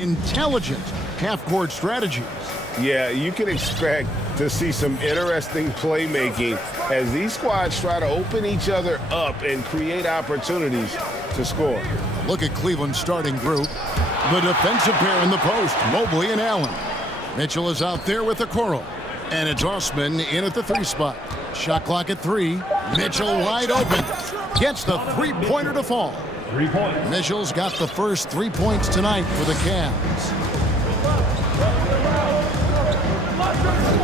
intelligent half-court strategies. Yeah, you can expect to see some interesting playmaking as these squads try to open each other up and create opportunities to score. Look at Cleveland's starting group. The defensive pair in the post, Mobley and Allen. Mitchell is out there with Okoro. And it's Osman in at the 3 spot. Shot clock at 3. Mitchell wide open. Gets the three-pointer to fall. 3 points. Mitchell's got the first 3 points tonight for the Cavs.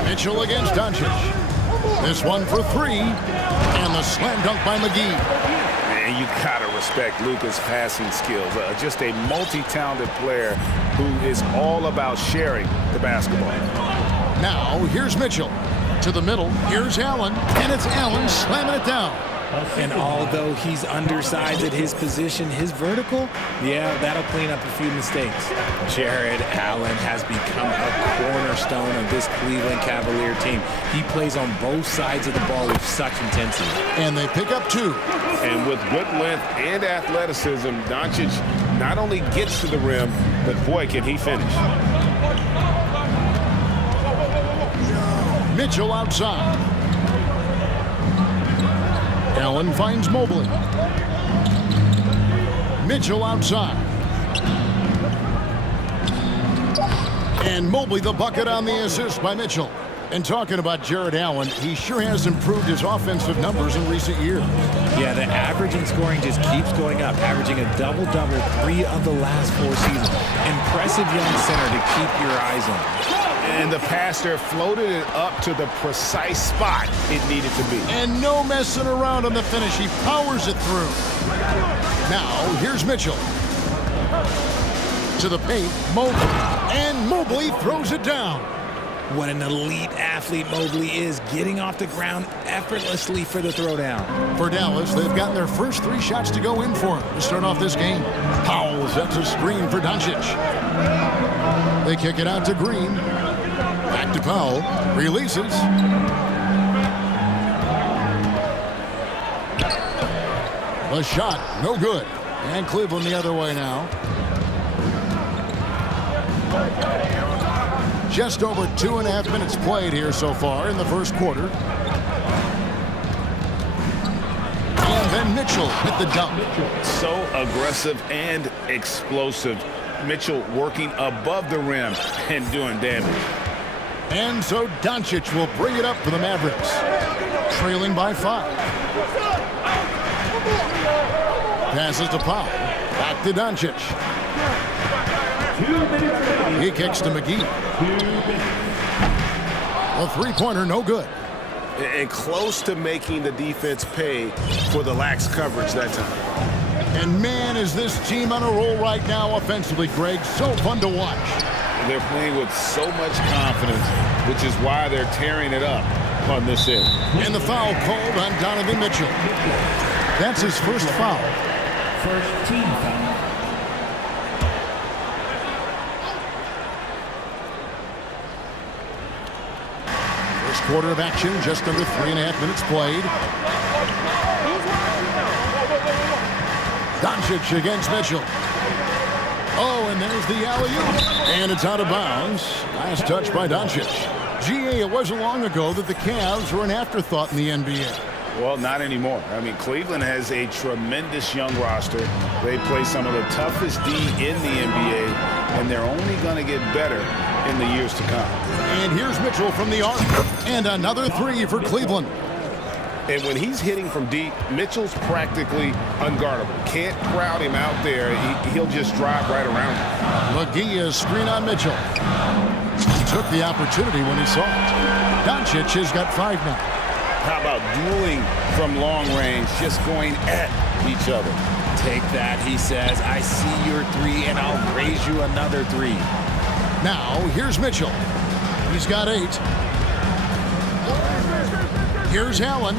Mitchell against Doncic. This one for 3. And the slam dunk by McGee. And you gotta respect Luka's passing skills. Just a multi-talented player who is all about sharing the basketball. Now, here's Mitchell. To the middle, here's Allen. And it's Allen slamming it down. And although he's undersized at his position, his vertical, yeah, that'll clean up a few mistakes. Jared Allen has become a cornerstone of this Cleveland Cavalier team. He plays on both sides of the ball with such intensity. And they pick up 2. And with good length and athleticism, Doncic not only gets to the rim, but boy, can he finish. Mitchell outside. Allen finds Mobley. Mitchell outside. And Mobley the bucket on the assist by Mitchell. And talking about Jared Allen, he sure has improved his offensive numbers in recent years. Yeah, the average in scoring just keeps going up, averaging a double-double 3 of the last 4 seasons. Impressive young center to keep your eyes on. And the passer floated it up to the precise spot it needed to be. And no messing around on the finish. He powers it through. Now, here's Mitchell. To the paint, Mobley. And Mobley throws it down. What an elite athlete Mobley is, getting off the ground effortlessly for the throwdown. For Dallas, they've gotten their first 3 shots to go in for him to start off this game. Powell sets a screen for Doncic. They kick it out to Green. Back to Powell. Releases. The shot, no good. And Cleveland the other way now. Just over 2.5 minutes played here so far in the first quarter. And then Mitchell with the dunk. So aggressive and explosive. Mitchell working above the rim and doing damage. And so Doncic will bring it up for the Mavericks. Trailing by 5. Passes to Powell. Back to Doncic. He kicks to McGee. A three-pointer, no good. And close to making the defense pay for the lax coverage that time. And man, is this team on a roll right now offensively, Greg. So fun to watch. They're playing with so much confidence, which is why they're tearing it up on this end. And the foul called on Donovan Mitchell. That's his first foul. First team foul. First quarter of action, just under 3.5 minutes played. Doncic against Mitchell. Oh, and there's the alley-oop. And it's out of bounds. Last touch by Doncic. GA, it wasn't long ago that the Cavs were an afterthought in the NBA. Well, not anymore. I mean, Cleveland has a tremendous young roster. They play some of the toughest D in the NBA, and they're only going to get better in the years to come. And here's Mitchell from the arc. And another 3 for Cleveland. And when he's hitting from deep, Mitchell's practically unguardable. Can't crowd him out there. He'll just drive right around him. McGee is screen on Mitchell. He took the opportunity when he saw it. Doncic has got 5 now. How about dueling from long range, just going at each other? Take that, he says. I see your 3, and I'll raise you another 3. Now, here's Mitchell. He's got 8. Here's Allen.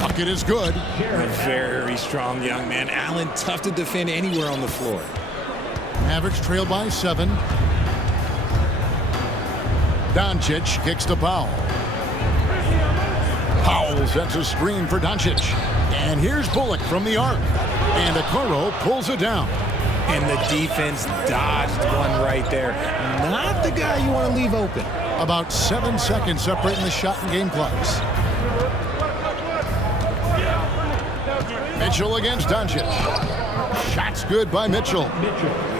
Bucket is good. A very strong young man. Allen, tough to defend anywhere on the floor. Mavericks trail by 7. Doncic kicks to Powell. Powell sets a screen for Doncic. And here's Bullock from the arc. And Okoro pulls it down. And the defense dodged one right there. Not the guy you want to leave open. About 7 seconds separating the shot and game clocks. Mitchell against Doncic. Shot's good by Mitchell.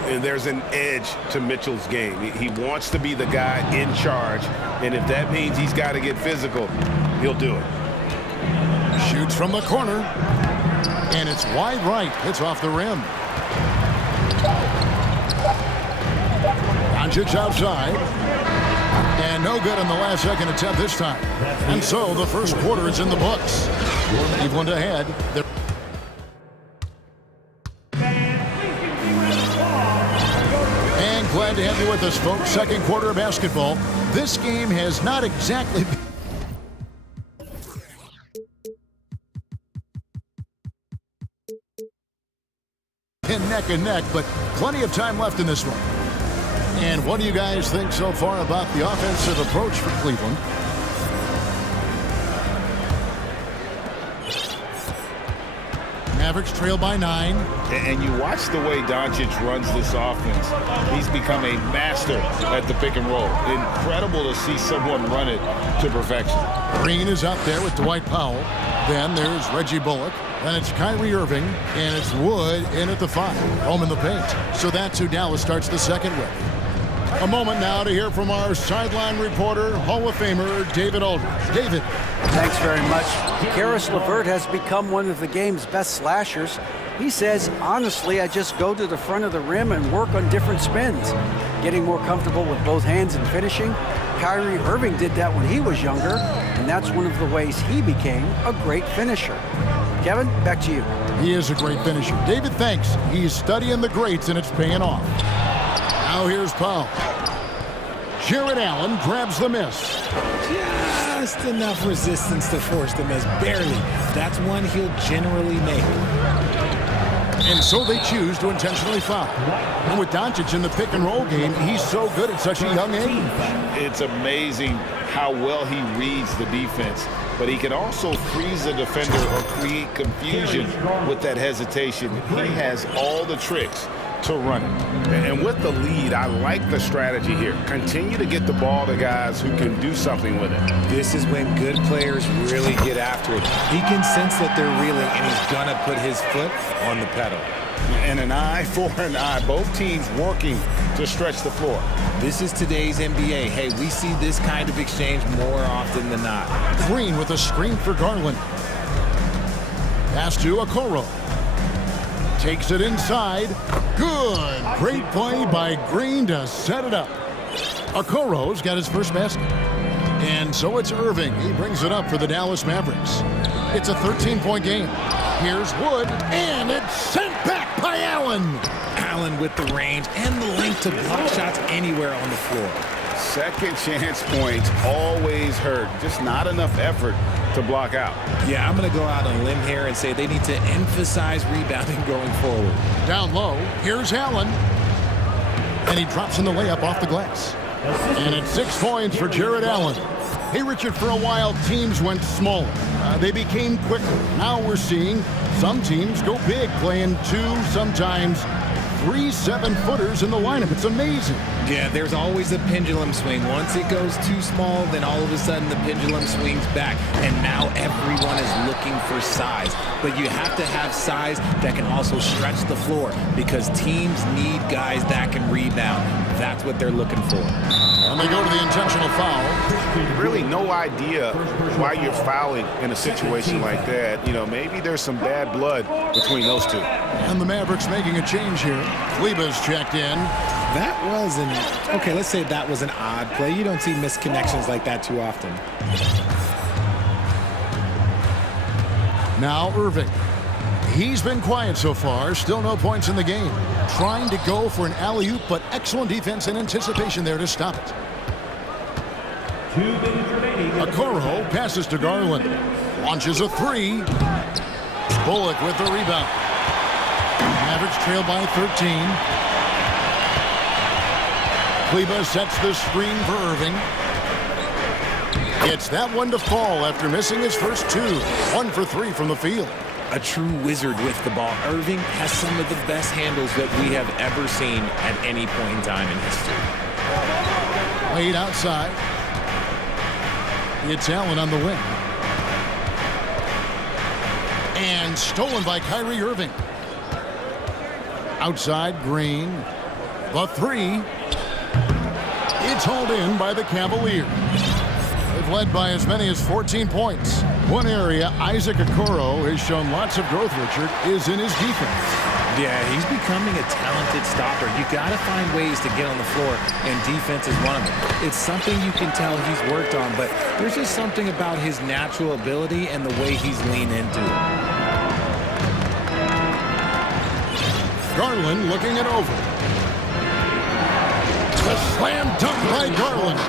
And there's an edge to Mitchell's game. He wants to be the guy in charge, and if that means he's got to get physical, he'll do it. Shoots from the corner, and it's wide right. It's off the rim. Doncic outside, and no good on the last second attempt this time. And so the first quarter is in the books. Cleveland ahead. And glad to have you with us, folks. Second quarter of basketball. This game has not exactly been neck and neck, but plenty of time left in this one. And what do you guys think so far about the offensive approach for Cleveland? Mavericks trail by 9. And you watch the way Doncic runs this offense. He's become a master at the pick and roll. Incredible to see someone run it to perfection. Green is up there with Dwight Powell. Then there's Reggie Bullock. Then it's Kyrie Irving. And it's Wood in at the 5. Home in the paint. So that's who Dallas starts the second with. A moment now to hear from our sideline reporter, Hall of Famer David Aldridge. David. Thanks very much. Karis LeVert has become one of the game's best slashers. He says, honestly, I just go to the front of the rim and work on different spins. Getting more comfortable with both hands and finishing. Kyrie Irving did that when he was younger, and that's one of the ways he became a great finisher. Kevin, back to you. He is a great finisher. David, thanks. He's studying the greats, and it's paying off. Now here's Powell. Jared Allen grabs the miss. Just enough resistance to force the miss. Barely. That's one he'll generally make. And so they choose to intentionally foul. And with Doncic in the pick and roll game, he's so good at such a young age. It's amazing how well he reads the defense, but he can also freeze the defender or create confusion with that hesitation. He has all the tricks to run it. And with the lead, I like the strategy here. Continue to get the ball to guys who can do something with it. This is when good players really get after it. He can sense that they're reeling, and he's going to put his foot on the pedal. And an eye for an eye. Both teams working to stretch the floor. This is today's NBA. Hey, we see this kind of exchange more often than not. Green with a screen for Garland. Pass to Okoro. Takes it inside. Good. Great play by Green to set it up. Okoro's got his first basket. And so it's Irving. He brings it up for the Dallas Mavericks. It's a 13-point game. Here's Wood, and it's sent back by Allen. Allen with the range and the length to block shots anywhere on the floor. Second chance points always hurt. Just not enough effort to block out. Yeah, I'm going to go out on a limb here and say they need to emphasize rebounding going forward. Down low, here's Allen. And he drops in the layup off the glass. And it's 6 points for Jared Allen. Hey, Richard, for a while, teams went smaller. They became quicker. Now we're seeing some teams go big, playing 2, sometimes 3 7-footers in the lineup. It's amazing. Yeah, there's always a pendulum swing. Once it goes too small, then all of a sudden the pendulum swings back. And now everyone is looking for size. But you have to have size that can also stretch the floor because teams need guys that can rebound. That's what they're looking for. And they go to the intentional foul. Really no idea why you're fouling in a situation like that. You know, maybe there's some bad blood between those two. And the Mavericks making a change here. Kleba's checked in. That was okay, let's say that was an odd play. You don't see misconnections like that too often. Now Irving. He's been quiet so far. Still no points in the game. Trying to go for an alley-oop, but excellent defense and anticipation there to stop it. 2 minutes remaining. Okoro passes to Garland. Launches a 3. Bullock with the rebound. Mavericks trail by 13. Kleba sets the screen for Irving. Gets that one to fall after missing his first 2. 1 for 3 from the field. a true wizard with the ball. Irving has some of the best handles that we have ever seen at any point in time in history. Wade outside. It's Allen on the wing. And stolen by Kyrie Irving. Outside, Green. The three. It's hauled in by the Cavaliers. They've led by as many as 14 points. One area Isaac Okoro has shown lots of growth, Richard, is in his defense. Yeah, he's becoming a talented stopper. You got to find ways to get on the floor, and defense is one of them. It's something you can tell he's worked on, but there's just something about his natural ability and the way he's leaned into it. Garland looking it over. A slam dunk by Garland.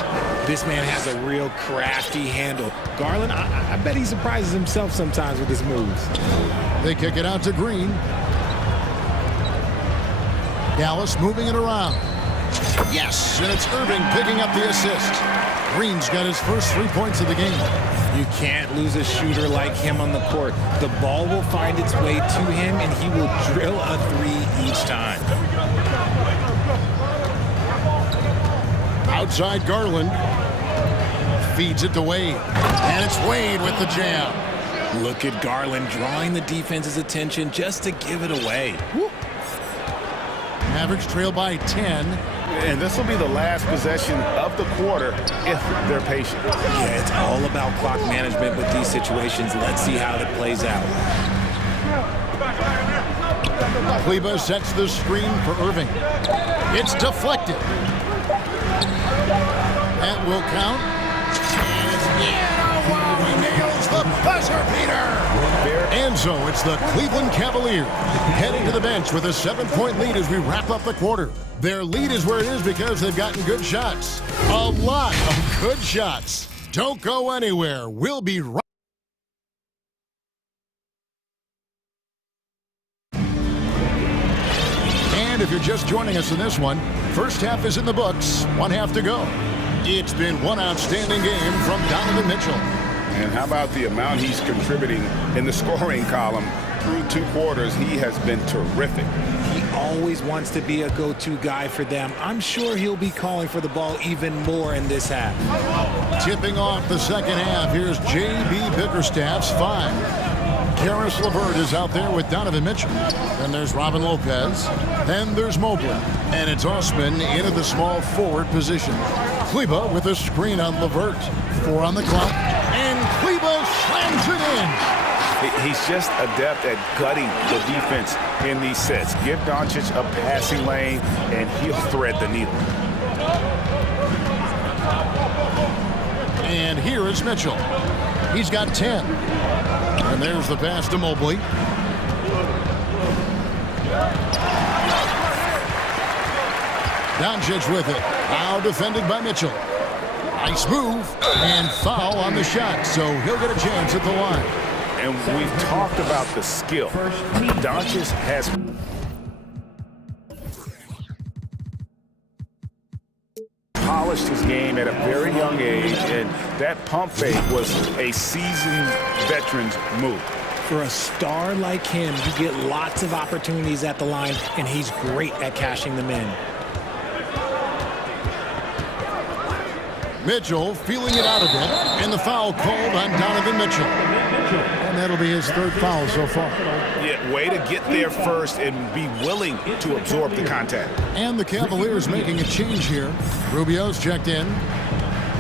This man has a real crafty handle. Garland, I bet he surprises himself sometimes with his moves. They kick it out to Green. Dallas moving it around. Yes, and it's Irving picking up the assist. Green's got his first 3 points of the game. You can't lose a shooter like him on the court. The ball will find its way to him, and he will drill a three each time. Outside Garland. Feeds it to Wade. And it's Wade with the jam. Look at Garland drawing the defense's attention just to give it away. Woo. Mavericks trail by 10. And this will be the last possession of the quarter if they're patient. Yeah, it's all about clock management with these situations. Let's see how it plays out. Kleba sets the screen for Irving. It's deflected. That will count. He nails the buzzer beater. And so it's the Cleveland Cavaliers heading to the bench with a 7-point lead as we wrap up the quarter. Their lead is where it is because they've gotten good shots. A lot of good shots. Don't go anywhere. We'll be right. And if you're just joining us in this one, first half is in the books, one half to go. It's been one outstanding game from Donovan Mitchell. And how about the amount he's contributing in the scoring column through 2 quarters? He has been terrific. He always wants to be a go-to guy for them. I'm sure he'll be calling for the ball even more in this half. Tipping off the second half, here's J.B. Bickerstaff's 5. Caris LeVert is out there with Donovan Mitchell. Then there's Robin Lopez. Then there's Mobley. And it's Osman into the small forward position. Kleba with a screen on LeVert. 4 on the clock. And Kleba slams it in. He's just adept at gutting the defense in these sets. Give Doncic a passing lane, and he'll thread the needle. And here is Mitchell. He's got 10. And there's the pass to Mobley. Doncic with it. Now defended by Mitchell. Nice move. And foul on the shot, so he'll get a chance at the line. And we've talked about the skill. Doncic has polished his game at a very young age, and that pump fake was a seasoned veteran's move. For a star like him, you get lots of opportunities at the line, and he's great at cashing them in. Mitchell feeling it out a bit, and the foul called on Donovan Mitchell. And that'll be his 3rd foul so far. Yeah, way to get there first and be willing to absorb the contact. And the Cavaliers making a change here. Rubio's checked in.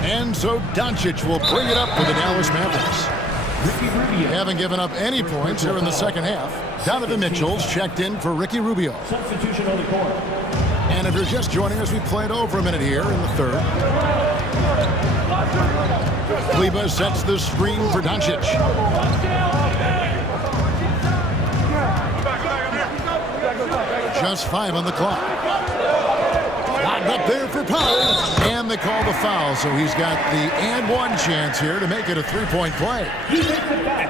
And so Doncic will bring it up for the Dallas Mavericks. Haven't given up any points here in the second half. Donovan Mitchell's checked in for Ricky Rubio. Substitution on the court. And if you're just joining us, we played over a minute here in the 3rd. Kleba sets the screen for Doncic. Just 5 on the clock. Locked up there for Powell. And they call the foul, so he's got the and one chance here to make it a 3-point play.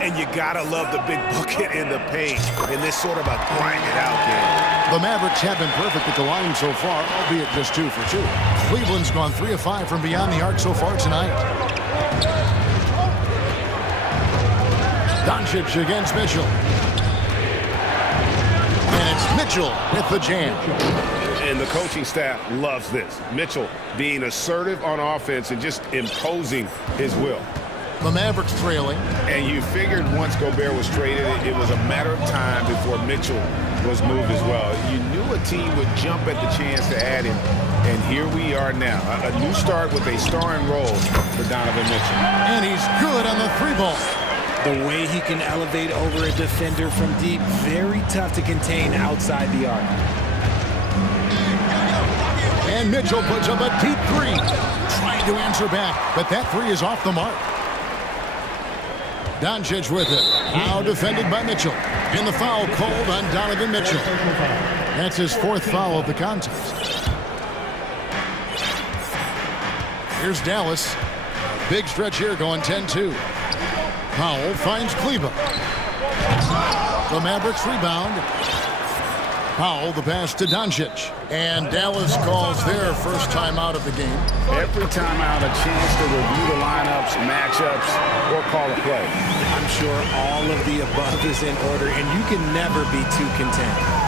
And you gotta love the big bucket in the paint in this sort of a grind-it-out game. The Mavericks have been perfect at the line so far, albeit just 2 for 2. Cleveland's gone 3 of 5 from beyond the arc so far tonight. Doncic against Mitchell. Mitchell with the jam. And the coaching staff loves this. Mitchell being assertive on offense and just imposing his will. The Mavericks trailing. And you figured once Gobert was traded, it was a matter of time before Mitchell was moved as well. You knew a team would jump at the chance to add him, and here we are now. A new start with a starring role for Donovan Mitchell. And he's good on the three ball. The way he can elevate over a defender from deep, very tough to contain outside the arc. And Mitchell puts up a deep three. Trying to answer back, but that three is off the mark. Doncic with it. Now defended by Mitchell. And the foul called on Donovan Mitchell. That's his fourth foul of the contest. Here's Dallas. Big stretch here going 10-2. Powell finds Kleba. The Mavericks rebound. Powell, the pass to Doncic. And Dallas calls their first timeout of the game. Every timeout, a chance to review the lineups, matchups, or call a play. I'm sure all of the above is in order, and you can never be too content.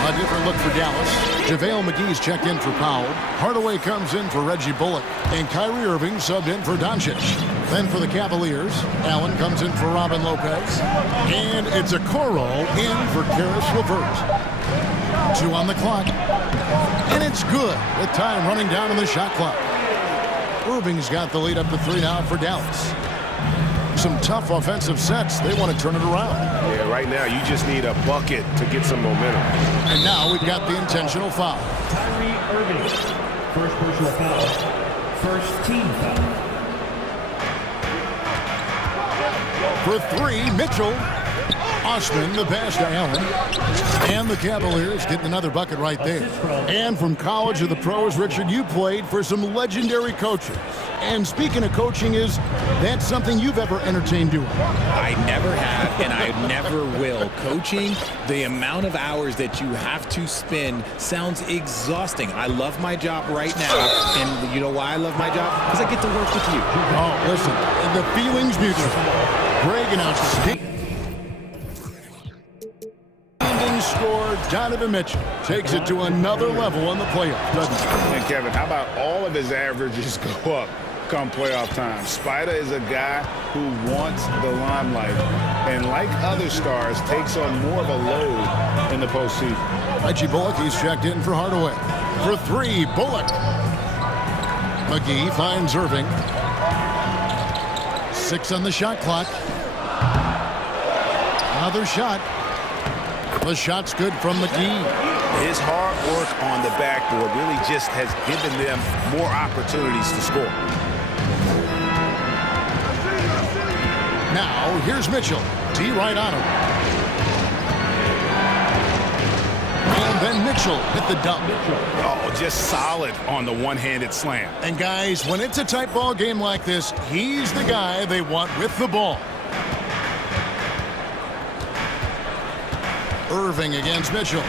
A different look for Dallas. JaVale McGee's checked in for Powell. Hardaway comes in for Reggie Bullock. And Kyrie Irving subbed in for Doncic. Then for the Cavaliers, Allen comes in for Robin Lopez. And it's a Okoro in for Caris LeVert. 2 on the clock. And it's good with time running down on the shot clock. Irving's got the lead up to 3 now for Dallas. Some tough offensive sets. They want to turn it around. Yeah, right now you just need a bucket to get some momentum. And now we've got the intentional foul. Kyrie Irving. First personal foul. First team foul. For 3, Mitchell. Osman, the pass to Allen. And the Cavaliers getting another bucket right there. And from college to the pros, Richard, you played for some legendary coaches. And speaking of coaching, is that something you've ever entertained doing? I never have, and I never will. Coaching, the amount of hours that you have to spend sounds exhausting. I love my job right now, and you know why I love my job? Because I get to work with you. Oh, listen, the feeling's mutual. Greg announces. Score. Donovan Mitchell takes it to another level in the playoffs, doesn't he? And Kevin, how about all of his averages go up come playoff time? Spider is a guy who wants the limelight, and like other stars, takes on more of a load in the postseason. Reggie Bullock, he's checked in for Hardaway. For 3, Bullock. McGee finds Irving. 6 on the shot clock. Another shot. The shot's good from McGee. His hard work on the backboard really just has given them more opportunities to score. Now, here's Mitchell. D right on him. And then Mitchell hit the dunk. Oh, just solid on the one-handed slam. And guys, when it's a tight ball game like this, he's the guy they want with the ball. Irving against Mitchell.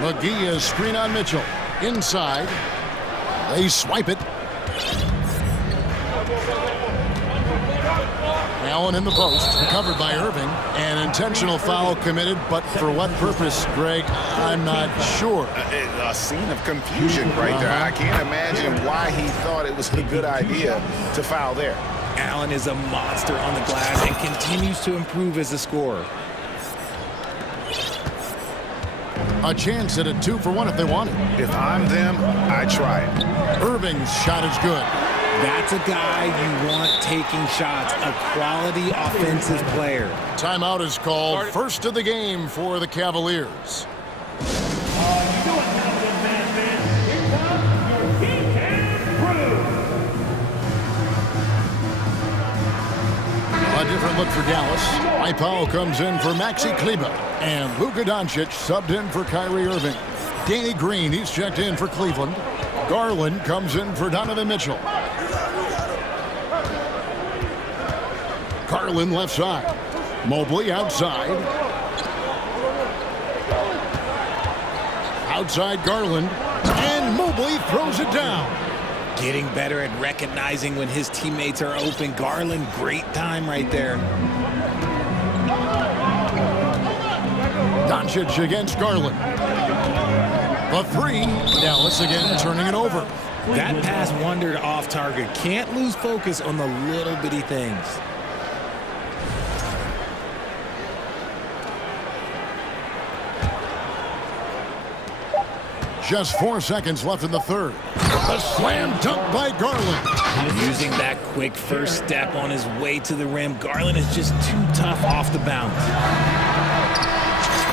McGee is screen on Mitchell. Inside. They swipe it. Allen in the post. Recovered by Irving. An intentional foul committed, but for what purpose, Greg? I'm not sure. A scene of confusion right there. I can't imagine why he thought it was a good idea to foul there. Allen is a monster on the glass and continues to improve as a scorer. A chance at a 2-for-1 if they want it. If I'm them, I try it. Irving's shot is good. That's a guy you want taking shots, a quality offensive player. Timeout is called. First of the game for the Cavaliers. A different look for Dallas. Powell comes in for Maxi Kleba. And Luka Doncic subbed in for Kyrie Irving. Danny Green, he's checked in for Cleveland. Garland comes in for Donovan Mitchell. Garland left side. Mobley outside. Outside Garland. And Mobley throws it down. Getting better at recognizing when his teammates are open. Garland, great time right there. Doncic against Garland. The three. Dallas again turning it over. That pass wandered off target. Can't lose focus on the little bitty things. Just 4 seconds left in the third. A slam dunk by Garland. Using that quick first step on his way to the rim. Garland is just too tough off the bounce.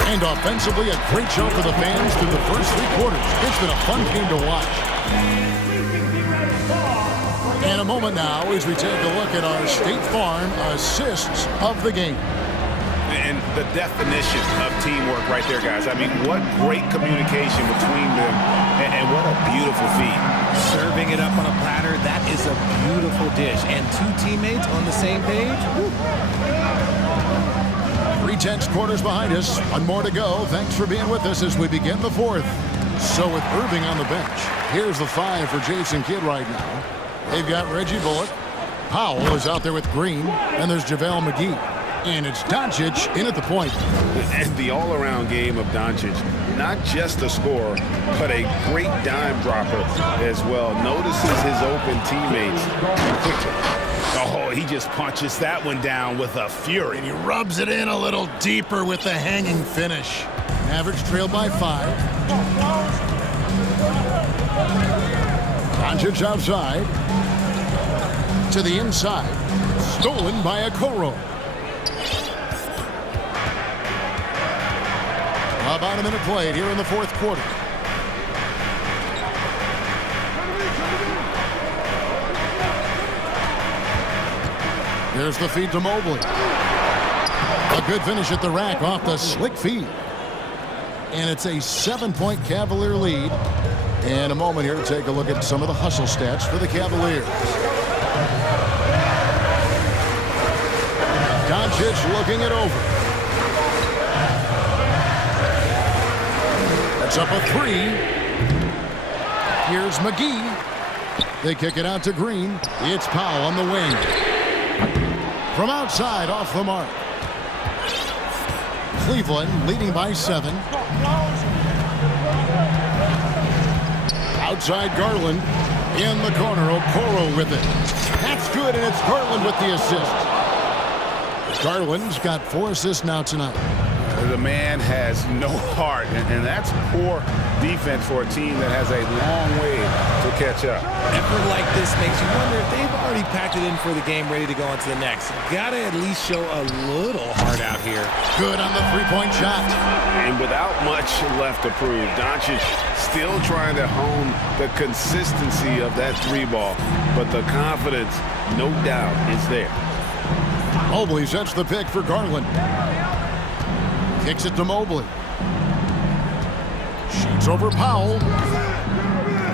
And offensively, a great show for the fans through the first 3 quarters. It's been a fun game to watch. And a moment now as we take a look at our State Farm assists of the game. And the definition of teamwork right there, guys. I mean, what great communication between them, and what a beautiful feat. Serving it up on a platter, that is a beautiful dish. And 2 teammates on the same page. Woo. 3/10 quarters behind us. 1 more to go. Thanks for being with us as we begin the 4th. So with Irving on the bench, here's the 5 for Jason Kidd right now. They've got Reggie Bullock. Powell is out there with Green. And there's JaVale McGee. And it's Doncic in at the point. And the all-around game of Doncic, not just a scorer, but a great dime dropper as well. Notices his open teammates quickly. Oh, he just punches that one down with a fury. And he rubs it in a little deeper with the hanging finish. Mavericks trail by 5. Doncic outside. To the inside. Stolen by Okoro. About a minute played here in the 4th quarter. There's the feed to Mobley. A good finish at the rack off the slick feed. And it's a 7-point Cavalier lead. And a moment here to take a look at some of the hustle stats for the Cavaliers. Doncic looking it over. That's up a 3. Here's McGee. They kick it out to Green. It's Powell on the wing. From outside, off the mark. Cleveland leading by 7. Outside Garland. In the corner, Okoro with it. That's good, and it's Garland with the assist. Garland's got 4 assists now tonight. The man has no heart, and that's poor defense for a team that has a long way to catch up. Effort like this makes you wonder if they've already packed it in for the game, ready to go on to the next. Gotta at least show a little heart out here. Good on the 3-point shot. And without much left to prove, Doncic still trying to hone the consistency of that 3-ball, but the confidence, no doubt, is there. Mobley sets the pick for Garland. Kicks it to Mobley. Shoots over Powell.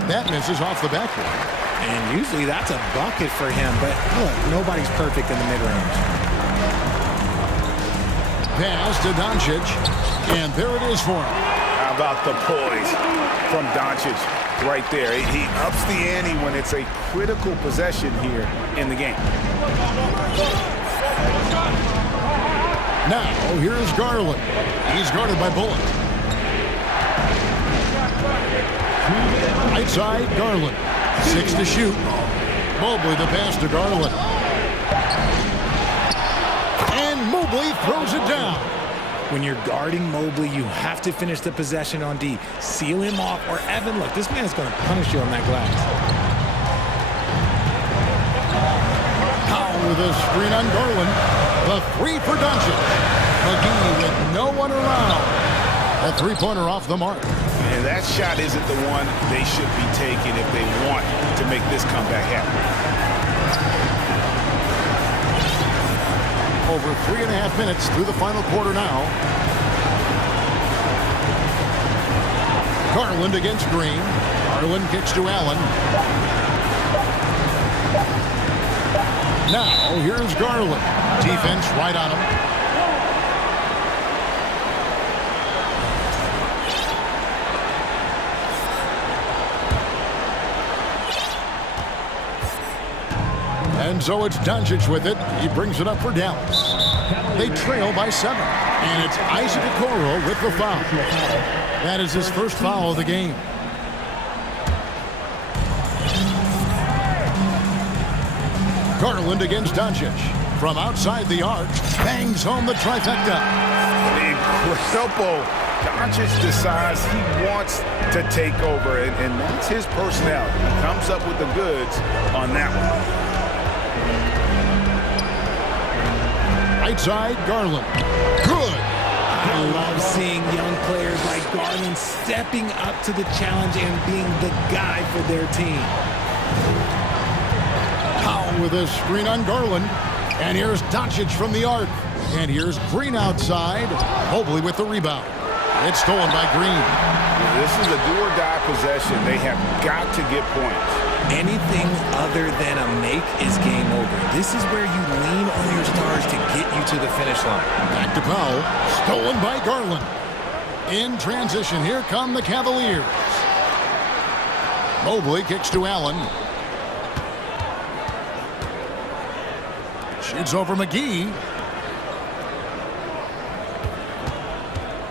That misses off the backboard. And usually that's a bucket for him, but look, nobody's perfect in the mid-range. Pass to Doncic, and there it is for him. How about the poise from Doncic right there? He ups the ante when it's a critical possession here in the game. Now, here's Garland. He's guarded by Bullock. Right side, Garland. 6 to shoot. Mobley the pass to Garland. And Mobley throws it down. When you're guarding Mobley, you have to finish the possession on D. Seal him off, or Evan, look, this man is going to punish you on that glass. Powell with a screen on Garland. The 3 for Doncic. McGee with no one around. A 3-pointer off the mark. And that shot isn't the one they should be taking if they want to make this comeback happen. Over 3.5 minutes through the final quarter now. Garland against Green. Garland kicks to Allen. Now, here's Garland. Defense right on him. And so it's Doncic with it. He brings it up for Dallas. They trail by 7. And it's Isaac Okoro with the foul. That is his first foul of the game. Garland against Doncic. From outside the arc, bangs home the trifecta. Incredible. Doncic decides he wants to take over, and that's his personality. He comes up with the goods on that one. Right side, Garland. Good. I love seeing young players like Garland stepping up to the challenge and being the guy for their team. Powell with a screen on Garland. And here's Doncic from the arc. And here's Green outside. Mobley with the rebound. It's stolen by Green. This is a do-or-die possession. They have got to get points. Anything other than a make is game over. This is where you lean on your stars to get you to the finish line. Back to Powell. Stolen by Garland. In transition, here come the Cavaliers. Mobley kicks to Allen. Shoots over McGee.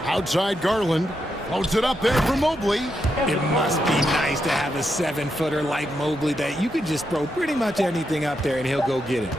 Outside Garland. Floats it up there for Mobley. It must be nice to have a 7-footer like Mobley that you could just throw pretty much anything up there and he'll go get it.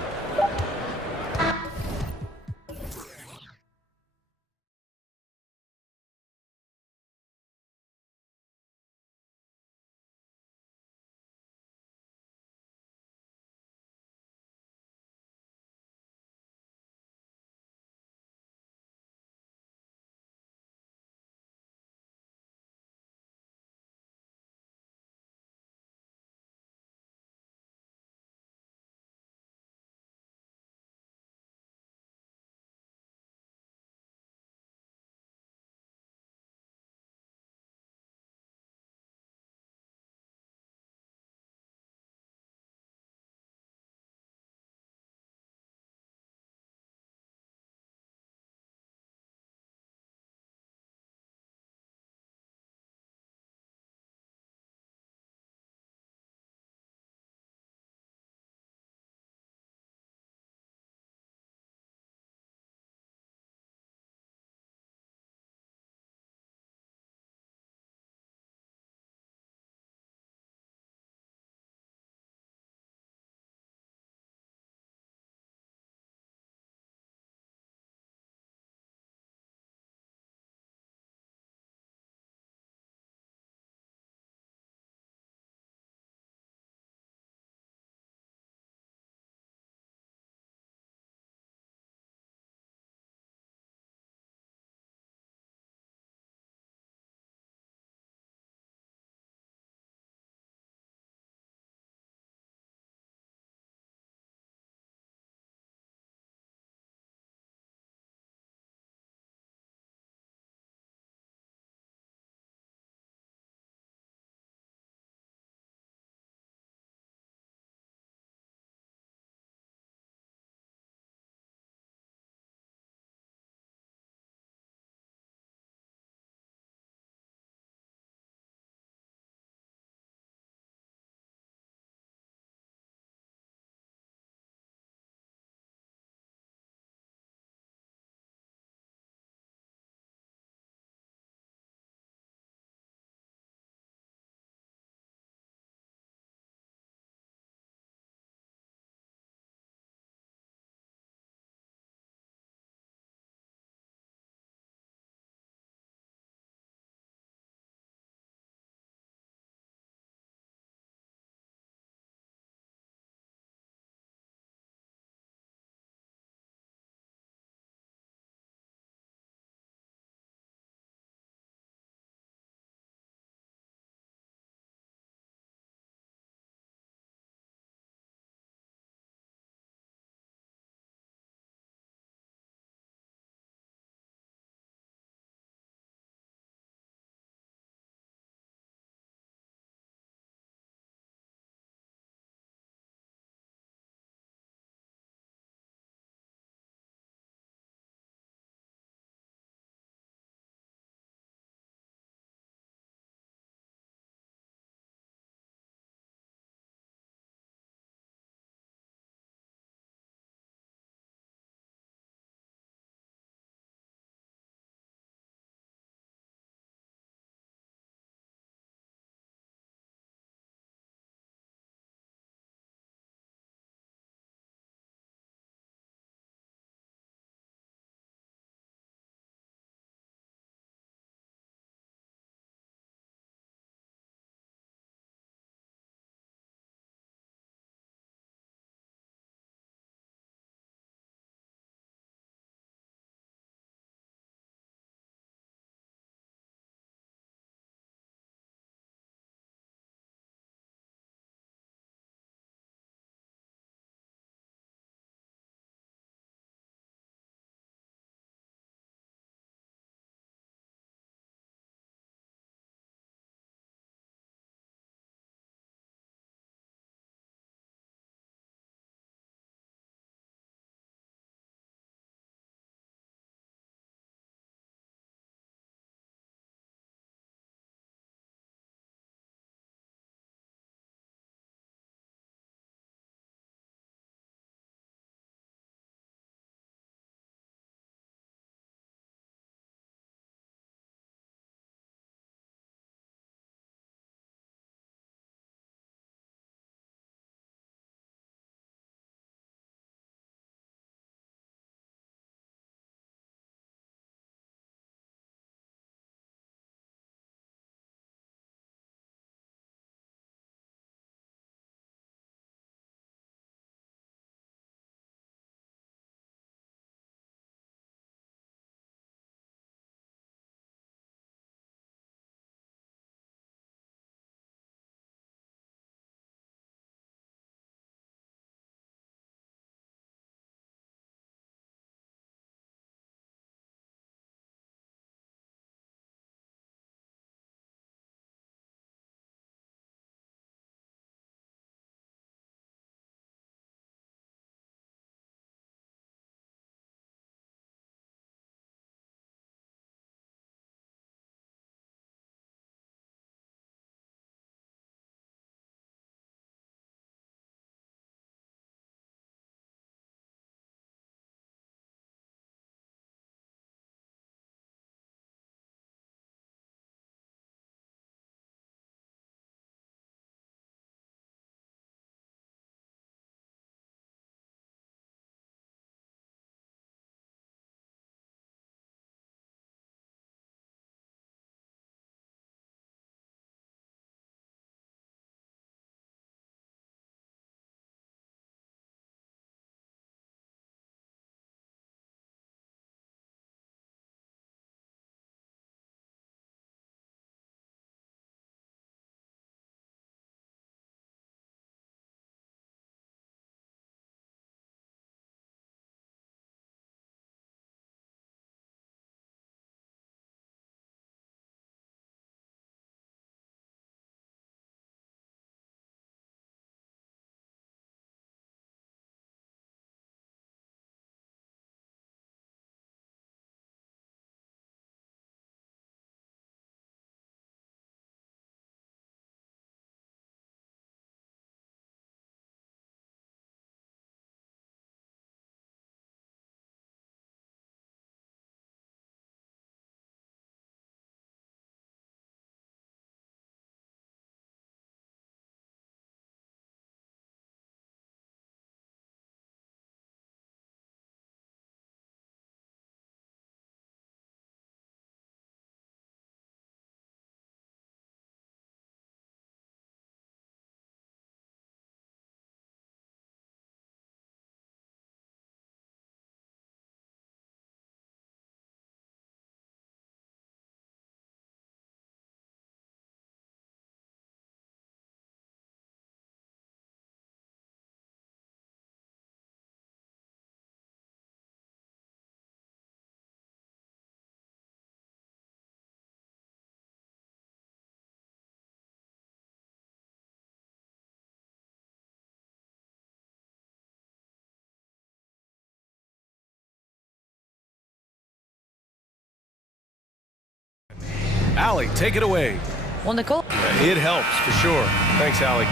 Allie, take it away. Well, Nicole. It helps, for sure. Thanks, Allie.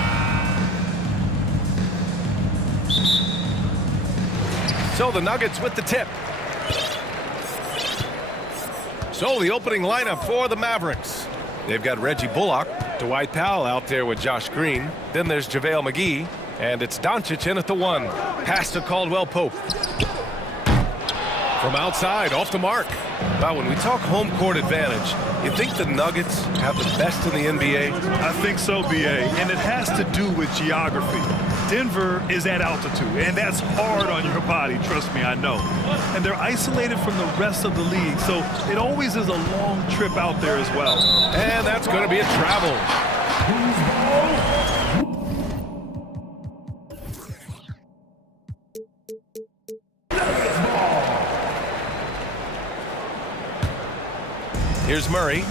So the Nuggets with the tip. So the opening lineup for the Mavericks. They've got Reggie Bullock, Dwight Powell out there with Josh Green. Then there's JaVale McGee, and it's Doncic in at the 1. Pass to Caldwell Pope. From outside, off the mark. Now, when we talk home court advantage, you think the Nuggets have the best in the NBA? I think so, B.A., and it has to do with geography. Denver is at altitude, and that's hard on your body, trust me, I know. And they're isolated from the rest of the league, so it always is a long trip out there as well. And that's going to be a travel. Here's Murray.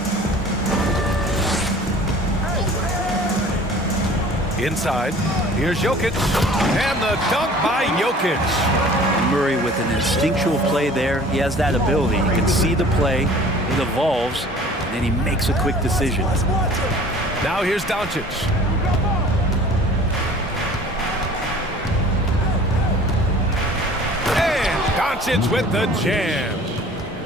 Inside. Here's Jokic. And the dunk by Jokic. Murray with an instinctual play there. He has that ability. You can see the play. It evolves. And then he makes a quick decision. Now here's Doncic. And Doncic with the jam.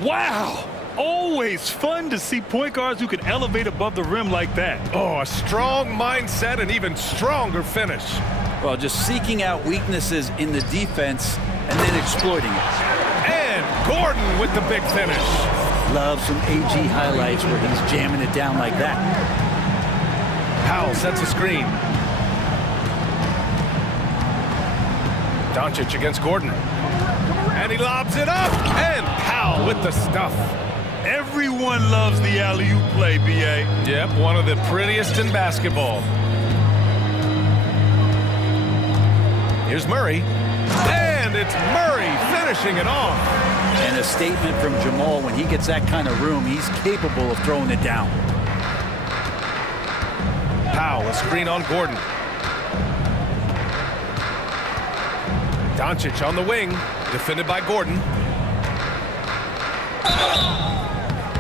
Wow! Always fun to see point guards who can elevate above the rim like that. Oh, a strong mindset and even stronger finish. Well, just seeking out weaknesses in the defense and then exploiting it. And Gordon with the big finish. Love some AG highlights where he's jamming it down like that. Powell sets a screen. Doncic against Gordon. And he lobs it up. And Powell with the stuff. Everyone loves the alley-oop play, B.A. Yep, one of the prettiest in basketball. Here's Murray. And it's Murray finishing it off. And a statement from Jamal, when he gets that kind of room, he's capable of throwing it down. Powell, a screen on Gordon. Doncic on the wing, defended by Gordon.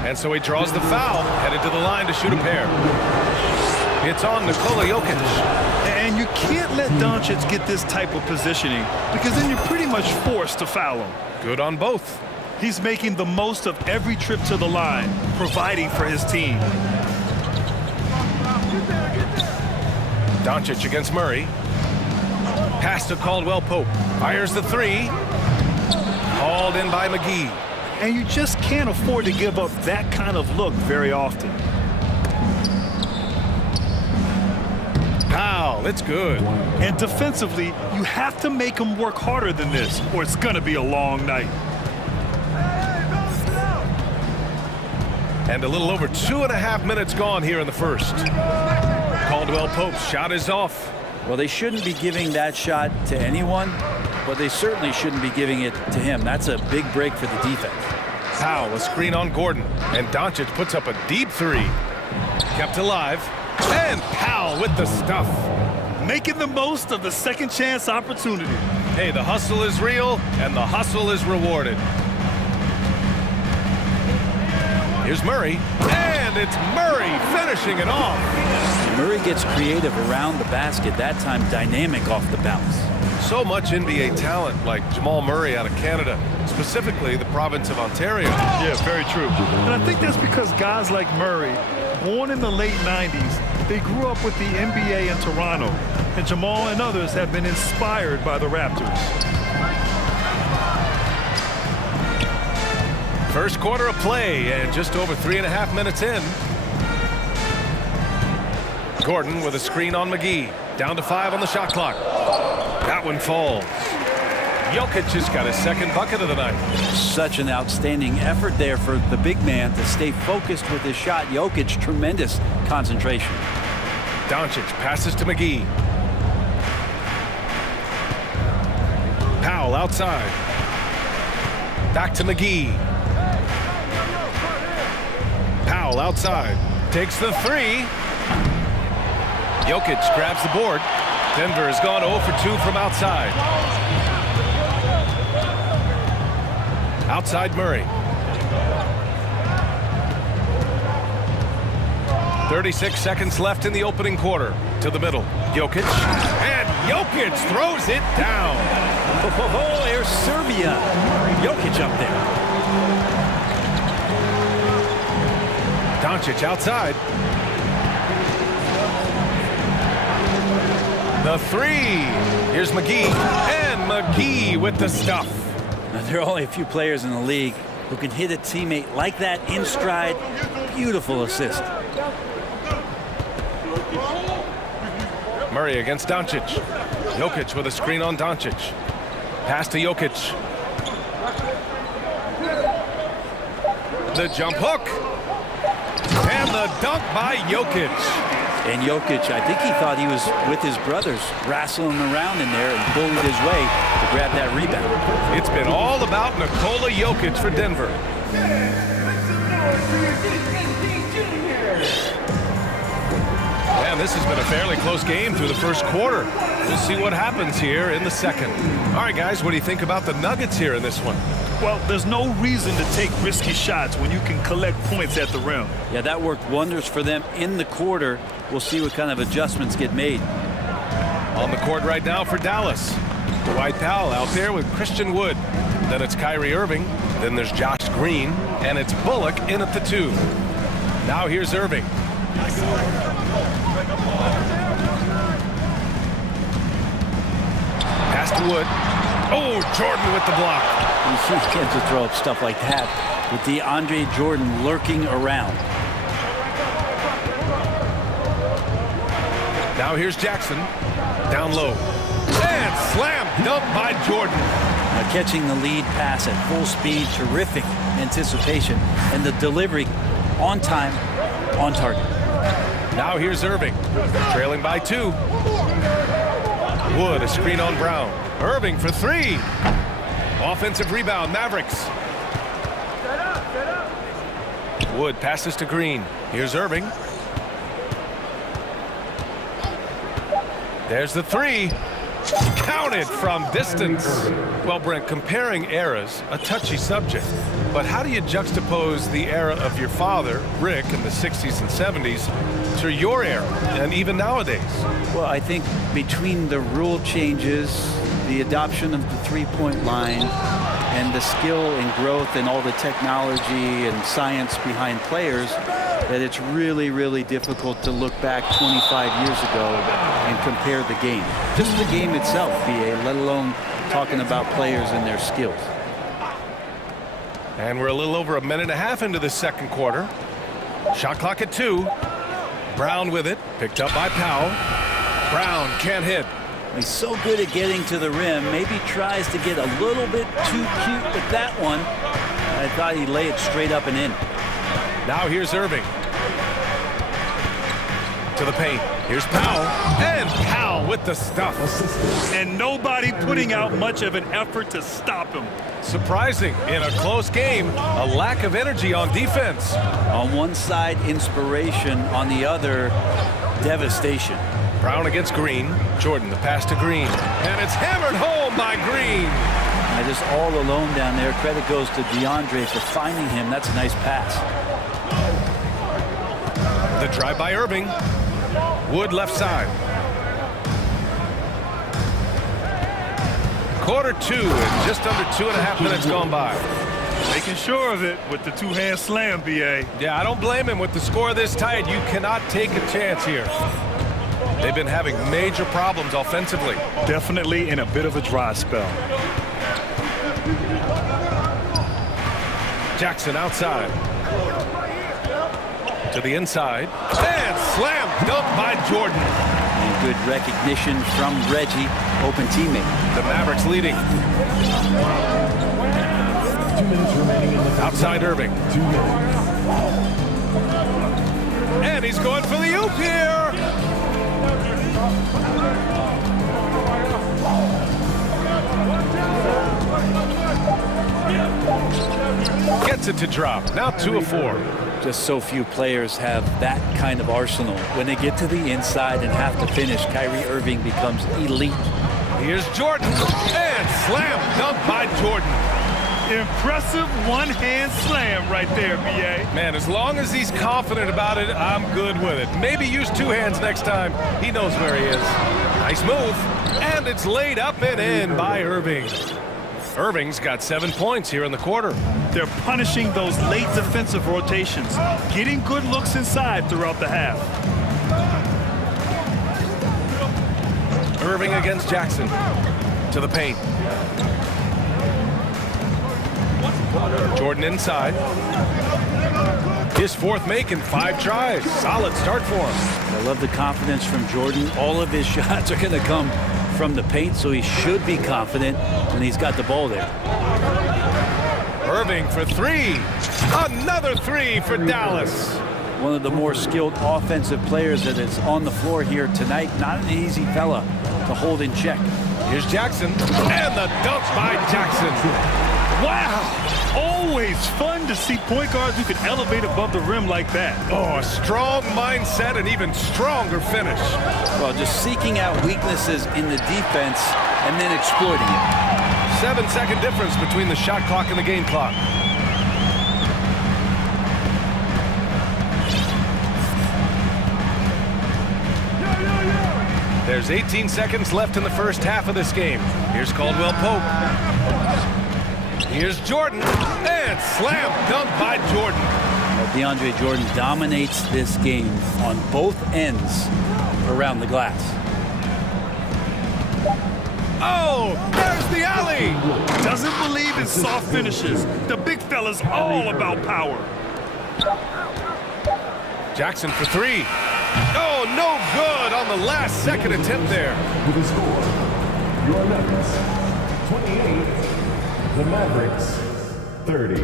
And so he draws the foul, headed to the line to shoot a pair. It's on Nikola Jokic. And you can't let Doncic get this type of positioning because then you're pretty much forced to foul him. Good on both. He's making the most of every trip to the line, providing for his team. Doncic against Murray. Pass to Caldwell Pope. Fires the 3. Hauled in by McGee. And you just can't afford to give up that kind of look very often. Powell, it's good. And defensively, you have to make him work harder than this, or it's going to be a long night. And a little over 2.5 minutes gone here in the first. Caldwell Pope's shot is off. Well, they shouldn't be giving that shot to anyone, but they certainly shouldn't be giving it to him. That's a big break for the defense. Powell, a screen on Gordon, and Doncic puts up a deep 3. Kept alive, and Powell with the stuff. Making the most of the second chance opportunity. Hey, the hustle is real, and the hustle is rewarded. Here's Murray, and it's Murray finishing it off. Murray gets creative around the basket, that time dynamic off the bounce. So much NBA talent like Jamal Murray out of Canada, specifically the province of Ontario. Yeah, very true. And I think that's because guys like Murray, born in the late 90s, they grew up with the NBA in Toronto. And Jamal and others have been inspired by the Raptors. First quarter of play and just over 3.5 minutes in. Gordon with a screen on McGee. Down to 5 on the shot clock. That one falls. Jokic has got his second bucket of the night. Such an outstanding effort there for the big man to stay focused with his shot. Jokic, tremendous concentration. Doncic passes to McGee. Powell outside. Back to McGee. Powell outside. Takes the 3. Jokic grabs the board. Denver has gone 0 for 2 from outside. Outside Murray. 36 seconds left in the opening quarter. To the middle. Jokic. And Jokic throws it down. Oh, here's Serbia. Jokic up there. Doncic outside. The three. Here's McGee. And McGee with the stuff. Now, there are only a few players in the league who can hit a teammate like that in stride. Beautiful assist. Murray against Doncic. Jokic with a screen on Doncic. Pass to Jokic. The jump hook. And the dunk by Jokic. And Jokic, I think he thought he was with his brothers, wrestling around in there and bullied his way to grab that rebound. It's been all about Nikola Jokic for Denver. And this has been a fairly close game through the first quarter. We'll see what happens here in the second. All right, guys, what do you think about the Nuggets here in this one? Well, there's no reason to take risky shots when you can collect points at the rim. Yeah, that worked wonders for them in the quarter. We'll see what kind of adjustments get made. On the court right now for Dallas. Dwight Powell out there with Christian Wood. Then it's Kyrie Irving. Then there's Josh Green. And it's Bullock in at the 2. Now here's Irving. Pass to Wood. Oh, Jordan with the block. You can't just throw up stuff like that with DeAndre Jordan lurking around. Now here's Jackson. Down low. And slam dunk by Jordan. Now catching the lead pass at full speed, terrific anticipation, and the delivery on time, on target. Now here's Irving. Trailing by 2. Wood, a screen on Brown. Irving for 3. Offensive rebound, Mavericks. Wood passes to Green. Here's Irving. There's the 3. Counted from distance. Well, Brent, comparing eras, a touchy subject. But how do you juxtapose the era of your father, Rick, in the 60s and 70s, to your era, and even nowadays? Well, I think between the rule changes, the adoption of the three-point line, and the skill and growth and all the technology and science behind players, that it's really, really difficult to look back 25 years ago and compare the game. Just the game itself, BA, let alone talking about players and their skills. And we're a little over a minute and a half into the second quarter. Shot clock at 2. Brown with it, picked up by Powell. Brown can't hit. He's so good at getting to the rim, maybe tries to get a little bit too cute with that one. I thought he'd lay it straight up and in. Now here's Irving. To the paint. Here's Powell. And Powell with the stuff. And nobody putting out much of an effort to stop him. Surprising in a close game, a lack of energy on defense. On one side, inspiration. On the other, devastation. Brown against Green. Jordan, the pass to Green. And it's hammered home by Green. Just all alone down there. Credit goes to DeAndre for finding him. That's a nice pass. The drive by Irving. Wood left side. Quarter 2 and just under 2.5 minutes gone by. Making sure of it with the two-hand slam, BA. Yeah, I don't blame him. With the score this tight, you cannot take a chance here. They've been having major problems offensively. Definitely in a bit of a dry spell. Jackson outside. To the inside. And slam dunk by Jordan. And good recognition from Reggie, open teammate. The Mavericks leading. 2 minutes remaining in the outside Irving. 2 minutes. And he's going for the oop here. Gets it to drop. Now 2 of 4. Just so few players have that kind of arsenal. When they get to the inside and have to finish, Kyrie Irving becomes elite. Here's Jordan. And slam dunk by Jordan. Impressive one-hand slam right there, B.A. Man, as long as he's confident about it, I'm good with it. Maybe use two hands next time. He knows where he is. Nice move. And it's laid up and in by Irving. Irving's got 7 points here in the quarter. They're punishing those late defensive rotations, getting good looks inside throughout the half. Irving against Jackson. To the paint. Jordan inside. His fourth make in 5 tries. Solid start for him. I love the confidence from Jordan. All of his shots are going to come from the paint, so he should be confident when he's got the ball there. Irving for 3. Another 3 for Dallas. One of the more skilled offensive players that is on the floor here tonight. Not an easy fella to hold in check. Here's Jackson. And the dunk by Jackson. Wow! Always fun to see point guards who can elevate above the rim like that. Oh, a strong mindset and even stronger finish. Well, just seeking out weaknesses in the defense and then exploiting it. 7-second difference between the shot clock and the game clock. There's 18 seconds left in the first half of this game. Here's Caldwell Pope. Here's Jordan, and slam dunk by Jordan. DeAndre Jordan dominates this game on both ends around the glass. Oh, there's the alley. Doesn't believe in soft finishes. The big fella's all about power. Jackson for 3. Oh, no good on the last second attempt there. With a score, your Nuggets 28, the Mavericks 30.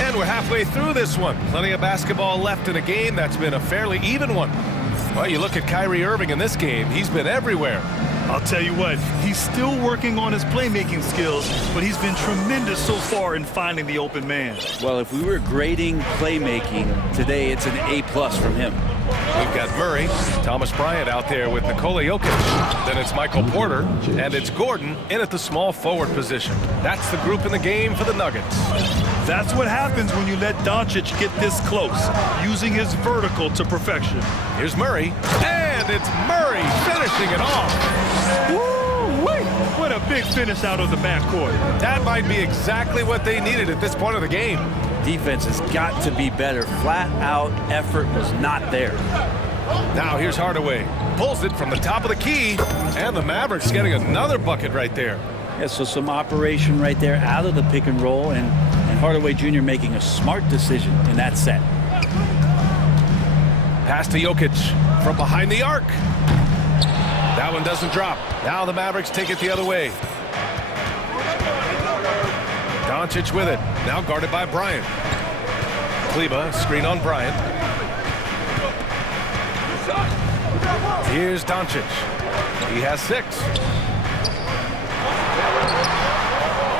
And we're halfway through this one. Plenty of basketball left in a game that's been a fairly even one. Well, you look at Kyrie Irving in this game, he's been everywhere. I'll tell you what, he's still working on his playmaking skills, but he's been tremendous so far in finding the open man. Well, if we were grading playmaking, today it's an A+ from him. We've got Murray, Thomas Bryant out there with Nikola Jokic. Then it's Michael Porter, and it's Gordon in at the small forward position. That's the group in the game for the Nuggets. That's what happens when you let Doncic get this close, using his vertical to perfection. Here's Murray, and it's Murray finishing it off. Woo-wee! What a big finish out of the backcourt. That might be exactly what they needed at this point of the game. Defense has got to be better. Flat out effort was not there. Now here's Hardaway. Pulls it from the top of the key, and the Mavericks getting another bucket right there. Yeah, so some operation right there out of the pick and roll, and Hardaway Jr. making a smart decision in that set. Pass to Jokic from behind the arc. That one doesn't drop. Now the Mavericks take it the other way. Doncic with it. Now guarded by Bryant. Kleba, screen on Bryant. Here's Doncic. He has 6.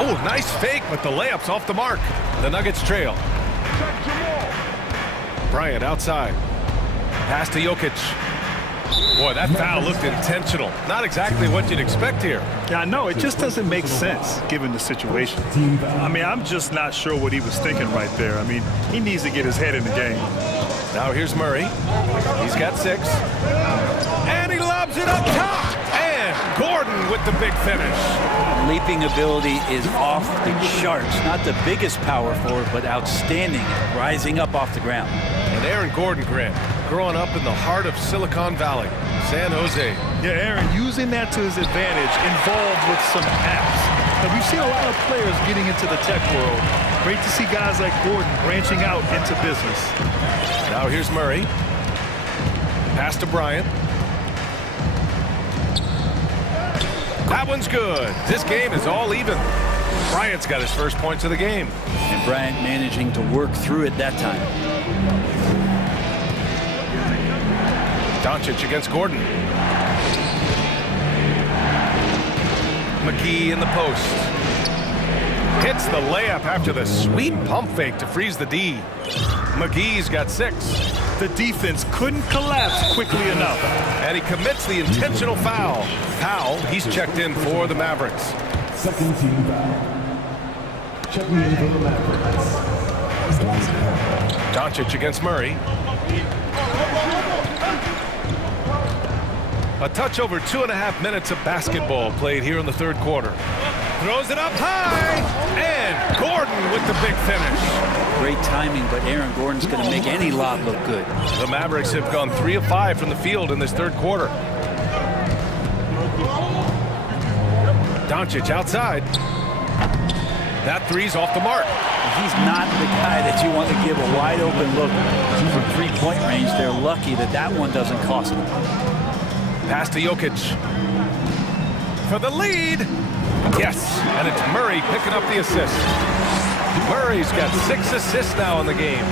Oh, nice fake, but the layup's off the mark. The Nuggets trail. Bryant outside. Pass to Jokic. Boy, that foul looked intentional. Not exactly what you'd expect here. Yeah, I know. It just doesn't make sense given the situation. I mean, I'm just not sure what he was thinking right there. I mean, he needs to get his head in the game. Now here's Murray. He's got 6. And he lobs it up top. And Gordon with the big finish. Leaping ability is off the charts. Not the biggest power forward, but outstanding, rising up off the ground. And Aaron Gordon, Grant, growing up in the heart of Silicon Valley, San Jose. Yeah, Aaron, using that to his advantage, involved with some apps. Now, we've seen a lot of players getting into the tech world. Great to see guys like Gordon branching out into business. Now here's Murray. Pass to Bryant. That one's good. This game is all even. Bryant's got his first points of the game. And Bryant managing to work through it that time. Doncic against Gordon. McGee in the post. Hits the layup after the sweet pump fake to freeze the D. McGee's got 6. The defense couldn't collapse quickly enough. And he commits the intentional foul. Powell, he's checked in for the Mavericks. Second team foul. Checking in for the Mavericks. Doncic against Murray. A touch over 2.5 minutes of basketball played here in the third quarter. Throws it up high, and Gordon with the big finish. Great timing, but Aaron Gordon's going to make any lob look good. The Mavericks have gone 3 of 5 from the field in this third quarter. Doncic outside. That three's off the mark. He's not the guy that you want to give a wide open look from three-point range. They're lucky that that one doesn't cost them. Pass to Jokic. For the lead. Yes, and it's Murray picking up the assist. Murray's got 6 assists now in the game.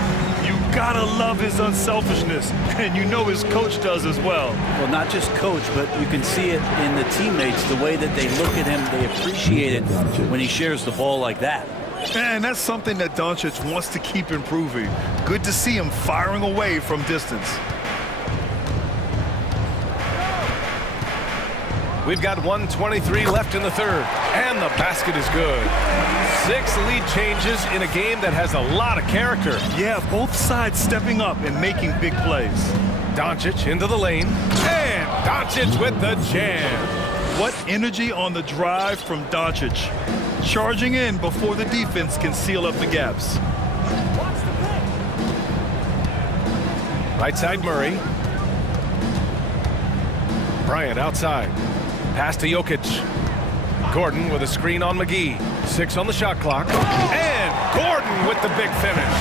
You gotta love his unselfishness, and you know his coach does as well. Well, not just coach, but you can see it in the teammates, the way that they look at him. They appreciate it when he shares the ball like that. And that's something that Doncic wants to keep improving. Good to see him firing away from distance. We've got 1:23 left in the third, and the basket is good. 6 lead changes in a game that has a lot of character. Yeah, both sides stepping up and making big plays. Doncic into the lane, and Doncic with the jam. What energy on the drive from Doncic. Charging in before the defense can seal up the gaps. Right side Murray. Bryant outside. Pass to Jokic. Gordon with a screen on McGee. 6 on the shot clock. And Gordon with the big finish.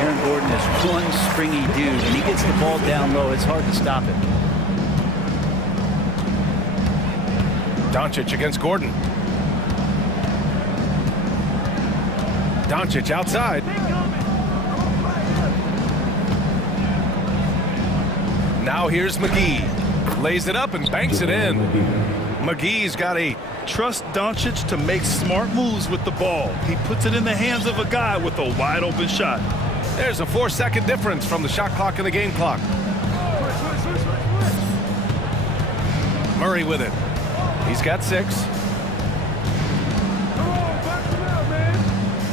Aaron Gordon is one springy dude. When he gets the ball down low, it's hard to stop it. Doncic against Gordon. Doncic outside. Now here's McGee. Lays it up and banks it in. McGee's got 8. Trust Doncic to make smart moves with the ball. He puts it in the hands of a guy with a wide open shot. There's a 4-second difference from the shot clock and the game clock. Murray with it. He's got 6.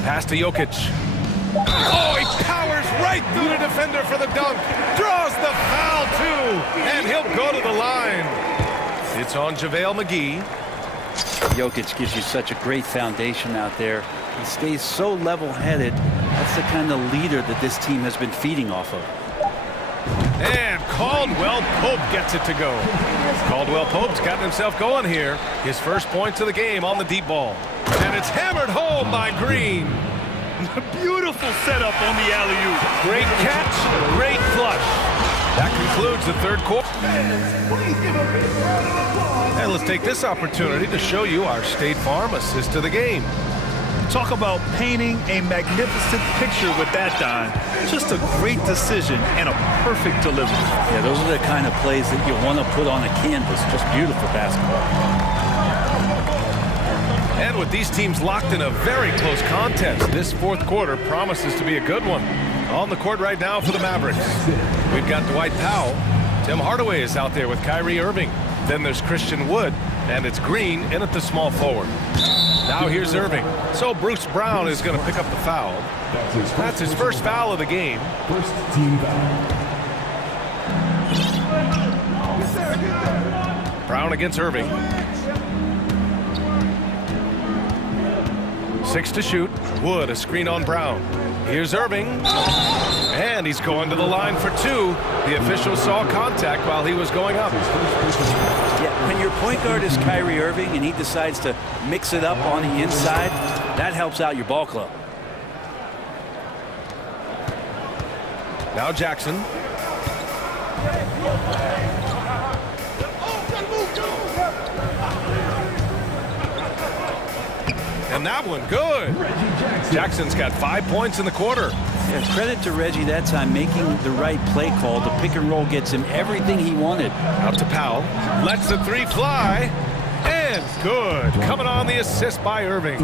Pass to Jokic. Oh, he powers right through the defender for the dunk. Draws the foul, too. And he'll go to the line. It's on JaVale McGee. Jokic gives you such a great foundation out there. He stays so level-headed. That's the kind of leader that this team has been feeding off of. And Caldwell Pope gets it to go. Caldwell Pope's gotten himself going here. His first points of the game on the deep ball. And it's hammered home by Green. Beautiful setup on the alley-oop. Great catch, great flush. That concludes the third quarter. And let's take this opportunity to show you our State Farm assist of the game. Talk about painting a magnificent picture with that dime. Just a great decision and a perfect delivery. Yeah, those are the kind of plays that you want to put on a canvas. Just beautiful basketball. And with these teams locked in a very close contest, this fourth quarter promises to be a good one. On the court right now for the Mavericks, we've got Dwight Powell. Tim Hardaway is out there with Kyrie Irving. Then there's Christian Wood, and it's Green in at the small forward. Now here's Irving. So Bruce Brown is going to pick up the foul. That's his first foul of the game. First team foul. Brown against Irving. 6 to shoot. Wood, a screen on Brown. Here's Irving. And he's going to the line for 2. The official saw contact while he was going up. Yeah, when your point guard is Kyrie Irving and he decides to mix it up on the inside, that helps out your ball club. Now Jackson. And that one good. Jackson's got 5 points in the quarter. Yeah, credit to Reggie that time making the right play call. The pick and roll gets him everything he wanted. Out to Powell. Lets the 3 fly. And good. Coming on the assist by Irving.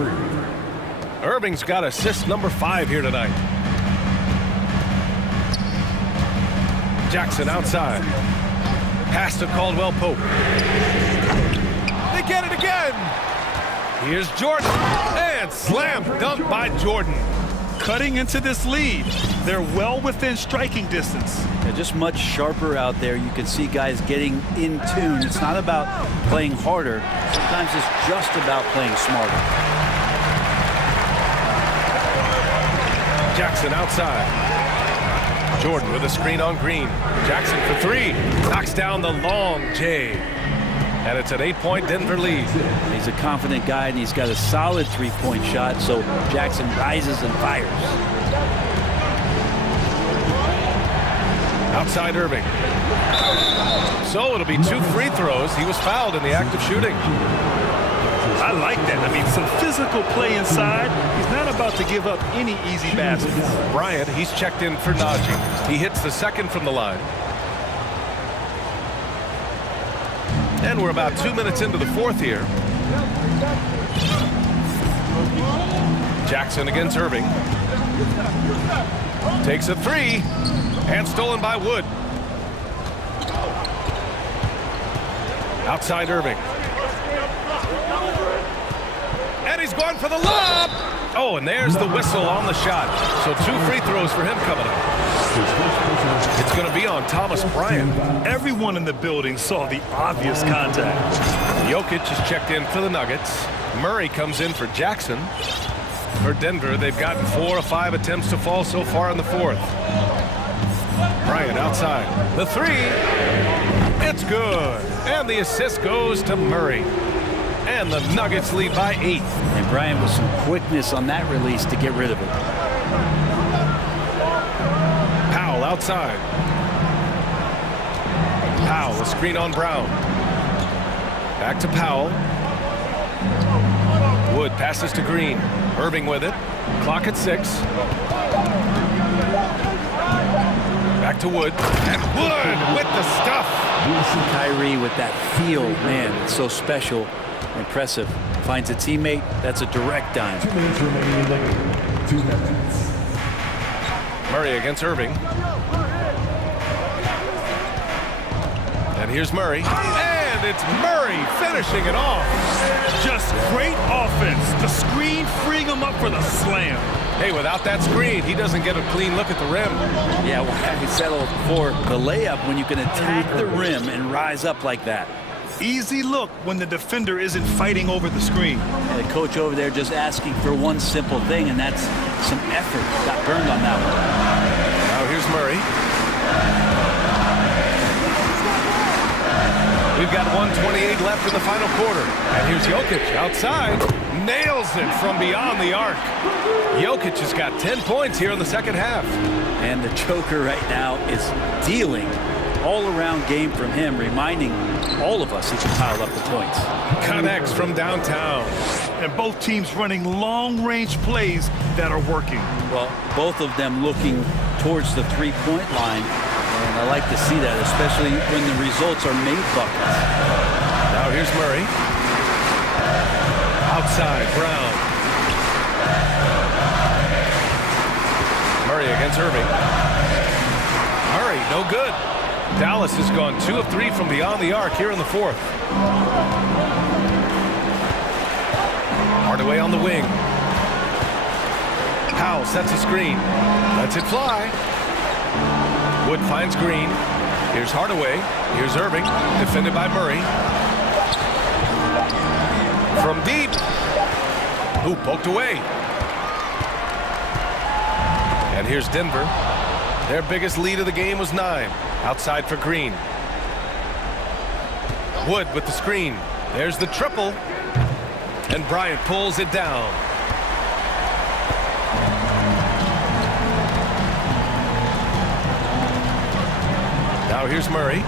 Irving's got assist number 5 here tonight. Jackson outside. Pass to Caldwell Pope. They get it again. Here's Jordan. And slam dunk by Jordan. Cutting into this lead. They're well within striking distance. They're just much sharper out there. You can see guys getting in tune. It's not about playing harder. Sometimes it's just about playing smarter. Jackson outside. Jordan with a screen on Green. Jackson for 3. Knocks down the long J. And it's an 8-point Denver lead. He's a confident guy, and he's got a solid three-point shot, so Jackson rises and fires. Outside Irving. So it'll be 2 free throws. He was fouled in the act of shooting. I like that. I mean, some physical play inside. He's not about to give up any easy baskets. Bryant, he's checked in for Najee. He hits the second from the line. And we're about 2 minutes into the fourth here. Jackson against Irving. Takes a 3. And stolen by Wood. Outside Irving. And he's going for the lob. Oh, and there's the whistle on the shot. So 2 free throws for him coming up. It's going to be on Thomas Bryant. Everyone in the building saw the obvious contact. Jokic is checked in for the Nuggets. Murray comes in for Jackson. For Denver, they've gotten 4 of 5 attempts to fall so far in the fourth. Bryant outside. The 3. It's good. And the assist goes to Murray. And the Nuggets lead by 8. And Bryant with some quickness on that release to get rid of it. Powell outside. Powell, a screen on Brown. Back to Powell. Wood passes to Green. Irving with it. Clock at 6. Back to Wood. And Wood with the stuff. Kyrie with that feel, man, it's so special. Impressive. Finds a teammate. That's a direct dime. 2 minutes remaining. 2 minutes. Murray against Irving. And here's Murray. And it's Murray finishing it off. Just great offense. The screen freeing him up for the slam. Hey, without that screen, he doesn't get a clean look at the rim. Yeah, well, I settled for the layup when you can attack the rim and rise up like that. Easy look when the defender isn't fighting over the screen. And the coach over there just asking for one simple thing, and that's some effort. Got burned on that one. Now here's Murray. We've got 1:28 left in the final quarter. And here's Jokic outside. Nails it from beyond the arc. Jokic has got 10 points here in the second half. And the choker right now is dealing. All-around game from him, reminding all of us he can pile up the points. Connects from downtown. And both teams running long-range plays that are working. Well, both of them looking towards the three-point line. And I like to see that, especially when the results are made buckets. Now here's Murray. Outside, Brown. Murray against Irving. Murray, no good. Dallas has gone 2 of 3 from beyond the arc here in the fourth. Hardaway on the wing. Powell sets a screen. Lets it fly. Wood finds Green. Here's Hardaway. Here's Irving. Defended by Murray. From deep. Ooh, poked away. And here's Denver. Their biggest lead of the game was 9. Outside for Green. Wood with the screen. There's the triple. And Bryant pulls it down. Now here's Murray.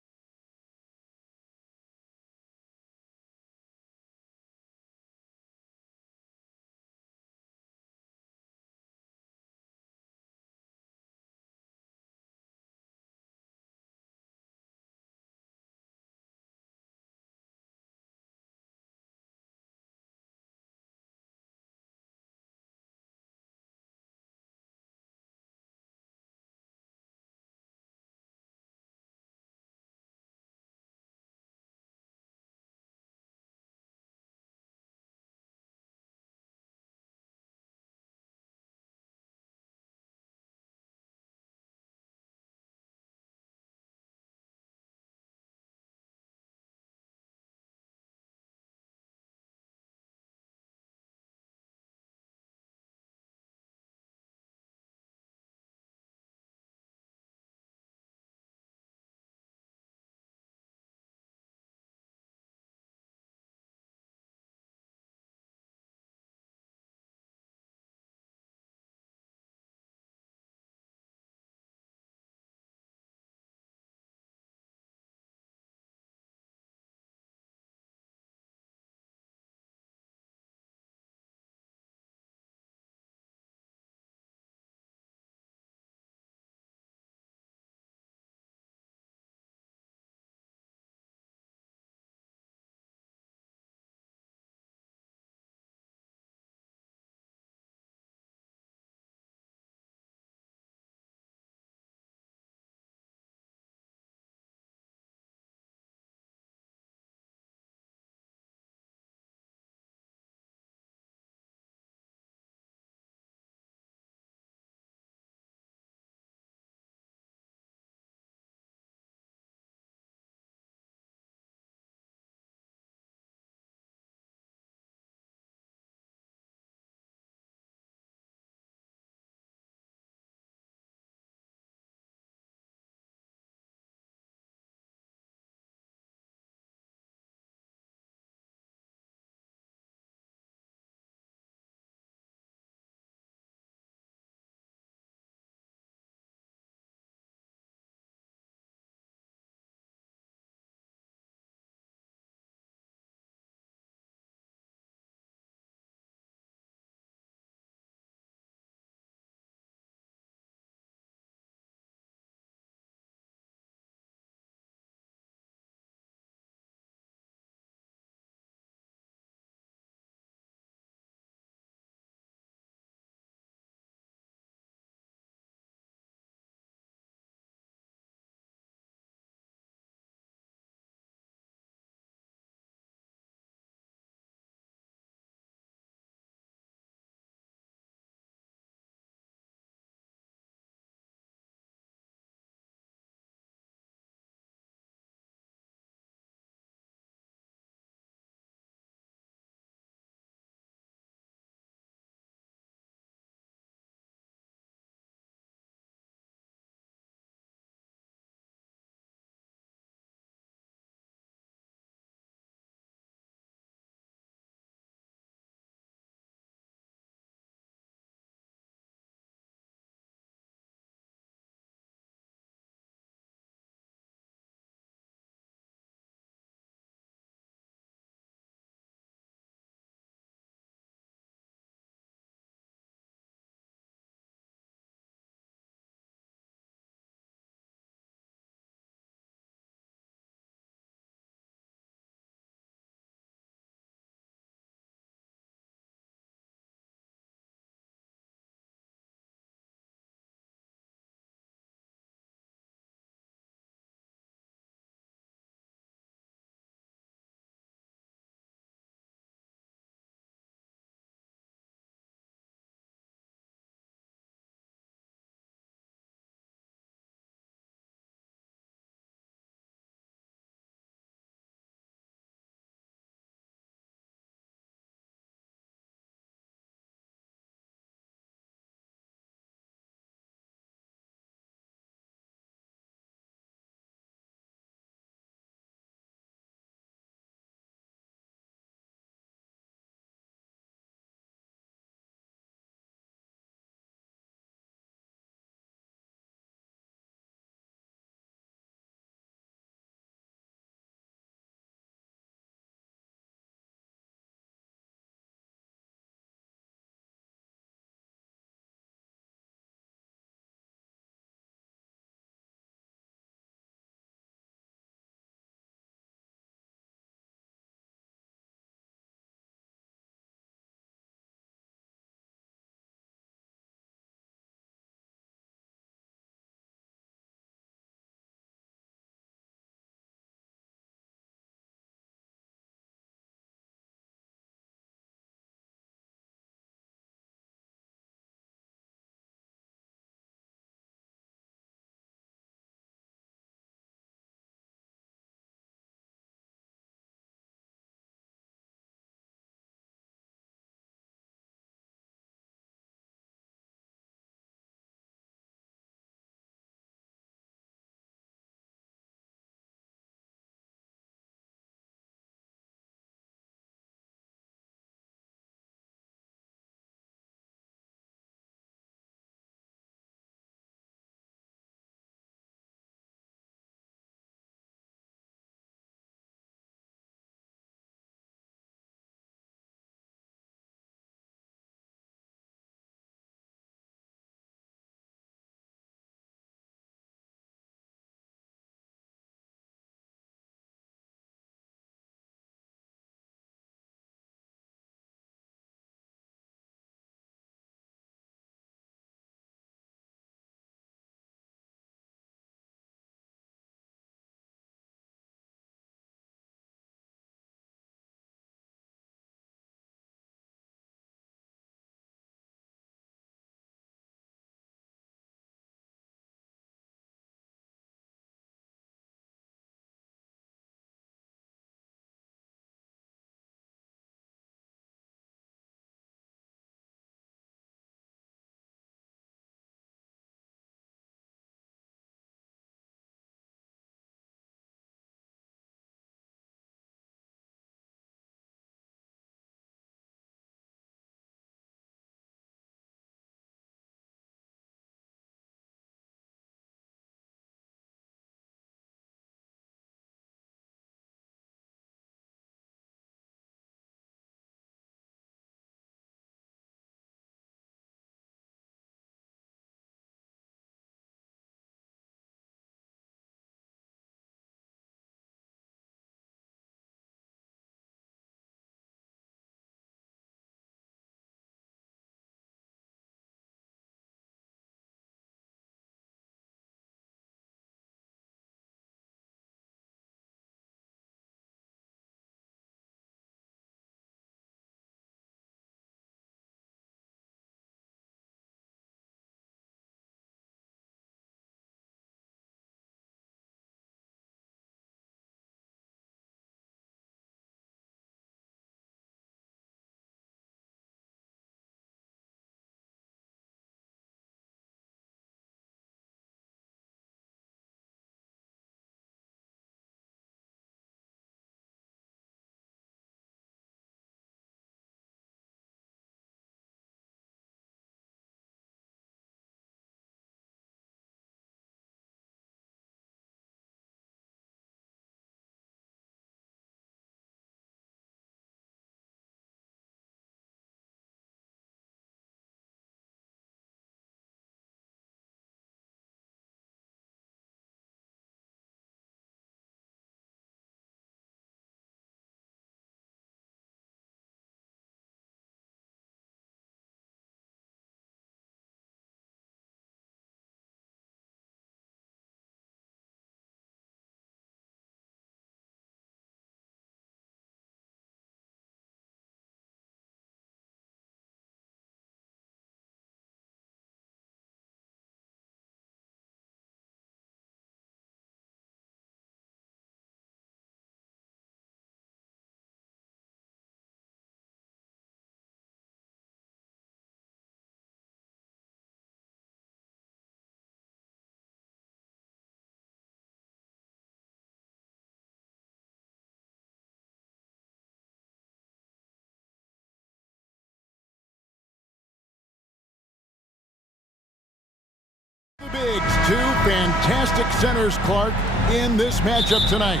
bigs, two fantastic centers, Clark, in this matchup tonight.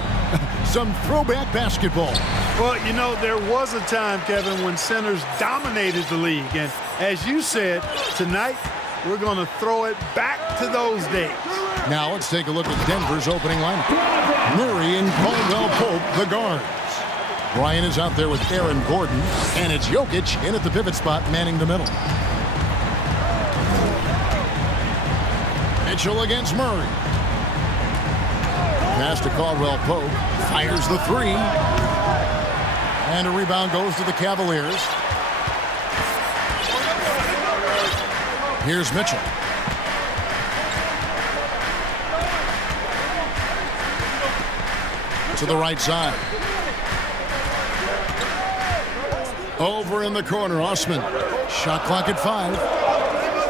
Some throwback basketball. Well, you know, there was a time, Kevin, when centers dominated the league. And as you said, tonight we're going to throw it back to those days. Now let's take a look at Denver's opening lineup. Murray and Caldwell Pope, the guards. Bryant is out there with Aaron Gordon, and it's Jokic in at the pivot spot, manning the middle. Mitchell against Murray. Pass to Caldwell Pope. Fires the three. And a rebound goes to the Cavaliers. Here's Mitchell. To the right side. Over in the corner, Osman. Shot clock at 5.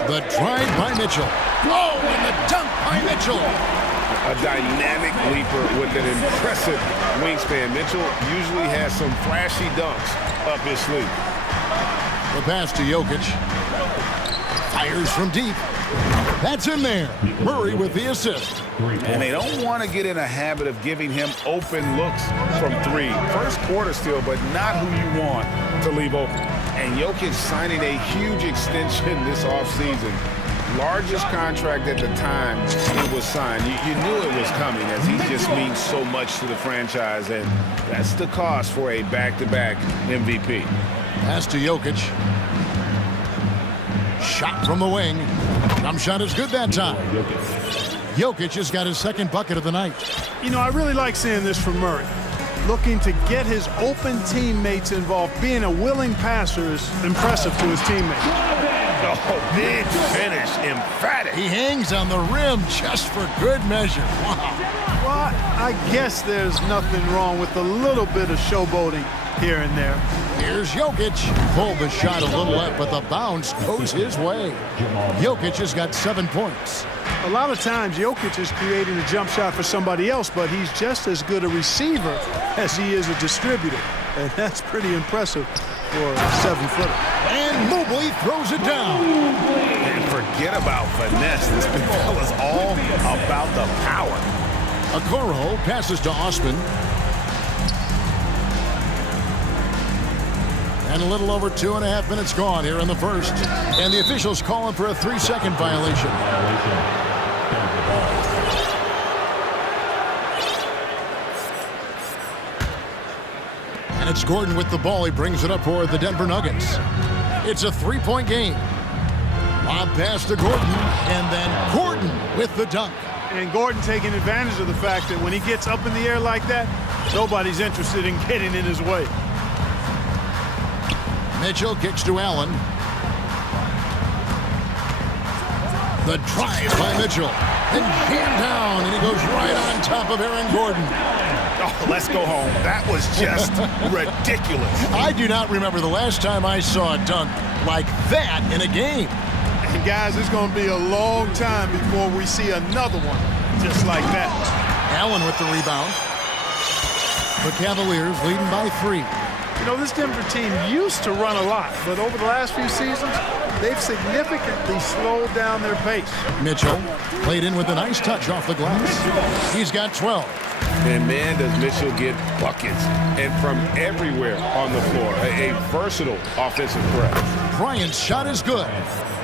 The drive by Mitchell. Oh, and the dunk by Mitchell. A dynamic leaper with an impressive wingspan. Mitchell usually has some flashy dunks up his sleeve. The pass to Jokic. Fires from deep. That's in there. Murray with the assist. And they don't want to get in a habit of giving him open looks from three. First quarter still, but not who you want to leave open. And Jokic signing a huge extension this offseason. Largest contract at the time it was signed. You knew it was coming, as he just means so much to the franchise, and that's the cost for a back-to-back MVP. Pass to Jokic. Shot from the wing. Jump shot is good that time. Jokic has got his second bucket of the night. You know, I really like seeing this from Murray. Looking to get his open teammates involved. Being a willing passer is impressive to his teammates. Oh, big finish, emphatic. He hangs on the rim just for good measure. Wow. Well, I guess there's nothing wrong with a little bit of showboating here and there. Here's Jokic. Pulled the shot a little left, but the bounce goes his way. Jokic has got 7 points. A lot of times, Jokic is creating a jump shot for somebody else, but he's just as good a receiver as he is a distributor. And that's pretty impressive for a 7-footer. And Mobley throws it down. And forget about finesse. This ball is all about the power. Okoro passes to Osman. And a little over 2.5 minutes gone here in the first. And the officials calling for a 3-second violation. And it's Gordon with the ball. He brings it up for the Denver Nuggets. It's a 3-point game. Lob pass to Gordon, and then Gordon with the dunk. And Gordon taking advantage of the fact that when he gets up in the air like that, nobody's interested in getting in his way. Mitchell kicks to Allen. The drive by Mitchell. And jammed down, and he goes right on top of Aaron Gordon. Oh, let's go home. That was just ridiculous. I do not remember the last time I saw a dunk like that in a game. And guys, it's going to be a long time before we see another one just like that. Allen with the rebound. The Cavaliers leading by 3. You know, this Denver team used to run a lot, but over the last few seasons, they've significantly slowed down their pace. Mitchell played in with a nice touch off the glass. He's got 12. And man, does Mitchell get buckets, and from everywhere on the floor. A versatile offensive threat. Bryant's shot is good.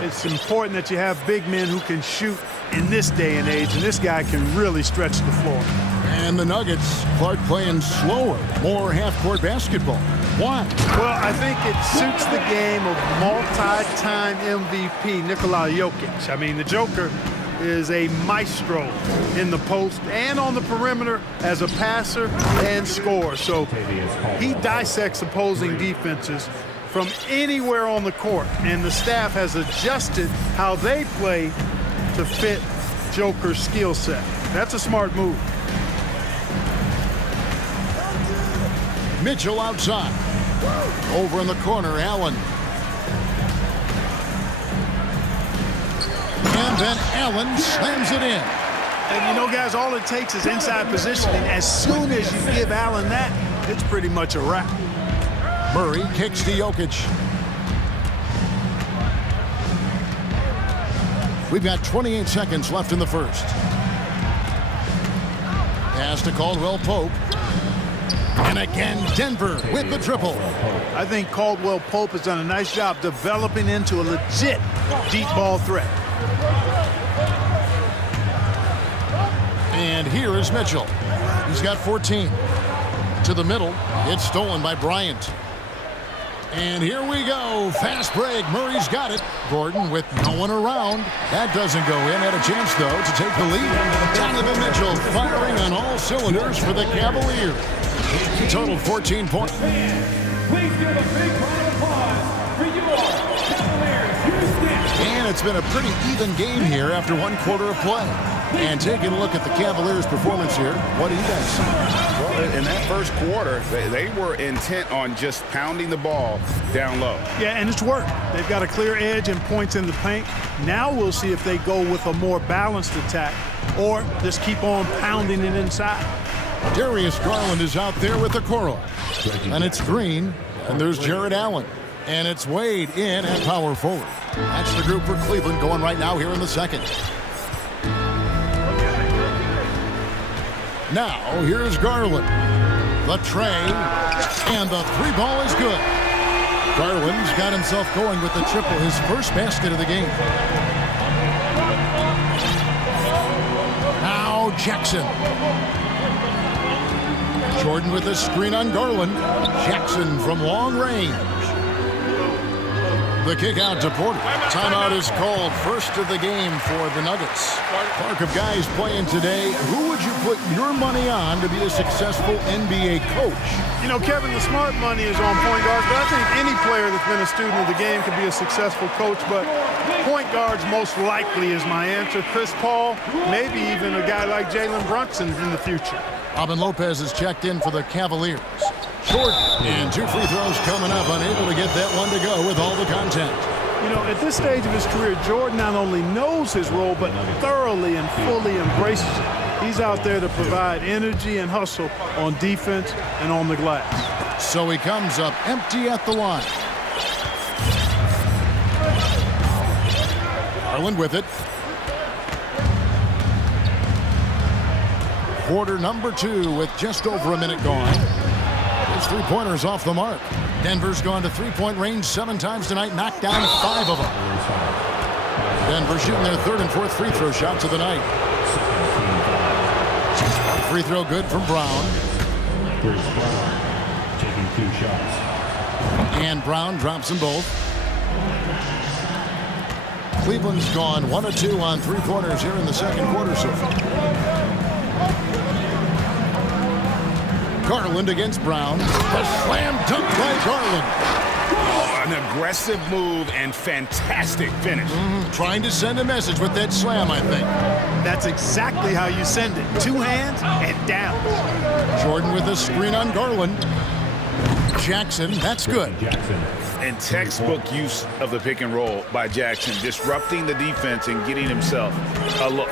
It's important that you have big men who can shoot in this day and age, and this guy can really stretch the floor. And the Nuggets, Clark, playing slower, more half-court basketball. Why? Well, I think it suits the game of multi-time MVP Nikola Jokic. I mean, the Joker is a maestro in the post and on the perimeter as a passer and scorer. So he dissects opposing defenses from anywhere on the court, and the staff has adjusted how they play to fit Joker's skill set. That's a smart move. Mitchell outside. Over in the corner, Allen. And then Allen slams it in. And you know, guys, all it takes is inside positioning. As soon as you give Allen that, it's pretty much a wrap. Murray kicks to Jokic. We've got 28 seconds left in the first. Pass to Caldwell Pope. And again, Denver with the triple. I think Caldwell Pope has done a nice job developing into a legit deep ball threat. And here is Mitchell. He's got 14. To the middle. It's stolen by Bryant. And here we go. Fast break. Murray's got it. Gordon with no one around. That doesn't go in. Had a chance, though, to take the lead. Donovan Mitchell firing on all cylinders for the Cavaliers. Total 14 points. Please give a big round of applause for your Cavaliers Houston. And it's been a pretty even game here after one quarter of play. And taking a look at the Cavaliers' performance here, what do you guys see? Well, in that first quarter, they were intent on just pounding the ball down low. Yeah, and it's worked. They've got a clear edge and points in the paint. Now we'll see if they go with a more balanced attack or just keep on pounding it inside. Darius Garland is out there with the coral. And it's Green, and there's Jared Allen. And it's Wade in at power forward. That's the group for Cleveland going right now here in the second. Now, here's Garland. The tray, and the three ball is good. Garland's got himself going with the triple, his first basket of the game. Now, Jackson. Jordan with a screen on Garland. Jackson from long range. The kick out to Porter. Timeout is called. First of the game for the Nuggets. Park of guys playing today. Who would you put your money on to be a successful NBA coach? You know, Kevin, the smart money is on point guards, but I think any player that's been a student of the game can be a successful coach, but point guards most likely is my answer. Chris Paul, maybe even a guy like Jalen Brunson in the future. Robin Lopez is checked in for the Cavaliers. Jordan, and two free throws coming up, unable to get that one to go with all the contact. You know, at this stage of his career, Jordan not only knows his role, but thoroughly and fully embraces it. He's out there to provide energy and hustle on defense and on the glass. So he comes up empty at the line. Garland with it. Quarter number 2 with just over a minute gone. His three-pointers off the mark. Denver's gone to three-point range 7 times tonight, knocked down 5 of them. Denver shooting their third and fourth free throw shots of the night. Free throw good from Brown. Here's Brown taking 2 shots. And Brown drops them both. Cleveland's gone 1 of 2 on three-pointers here in the second quarter so far. Garland against Brown. The slam dunk by Garland. Oh, an aggressive move and fantastic finish. Trying to send a message with that slam, I think. That's exactly how you send it. 2 hands and down. Jordan with a screen on Garland. Jackson, that's good. And textbook use of the pick and roll by Jackson, disrupting the defense and getting himself a look.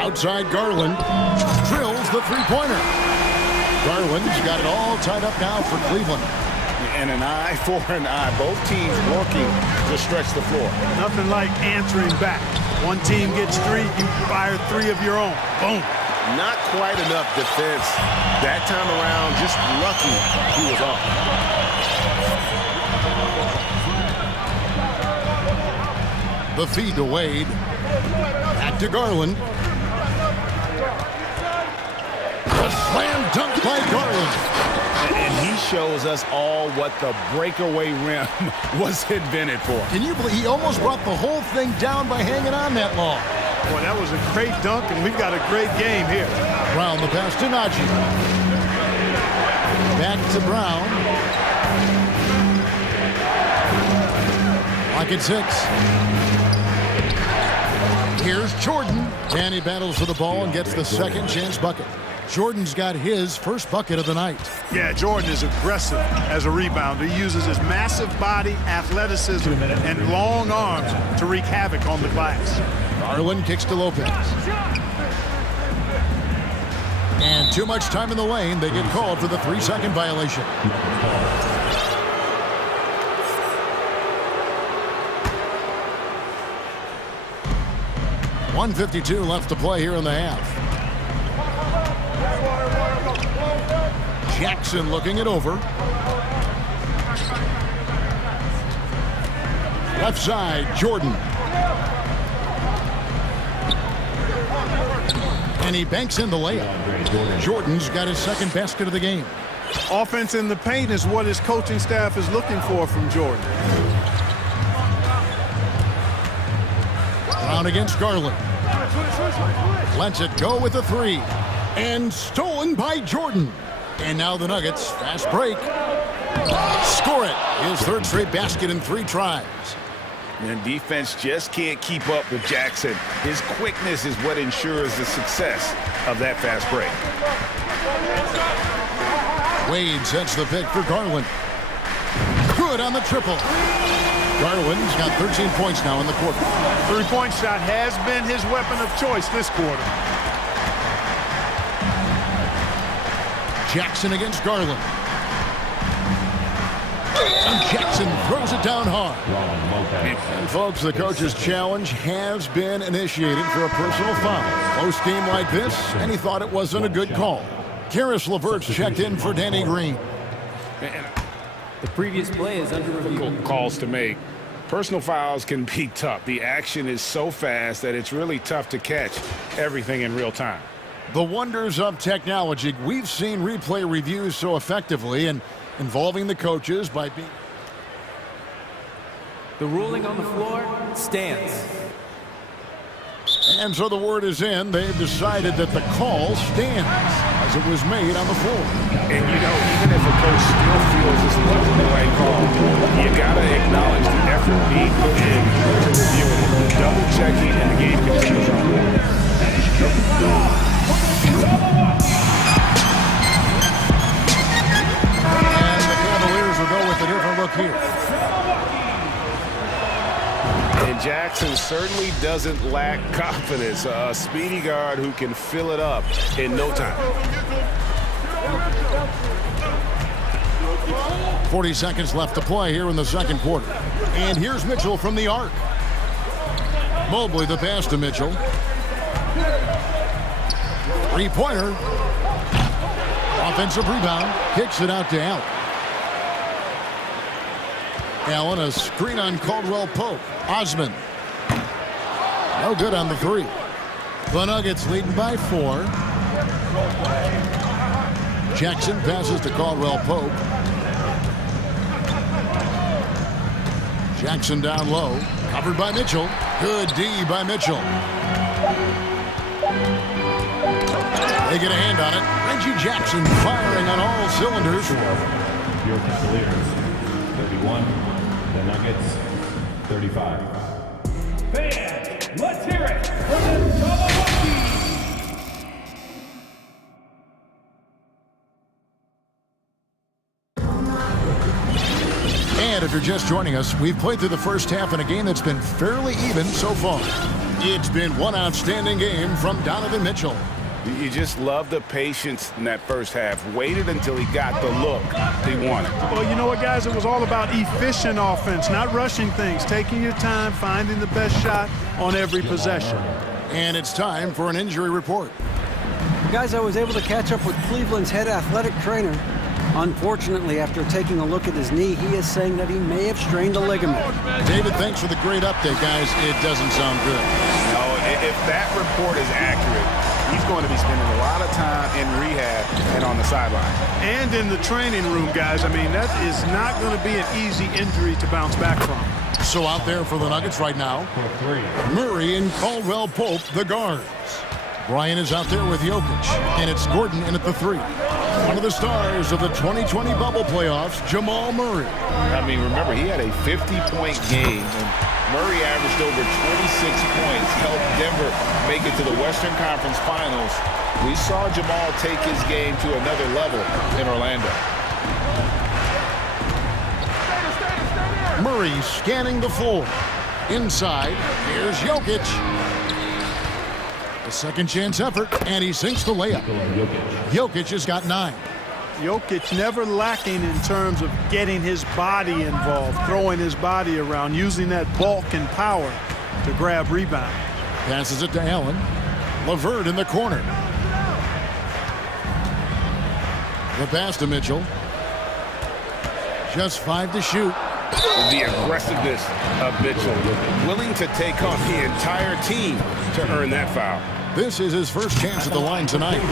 Outside Garland drills the three-pointer. Garland's got it all tied up now for Cleveland. And an eye for an eye. Both teams working to stretch the floor. Nothing like answering back. One team gets 3, you fire 3 of your own. Boom. Not quite enough defense that time around. Just lucky he was off. The feed to Wade. Back to Garland. The slam dunk by Garland. And he shows us all what the breakaway rim was invented for. Can you believe he almost brought the whole thing down by hanging on that long? Boy, that was a great dunk, and we've got a great game here. Brown the pass to Najee. Back to Brown. Lock at 6. Here's Jordan. And he battles for the ball and gets the second chance bucket. Jordan's got his first bucket of the night. Yeah, Jordan is aggressive as a rebounder. He uses his massive body, athleticism, and long arms to wreak havoc on the glass. Garland kicks to Lopez. And too much time in the lane. They get called for the 3-second violation. 1:52 left to play here in the half. Jackson looking it over. Left side, Jordan. And he banks in the layup. Jordan's got his second basket of the game. Offense in the paint is what his coaching staff is looking for from Jordan. Brown against Garland. Lets it go with a three. And stolen by Jordan. And now the Nuggets, fast break. Score it. His third straight basket in 3 tries. And defense just can't keep up with Jackson. His quickness is what ensures the success of that fast break. Wade sets the pick for Garland. Good on the triple. Garland's got 13 points now in the quarter. Three-point shot has been his weapon of choice this quarter. Jackson against Garland. And Jackson throws it down hard. And folks, the coach's challenge has been initiated for a personal foul. Close game like this, and he thought it wasn't a good call. Karis LeVert's checked in for Danny Green. The previous play is under review. Calls to make. Personal fouls can be tough. The action is so fast that it's really tough to catch everything in real time. The wonders of technology. We've seen replay reviews so effectively and involving the coaches by being... The ruling on the floor stands. And so the word is in. They've decided that the call stands as it was made on the floor. And, you know, even if a coach still feels this wasn't the right call, you got to acknowledge the effort being put in to review it. Double-checking, and the game continues on. And the Cavaliers will go with a different look here. And Jackson certainly doesn't lack confidence. A speedy guard who can fill it up in no time. 40 seconds left to play here in the second quarter. And here's Mitchell from the arc. Mobley the pass to Mitchell. Three-pointer. Offensive rebound. Kicks it out to Allen. Allen, a screen on Caldwell Pope. Osman. No good on the three. The Nuggets leading by 4. Jackson passes to Caldwell Pope. Jackson down low. Covered by Mitchell. Good D by Mitchell. They get a hand on it. Reggie Jackson firing on all cylinders. Your Cavaliers, 31. The Nuggets, 35. Fans, let's hear it from the Milwaukee. And if you're just joining us, we've played through the first half in a game that's been fairly even so far. It's been one outstanding game from Donovan Mitchell. You just love the patience in that first half. Waited until he got the look he wanted. Well, you know what, guys? It was all about efficient offense, not rushing things, taking your time, finding the best shot on every possession. And it's time for an injury report. Guys, I was able to catch up with Cleveland's head athletic trainer. Unfortunately, after taking a look at his knee, he is saying that he may have strained a ligament. David, thanks for the great update, guys. It doesn't sound good. No, if that report is accurate, he's going to be spending a lot of time in rehab and on the sideline. And in the training room, guys. I mean, that is not going to be an easy injury to bounce back from. So out there for the Nuggets right now, Murray and Caldwell Pope, the guards. Bryant is out there with Jokic, and it's Gordon in at the 3. One of the stars of the 2020 bubble playoffs, Jamal Murray. I mean, remember, he had a 50-point game, and Murray averaged over 26 points, helped Denver make it to the Western Conference Finals. We saw Jamal take his game to another level in Orlando. Murray scanning the floor. Inside, here's Jokic. A second chance effort, and he sinks the layup. Jokic has got 9. Jokic never lacking in terms of getting his body involved, throwing his body around, using that bulk and power to grab rebound. Passes it to Allen. LeVert in the corner. The pass to Mitchell. Just 5 to shoot. The aggressiveness of Mitchell, willing to take on the entire team to earn that foul. This is his first chance at the line tonight.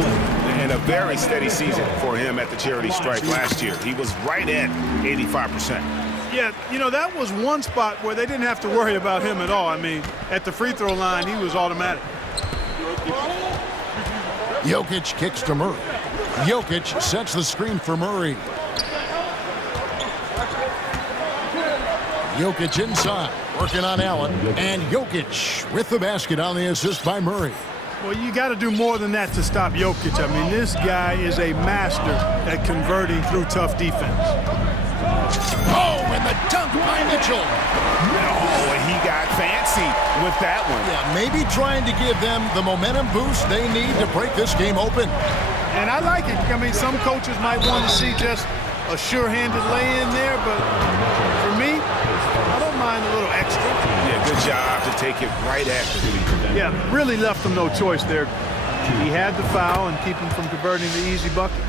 And a very steady season for him at the charity stripe last year. He was right at 85%. Yeah, you know, that was one spot where they didn't have to worry about him at all. I mean, at the free throw line, he was automatic. Jokic kicks to Murray. Jokic sets the screen for Murray. Jokic inside, working on Allen. And Jokic with the basket on the assist by Murray. Well, you got to do more than that to stop Jokic. I mean, this guy is a master at converting through tough defense. Oh, and the dunk by Mitchell. Oh, he got fancy with that one. Yeah, maybe trying to give them the momentum boost they need to break this game open. And I like it. I mean, some coaches might want to see just a sure-handed lay-in there, but for me, I don't mind a little extra. Yeah, good job to take it right after. Yeah, really left him no choice there. He had the foul and keep him from converting the easy bucket.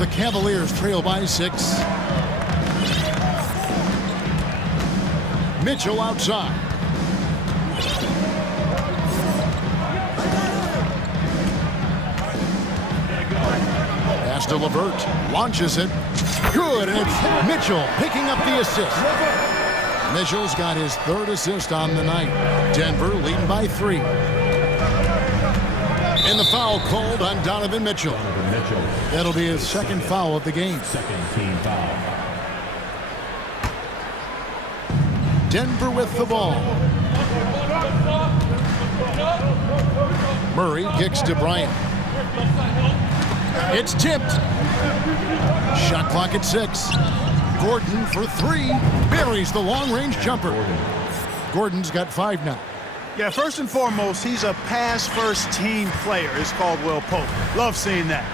The Cavaliers trail by 6. Mitchell outside. Pass to LeVert. Launches it. Good, and it's Mitchell picking up the assist. Mitchell's got his 3rd assist on the night. Denver leading by 3. And the foul called on Donovan Mitchell. That'll be his 2nd foul of the game. Second team foul. Denver with the ball. Murray kicks to Bryant. It's tipped. Shot clock at 6. Gordon for 3. Buries the long-range jumper. Gordon's got 5 now. Yeah, first and foremost, he's a pass-first team player, is Caldwell Pope. Love seeing that.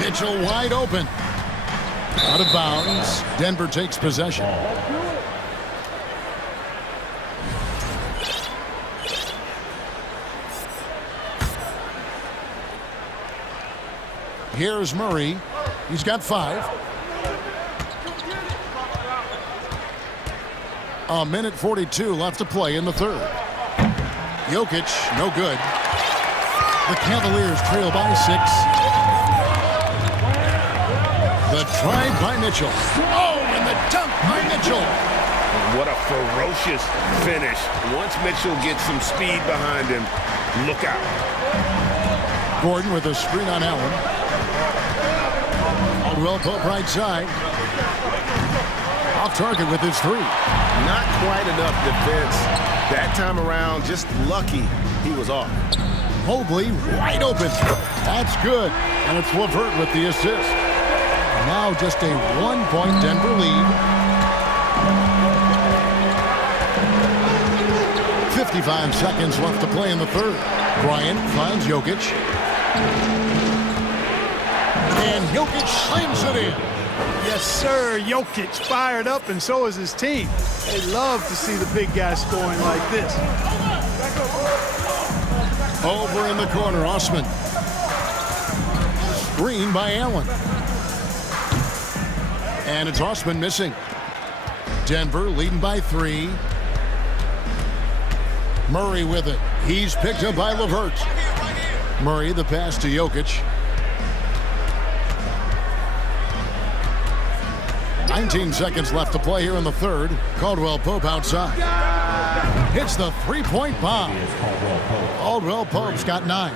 Mitchell wide open. Out of bounds. Denver takes possession. Here's Murray. He's got 5. A minute 42 left to play in the 3rd. Jokic, no good. The Cavaliers trail by 6. The try by Mitchell. Oh, and the dunk by Mitchell. What a ferocious finish. Once Mitchell gets some speed behind him, look out. Gordon with a screen on Allen. Caldwell Pope right side. Off target with his 3. Not quite enough defense that time around. Just lucky he was off. Mobley wide open. That's good. And it's LeVert with the assist. Now just a 1-point Denver lead. 55 seconds left to play in the 3rd. Bryant finds Jokic. And Jokic slams it in. Yes, sir. Jokic fired up, and so is his team. They love to see the big guy scoring like this. Over in the corner, Osman. Screen by Allen. And it's Osman missing. Denver leading by 3. Murray with it. He's picked up by LeVert. Murray the pass to Jokic. 19 seconds left to play here in the 3rd. Caldwell Pope outside. Hits the 3-point bomb. Caldwell Pope's got 9.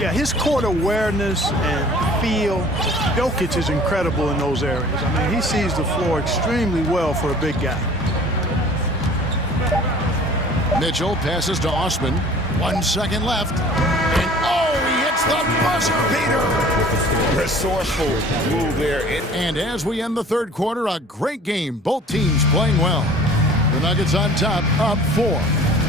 Yeah, his court awareness and feel. Jokic is incredible in those areas. I mean, he sees the floor extremely well for a big guy. Mitchell passes to Osman. 1 second left. And oh, he hits the buzzer beater. Resourceful move there. And as we end the 3rd quarter, a great game. Both teams playing well. The Nuggets on top, up 4.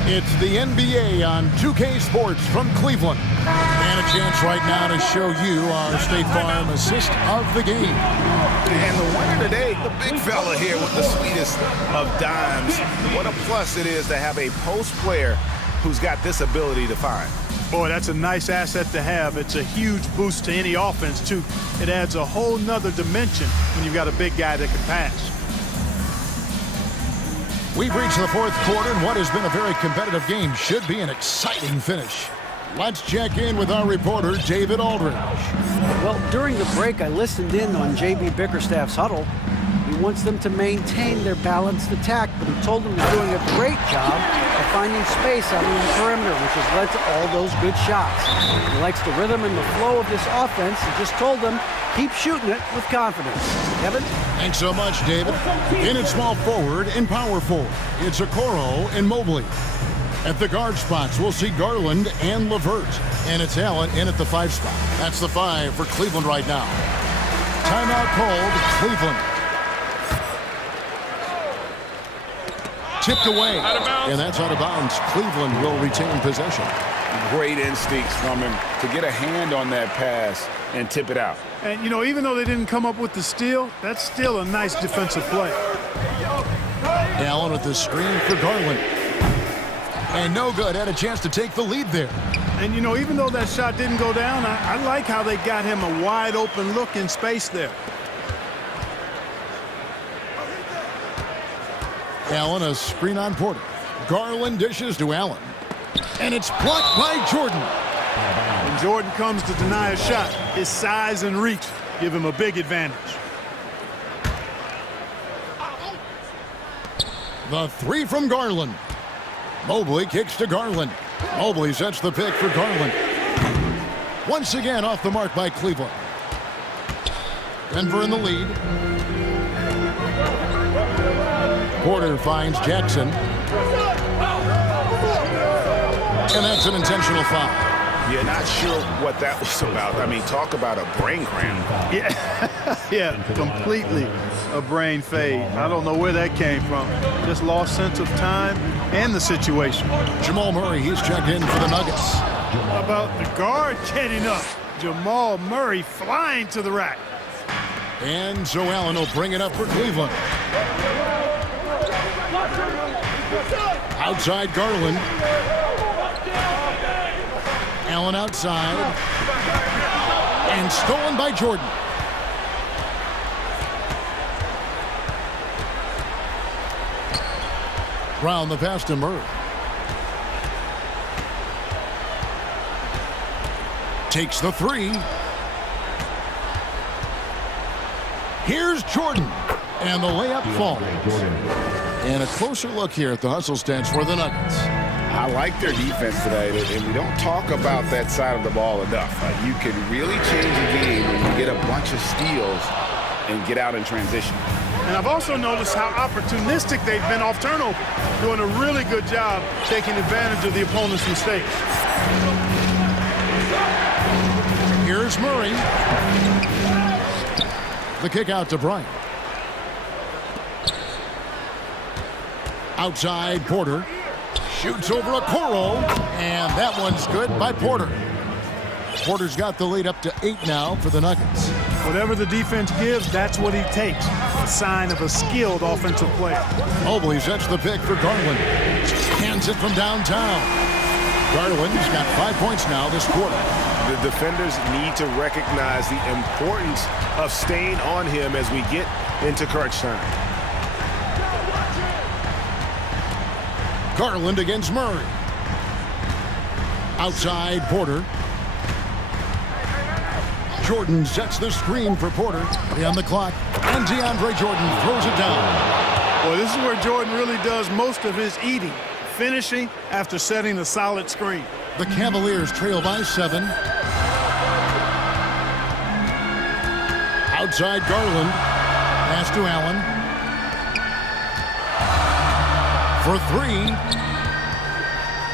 It's the NBA on 2K Sports from Cleveland. And a chance right now to show you our State Farm assist of the game. And the winner today, the big fella here with the sweetest of dimes. What a plus it is to have a post player who's got this ability to find. Boy, that's a nice asset to have. It's a huge boost to any offense, too. It adds a whole nother dimension when you've got a big guy that can pass. We've reached the fourth quarter, and what has been a very competitive game should be an exciting finish. Let's check in with our reporter, David Aldridge. Well, during the break, I listened in on J.B. Bickerstaff's huddle. He wants them to maintain their balanced attack, but he told them they're doing a great job of finding space out on the perimeter, which has led to all those good shots. He likes the rhythm and the flow of this offense. He just told them, keep shooting it with confidence. Kevin? Thanks so much, David. In at small forward and power forward, it's Okoro and Mobley. At the guard spots, we'll see Garland and LeVert. And it's Allen in at the 5 spot. That's the 5 for Cleveland right now. Timeout called, Cleveland. Tipped away. And that's out of bounds. Cleveland will retain possession. Great instincts from him to get a hand on that pass and tip it out. And, you know, even though they didn't come up with the steal, that's still a nice defensive play. Allen with the screen for Garland. And no good. Had a chance to take the lead there. And, you know, even though that shot didn't go down, I like how they got him a wide open look in space there. Allen, a screen on Porter. Garland dishes to Allen. And it's blocked by Jordan. When Jordan comes to deny a shot, his size and reach give him a big advantage. The 3 from Garland. Mobley kicks to Garland. Mobley sets the pick for Garland. Once again off the mark by Cleveland. Denver in the lead. Porter finds Jackson. And that's an intentional foul. Yeah, not sure what that was about. I mean, talk about a brain cramp. Yeah, completely a brain fade. I don't know where that came from. Just lost sense of time and the situation. Jamal Murray, he's checked in for the Nuggets. How about the guard getting up? Jamal Murray flying to the rack. And so Allen will bring it up for Cleveland. Outside Garland. Allen outside. And stolen by Jordan. Brown the pass to Murray. Takes the 3. Here's Jordan. And the layup falls. And a closer look here at the hustle stats for the Nuggets. I like their defense today, and we don't talk about that side of the ball enough. You can really change a game when you get a bunch of steals and get out in transition. And I've also noticed how opportunistic they've been off turnover, doing a really good job taking advantage of the opponent's mistakes. Here's Murray. The kick out to Bryant. Outside Porter. Shoots over Okoro, and that one's good by Porter. Porter's got the lead up to 8 now for the Nuggets. Whatever the defense gives, that's what he takes. A sign of a skilled offensive player. Mobley sets the pick for Garland. Hands it from downtown. Garland's got 5 points now this quarter. The defenders need to recognize the importance of staying on him as we get into crunch time. Garland against Murray. Outside Porter. Jordan sets the screen for Porter. On the clock. And DeAndre Jordan throws it down. Well, this is where Jordan really does most of his eating. Finishing after setting a solid screen. The Cavaliers trail by 7. Outside Garland. Pass to Allen. For 3.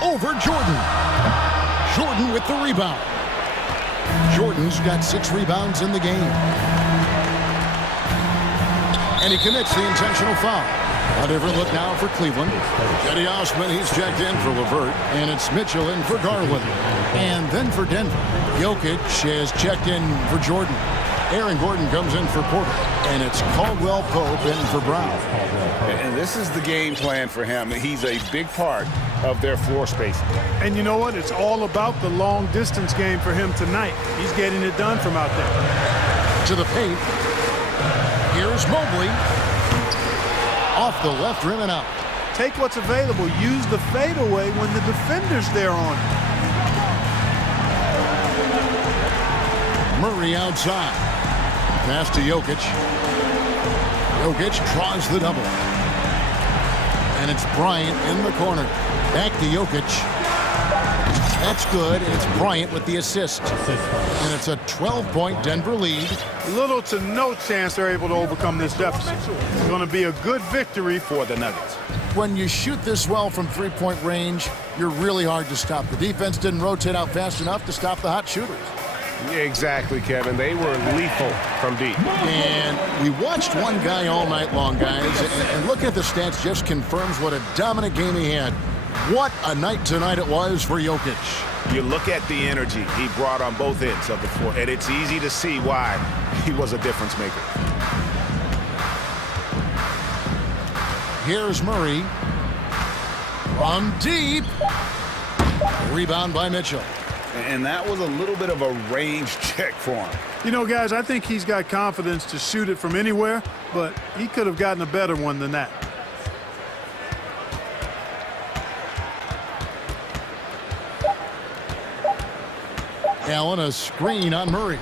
Over Jordan. Jordan with the rebound. Jordan's got 6 rebounds in the game. And he commits the intentional foul. A different look now for Cleveland. Eddie Osman, he's checked in for LeVert, and it's Mitchell in for Garland. And then for Denver, Jokic has checked in for Jordan. Aaron Gordon comes in for Porter, and it's Caldwell Pope in for Brown. And this is the game plan for him. He's a big part of their floor space. And you know what? It's all about the long distance game for him tonight. He's getting it done from out there. To the paint. Here's Mobley. Off the left rim and out. Take what's available. Use the fadeaway when the defender's there on it. Murray outside. Pass to Jokic. Jokic draws the double. And it's Bryant in the corner. Back to Jokic. That's good, and it's Bryant with the assist. And it's a 12-point Denver lead. Little to no chance they're able to overcome this deficit. It's going to be a good victory for the Nuggets. When you shoot this well from three-point range, you're really hard to stop. The defense didn't rotate out fast enough to stop the hot shooters. Exactly, Kevin. They were lethal from deep. And we watched one guy all night long, guys, and looking at the stats just confirms what a dominant game he had. What a night tonight it was for Jokic. You look at the energy he brought on both ends of the floor, and it's easy to see why he was a difference maker. Here's Murray. From deep. Rebound by Mitchell. And that was a little bit of a range check for him. You know, guys, I think he's got confidence to shoot it from anywhere, but he could have gotten a better one than that. Allen, a screen on Murray.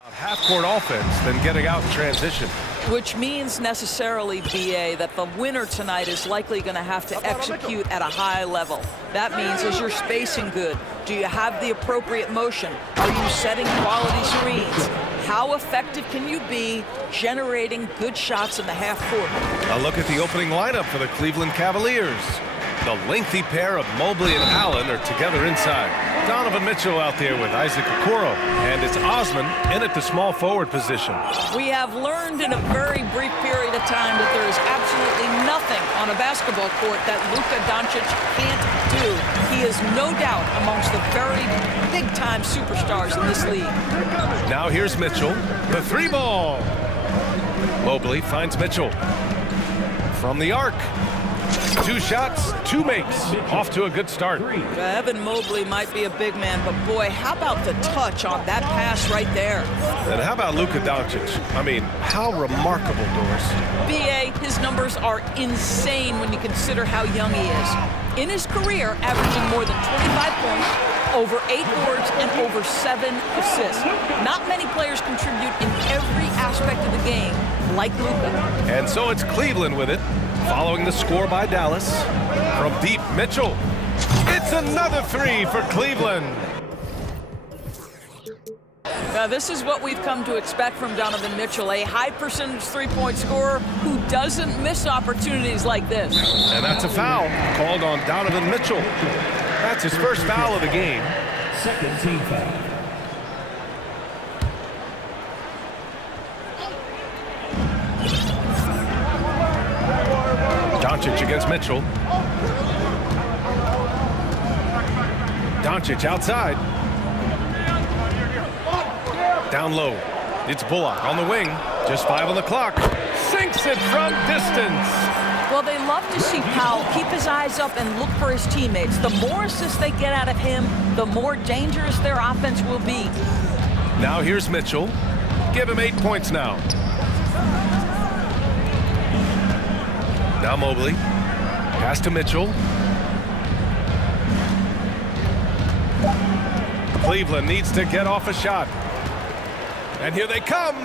Half-court offense, then getting out in transition. Which means necessarily, BA, that the winner tonight is likely going to have to execute at a high level. That means, is your spacing good? Do you have the appropriate motion? Are you setting quality screens? How effective can you be generating good shots in the half court? A look at the opening lineup for the Cleveland Cavaliers. The lengthy pair of Mobley and Allen are together inside. Donovan Mitchell out there with Isaac Okoro, and it's Osman in at the small forward position. We have learned in a very brief period of time that there is absolutely nothing on a basketball court that Luka Doncic can't do. He is no doubt amongst the very big-time superstars in this league. Now here's Mitchell, the three ball. Mobley finds Mitchell from the arc. 2 shots, 2 makes. Off to a good start. Evan Mobley might be a big man, but boy, how about the touch on that pass right there? And how about Luka Doncic? I mean, how remarkable, Doris. BA, his numbers are insane when you consider how young he is. In his career, averaging more than 25 points, over 8 boards, and over 7 assists. Not many players contribute in every aspect of the game like Luka. And so it's Cleveland with it. Following the score by Dallas. From deep, Mitchell. It's another 3 for Cleveland. Now, this is what we've come to expect from Donovan Mitchell, a high-percentage three-point scorer who doesn't miss opportunities like this. And that's a foul called on Donovan Mitchell. That's his first foul of the game. Second team foul. Doncic against Mitchell. Doncic outside. Down low. It's Bullock on the wing. Just 5 on the clock. Sinks it from distance. Well, they love to see Powell keep his eyes up and look for his teammates. The more assists they get out of him, the more dangerous their offense will be. Now here's Mitchell. Give him 8 points now. Now Mobley. Pass to Mitchell. Cleveland needs to get off a shot. And here they come.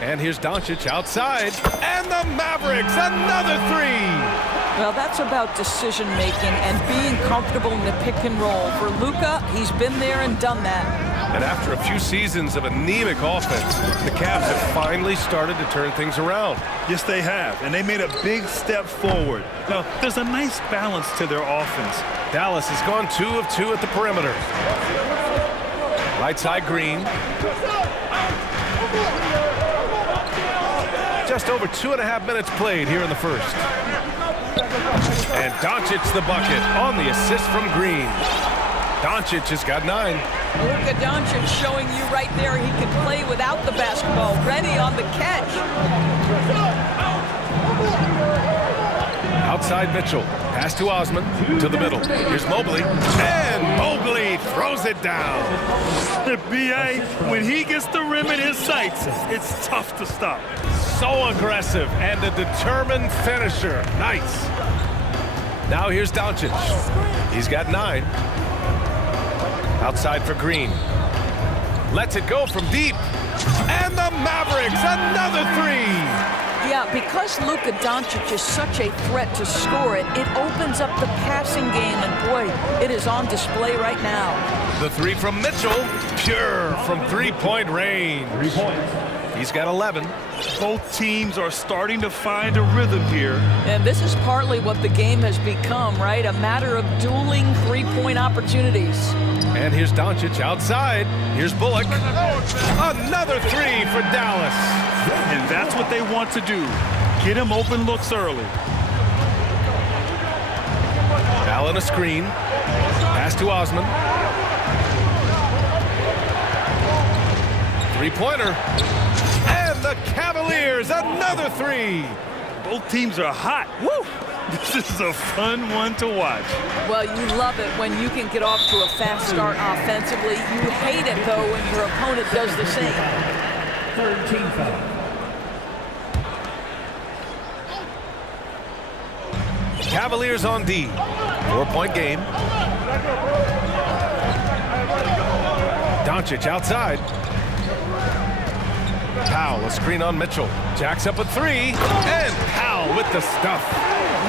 And here's Doncic outside. And the Mavericks, another 3. Well, that's about decision-making and being comfortable in the pick and roll. For Luka, he's been there and done that. And after a few seasons of anemic offense, the Cavs have finally started to turn things around. Yes, they have, and they made a big step forward. Now, there's a nice balance to their offense. Dallas has gone 2 of 2 at the perimeter. Right side Green. Just over 2.5 minutes played here in the first. And Doncic the bucket on the assist from Green. Doncic has got 9. Luka Doncic showing you right there he can play without the basketball. Ready on the catch. Outside Mitchell. Pass to Osman. To the middle. Here's Mobley. And Mobley throws it down. The BA, when he gets the rim in his sights, it's tough to stop. So aggressive and a determined finisher. Nice. Now here's Doncic. He's got 9. Outside for Green. Lets it go from deep. And the Mavericks, another 3. Yeah, because Luka Doncic is such a threat to score it, it opens up the passing game, and boy, it is on display right now. The 3 from Mitchell, pure from 3-point range. 3 points. He's got 11. Both teams are starting to find a rhythm here. And this is partly what the game has become, right? A matter of dueling 3-point opportunities. And here's Doncic outside. Here's Bullock. Another 3 for Dallas. And that's what they want to do. Get him open looks early. Allen a screen. Pass to Osman. 3-pointer. And the Cavaliers, another 3. Both teams are hot. Woo! This is a fun one to watch. Well, you love it when you can get off to a fast start offensively. You hate it, though, when your opponent does the same. Third team foul. Cavaliers on D. 4-point game. Doncic outside. Powell, a screen on Mitchell. Jacks up a three, and Powell with the stuff.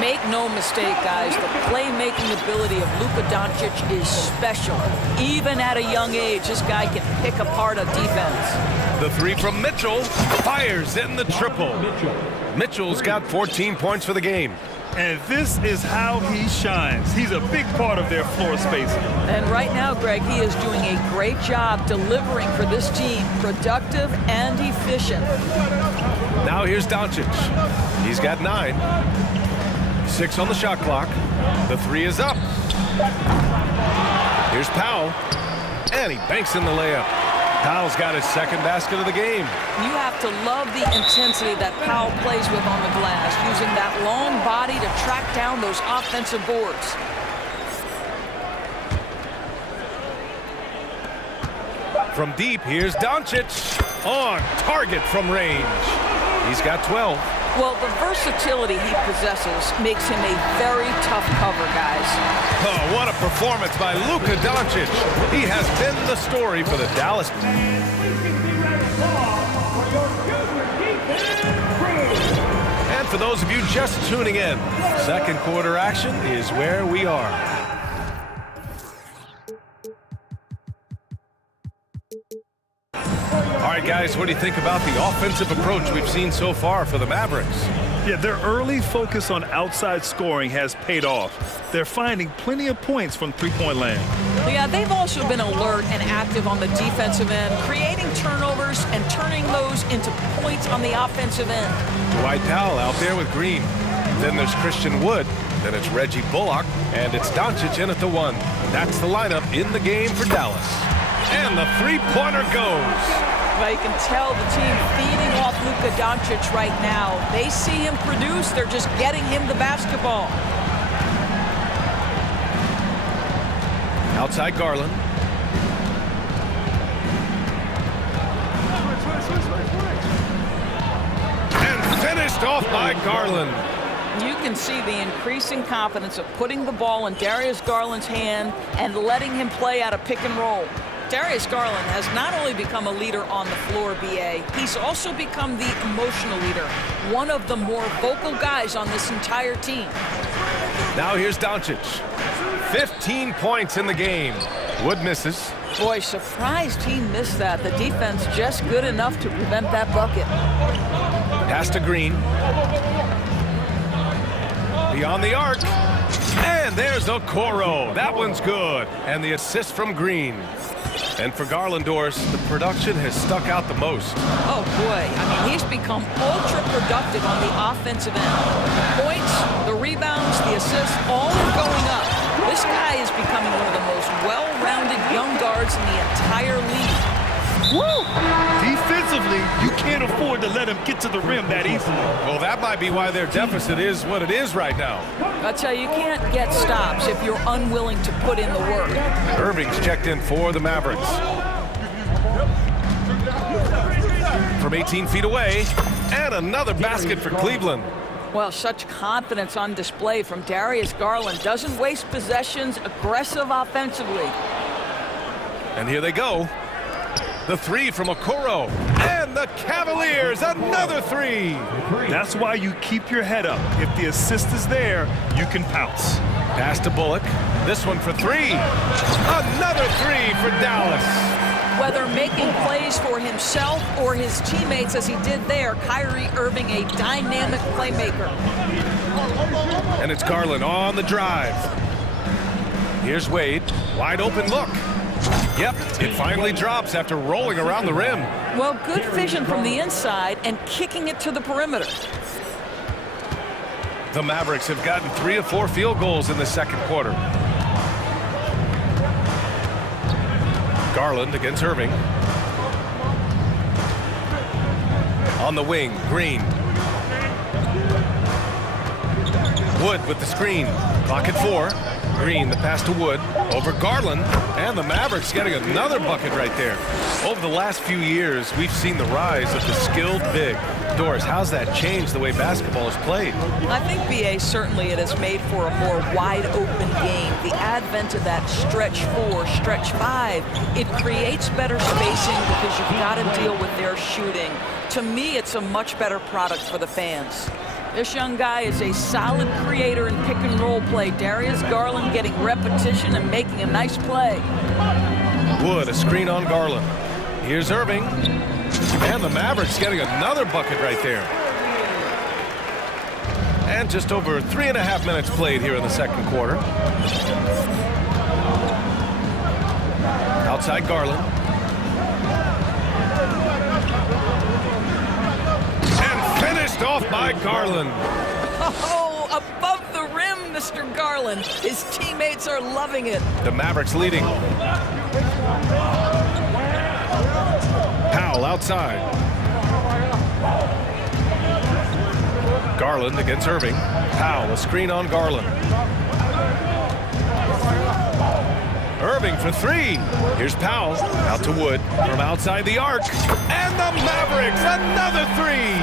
Make no mistake, guys, the playmaking ability of Luka Doncic is special. Even at a young age, this guy can pick apart a defense. The three from Mitchell fires in the triple. Mitchell's got 14 points for the game. And this is how he shines. He's a big part of their floor spacing. And right now, Greg, he is doing a great job delivering for this team, productive and efficient. Now here's Doncic. He's got 9. 6 on the shot clock. The three is up. Here's Powell, and he banks in the layup. Powell's got his second basket of the game. You have to love the intensity that Powell plays with on the glass, using that long body to track down those offensive boards. From deep, here's Doncic on target from range. He's got 12. Well, the versatility he possesses makes him a very tough cover, guys. Oh, what a performance by Luka Doncic. He has been the story for the Dallas. And for those of you just tuning in, second quarter action is where we are. All right, guys, what do you think about the offensive approach we've seen so far for the Mavericks? Yeah, their early focus on outside scoring has paid off. They're finding plenty of points from three-point land. Yeah, they've also been alert and active on the defensive end, creating turnovers and turning those into points on the offensive end. Dwight Powell out there with Green. Then there's Christian Wood. Then it's Reggie Bullock. And it's Doncic in at the 1. That's the lineup in the game for Dallas. And the three-pointer goes. Well, you can tell the team feeding off Luka Doncic right now. They see him produce. They're just getting him the basketball. Outside Garland. And finished off by Garland. You can see the increasing confidence of putting the ball in Darius Garland's hand and letting him play out of pick and roll. Darius Garland has not only become a leader on the floor, BA, he's also become the emotional leader, one of the more vocal guys on this entire team. Now here's Doncic. 15 points in the game. Wood misses. Boy, surprised he missed that. The defense just good enough to prevent that bucket. Pass to Green. Beyond the arc. And there's Okoro. That one's good. And the assist from Green. And for Garland, Doris, the production has stuck out the most. Oh, boy. I mean, he's become ultra-productive on the offensive end. The points, the rebounds, the assists, all are going up. This guy is becoming one of the most well-rounded young guards in the entire league. Woo! Defensively, you can't afford to let him get to the rim that easily. Well, that might be why their deficit is what it is right now. I'll tell you, you can't get stops if you're unwilling to put in the work. Irving's checked in for the Mavericks. From 18 feet away, and another basket for Cleveland. Well, such confidence on display from Darius Garland. Doesn't waste possessions, aggressive offensively. And here they go. The three from Okoro. And the Cavaliers, another three. That's why you keep your head up. If the assist is there, you can pounce. Pass to Bullock. This one for three. Another three for Dallas. Whether making plays for himself or his teammates as he did there, Kyrie Irving, a dynamic playmaker. And it's Garland on the drive. Here's Wade. Wide open look. Yep, it finally drops after rolling around the rim. Well, good vision from the inside and kicking it to the perimeter. The Mavericks have gotten 3 of 4 field goals in the second quarter. Garland against Irving. On the wing, Green. Wood with the screen. Clock at 4. Green, the pass to Wood, over Garland, and the Mavericks getting another bucket right there. Over the last few years, we've seen the rise of the skilled big. Doris, how's that changed the way basketball is played? I think, BA, certainly it has made for a more wide-open game. The advent of that stretch 4, stretch 5, it creates better spacing because you've got to deal with their shooting. To me, it's a much better product for the fans. This young guy is a solid creator in pick-and-roll play. Darius Garland getting repetition and making a nice play. Wood, a screen on Garland. Here's Irving. And the Mavericks getting another bucket right there. And just over 3.5 minutes played here in the second quarter. Outside Garland. And finished off by Garland. Oh, above the rim, Mr. Garland. His teammates are loving it. The Mavericks leading. Powell outside. Garland against Irving. Powell, a screen on Garland. Irving for three. Here's Powell out to Wood from outside the arc. And the Mavericks, another three.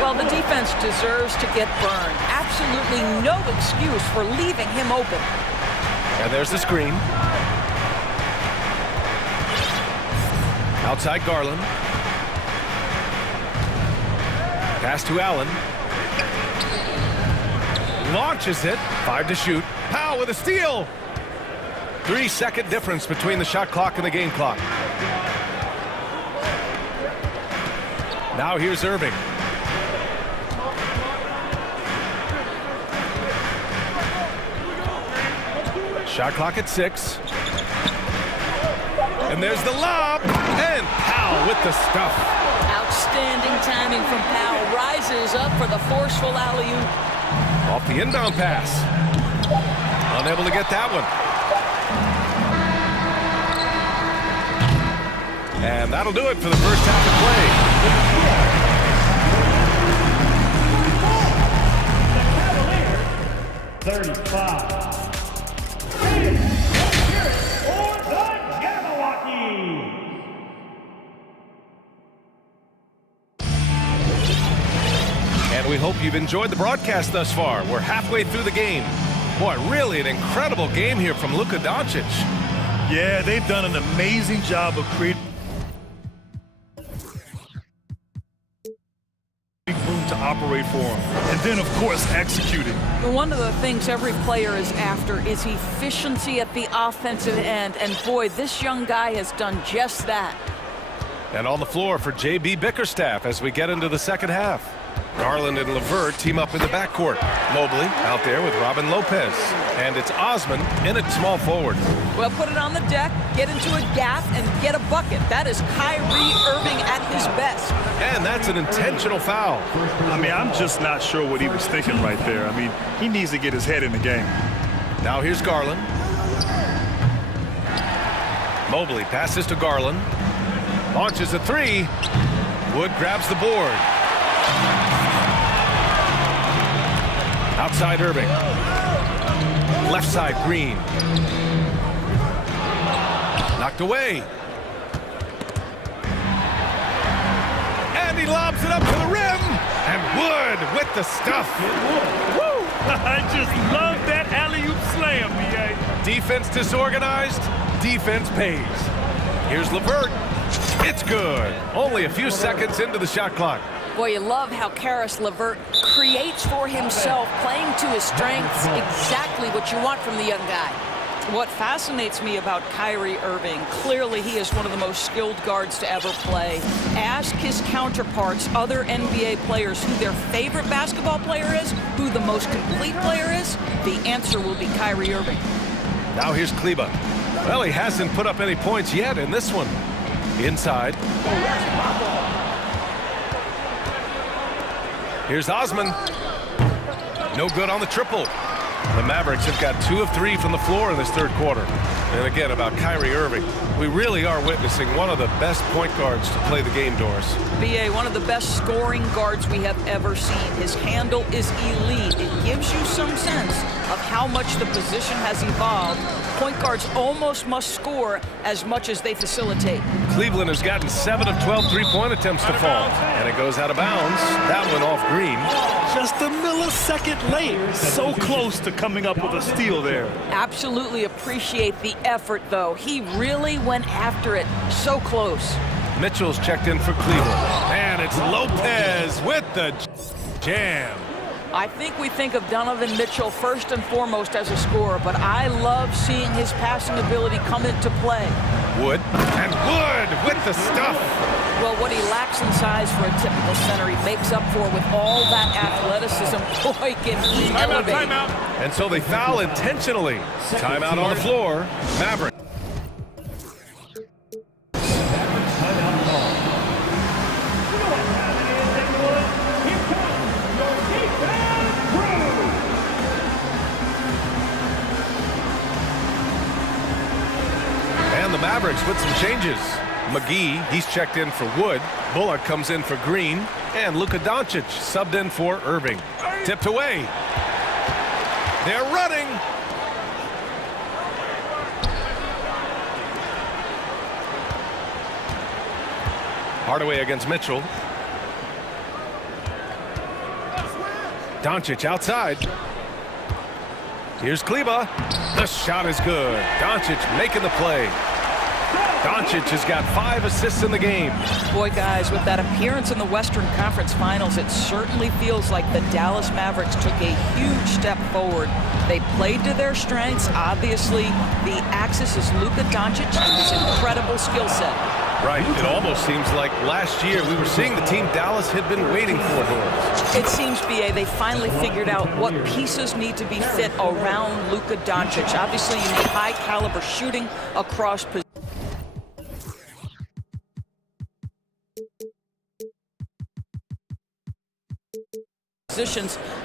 Well, the defense deserves to get burned. Absolutely no excuse for leaving him open. And there's the screen. Outside Garland. Pass to Allen. Launches it. 5 to shoot. Powell with a steal. 3-second difference between the shot clock and the game clock. Now here's Irving. Shot clock at 6. And there's the lob. And Powell with the stuff. Outstanding timing from Powell. Rises up for the forceful alley-oop. Off the inbound pass. Unable to get that one. And that'll do it for the first half of play. 35. And we hope you've enjoyed the broadcast thus far. We're halfway through the game. Boy, really an incredible game here from Luka Doncic. Yeah, they've done an amazing job of creating room to operate for him. And then, of course, executing. One of the things every player is after is efficiency at the offensive end. And boy, this young guy has done just that. And on the floor for J.B. Bickerstaff as we get into the second half. Garland and LeVert team up in the backcourt. Mobley out there with Robin Lopez. And it's Osman in at small forward. Well, put it on the deck, get into a gap, and get a bucket. That is Kyrie Irving at his best. And that's an intentional foul. I mean, I'm just not sure what he was thinking right there. I mean, he needs to get his head in the game. Now here's Garland. Mobley passes to Garland. Launches a three. Wood grabs the board. Outside Irving. Left side Green. Knocked away. And he lobs it up to the rim. And Wood with the stuff. Woo! I just love that alley-oop slam, B.A. Defense disorganized. Defense pays. Here's LeVert. It's good. Only a few seconds into the shot clock. Boy, you love how Caris LeVert creates for himself, playing to his strengths, exactly what you want from the young guy. What fascinates me about Kyrie Irving, clearly he is one of the most skilled guards to ever play. Ask his counterparts, other NBA players, who their favorite basketball player is, who the most complete player is, the answer will be Kyrie Irving. Now here's Kleba. Well, he hasn't put up any points yet in this one. Inside. Here's Osman. No good on the triple. The Mavericks have got 2 of 3 from the floor in this third quarter. And again, about Kyrie Irving, we really are witnessing one of the best point guards to play the game, Doris. BA, one of the best scoring guards we have ever seen. His handle is elite. It gives you some sense of how much the position has evolved. Point guards almost must score as much as they facilitate. Cleveland has gotten 7 of 12 three-point attempts to fall. And it goes out of bounds. That one off Green. Just a millisecond late. So close to coming up with a steal there. Absolutely appreciate the effort, though. He really went after it. So close. Mitchell's checked in for Cleveland. And it's Lopez with the jam. I think we think of Donovan Mitchell first and foremost as a scorer, but I love seeing his passing ability come into play. Wood, and Wood with the stuff. Well, what he lacks in size for a typical center, he makes up for with all that athleticism. Boy, can he elevate. Timeout. And so they foul intentionally. Timeout on the floor. Maverick. And the Mavericks with some changes. McGee, he's checked in for Wood. Bullock comes in for Green. And Luka Doncic subbed in for Irving. Tipped away. They're running. Hardaway against Mitchell. Doncic outside. Here's Kleba. The shot is good. Doncic making the play. Doncic has got 5 assists in the game. Boy, guys, with that appearance in the Western Conference Finals, it certainly feels like the Dallas Mavericks took a huge step forward. They played to their strengths. Obviously, the axis is Luka Doncic and his incredible skill set. Right. It almost seems like last year we were seeing the team Dallas had been waiting for. It seems, BA, they finally figured out what pieces need to be fit around Luka Doncic. Obviously, you need high-caliber shooting across positions.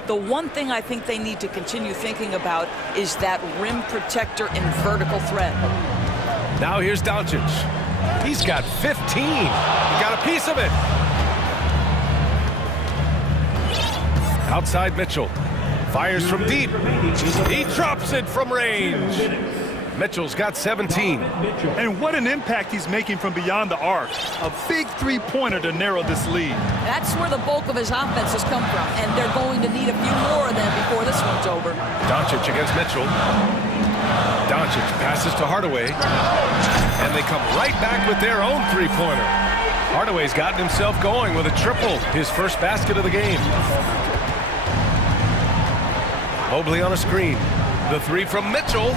The one thing I think they need to continue thinking about is that rim protector and vertical threat. Now here's Doncic. He's got 15. He got a piece of it. Outside Mitchell. Fires from deep. He drops it from range. Mitchell's got 17. And what an impact he's making from beyond the arc. A big three-pointer to narrow this lead. That's where the bulk of his offense has come from, and they're going to need a few more of them before this one's over. Doncic against Mitchell. Doncic passes to Hardaway. And they come right back with their own three-pointer. Hardaway's gotten himself going with a triple, his first basket of the game. Mobley on a screen. The three from Mitchell.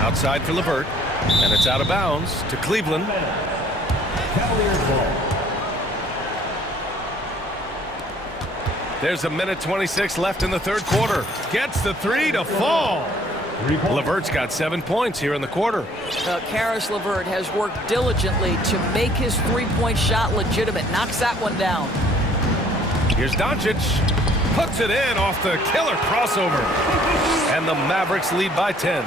Outside for LeVert. And it's out of bounds to Cleveland. There's a minute 26 left in the third quarter. Gets the three to fall. LeVert's got 7 points here in the quarter. Caris LeVert has worked diligently to make his three-point shot legitimate. Knocks that one down. Here's Doncic. Puts it in off the killer crossover. And the Mavericks lead by 10.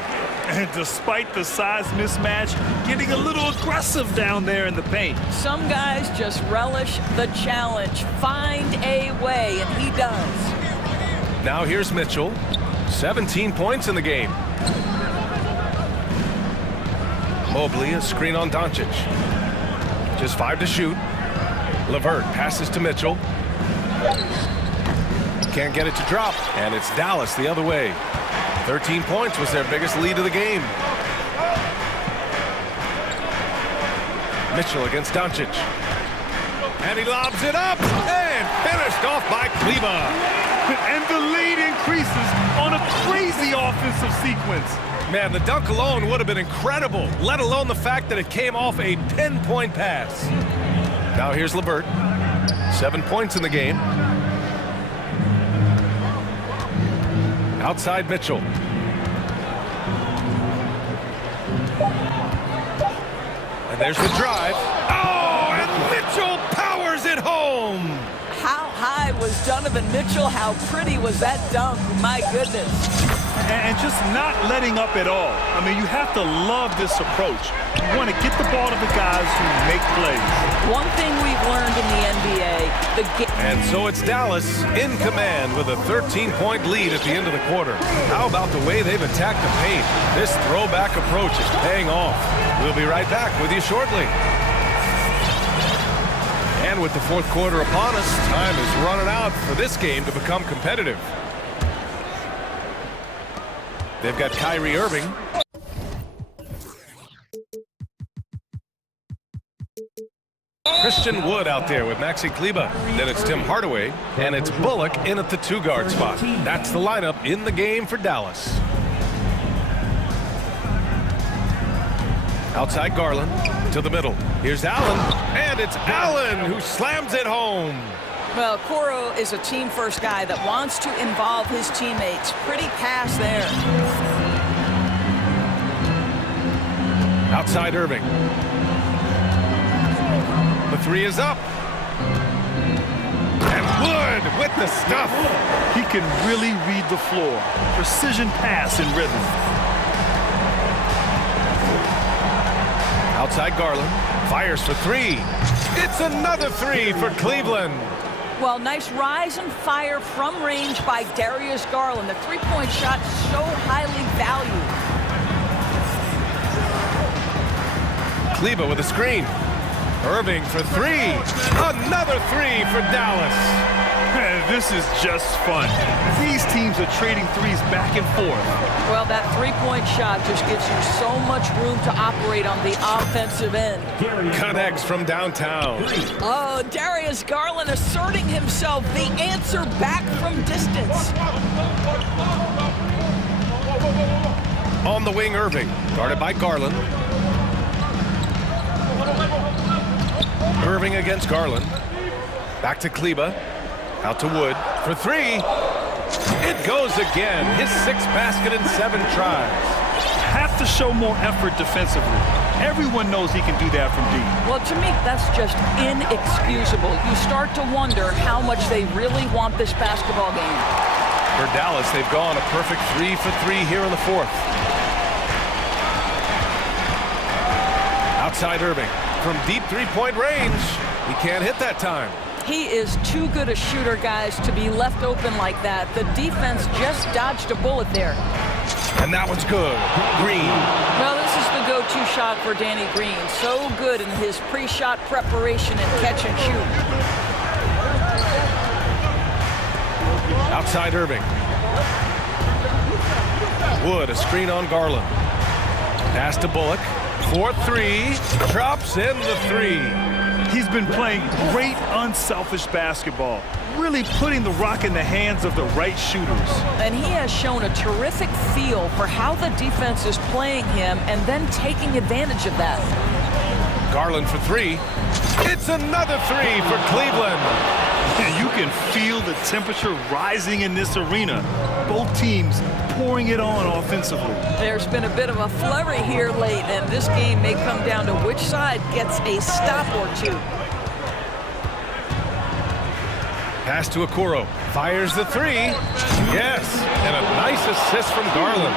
And despite the size mismatch, getting a little aggressive down there in the paint. Some guys just relish the challenge. Find a way, and he does. Now here's Mitchell. 17 points in the game. Mobley, a screen on Doncic. Just 5 to shoot. LeVert passes to Mitchell. Can't get it to drop. And it's Dallas the other way. 13 points was their biggest lead of the game. Mitchell against Doncic. And he lobs it up. And finished off by Kleba. And the lead increases on a crazy offensive sequence. Man, the dunk alone would have been incredible, let alone the fact that it came off a pinpoint pass. Now here's LeVert. 7 points in the game. Outside Mitchell. And there's the drive. Oh, and Mitchell powers it home. How high was Donovan Mitchell, how pretty was that dunk? My goodness. And just not letting up at all. I mean, you have to love this approach. You want to get the ball to the guys who make plays. One thing we've learned in the NBA, and so it's Dallas in command with a 13-point lead at the end of the quarter. How about the way they've attacked the paint? This throwback approach is paying off. We'll be right back with you shortly. And with the fourth quarter upon us, time is running out for this game to become competitive. They've got Kyrie Irving. Christian Wood out there with Maxi Kleber. Then it's Tim Hardaway, and it's Bullock in at the two-guard spot. That's the lineup in the game for Dallas. Outside Garland to the middle. Here's Allen, and it's Allen who slams it home. Well, Coro is a team-first guy that wants to involve his teammates. Pretty pass there. Outside Irving. The three is up. And Wood with the stuff. He can really read the floor. Precision pass and rhythm. Outside Garland. Fires for three. It's another three for Cleveland. Well, nice rise and fire from range by Darius Garland. The three-point shot so highly valued. Kleber with a screen. Irving for three. Another three for Dallas. Man, this is just fun. These teams are trading threes back and forth. Well, that three-point shot just gives you so much room to operate on the offensive end. Connects from downtown. Oh, Darius Garland asserting himself. The answer back from distance. On the wing, Irving. Guarded by Garland. Irving against Garland. Back to Kleber. Out to Wood for three. It goes again. His sixth basket in 7 tries. Have to show more effort defensively. Everyone knows he can do that from deep. Well, to me, that's just inexcusable. You start to wonder how much they really want this basketball game. For Dallas, they've gone a perfect 3 for 3 here in the fourth. Outside Irving. From deep three-point range, he can't hit that time. He is too good a shooter, guys, to be left open like that. The defense just dodged a bullet there. And that one's good. Green. Well, this is the go-to shot for Danny Green. So good in his pre-shot preparation and catch and shoot. Outside Irving. Wood, a screen on Garland. Pass to Bullock. 4-3, drops in the three. He's been playing great unselfish basketball, really putting the rock in the hands of the right shooters. And he has shown a terrific feel for how the defense is playing him and then taking advantage of that. Garland for three. It's another three for Cleveland. And you can feel the temperature rising in this arena. Both teams pouring it on offensively. There's been a bit of a flurry here late, and this game may come down to which side gets a stop or two. Pass to Okoro. Fires the three. Yes, and a nice assist from Garland.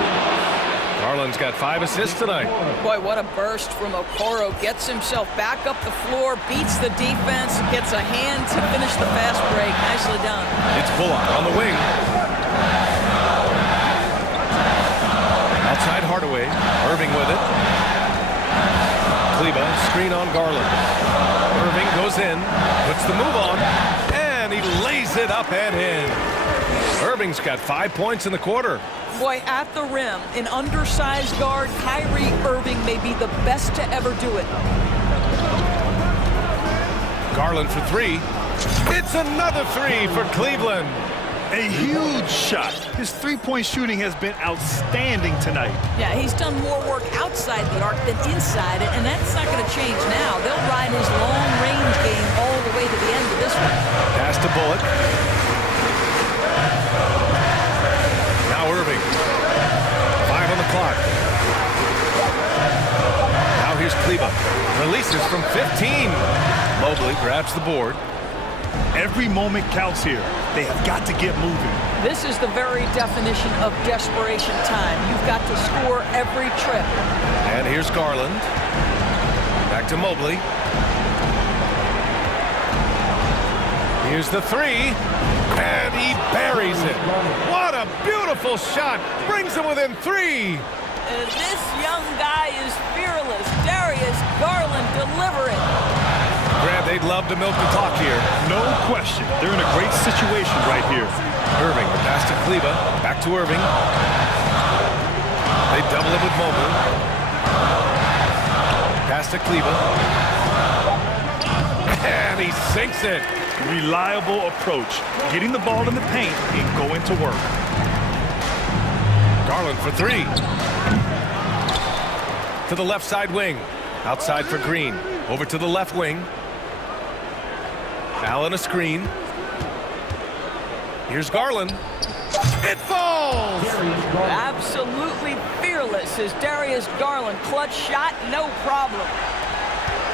Garland's got 5 assists tonight. Boy, what a burst from Okoro. Gets himself back up the floor, beats the defense, gets a hand to finish the fast break. Nicely done. It's Bullock on the wing. Outside Hardaway. Irving with it. Kleber, screen on Garland. Irving goes in, puts the move on, and he lays it up and in. Irving's got 5 points in the quarter. Boy, at the rim, an undersized guard, Kyrie Irving may be the best to ever do it. Garland for three. It's another three for Cleveland. A huge shot. His three-point shooting has been outstanding tonight. Yeah, he's done more work outside the arc than inside it, and that's not going to change now. They'll ride his long-range game all the way to the end of this one. Pass to Bullock. Now Irving. 5 on the clock. Now here's Kleber. Releases from 15. Mobley grabs the board. Every moment counts here. They have got to get moving. This is the very definition of desperation time. You've got to score every trip. And here's Garland. Back to Mobley. Here's the three. And he buries it. What a beautiful shot. Brings him within three. This young guy is fearless. Darius Garland delivering. Grant, they'd love to milk the clock here. No question. They're in a great situation right here. Irving, the pass to Kleba. Back to Irving. They double it with Mobley. Pass to Kleba. And he sinks it. Reliable approach. Getting the ball in the paint and going to work. Garland for three. To the left side wing. Outside for Green. Over to the left wing. Allen a screen. Here's Garland. It falls! Absolutely fearless is Darius Garland. Clutch shot, no problem.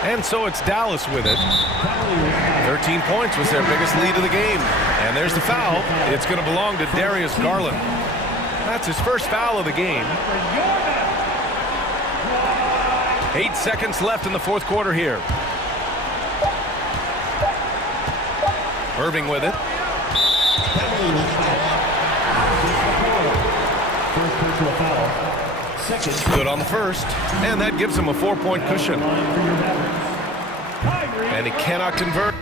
And so it's Dallas with it. 13 points was their biggest lead of the game. And there's the foul. It's going to belong to Darius Garland. That's his first foul of the game. 8 seconds left in the fourth quarter here. Irving with it. Good on the first, and that gives him a 4-point cushion. And he cannot convert.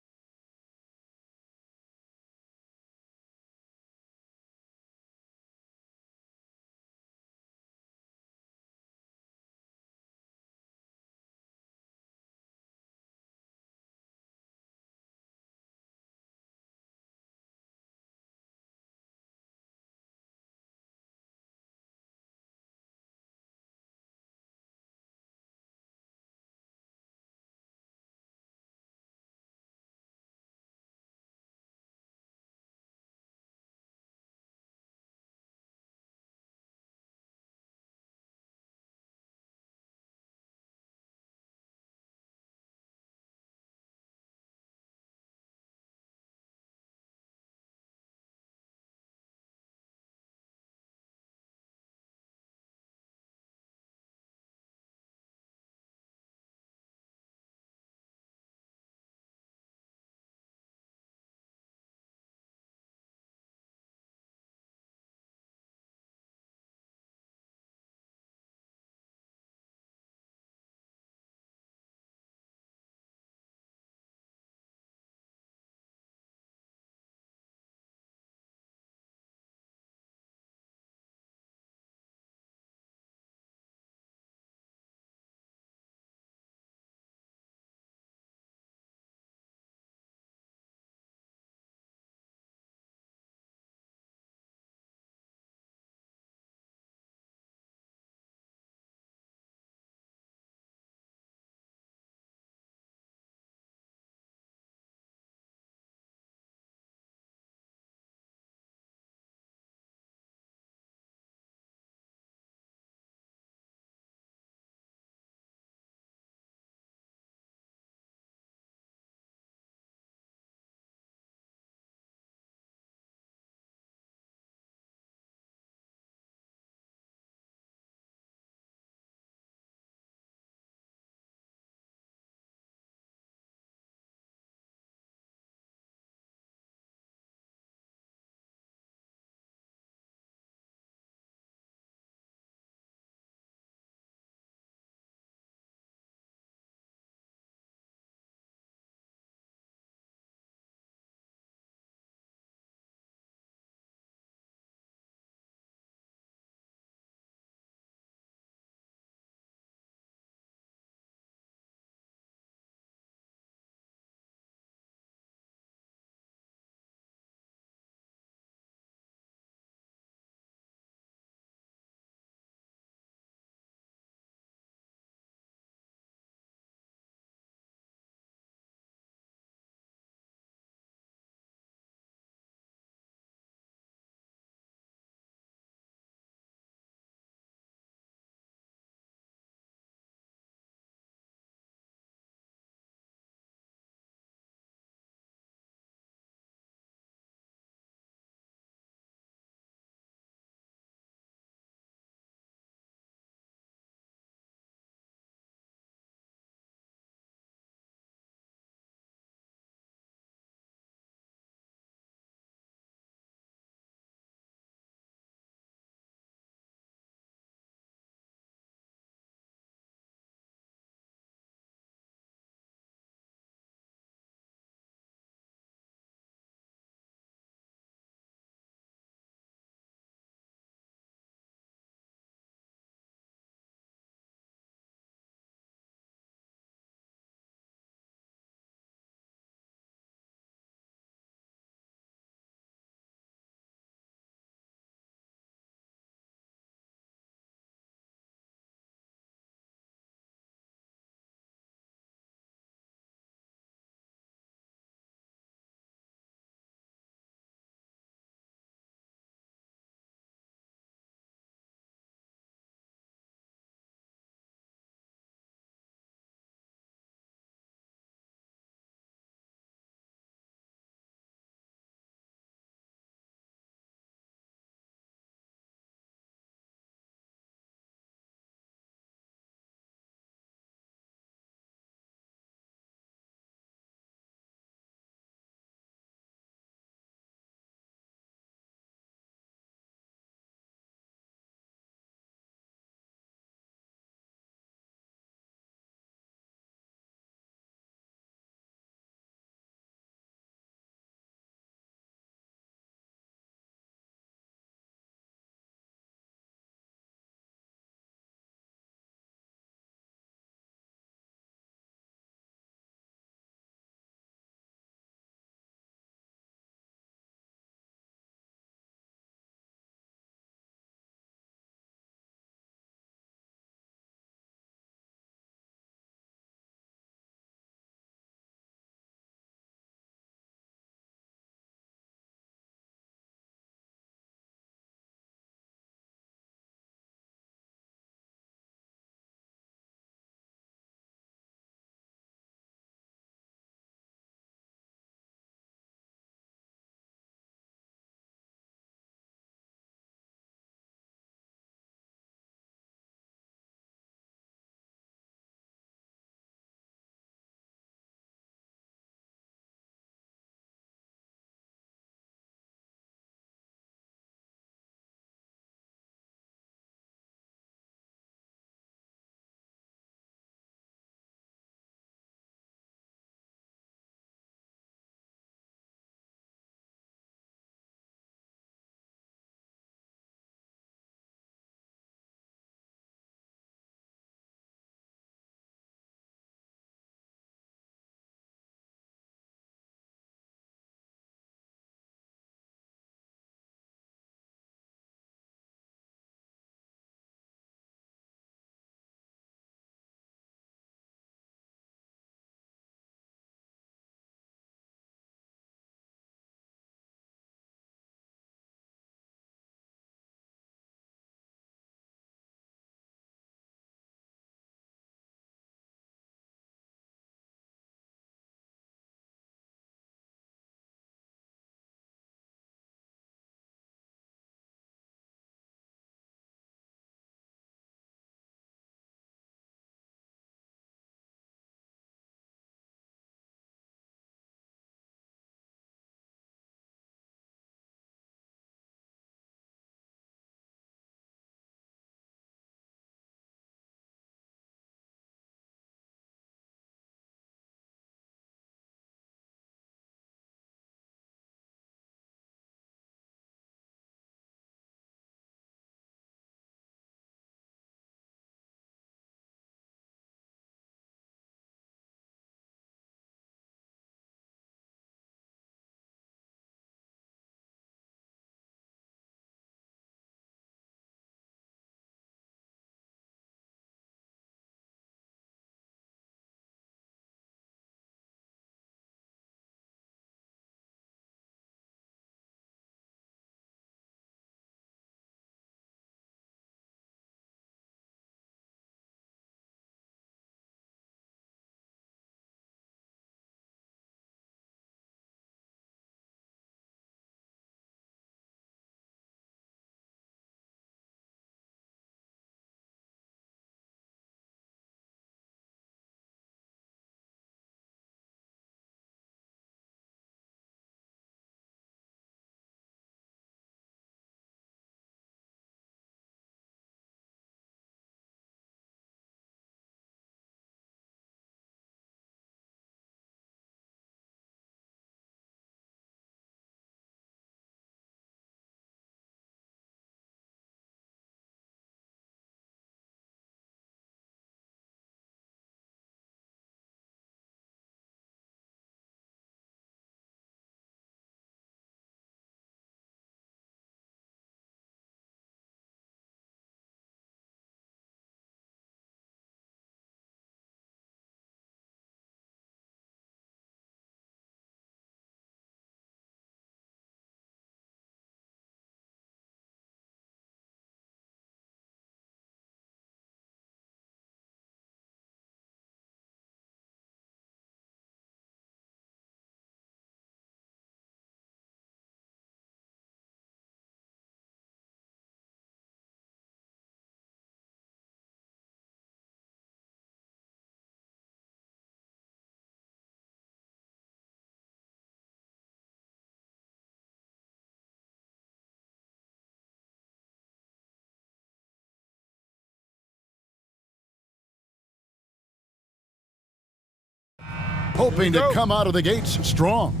hoping to come out of the gates strong.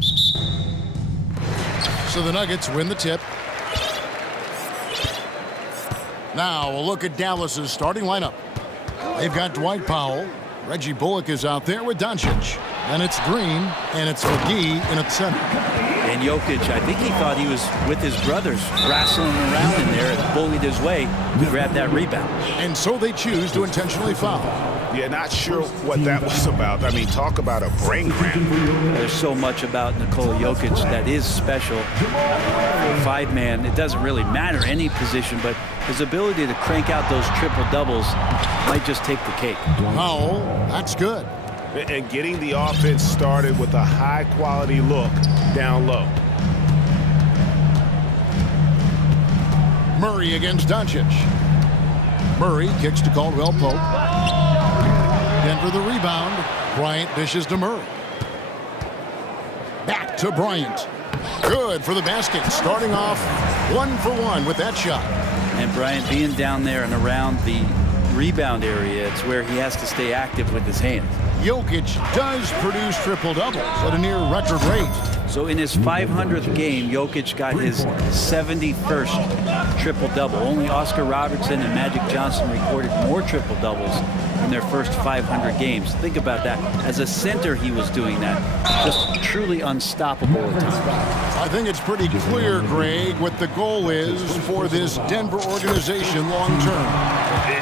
So the Nuggets win the tip. Now a look at Dallas's starting lineup. They've got Dwight Powell. Reggie Bullock is out there with Doncic. Then it's Green, and it's McGee in at center. And Jokic, I think he thought he was with his brothers, wrestling around in there and bullied his way to grab that rebound. And so they choose to intentionally foul. Yeah, not sure what that was about. I mean, talk about a brain cramp. There's so much about Nikola Jokic that is special. Five-man, it doesn't really matter any position, but his ability to crank out those triple-doubles might just take the cake. Powell, that's good. And getting the offense started with a high-quality look down low. Murray against Doncic. Murray kicks to Caldwell Pope. Denver the rebound. Bryant dishes to Murray. Back to Bryant. Good for the basket. Starting off 1 for 1 with that shot. And Bryant being down there and around the rebound area, it's where he has to stay active with his hands. Jokic does produce triple-doubles at a near record rate. So in his 500th game, Jokic got his 71st triple-double. Only Oscar Robertson and Magic Johnson recorded more triple-doubles in their first 500 games. Think about that. As a center, he was doing that. Just truly unstoppable at times. I think it's pretty clear, Greg, what the goal is for this Denver organization long-term.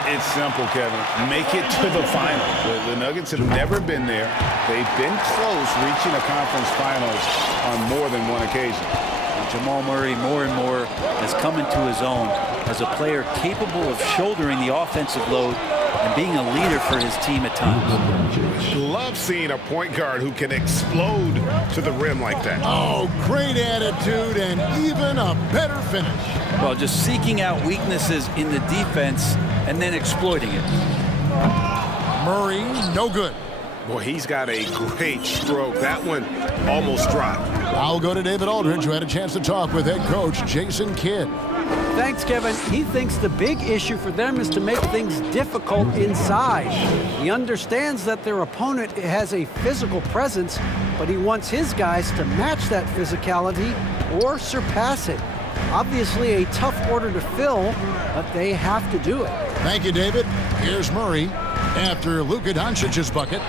It's simple, Kevin. Make it to the finals. The Nuggets have never been there. They've been close reaching a conference finals on more than one occasion. And Jamal Murray more and more has come into his own as a player capable of shouldering the offensive load and being a leader for his team at times. Love seeing a point guard who can explode to the rim like that. Oh, great attitude and even a better finish. Well, just seeking out weaknesses in the defense and then exploiting it. Murray, no good. Boy, he's got a great stroke. That one almost dropped. I'll go to David Aldridge, who had a chance to talk with head coach Jason Kidd. Thanks, Kevin. He thinks the big issue for them is to make things difficult inside. He understands that their opponent has a physical presence, but he wants his guys to match that physicality or surpass it. Obviously a tough order to fill, but they have to do it. Thank you, David. Here's Murray after Luka Doncic's bucket.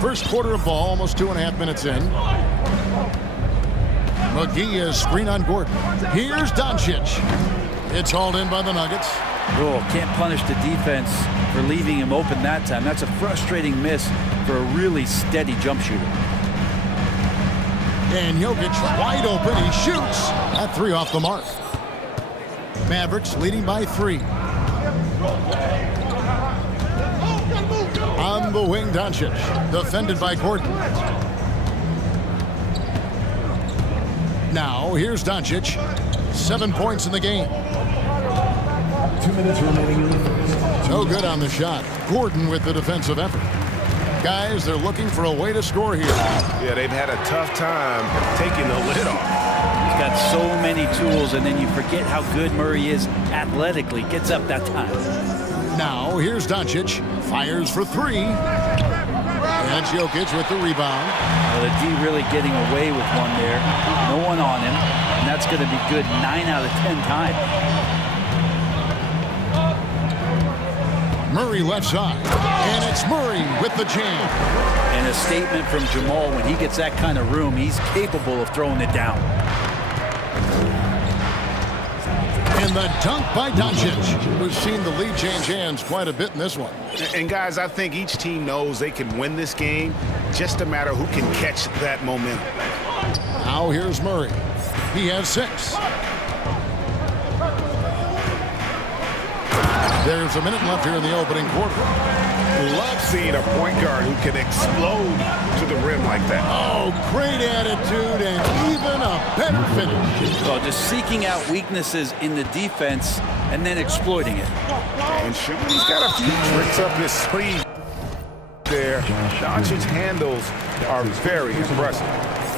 First quarter of ball, almost 2.5 minutes in. McGee is screen on Gordon. Here's Doncic. It's hauled in by the Nuggets. Oh, can't punish the defense for leaving him open that time. That's a frustrating miss for a really steady jump shooter. And Jokic wide open. He shoots. That three off the mark. Mavericks leading by 3. On the wing, Doncic. Defended by Gordon. Now, here's Doncic. 7 points in the game. 2 minutes remaining in the first. No good on the shot. Gordon with the defensive effort. Guys, they're looking for a way to score here. Yeah, they've had a tough time taking the lid off. He's got so many tools, and then you forget how good Murray is athletically. Gets up that time. Now, here's Doncic. Fires for 3. And Jokic with the rebound. Well, the D really getting away with one there. No one on him, and that's going to be good 9 out of 10 times. Murray left side. And it's Murray with the jam. And a statement from Jamal, when he gets that kind of room, he's capable of throwing it down. And the dunk by Doncic. We've seen the lead change hands quite a bit in this one. And guys, I think each team knows they can win this game. Just a matter who can catch that momentum. Now here's Murray. He has 6. There's a minute left here in the opening quarter. Love seeing a point guard who can explode to the rim like that. Oh, great attitude and even a better finish. Well, just seeking out weaknesses in the defense and then exploiting it. And he's got a few tricks up his sleeve there. Doncic's handles are very impressive.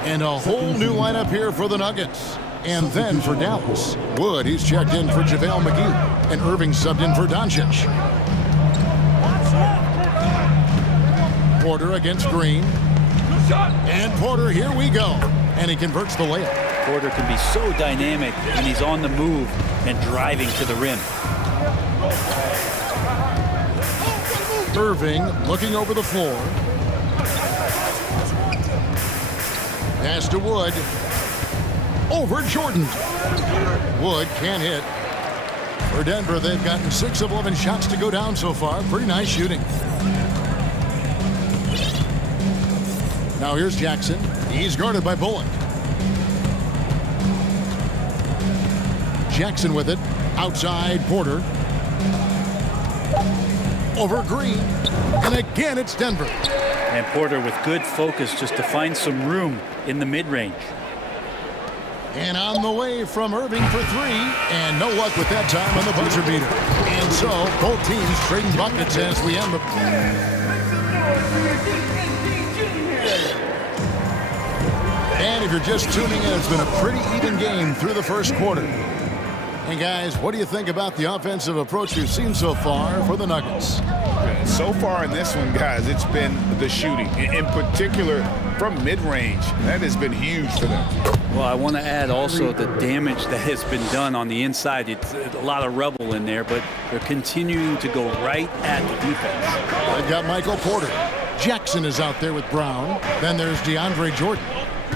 And a whole new lineup here for the Nuggets. And then for Dallas, Wood, he's checked in for JaVale McGee. And Irving subbed in for Doncic. Porter against Green. And Porter, here we go. And he converts the layup. Porter can be so dynamic when he's on the move and driving to the rim. Irving looking over the floor. Pass to Wood. Over Jordan. Wood can't hit. For Denver, they've gotten 6 of 11 shots to go down so far. Pretty nice shooting. Now here's Jackson. He's guarded by Bullock. Jackson with it. Outside Porter. Over Green. And again, it's Denver. And Porter with good focus just to find some room in the mid-range. And on the way from Irving for 3. And no luck with that time on the buzzer beater. And so both teams trading buckets as we end the... And if you're just tuning in, it's been a pretty even game through the first quarter. And guys, what do you think about the offensive approach we've seen so far for the Nuggets? So far in this one, guys, it's been the shooting. In particular, from mid-range. That has been huge for them. Well, I want to add also the damage that has been done on the inside. It's a lot of rubble in there, but they're continuing to go right at the defense. I've got Michael Porter. Jackson is out there with Brown. Then there's DeAndre Jordan.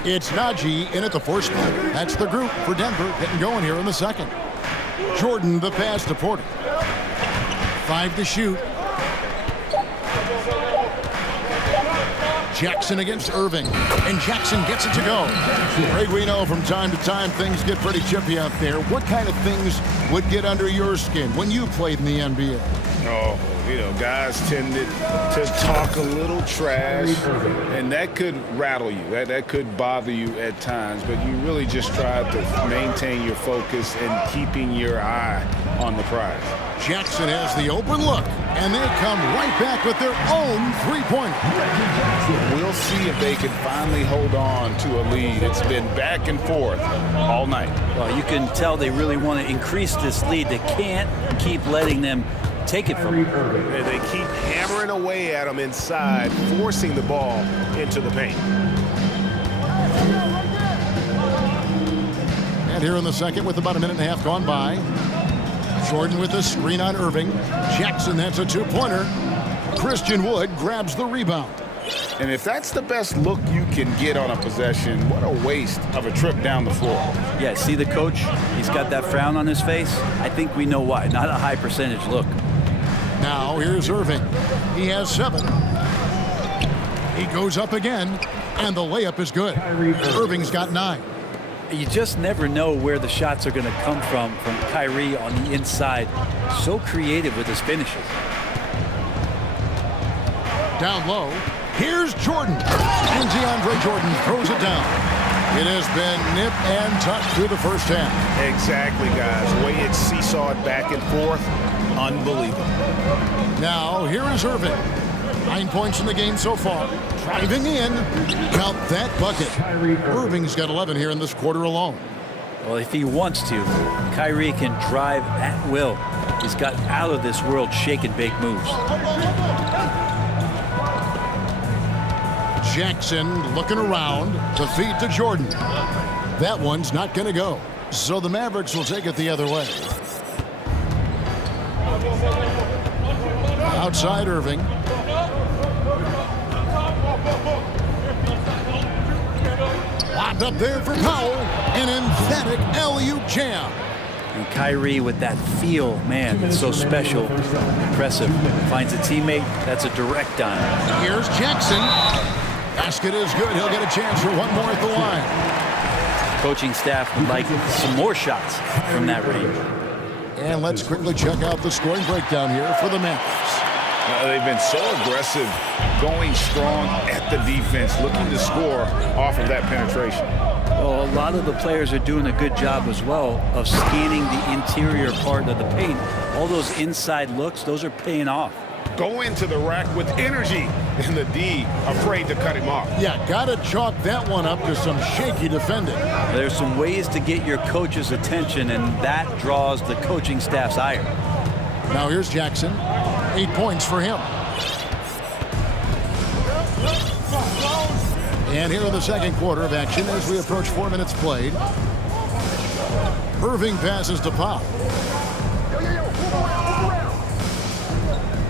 It's Najee in at the 4 spot. That's the group for Denver getting going here in the second. Jordan the pass to Porter. 5 to shoot. Jackson against Irving. And Jackson gets it to go. Greg, we know from time to time things get pretty chippy out there. What kind of things would get under your skin when you played in the NBA? Oh, you know, guys tended to talk a little trash, and that could rattle you. That could bother you at times, but you really just try to maintain your focus and keeping your eye on the prize. Jackson has the open look, and they come right back with their own three-pointer. We'll see if they can finally hold on to a lead. It's been back and forth all night. Well, you can tell they really want to increase this lead. They can't keep letting them take it from them. And they keep hammering away at them inside, forcing the ball into the paint. And here in the second with about a minute and a half gone by. Jordan with the screen on Irving. Jackson, that's a two-pointer. Christian Wood grabs the rebound. And if that's the best look you can get on a possession, what a waste of a trip down the floor. Yeah, see the coach? He's got that frown on his face. I think we know why. Not a high percentage look. Now here's Irving. He has 7. He goes up again, and the layup is good. Irving's got 9. You just never know where the shots are going to come from Kyrie on the inside. So creative with his finishes. Down low, here's Jordan. And DeAndre Jordan throws it down. It has been nip and tuck through the first half. Exactly, guys. The way it's seesawed back and forth, unbelievable. Now, here is Irving. 9 points in the game so far. Driving in. Count that bucket. Irving's got 11 here in this quarter alone. Well, if he wants to, Kyrie can drive at will. He's got out of this world shake and bake moves. Jackson looking around. The feed to Jordan. That one's not going to go. So the Mavericks will take it the other way. Outside Irving. Lobbed up there for Powell. An emphatic alley-oop jam. And Kyrie with that feel, man, it's so special, impressive. Finds a teammate, that's a direct dime. Here's Jackson. Basket is good. He'll get a chance for one more at the line. Coaching staff would like some more shots from that range. And let's quickly check out the scoring breakdown here for the Mavericks. They've been so aggressive, going strong at the defense, looking to score off of that penetration. Well, a lot of the players are doing a good job as well of scanning the interior part of the paint. All those inside looks, those are paying off. Go into the rack with energy, and the D afraid to cut him off. Yeah, gotta chalk that one up to some shaky defending. There's some ways to get your coach's attention, and that draws the coaching staff's ire. Now here's Jackson. 8 points for him. And here in the second quarter of action as we approach 4 minutes played. Irving passes to Pop.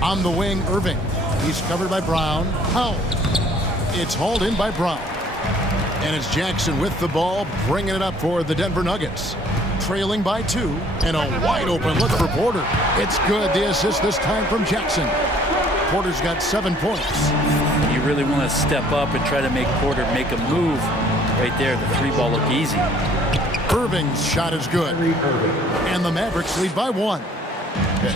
On the wing, Irving. He's covered by Brown. Powell. It's hauled in by Brown. And it's Jackson with the ball, bringing it up for the Denver Nuggets. Trailing by 2, and a wide open look for Porter. It's good. The assist this time from Jackson. Porter's got 7 points. You really want to step up and try to make Porter make a move right there. The 3-ball look easy. Irving's shot is good. And the Mavericks lead by 1.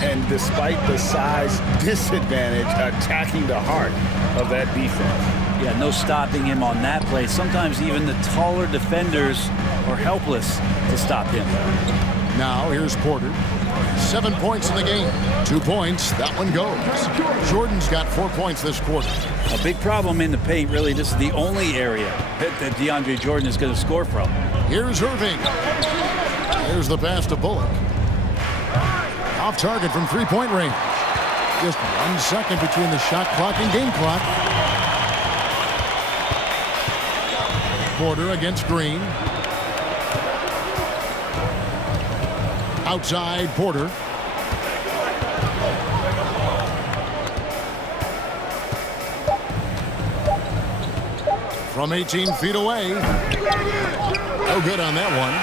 And despite the size disadvantage, attacking the heart of that defense. Yeah, no stopping him on that play. Sometimes even the taller defenders are helpless to stop him. Now here's Porter. 7 points in the game. 2 points. That one goes. Jordan's got 4 points this quarter. A big problem in the paint, really. This is the only area that DeAndre Jordan is going to score from. Here's Irving. Here's the pass to Bullock. Off target from 3-point range. Just 1 second between the shot clock and game clock. Porter against Green. Outside Porter. From 18 feet away. No good on that one.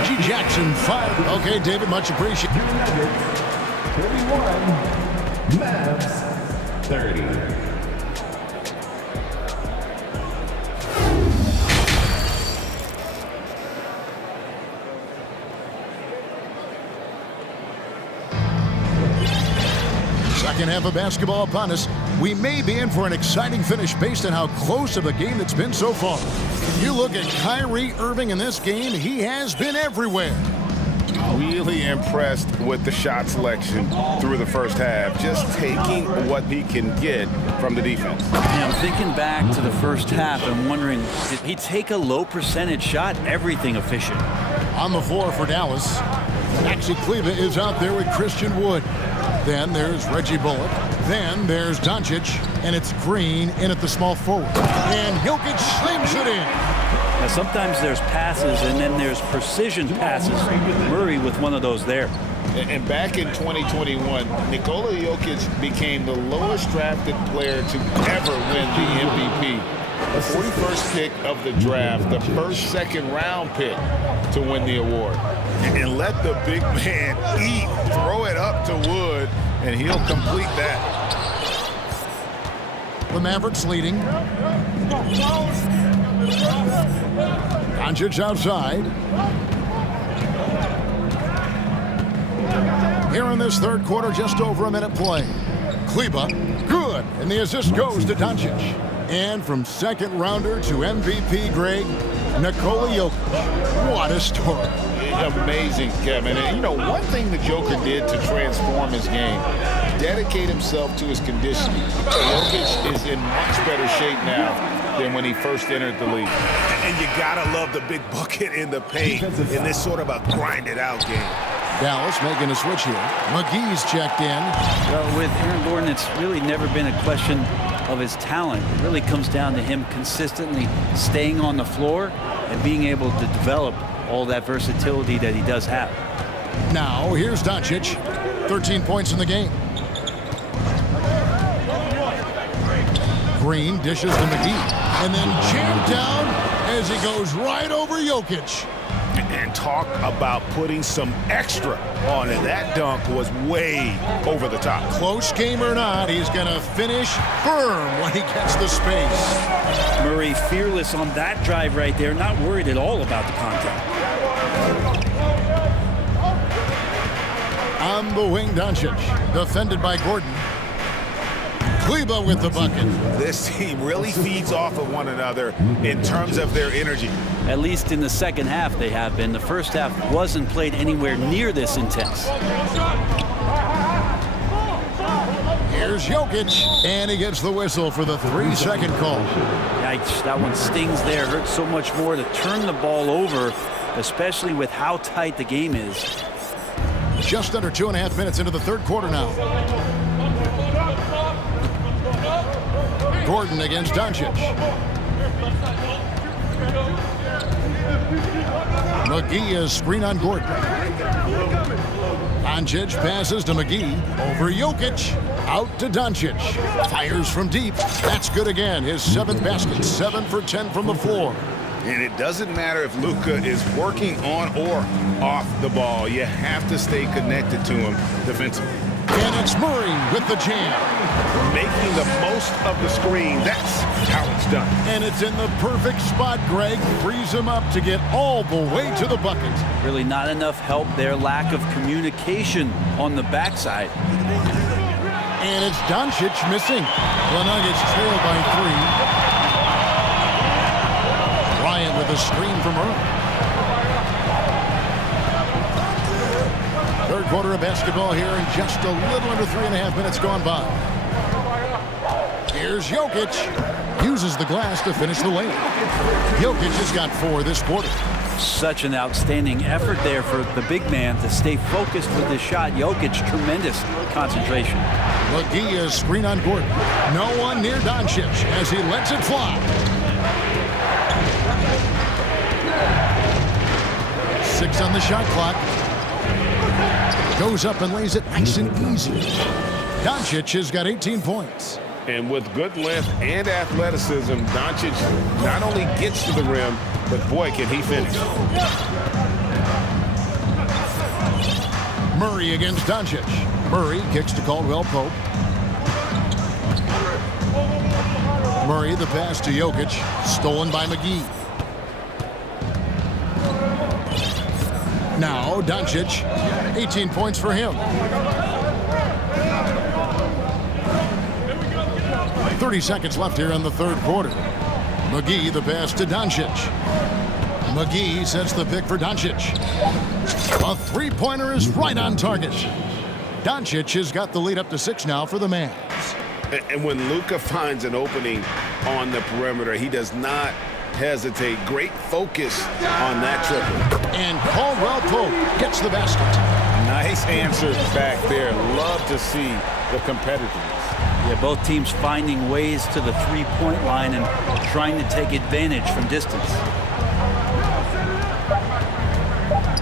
Reggie Jackson, 5. Okay, David, much appreciated. 31, Mavs 30. Second half of basketball upon us. We may be in for an exciting finish based on how close of a game it's been so far. You look at Kyrie Irving in this game, he has been everywhere. Really impressed with the shot selection through the first half, just taking what he can get from the defense. Yeah, I'm thinking back to the first half and wondering, did he take a low percentage shot? Everything efficient. On the floor for Dallas, Maxi Kleber is out there with Christian Wood. Then there's Reggie Bullock. Then there's Doncic, and it's Green in at the small forward. And Jokic slams it in. Now, sometimes there's passes, and then there's precision passes. Murray with one of those there. And back in 2021, Nikola Jokic became the lowest drafted player to ever win the MVP. The 41st pick of the draft, the first second-round pick to win the award. And let the big man eat. Throw it up to Wood, and he'll complete that. The Mavericks leading. Doncic outside. Here in this third quarter, just over a minute play. Kleber, good, and the assist goes to Doncic. And from second rounder to MVP grade, Nikola Jokic. What a story. Amazing, Kevin. And, you know, one thing the Joker did to transform his game, dedicate himself to his conditioning. Jokic is in much better shape now than when he first entered the league. And you gotta love the big bucket in the paint in this sort of a grind-it-out game. Dallas making a switch here. McGee's checked in. Well, with Aaron Gordon, it's really never been a question of his talent. It really comes down to him consistently staying on the floor and being able to develop all that versatility that he does have. Now, here's Doncic. 13 points in the game. Green dishes to McGee. And then jammed down as he goes right over Jokic. And talk about putting some extra on it. That dunk was way over the top. Close game or not, he's going to finish firm when he gets the space. Murray fearless on that drive right there, not worried at all about the contact. On the wing, Doncic, defended by Gordon. Kleber with the bucket. This team really feeds off of one another in terms of their energy. At least in the second half they have been. The first half wasn't played anywhere near this intense. Here's Jokic, and he gets the whistle for the 3-second call. Yikes, that one stings there. Hurts so much more to turn the ball over, especially with how tight the game is. Just under 2.5 minutes into the third quarter now. Gordon against Doncic. McGee is screen on Gordon. Doncic passes to McGee. Over Jokic. Out to Doncic. Fires from deep. That's good again. His 7th basket. 7 for 10 from the floor. And it doesn't matter if Luka is working on or off the ball. You have to stay connected to him defensively. And it's Murray with the jam. Making the most of the screen. That's how it's done. And it's in the perfect spot. Greg frees him up to get all the way to the bucket. Really not enough help there. Lack of communication on the backside. And it's Doncic missing. The Nuggets trail by 3. Bryant with a screen from Earl. Third quarter of basketball here, and just a little under 3.5 minutes gone by. Here's Jokic. Uses the glass to finish the lane. Jokic has got 4 this quarter. Such an outstanding effort there for the big man to stay focused with his shot. Jokic, tremendous concentration. McGee is screen on Gordon. No one near Doncic as he lets it fly. 6 on the shot clock. Goes up and lays it nice and easy. Doncic has got 18 points. And with good length and athleticism, Doncic not only gets to the rim, but boy, can he finish. Murray against Doncic. Murray kicks to Caldwell Pope. Murray the pass to Jokic. Stolen by McGee. Now Doncic, 18 points for him. 30 seconds left here in the third quarter. McGee the pass to Doncic. McGee sets the pick for Doncic. A three-pointer is right on target. Doncic has got the lead up to 6 now for the Mavs. And when Luka finds an opening on the perimeter, he does not hesitate. Great focus on that triple. And Caldwell Pope gets the basket. Nice answer back there. Love to see the competitiveness. Yeah, both teams finding ways to the three-point line and trying to take advantage from distance.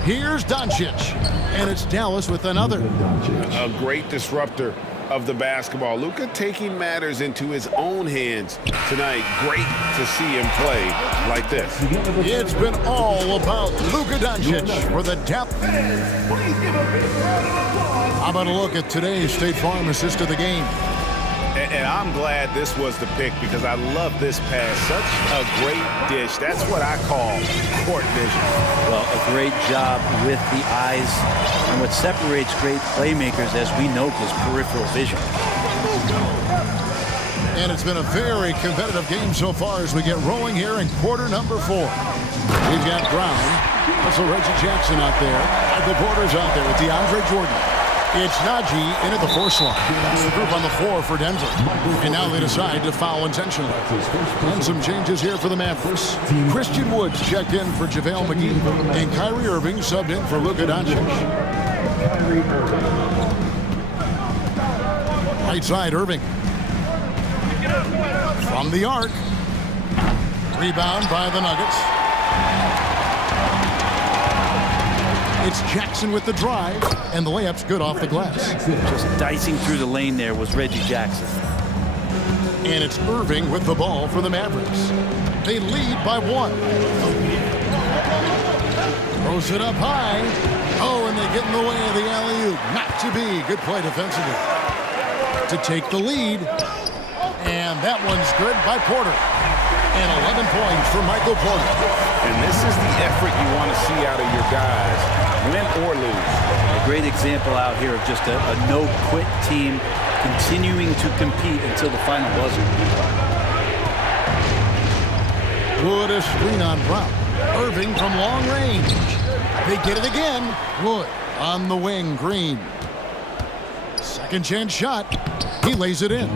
Here's Doncic, and it's Dallas with another. A great disruptor of the basketball. Luka taking matters into his own hands tonight. Great to see him play like this. It's been all about Luka Doncic for the depth. How about a look at today's State Farm assist of the game? And I'm glad this was the pick because I love this pass. Such a great dish. That's what I call court vision. Well, a great job with the eyes. And what separates great playmakers, as we note, is peripheral vision. And it's been a very competitive game so far as we get rolling here in quarter number 4. We've got Brown, also Reggie Jackson out there. Michael Porter's out there with DeAndre Jordan. It's Najee in at the force line. That's the group on the floor for Denver. And now they decide to foul intentionally. And some changes here for the Mavericks. Christian Woods checked in for JaVale McGee. And Kyrie Irving subbed in for Luka Doncic. Right side, Irving. From the arc. Rebound by the Nuggets. It's Jackson with the drive, and the layup's good off the glass. Just dicing through the lane there was Reggie Jackson. And it's Irving with the ball for the Mavericks. They lead by 1. Throws it up high. Oh, and they get in the way of the alley-oop. Not to be. Good play defensively. To take the lead. And that one's good by Porter. And 11 points for Michael Porter. And this is the effort you want to see out of your guys, win or lose. A great example out here of just a no-quit team continuing to compete until the final buzzer. Wood is screen on Brown. Irving from long range. They get it again. Wood on the wing. Green. Second chance shot. He lays it in.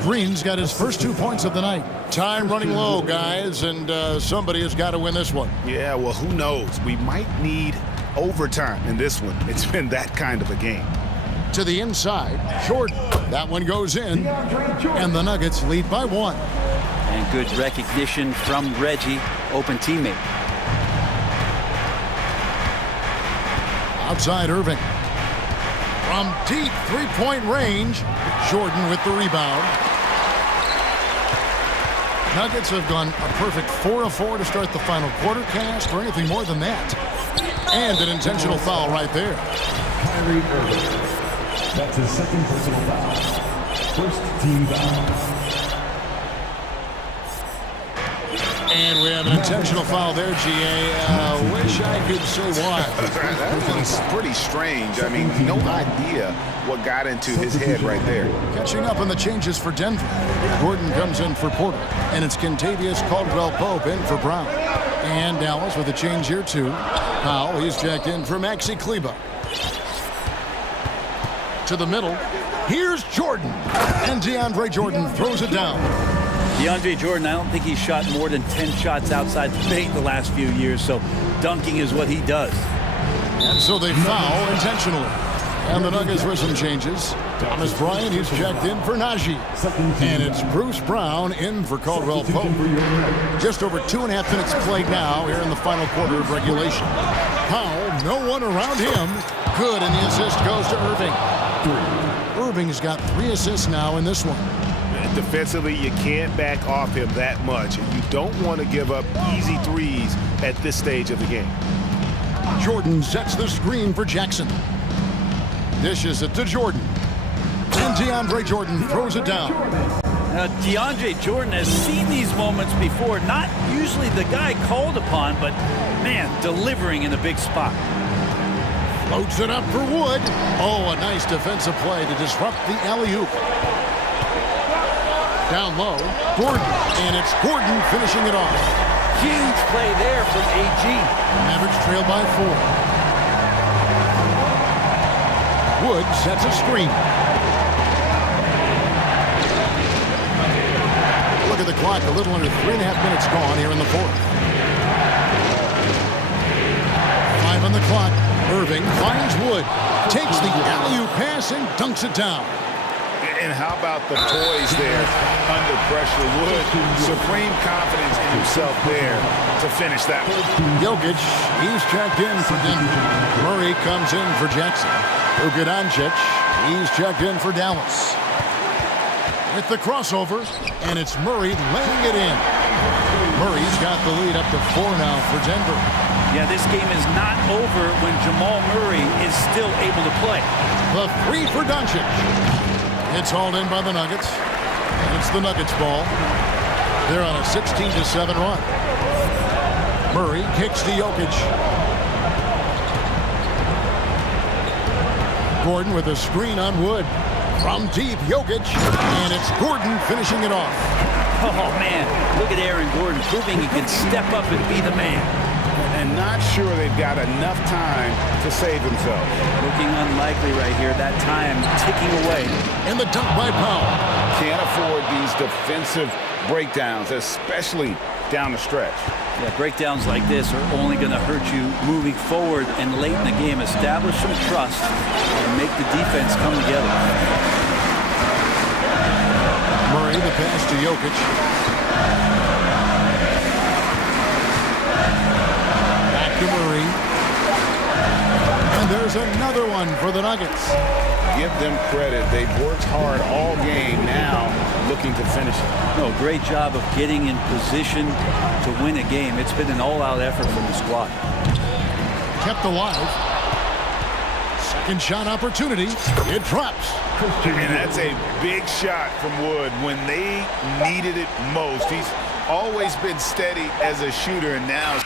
Green's got his first 2 points of the night. Time running low, guys, and somebody has got to win this one. Yeah, well, who knows? We might need overtime in this one. It's been that kind of a game. To the inside, Jordan. That one goes in, and the Nuggets lead by 1. And good recognition from Reggie, open teammate. Outside Irving. From deep three-point range, Jordan with the rebound. Nuggets have gone a perfect 4 of 4 to start the final quarter cast, or anything more than that. And an intentional foul right there. Kyrie Irving. That's his second personal foul. First team foul. And we have an intentional foul there, GA. Wish I could say why. That was pretty strange. I mean, no idea what got into his head right there. Catching up on the changes for Denver. Gordon comes in for Porter. And it's Kentavious Caldwell-Pope in for Brown. And Dallas with a change here, too. Powell, he's checked in for Maxi Kleber. To the middle. Here's Jordan. And DeAndre Jordan throws it down. DeAndre Jordan, I don't think he's shot more than 10 shots outside the paint the last few years, so dunking is what he does. And so they foul intentionally. And the Nuggets with some changes. Thomas Bryant, he's checked in for Najee. And it's Bruce Brown in for Caldwell-Pope. Just over 2.5 minutes played now here in the final quarter of regulation. Powell, no one around him. Good, and the assist goes to Irving. Irving's got 3 assists now in this one. Defensively, you can't back off him that much. And you don't want to give up easy threes at this stage of the game. Jordan sets the screen for Jackson. Dishes it to Jordan. And DeAndre Jordan throws it down. Now, DeAndre Jordan has seen these moments before. Not usually the guy called upon, but, man, delivering in a big spot. Floats it up for Wood. Oh, a nice defensive play to disrupt the alley-oop. Down low, Gordon, and it's Gordon finishing it off. Huge play there from AG. Mavericks trail by 4. Wood sets a screen. Look at the clock, a little under 3.5 minutes gone here in the 4th. 5 on the clock. Irving finds Wood, takes the alley-oop pass and dunks it down. And how about the poise there under pressure? Wood, supreme confidence in himself there to finish that one. Jokic, he's checked in for Denver. Murray comes in for Jackson. Luka Doncic, he's checked in for Dallas. With the crossover, and it's Murray laying it in. Murray's got the lead up to 4 now for Denver. Yeah, this game is not over when Jamal Murray is still able to play. The 3 for Doncic. It's hauled in by the Nuggets. It's the Nuggets ball. They're on a 16-7 run. Murray kicks to Jokic. Gordon with a screen on Wood. From deep, Jokic. And it's Gordon finishing it off. Oh, man. Look at Aaron Gordon proving he can step up and be the man. And not sure they've got enough time to save themselves. Looking unlikely right here. That time ticking away. And the dunk by Powell. Can't afford these defensive breakdowns, especially down the stretch. Yeah, breakdowns like this are only going to hurt you moving forward and late in the game. Establish some trust and make the defense come together. Murray, the pass to Jokic. To Murray. And there's another one for the Nuggets. Give them credit. They've worked hard all game, now looking to finish it. No, great job of getting in position to win a game. It's been an all-out effort from the squad. Kept alive. Second shot opportunity. It drops. And that's a big shot from Wood when they needed it most. He's always been steady as a shooter, and now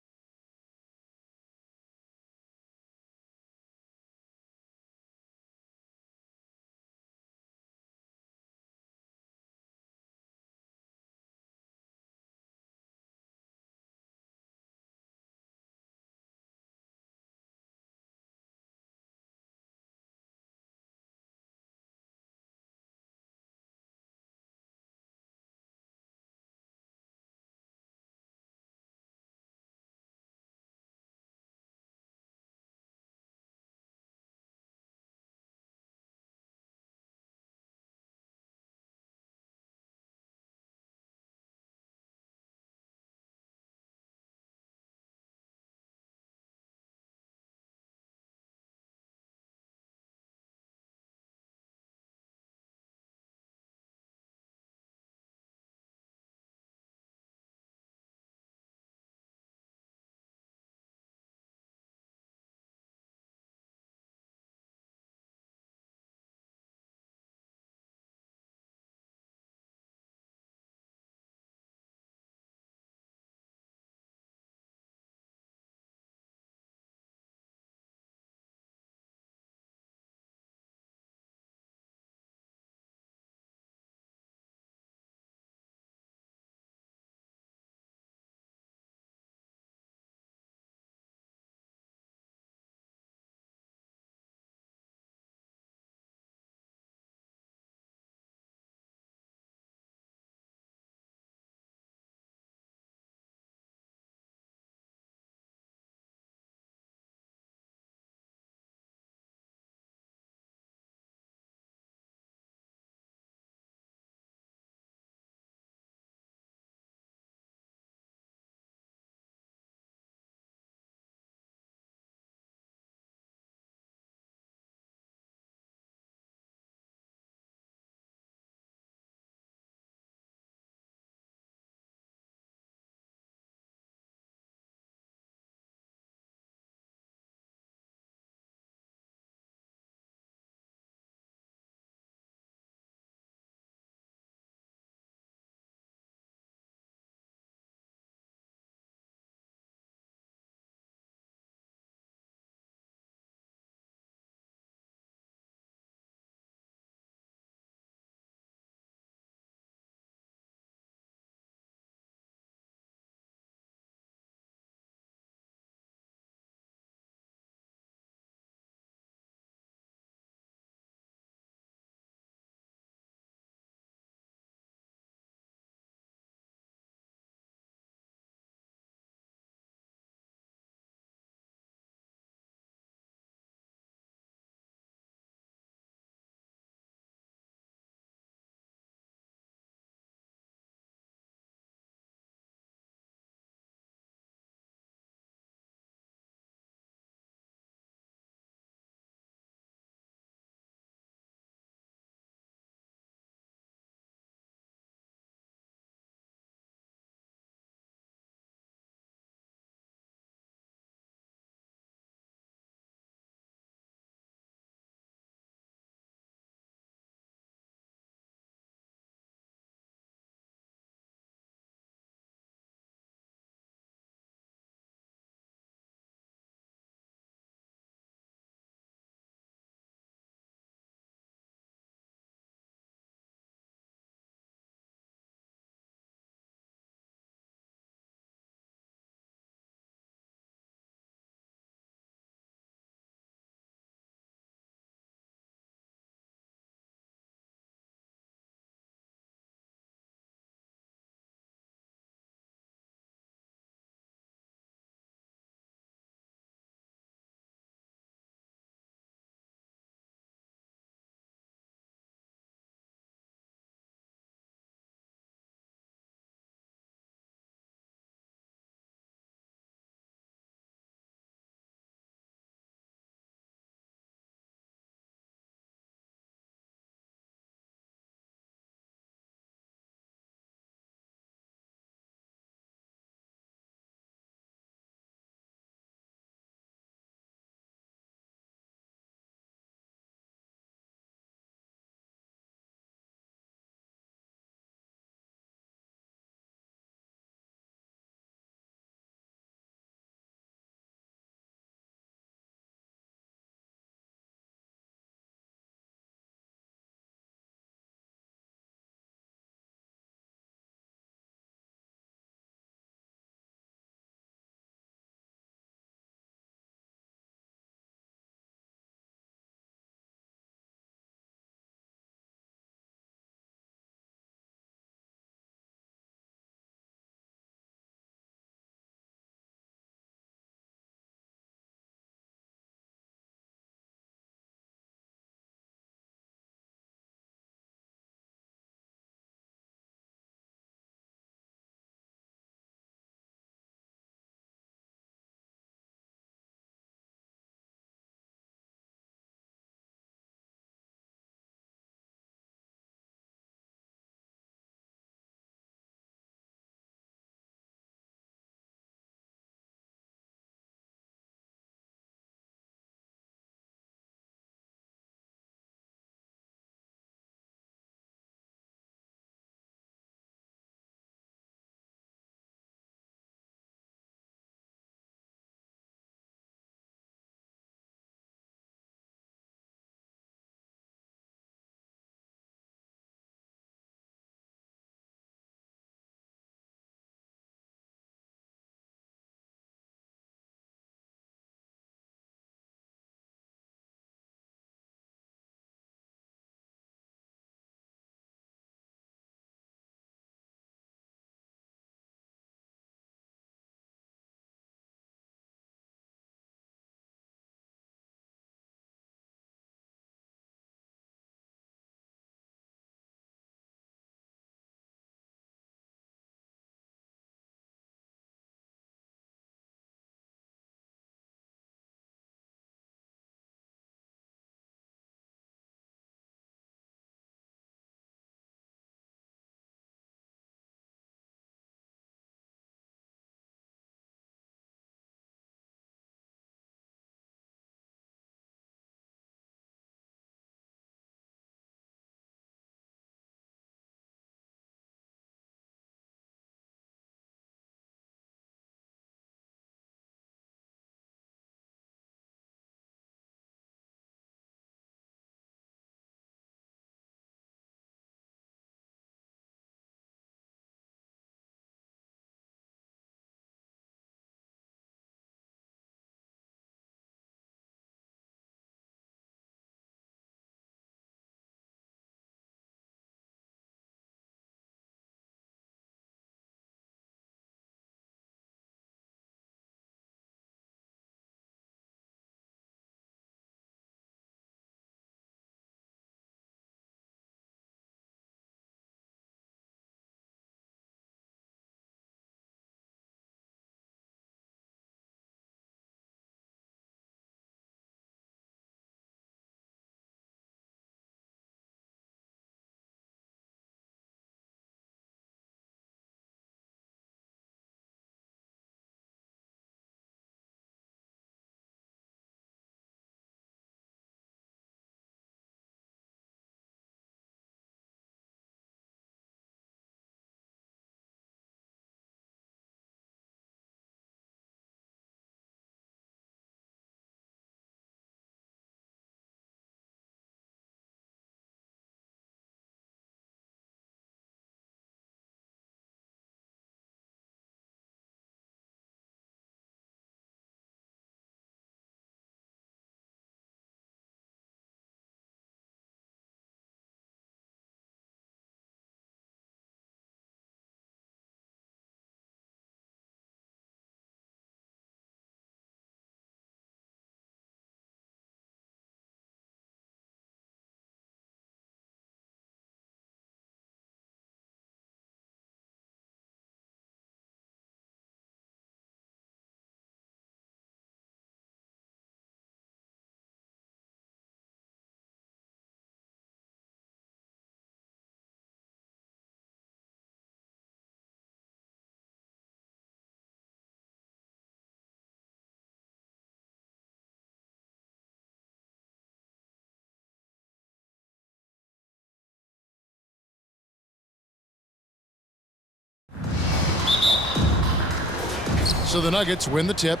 So the Nuggets win the tip.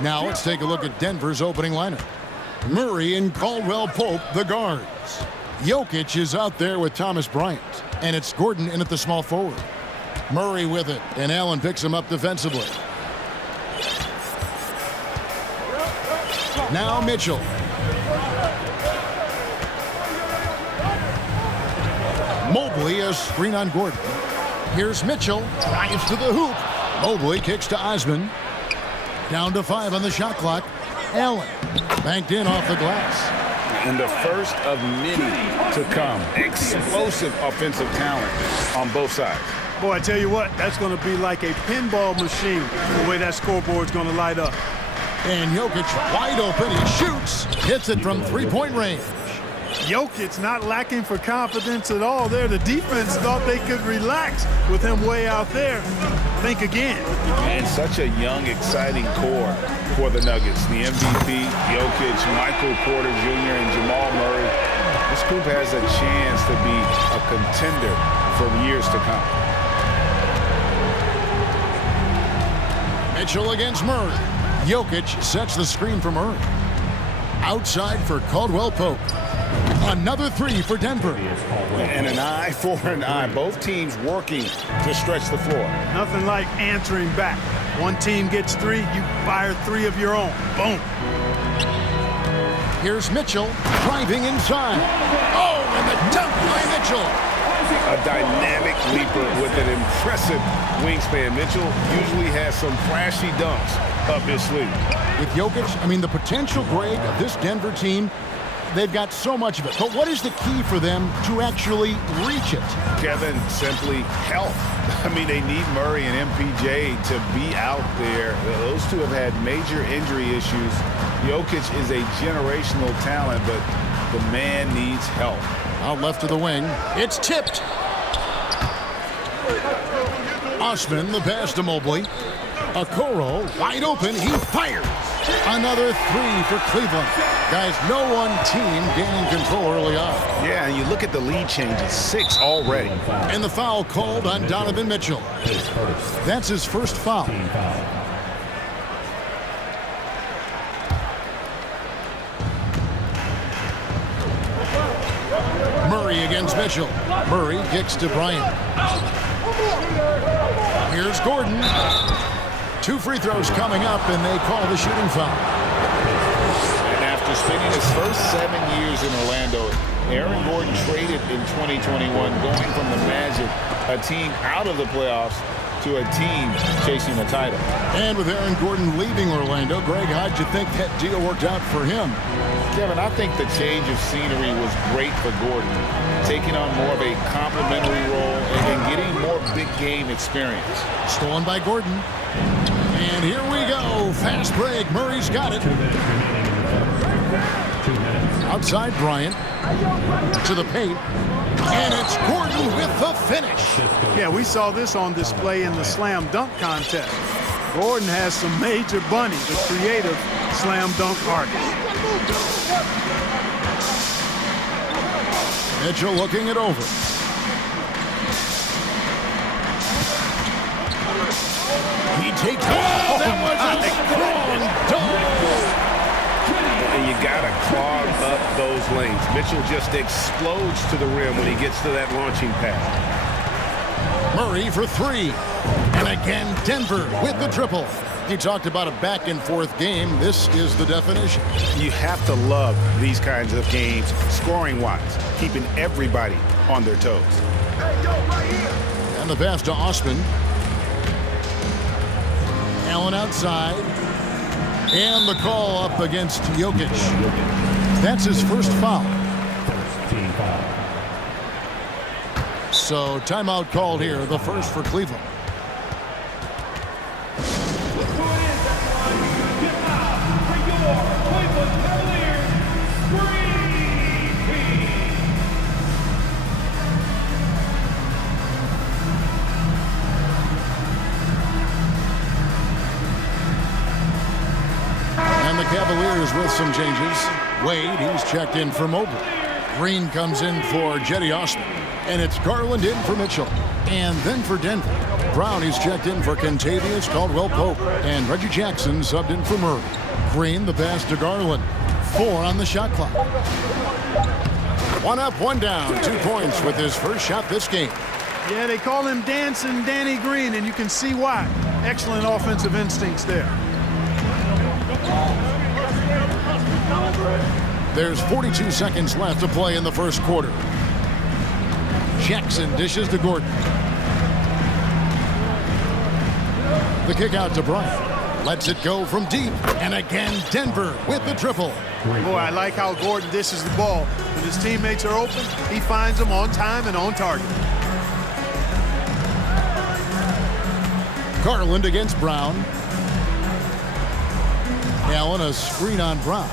Now let's take a look at Denver's opening lineup. Murray and Caldwell Pope, the guards. Jokic is out there with Thomas Bryant. And it's Gordon in at the small forward. Murray with it, and Allen picks him up defensively. Now Mitchell. Mobley a screen on Gordon. Here's Mitchell, drives to the hoop. Mobley kicks to Osman. Down to 5 on the shot clock. Allen banked in off the glass. And the first of many to come. Explosive offensive talent on both sides. Boy, I tell you what, that's going to be like a pinball machine, the way that scoreboard's going to light up. And Jokic wide open. He shoots. Hits it from three-point range. Jokic not lacking for confidence at all there. The defense thought they could relax with him way out there. Think again. And such a young, exciting core for the Nuggets. The MVP, Jokic, Michael Porter Jr., and Jamal Murray. This group has a chance to be a contender for years to come. Mitchell against Murray. Jokic sets the screen for Murray. Outside for Caldwell Pope. Another three for Denver. And an eye for an eye. Both teams working to stretch the floor. Nothing like answering back. One team gets 3, you fire 3 of your own. Boom. Here's Mitchell driving inside. Oh, and the dunk by Mitchell. A dynamic leaper with an impressive wingspan. Mitchell usually has some flashy dunks up his sleeve. With Jokic, I mean, the potential, Greg, of this Denver team, they've got so much of it. But what is the key for them to actually reach it? Kevin, simply health. I mean, they need Murray and MPJ to be out there. Those two have had major injury issues. Jokic is a generational talent, but the man needs help. Out left to the wing. It's tipped. Osman, the pass to Mobley. Okoro, wide open. He fires. Another 3 for Cleveland. Guys, no one team gaining control early on. Yeah, and you look at the lead changes, 6 already. And the foul called on Donovan Mitchell. That's his first foul. Murray against Mitchell. Murray kicks to Bryant. Here's Gordon. 2 free throws coming up, and they call the shooting foul. And after spending his first 7 years in Orlando, Aaron Gordon traded in 2021, going from the Magic, a team out of the playoffs, to a team chasing the title. And with Aaron Gordon leaving Orlando, Greg, how'd you think that deal worked out for him? Kevin, I think the change of scenery was great for Gordon, taking on more of a complimentary role and getting more big game experience. Stolen by Gordon. And here we go. Fast break. Murray's got it. Outside Bryant. To the paint. And it's Gordon with the finish. Yeah, we saw this on display in the slam dunk contest. Gordon has some major bunnies, a creative slam dunk artist. Mitchell looking it over. He takes it. Oh, that was a strong dunk. And you got to clog up those lanes. Mitchell just explodes to the rim when he gets to that launching pad. Murray for 3. And again, Denver with the triple. He talked about a back-and-forth game. This is the definition. You have to love these kinds of games, scoring-wise, keeping everybody on their toes. And the pass to Osman. Allen outside. And the call up against Jokic. That's his first foul. So timeout called here, the first for Cleveland. The Cavaliers with some changes. Wade, he's checked in for Mobley. Green comes in for Jetty Osman. And it's Garland in for Mitchell. And then for Denver, Brown is checked in for Kentavious Caldwell-Pope. And Reggie Jackson subbed in for Murray. Green, the pass to Garland. 4 on the shot clock. 1 up, 1 down. 2 points with his first shot this game. Yeah, they call him Dancing Danny Green, and you can see why. Excellent offensive instincts there. There's 42 seconds left to play in the first quarter. Jackson dishes to Gordon. The kick out to Bryant. Lets it go from deep. And again, Denver with the triple. Boy, I like how Gordon dishes the ball. When his teammates are open, he finds them on time and on target. Garland against Brown. Allen, a screen on Brown.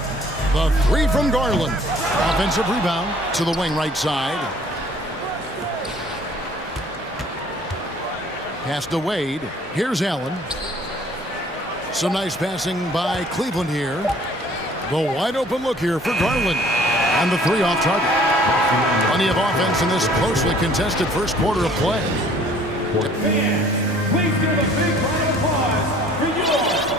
The 3 from Garland. Offensive rebound to the wing right side. Pass to Wade. Here's Allen. Some nice passing by Cleveland here. The wide open look here for Garland. And the 3 off target. Plenty of offense in this closely contested first quarter of play. Fans, please give a big round of applause for your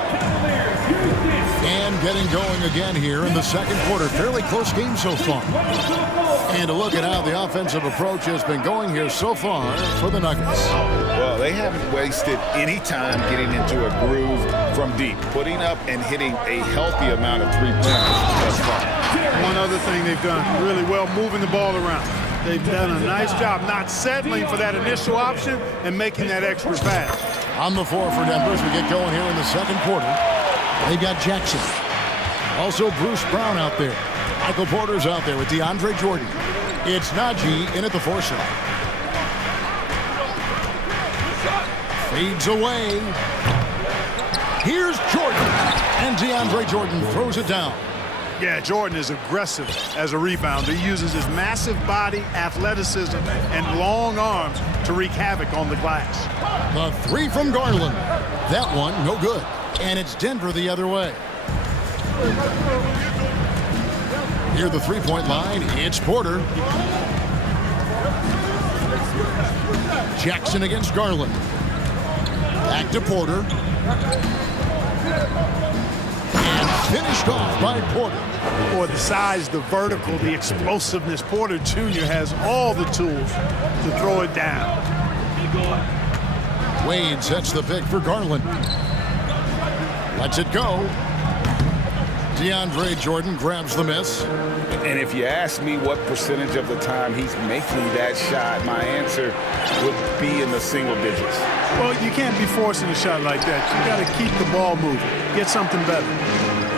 Cavaliers Houston. And getting going again here in the second quarter. Fairly close game so far. And a look at how the offensive approach has been going here so far for the Nuggets. Well, they haven't wasted any time getting into a groove from deep, putting up and hitting a healthy amount of 3-pointers thus far. One other thing they've done really well, moving the ball around. They've done a nice job not settling for that initial option and making that extra pass. On the floor for Denver as we get going here in the second quarter. They've got Jackson. Also Bruce Brown out there. Michael Porter's out there with DeAndre Jordan. It's Najee in at the 4 slot. Fades away. Here's Jordan. And DeAndre Jordan throws it down. Yeah, Jordan is aggressive as a rebounder. He uses his massive body, athleticism, and long arms to wreak havoc on the glass. The 3 from Garland. That one, no good. And it's Denver the other way. Near the 3-point line, it's Porter. Jackson against Garland. Back to Porter. And finished off by Porter. Boy, the size, the vertical, the explosiveness. Porter Jr. has all the tools to throw it down. Wade sets the pick for Garland. Lets it go. DeAndre Jordan grabs the miss. And if you ask me what percentage of the time he's making that shot, my answer would be in the single digits. Well, you can't be forcing a shot like that. You got to keep the ball moving. Get something better.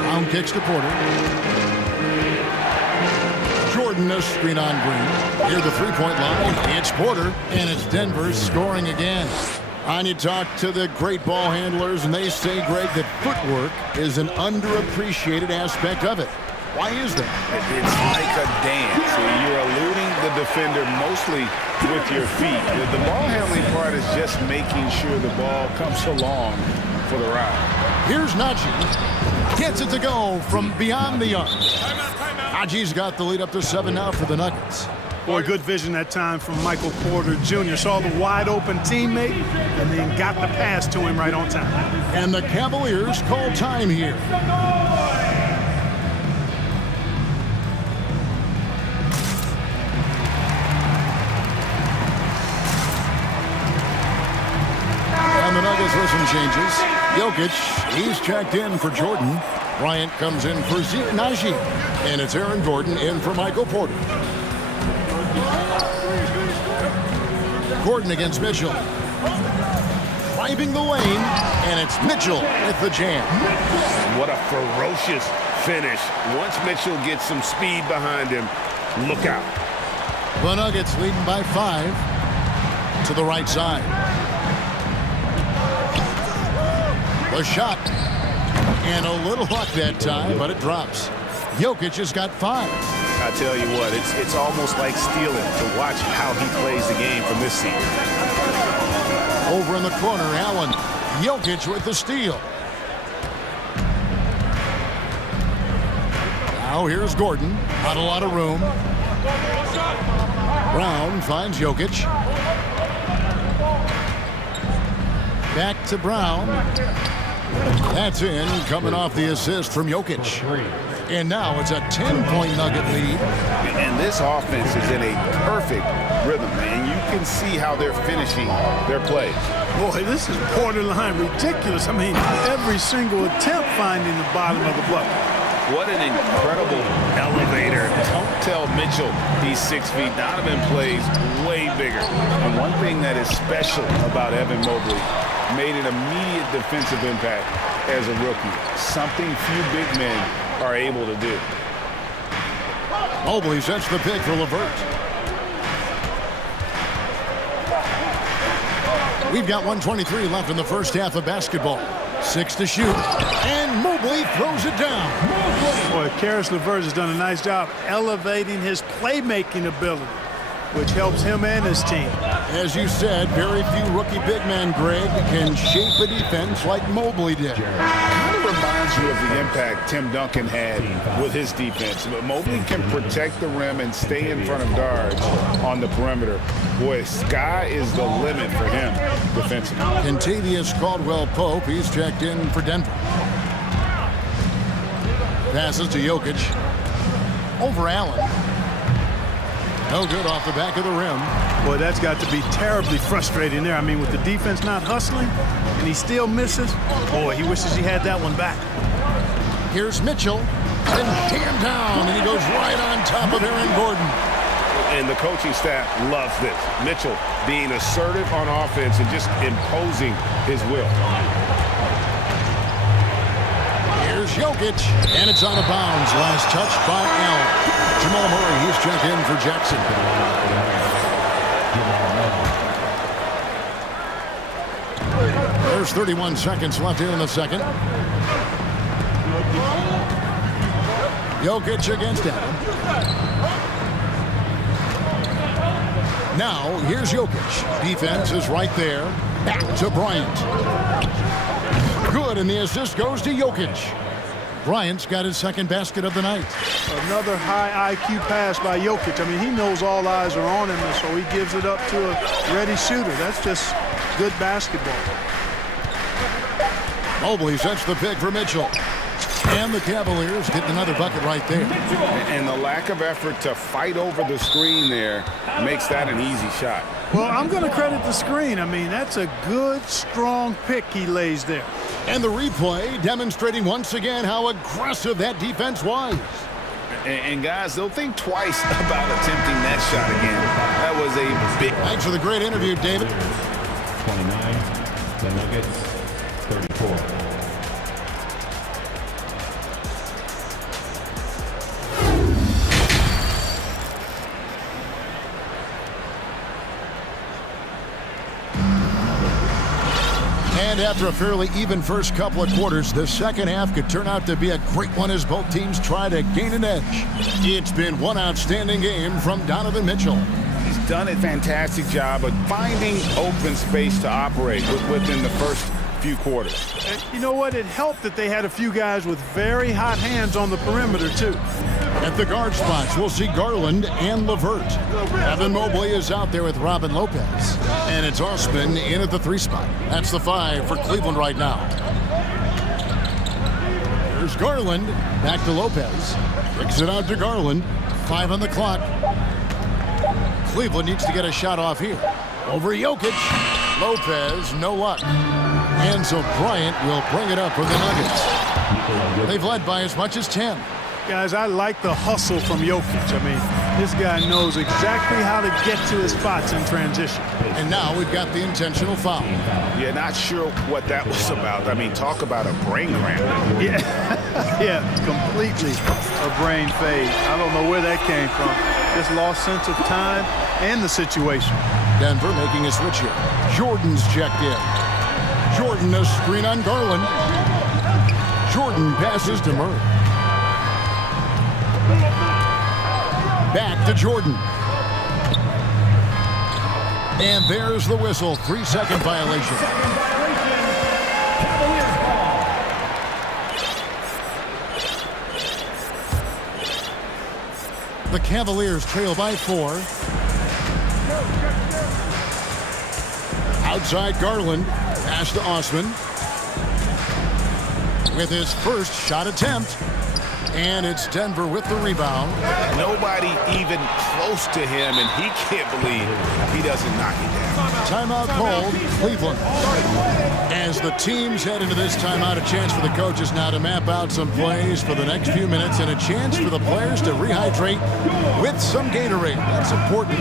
Brown kicks to Porter. Jordan a screen on Green. Near the 3-point line, it's Porter, and it's Denver scoring again. And you talk to the great ball handlers, and they say, Greg, that footwork is an underappreciated aspect of it. Why is that? It's like a dance. You're eluding the defender mostly with your feet. The ball handling part is just making sure the ball comes along for the ride. Here's Najee. Gets it to go from beyond the arc. Najee's got the lead up to 7 now for the Nuggets. Boy, good vision that time from Michael Porter Jr. Saw the wide open teammate and then got the pass to him right on time. And the Cavaliers call time here. And the Nuggets with some changes. Jokic, he's checked in for Jordan. Bryant comes in for Najee. And it's Aaron Gordon in for Michael Porter. Gordon against Mitchell. Driving the lane, and it's Mitchell with the jam. What a ferocious finish. Once Mitchell gets some speed behind him, look out. The Nuggets leading by 5 to the right side. The shot, and a little luck that time, but it drops. Jokic has got 5. I tell you what, it's almost like stealing to watch how he plays the game from this seat. Over in the corner, Allen. Jokic with the steal. Now here's Gordon. Not a lot of room. Brown finds Jokic. Back to Brown. That's in, coming off the assist from Jokic. And now it's a 10-point Nugget lead. And this offense is in a perfect rhythm, and you can see how they're finishing their plays. Boy, this is borderline ridiculous. I mean, every single attempt finding the bottom of the bucket. What an incredible elevator. Don't tell Mitchell he's 6 feet. Donovan plays way bigger. And one thing that is special about Evan Mobley, made an immediate defensive impact as a rookie. Something few big men are able to do. Mobley sets the pick for LeVert. We've got 1:23 left in the first half of basketball. 6 to shoot, and Mobley throws it down. Boy, Caris LeVert has done a nice job elevating his playmaking ability, which helps him and his team. As you said, very few rookie big men, Greg, can shape a defense like Mobley did. Kind of reminds you of the impact Tim Duncan had with his defense. But Mobley can protect the rim and stay in front of guards on the perimeter. Boy, sky is the limit for him defensively. Kentavious Caldwell-Pope, he's checked in for Denver. Passes to Jokic. Over Allen. No good off the back of the rim. Boy, that's got to be terribly frustrating there. I mean, with the defense not hustling, and he still misses. Boy, he wishes he had that one back. Here's Mitchell, and jammed down, and he goes right on top of Aaron Gordon. And the coaching staff loves this. Mitchell being assertive on offense and just imposing his will. Here's Jokic, and it's out of bounds. Last touch by Allen. Jamal Murray, he's checked in for Jackson. There's 31 seconds left here in the second. Jokic against Allen. Now, here's Jokic. Defense is right there. Back to Bryant. Good, and the assist goes to Jokic. Bryant's got his second basket of the night. Another high IQ pass by Jokic. I mean, he knows all eyes are on him, and so he gives it up to a ready shooter. That's just good basketball. Mobley sets the pick for Mitchell. And the Cavaliers get another bucket right there. And the lack of effort to fight over the screen there makes that an easy shot. Well, I'm going to credit the screen. I mean, that's a good, strong pick he lays there. And the replay demonstrating once again how aggressive that defense was. And guys, they'll think twice about attempting that shot again. That was a big... Thanks for the great interview, David. 29, the Nuggets, 34. And after a fairly even first couple of quarters, the second half could turn out to be a great one as both teams try to gain an edge. It's been one outstanding game from Donovan Mitchell. He's done a fantastic job of finding open space to operate within the first few quarters. And you know what? It helped that they had a few guys with very hot hands on the perimeter, too. At the guard spots, we'll see Garland and LeVert. Evan Mobley is out there with Robin Lopez. And it's Osman in at the 3 spot. That's the 5 for Cleveland right now. Here's Garland. Back to Lopez. Kicks it out to Garland. 5 on the clock. Cleveland needs to get a shot off here. Over Jokic. Lopez, no luck. And so Bryant will bring it up for the Nuggets. They've led by as much as 10. Guys, I like the hustle from Jokic. I mean, this guy knows exactly how to get to his spots in transition. And now we've got the intentional foul. Yeah, not sure what that was about. I mean, talk about a brain cramp. Yeah, yeah, completely a brain fade. I don't know where that came from. Just lost sense of time and the situation. Denver making a switch here. Jordan's checked in. Jordan, a screen on Garland. Jordan passes to Murray. Back to Jordan. And there's the whistle. 3-second violation. The Cavaliers trail by 4. Outside Garland. Pass to Osman. With his first shot attempt. And it's Denver with the rebound. Nobody even close to him, and he can't believe he doesn't knock it down. Timeout called, Cleveland. As the teams head into this timeout, a chance for the coaches now to map out some plays for the next few minutes and a chance for the players to rehydrate with some Gatorade. That's important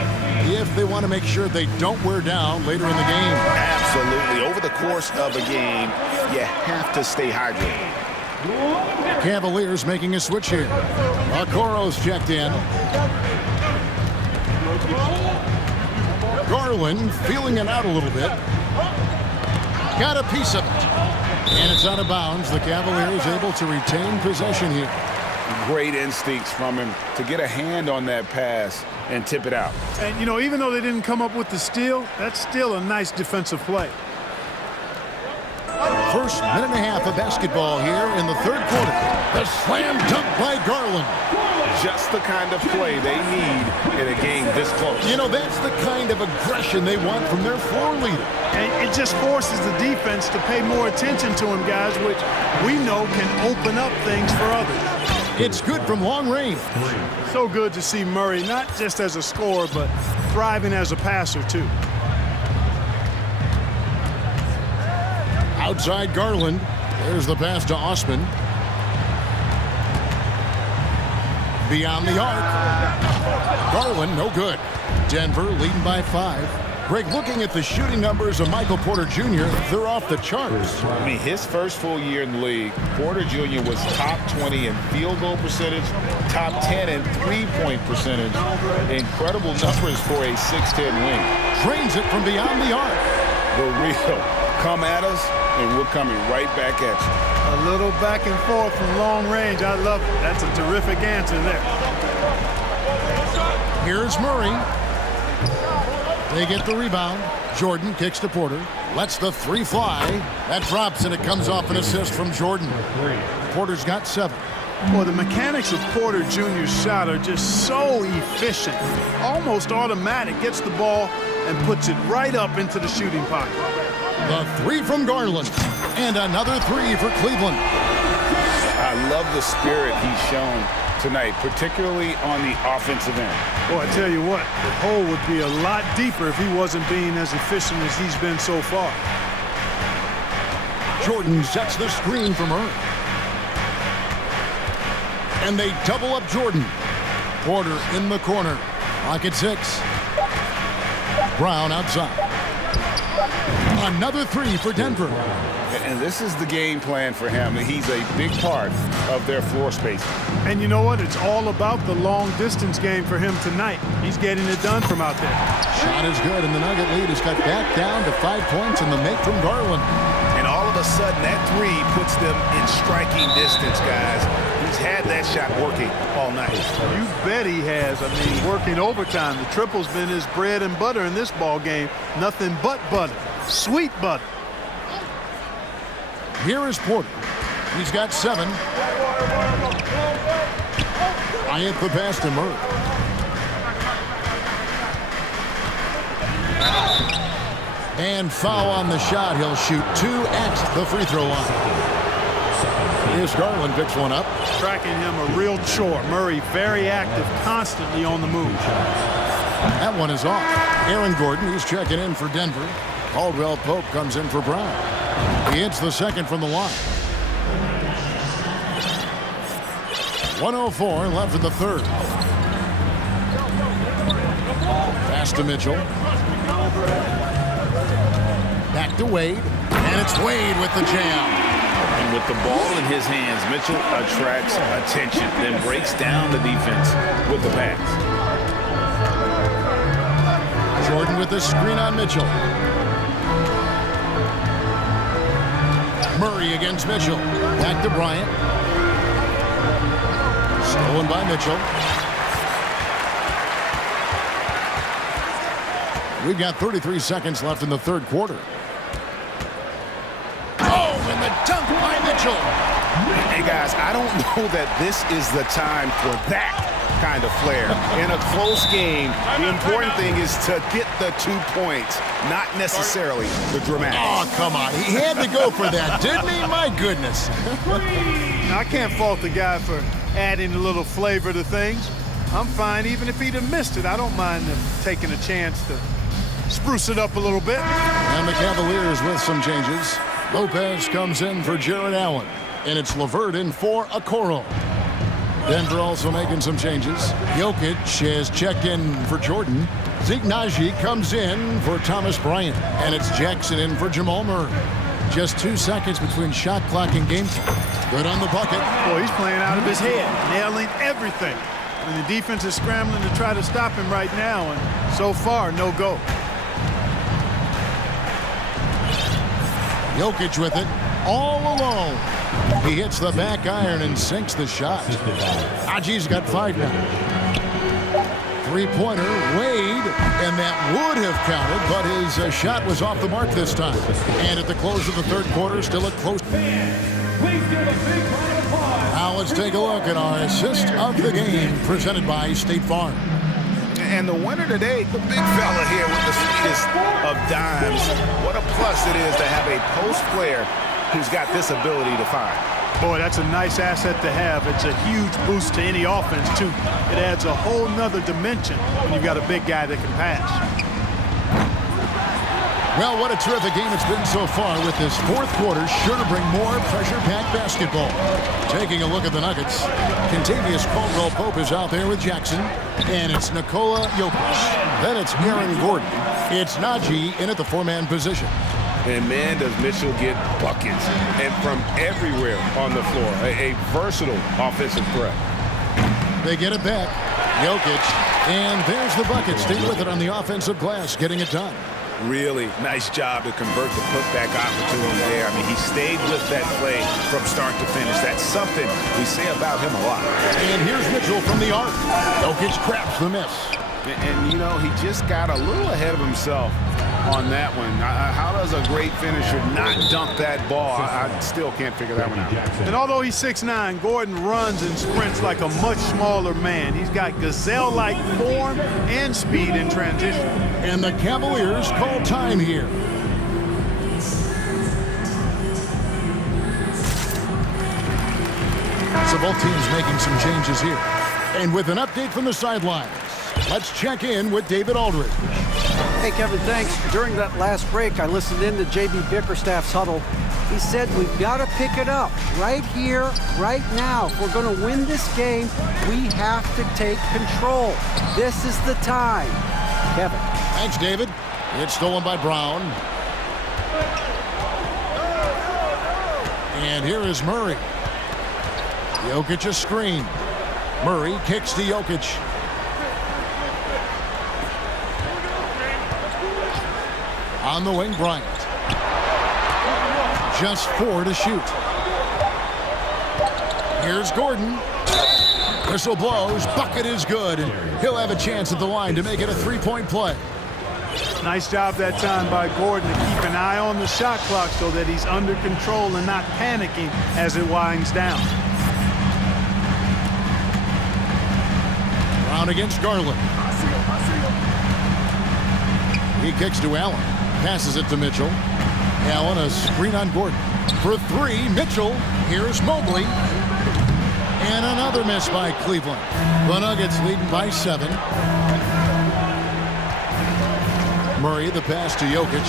if they want to make sure they don't wear down later in the game. Absolutely. Over the course of a game, you have to stay hydrated. Cavaliers making a switch here. Okoro's checked in. Garland feeling it out a little bit. Got a piece of it. And it's out of bounds. The Cavaliers able to retain possession here. Great instincts from him to get a hand on that pass and tip it out. And, you know, even though they didn't come up with the steal, that's still a nice defensive play. First minute and a half of basketball here in the third quarter. The slam dunk by Garland. Just the kind of play they need in a game this close. You know, that's the kind of aggression they want from their floor leader. And it just forces the defense to pay more attention to him, guys, which we know can open up things for others. It's good from long range. So good to see Murray, not just as a scorer, but thriving as a passer, too. Outside Garland. There's the pass to Osman. Beyond the arc. Garland, no good. Denver leading by 5. Greg, looking at the shooting numbers of Michael Porter Jr., they're off the charts. I mean, his first full year in the league, Porter Jr. was top 20 in field goal percentage, top 10 in three-point percentage. Incredible numbers for a 6'10 wing. Drains it from beyond the arc. The real. Come at us, and we're coming right back at you. A little back and forth from long range. I love it. That's a terrific answer there. Here's Murray. They get the rebound. Jordan kicks to Porter. Lets the three fly. That drops, and it comes off an assist from Jordan. Porter's got 7. Well, the mechanics of Porter Jr.'s shot are just so efficient. Almost automatic. Gets the ball and puts it right up into the shooting pocket. The 3 from Garland. And another 3 for Cleveland. I love the spirit he's shown tonight, particularly on the offensive end. Well, I tell you what, the hole would be a lot deeper if he wasn't being as efficient as he's been so far. Jordan sets the screen from her. And they double up Jordan. Porter in the corner. Lock at 6. Brown outside. Another 3 for Denver. And this is the game plan for him. He's a big part of their floor space. And you know what? It's all about the long-distance game for him tonight. He's getting it done from out there. Shot is good, and the Nugget lead is cut back down to 5 points in the make from Garland. And all of a sudden, that 3 puts them in striking distance, guys. He's had that shot working all night. You bet he has. I mean, working overtime. The triple's been his bread and butter in this ball game. Nothing but butter. Sweet butter. Here is Porter. He's got 7. Bryant the pass to Murray. And foul on the shot. He'll shoot 2 at the free throw line. Here's Garland, picks one up. Tracking him a real chore. Murray very active, constantly on the move. That one is off. Aaron Gordon, he's checking in for Denver. Caldwell Pope comes in for Brown. He hits the second from the line. 1:04 left in the third. Pass to Mitchell. Back to Wade. And it's Wade with the jam. And with the ball in his hands, Mitchell attracts attention, then breaks down the defense with the pass. Jordan with the screen on Mitchell. Murray against Mitchell. Back to Bryant. Stolen by Mitchell. We've got 33 seconds left in the third quarter. Oh, and the dunk by Mitchell. Hey, guys, I don't know that this is the time for that. kind of flair. In a close game, the important thing is to get the 2 points, not necessarily the dramatics. Oh, come on. He had to go for that, didn't he? My goodness. I can't fault the guy for adding a little flavor to things. I'm fine even if he'd have missed it. I don't mind them taking a chance to spruce it up a little bit. And the Cavaliers with some changes. Lopez comes in for Jared Allen. And it's LeVert in for Okoro. Denver also making some changes. Jokic has checked in for Jordan. Zeke Naji comes in for Thomas Bryant. And it's Jackson in for Jamal Murray. Just 2 seconds between shot clock and game time. Good on the bucket. Boy, he's playing out of his head, nailing everything. And the defense is scrambling to try to stop him right now, and so far, no go. Jokic with it, all alone. He hits the back iron and sinks the shot. Naji's got 5 now. Three-pointer, Wade, and that would have counted, but his shot was off the mark this time. And at the close of the third quarter, still a close. Now let's take a look at our assist of the game, presented by State Farm. And the winner today, the big fella here with the sweetest of dimes. What a plus it is to have a post player who's got this ability to find. Boy, that's a nice asset to have. It's a huge boost to any offense, too. It adds a whole nother dimension when you've got a big guy that can pass. Well, what a terrific game it's been so far, with this fourth quarter sure to bring more pressure-packed basketball. Taking a look at the Nuggets, Kentavious Caldwell-Pope is out there with Jackson, and it's Nikola Jokic. Then it's Aaron Gordon. It's Naji in at the 4-man position. And man, does Mitchell get buckets, and from everywhere on the floor. A versatile offensive threat. They get it back. Jokic, and there's the bucket. Stay with it on the offensive glass, getting it done. Really nice job to convert the putback opportunity there. I mean, he stayed with that play from start to finish. That's something we say about him a lot. And here's Mitchell from the arc. Jokic craps the miss. And, you know, he just got a little ahead of himself on that one. How does a great finisher not dunk that ball? I still can't figure that one out. And although he's 6'9", Gordon runs and sprints like a much smaller man. He's got gazelle-like form and speed in transition. And the Cavaliers call time here. So both teams making some changes here. And with an update from the sidelines, let's check in with David Aldridge. Hey, Kevin, thanks. During that last break, I listened in to J.B. Bickerstaff's huddle. He said we've got to pick it up right here, right now. If we're going to win this game, we have to take control. This is the time. Kevin. Thanks, David. It's stolen by Brown. And here is Murray. Jokic a screen. Murray kicks to Jokic. On the wing, Bryant. Just 4 to shoot. Here's Gordon. Whistle blows. Bucket is good. And he'll have a chance at the line to make it a 3-point play. Nice job that time by Gordon to keep an eye on the shot clock so that he's under control and not panicking as it winds down. Brown against Garland. He kicks to Allen. Passes it to Mitchell. Allen, a screen on Gordon. For 3, Mitchell. Here's Mobley. And another miss by Cleveland. The Nuggets leading by 7. Murray, the pass to Jokic.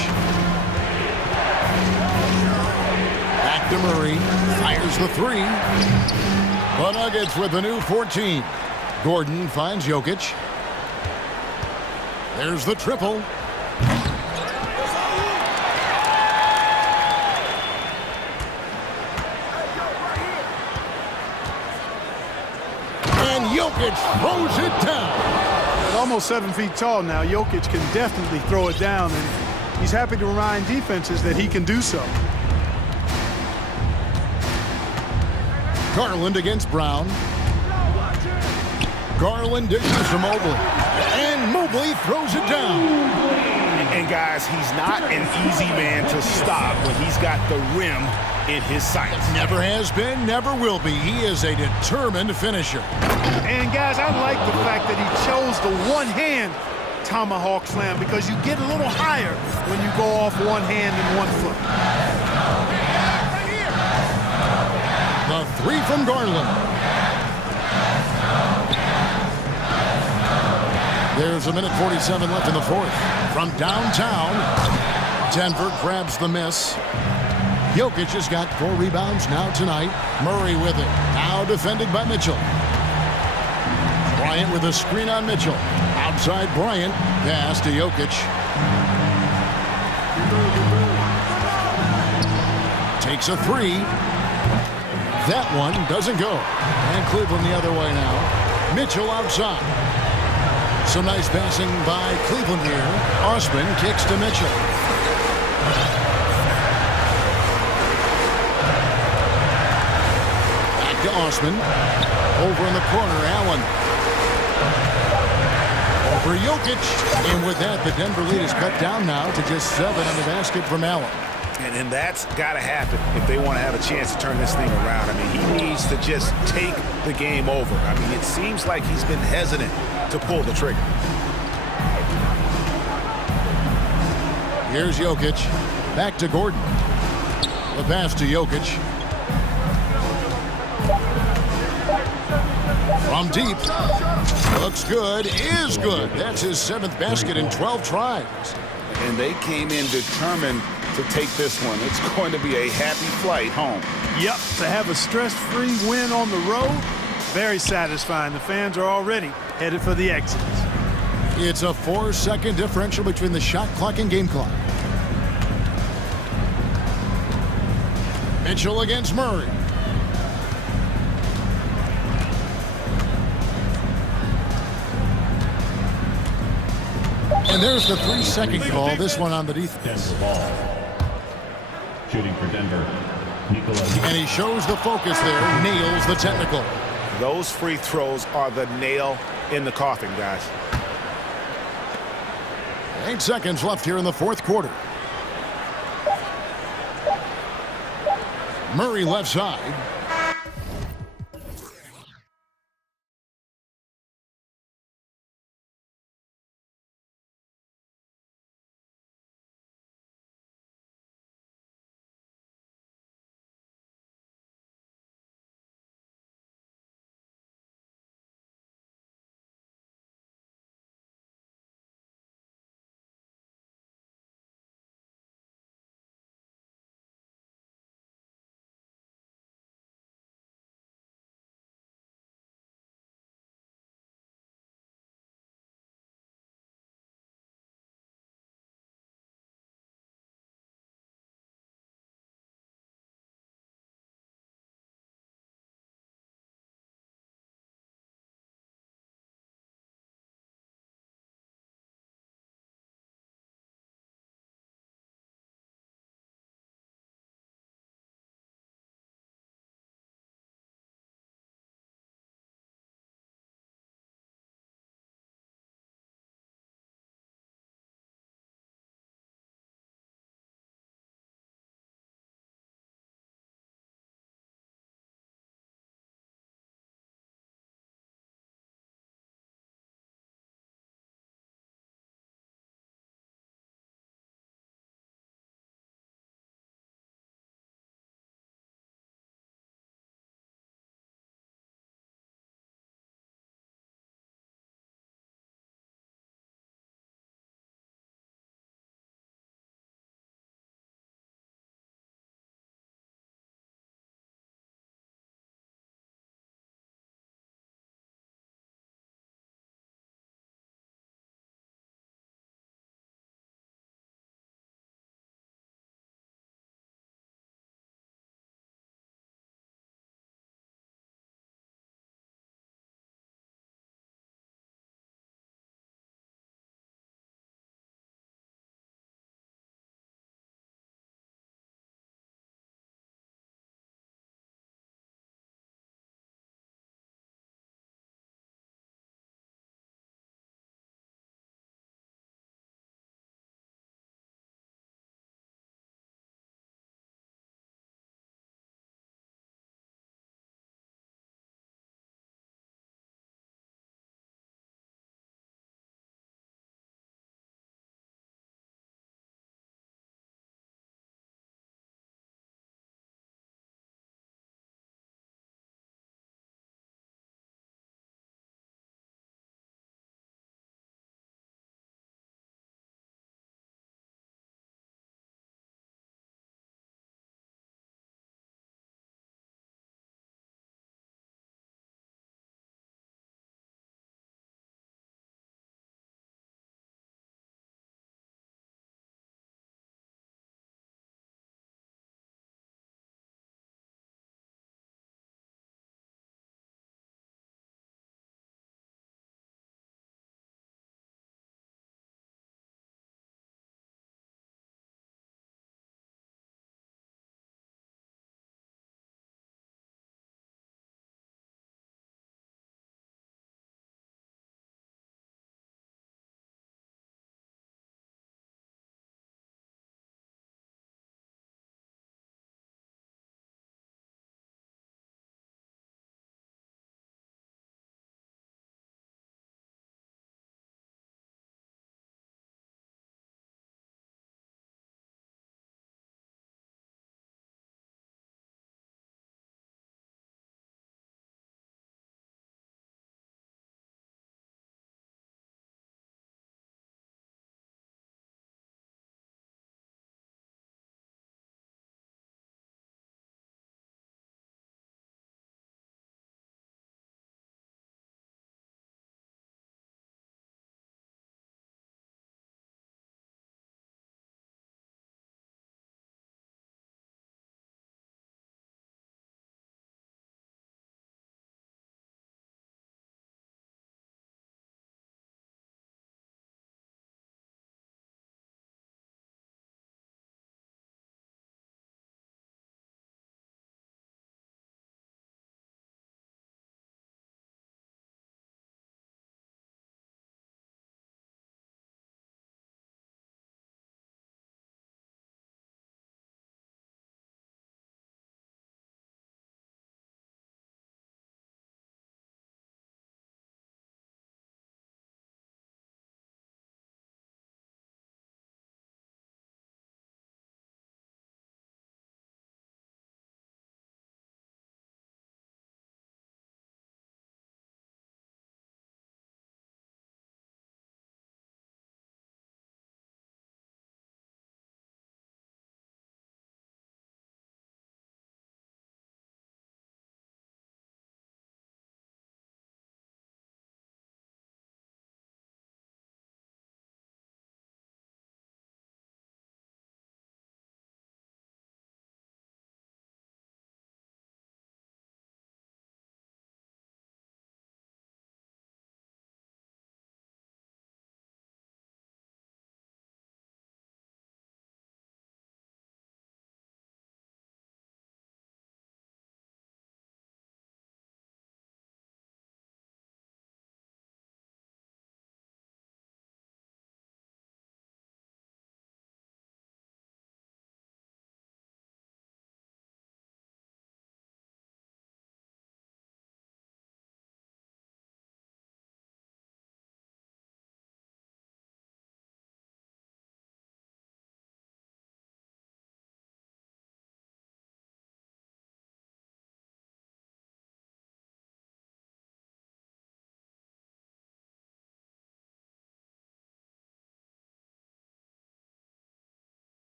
Back to Murray. Fires the 3. The Nuggets with a new 14. Gordon finds Jokic. There's the triple. And Jokic throws it down. At almost 7 feet tall now, Jokic can definitely throw it down, and he's happy to remind defenses that he can do so. Garland against Brown. Garland dishes to Mobley. And Mobley throws it down. And guys, he's not an easy man to stop when he's got the rim in his sights. Never has been, never will be. He is a determined finisher. And guys, I like the fact that he chose the one-hand tomahawk slam because you get a little higher when you go off one hand and one foot. The three from Garland. There's a minute 47 left in the fourth. From downtown, Denver grabs the miss. Jokic has got 4 rebounds now tonight. Murray with it. Now defended by Mitchell. Bryant with a screen on Mitchell. Outside Bryant. Pass to Jokic. Takes a 3. That one doesn't go. And Cleveland the other way now. Mitchell outside. Some nice passing by Cleveland here. Osman kicks to Mitchell. Back to Osman. Over in the corner, Allen. Over Jokic. And with that, the Denver lead is cut down now to just 7 on the basket from Allen. And that's got to happen if they want to have a chance to turn this thing around. I mean, he needs to just take the game over. I mean, it seems like he's been hesitant to pull the trigger. Here's Jokic. Back to Gordon. The pass to Jokic. From deep. Looks good. Is good. That's his 7th basket in 12 tries. And they came in determined to take this one. It's going to be a happy flight home. Yep, to have a stress-free win on the road, very satisfying. The fans are already headed for the exits. It's a 4-second differential between the shot clock and game clock. Mitchell against Murray. And there's the 3-second call. This one on the defense. Shooting for Denver. And he shows the focus there. Nails the technical. Those free throws are the nail in the coffin, guys. 8 seconds left here in the fourth quarter. Murray left side.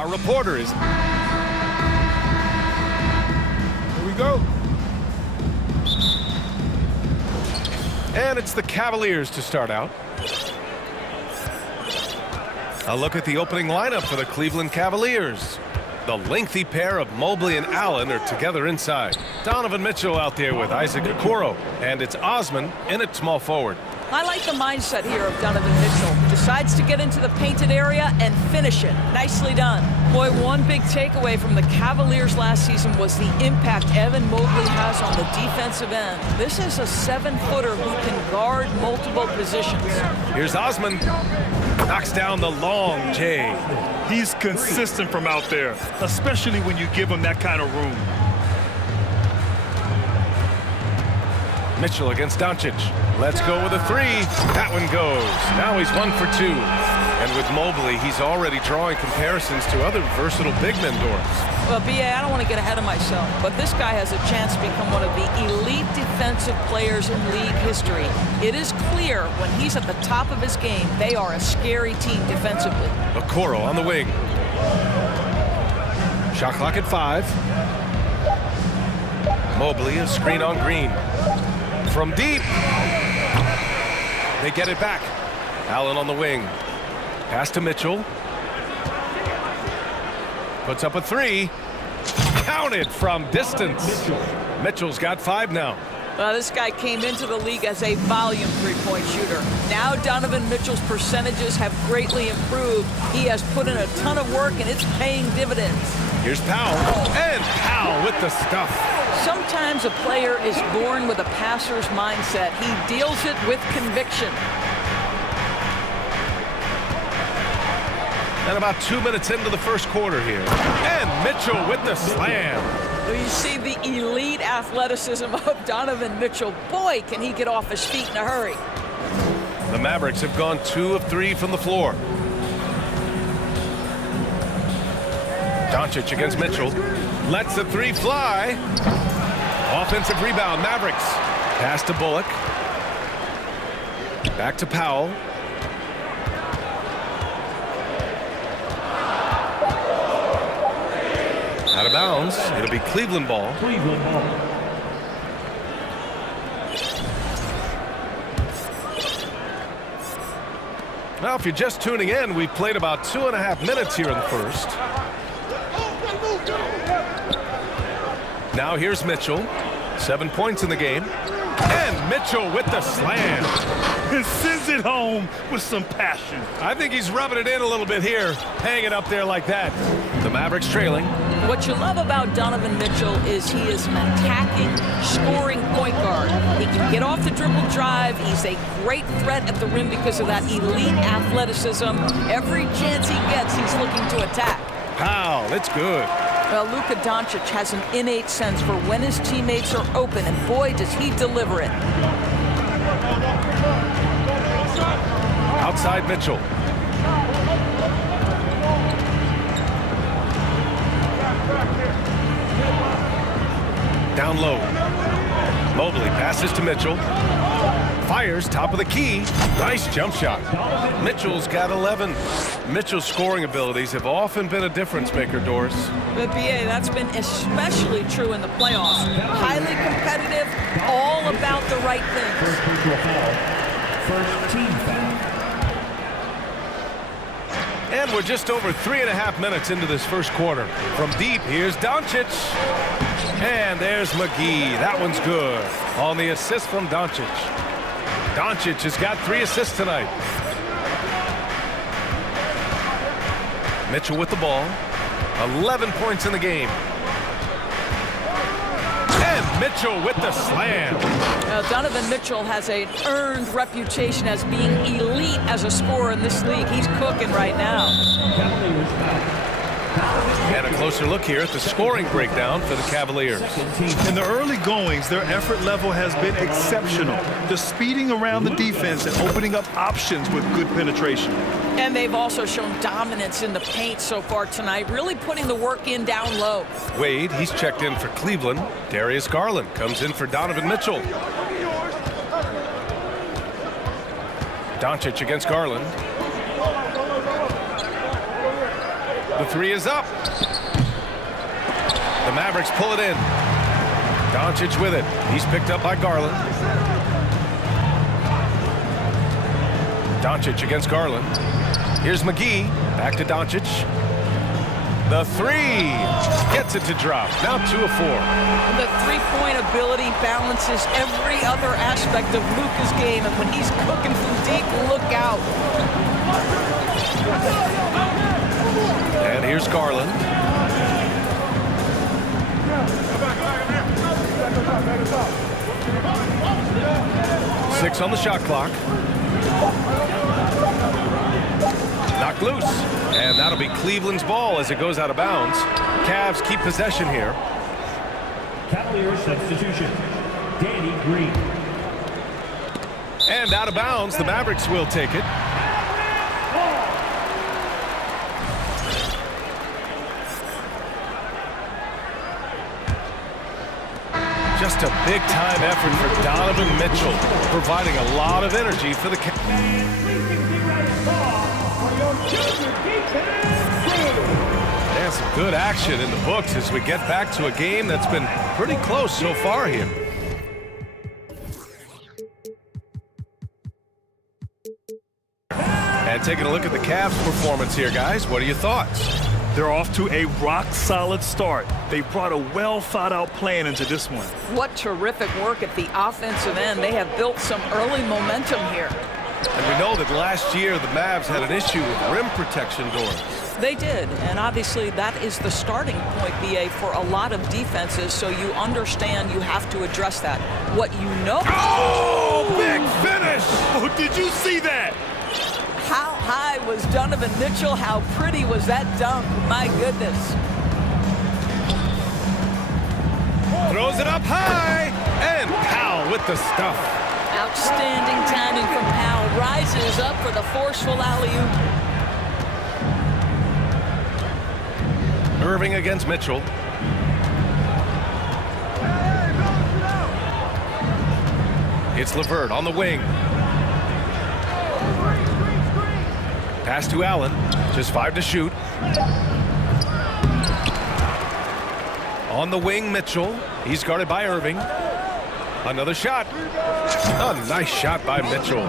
Our reporter is... Here we go. And it's the Cavaliers to start out. A look at the opening lineup for the Cleveland Cavaliers. The lengthy pair of Mobley and Allen are together inside. Donovan Mitchell out there with Isaac Okoro. And it's Osman in at small forward. I like the mindset here of Donovan Mitchell. Decides to get into the painted area and finish it. Nicely done. Boy, one big takeaway from the Cavaliers last season was the impact Evan Mobley has on the defensive end. This is a 7-footer who can guard multiple positions. Here's Osman. Knocks down the long J. He's consistent from out there, especially when you give him that kind of room. Mitchell against Doncic. Let's go with a three. That one goes. Now he's 1 for 2. And with Mobley, he's already drawing comparisons to other versatile big men, Doris. Well, B.A., I don't want to get ahead of myself, but this guy has a chance to become one of the elite defensive players in league history. It is clear when he's at the top of his game, they are a scary team defensively. Okoro on the wing. Shot clock at 5. Mobley, a screen on Green. From deep. They get it back. Allen on the wing. Pass to Mitchell. Puts up a three. Counted from distance. Mitchell's got 5 now. This guy came into the league as a volume three-point shooter. Now Donovan Mitchell's percentages have greatly improved. He has put in a ton of work, and it's paying dividends. Here's Powell. And Powell with the stuff. Sometimes a player is born with a passer's mindset. He deals it with conviction. And about 2 minutes into the first quarter here. And Mitchell with the slam. You see the elite athleticism of Donovan Mitchell. Boy, can he get off his feet in a hurry. The Mavericks have gone 2 of 3 from the floor. Doncic against Mitchell. Lets the three fly. Offensive rebound, Mavericks. Pass to Bullock. Back to Powell. Out of bounds. It'll be Cleveland ball. Well, if you're just tuning in, we've played about 2.5 minutes here in the first. Now here's Mitchell. 7 points in the game. And Mitchell with the slam. And sends it home with some passion. I think he's rubbing it in a little bit here, hanging up there like that. The Mavericks trailing. What you love about Donovan Mitchell is he is an attacking, scoring point guard. He can get off the dribble drive. He's a great threat at the rim because of that elite athleticism. Every chance he gets, he's looking to attack. Powell, it's good. Well, Luka Doncic has an innate sense for when his teammates are open, and boy, does he deliver it. Outside Mitchell. Down low. Mobley passes to Mitchell. Fires top of the key. Nice jump shot. Mitchell's got 11. Mitchell's scoring abilities have often been a difference maker, Doris. But BA, that's been especially true in the playoffs. Highly competitive, all about the right things. First team foul. And we're just over 3.5 minutes into this first quarter. From deep, here's Doncic. And there's McGee. That one's good. On the assist from Doncic. Doncic has got 3 assists tonight. Mitchell with the ball. 11 points in the game. And Mitchell with the slam. Donovan Mitchell has an earned reputation as being elite as a scorer in this league. He's cooking right now. And a closer look here at the scoring breakdown for the Cavaliers. In the early goings, their effort level has been exceptional. They're speeding around the defense and opening up options with good penetration. And they've also shown dominance in the paint so far tonight, really putting the work in down low. Wade, he's checked in for Cleveland. Darius Garland comes in for Donovan Mitchell. Doncic against Garland. The three is up. The Mavericks pull it in. Doncic with it. He's picked up by Garland. Doncic against Garland. Here's McGee. Back to Doncic. The three. Gets it to drop. Now 2 of 4. The three-point ability balances every other aspect of Luka's game, and when he's cooking from deep, look out. And here's Garland. Six on the shot clock. Knocked loose. And that'll be Cleveland's ball as it goes out of bounds. Cavs keep possession here. Cavaliers substitution. Danny Green. And out of bounds, the Mavericks will take it. Just a big-time effort for Donovan Mitchell, providing a lot of energy for the Cavs. And some good action in the books as we get back to a game that's been pretty close so far here. And taking a look at the Cavs' performance here, guys. What are your thoughts? They're off to a rock-solid start. They brought a well-thought-out plan into this one. What terrific work at the offensive end. They have built some early momentum here. And we know that last year the Mavs had an issue with rim protection doors. They did, and obviously that is the starting point, BA, for a lot of defenses, so you understand you have to address that. What you know... Oh, big finish! Oh, did you see that? How high was Donovan Mitchell? How pretty was that dunk? My goodness. Throws it up high, and Powell with the stuff. Outstanding timing from Powell. Rises up for the forceful alley-oop. Irving against Mitchell. It's LeVert on the wing. Pass to Allen. Just 5 to shoot. On the wing, Mitchell. He's guarded by Irving. Another shot. A nice shot by Mitchell.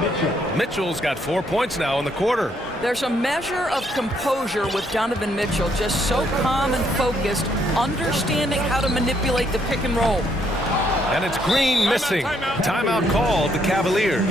Mitchell's got 4 points now in the quarter. There's a measure of composure with Donovan Mitchell, just so calm and focused, understanding how to manipulate the pick and roll. And it's Green missing. Timeout called the Cavaliers.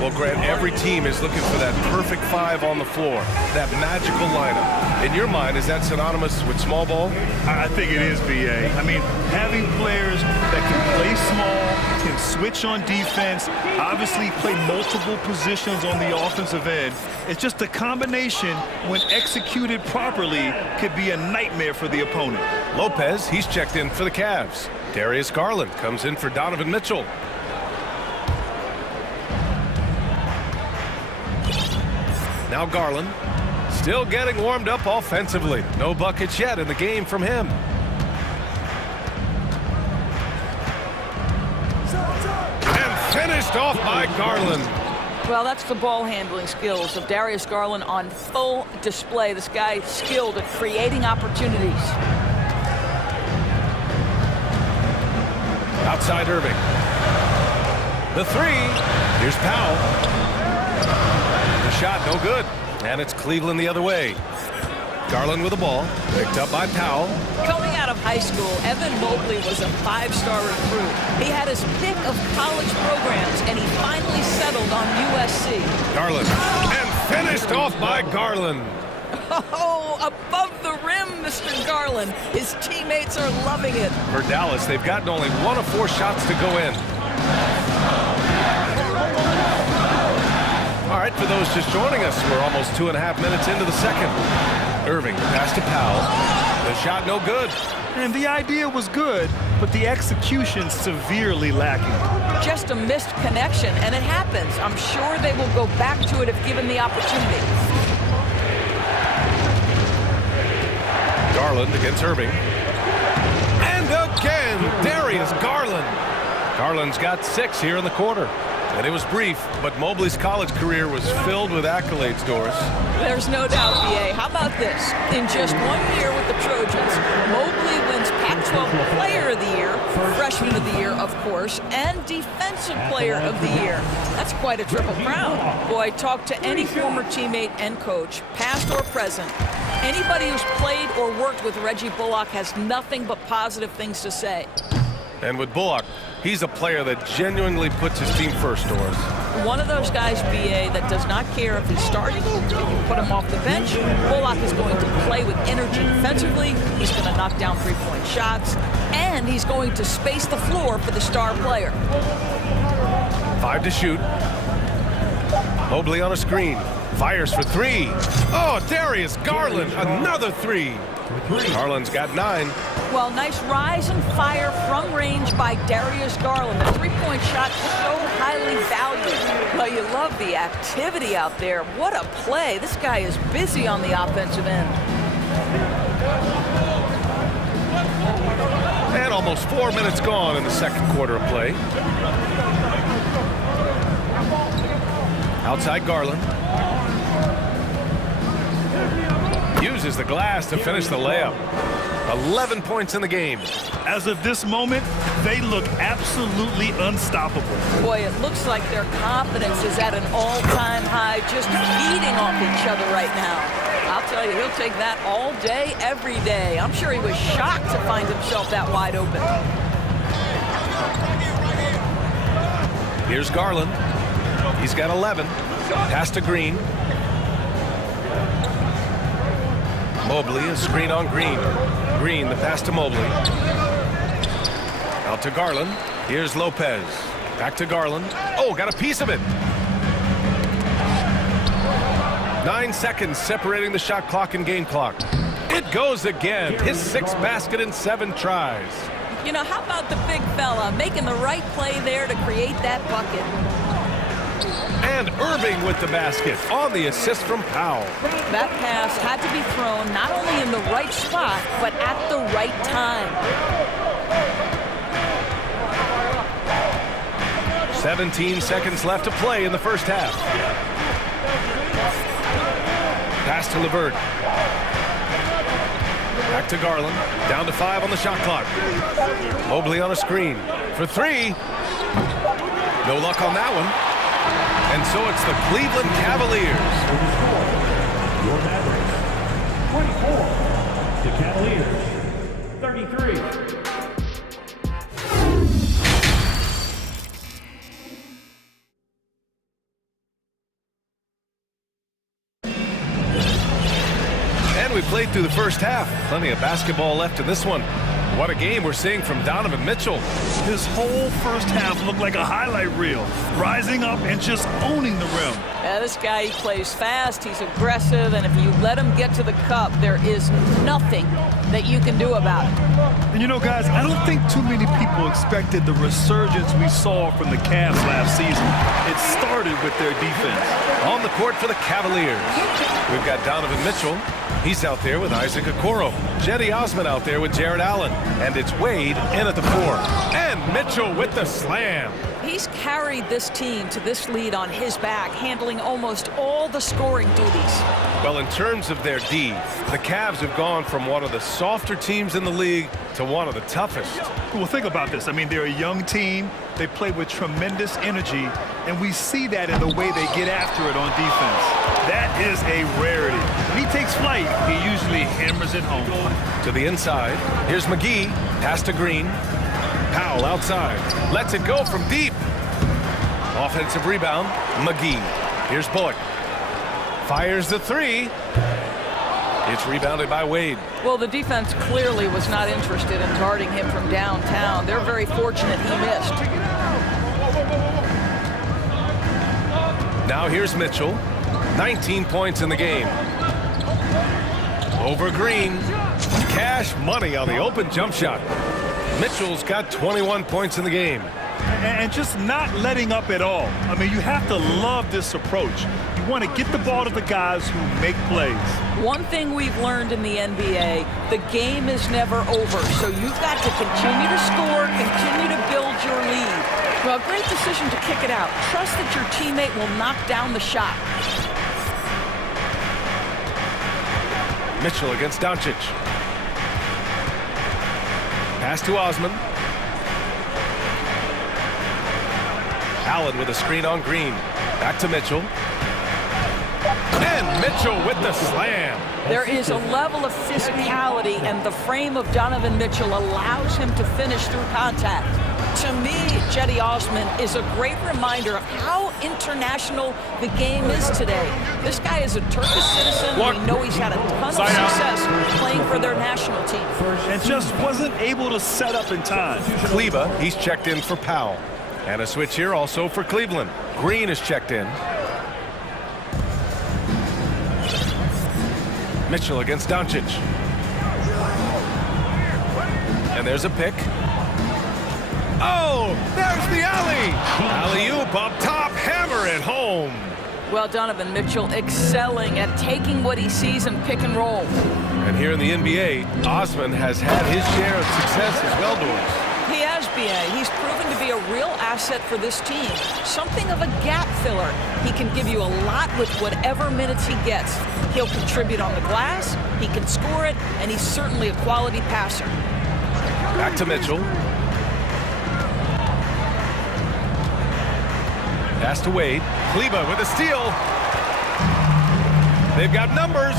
Well, Grant, every team is looking for that perfect 5 on the floor, that magical lineup. In your mind, is that synonymous with small ball? I think it is, BA. I mean, having players that can play small, can switch on defense, obviously play multiple positions on the offensive end. It's just a combination, when executed properly, could be a nightmare for the opponent. Lopez, he's checked in for the Cavs. Darius Garland comes in for Donovan Mitchell. Now Garland, still getting warmed up offensively. No buckets yet in the game from him. And finished off by Garland. Well, that's the ball handling skills of Darius Garland on full display. This guy is skilled at creating opportunities. Outside Irving. The three. Here's Powell. The shot, no good. And it's Cleveland the other way. Garland with the ball. Picked up by Powell. Coming out of high school, Evan Mobley was a 5-star recruit. He had his pick of college programs, and he finally settled on USC. Garland. And finished off by Garland. Oh, above the rim, Mr. Garland. His teammates are loving it. For Dallas, they've gotten only 1 of 4 shots to go in. All right, for those just joining us, we're almost 2.5 minutes into the second. Irving, pass to Powell. The shot no good. And the idea was good, but the execution severely lacking. Just a missed connection, and it happens. I'm sure they will go back to it if given the opportunity. Garland against Irving. And again, Darius Garland. Garland's got 6 here in the quarter. And it was brief, but Mobley's college career was filled with accolades, Doris. There's no doubt, BA. How about this? In just 1 year with the Trojans, Mobley wins Pac-12 Player of the Year, Freshman of the Year, of course, and Defensive Player of the Year. That's quite a triple crown. Boy, talk to any former teammate and coach, past or present. Anybody who's played or worked with Reggie Bullock has nothing but positive things to say. And with Bullock, he's a player that genuinely puts his team first, Doris. One of those guys, BA, that does not care if he's starting, if you put him off the bench. Bullock is going to play with energy defensively. He's going to knock down three-point shots. And he's going to space the floor for the star player. 5 to shoot. Mobley on a screen. Fires for 3. Oh, Darius Garland, another 3. Garland's got 9. Well, nice rise and fire from range by Darius Garland. The three-point shot so highly valued. Well, you love the activity out there. What a play. This guy is busy on the offensive end. And almost 4 minutes gone in the second quarter of play. Outside Garland. Uses the glass to finish the layup. 11 points in the game. As of this moment, they look absolutely unstoppable. Boy, it looks like their confidence is at an all-time high, just feeding off each other right now. I'll tell you, he'll take that all day, every day. I'm sure he was shocked to find himself that wide open. Here's Garland. He's got 11. Pass to Green. Mobley, a screen on Green. Green, the pass to Mobley. Out to Garland. Here's Lopez. Back to Garland. Oh, got a piece of it. 9 seconds separating the shot clock and game clock. It goes again. His 6th basket in 7 tries. You know, how about the big fella making the right play there to create that bucket? And Irving with the basket on the assist from Powell. That pass had to be thrown not only in the right spot, but at the right time. 17 seconds left to play in the first half. Pass to LeVert. Back to Garland. Down to 5 on the shot clock. Mobley on a screen for 3. No luck on that one. And so it's the Cleveland Cavaliers. Your Mavericks, 24. The Cavaliers, 33. And we played through the first half. Plenty of basketball left in this one. What a game we're seeing from Donovan Mitchell. His whole first half looked like a highlight reel, rising up and just owning the rim. Yeah, this guy, he plays fast, he's aggressive, and if you let him get to the cup, there is nothing that you can do about it. And you know, guys, I don't think too many people expected the resurgence we saw from the Cavs last season. It started with their defense. On the court for the Cavaliers, we've got Donovan Mitchell. He's out there with Isaac Okoro. Jetty Osman out there with Jared Allen. And it's Wade in at the 4. And Mitchell with the slam. He's carried this team to this lead on his back, handling almost all the scoring duties. Well, in terms of their D, the Cavs have gone from one of the softer teams in the league to one of the toughest. Well, think about this. I mean, they're a young team. They play with tremendous energy, and we see that in the way they get after it on defense. That is a rarity. When he takes flight, he usually hammers it home. To the inside, here's McGee, pass to Green. Powell outside, lets it go from deep. Offensive rebound, McGee. Here's Bullock. Fires the 3. It's rebounded by Wade. Well, the defense clearly was not interested in guarding him from downtown. They're very fortunate he missed. Now here's Mitchell. 19 points in the game. Over Green. Cash money on the open jump shot. Mitchell's got 21 points in the game. And just not letting up at all. I mean, you have to love this approach. You want to get the ball to the guys who make plays. One thing we've learned in the NBA, the game is never over. So you've got to continue to score, continue to build your lead. Well, great decision to kick it out. Trust that your teammate will knock down the shot. Mitchell against Doncic. Pass to Osman. Allen with a screen on Green. Back to Mitchell. And Mitchell with the slam. There is a level of physicality, and the frame of Donovan Mitchell allows him to finish through contact. To me, Cedi Osman is a great reminder of how international the game is today. This guy is a Turkish citizen. We know he's had a ton of success playing for their national team. And just wasn't able to set up in time. Kleba, he's checked in for Powell. And a switch here also for Cleveland. Green is checked in. Mitchell against Doncic. And there's a pick. Oh, there's the alley. Alley-oop up top, hammer it home. Well, Donovan Mitchell excelling at taking what he sees in pick and roll. And here in the NBA, Osman has had his share of success as well, Doris. He has, B.A. He's proven to be a real asset for this team. Something of a gap filler. He can give you a lot with whatever minutes he gets. He'll contribute on the glass, he can score it, and he's certainly a quality passer. Back to Mitchell. Pass to Wade. Kleba with a steal. They've got numbers.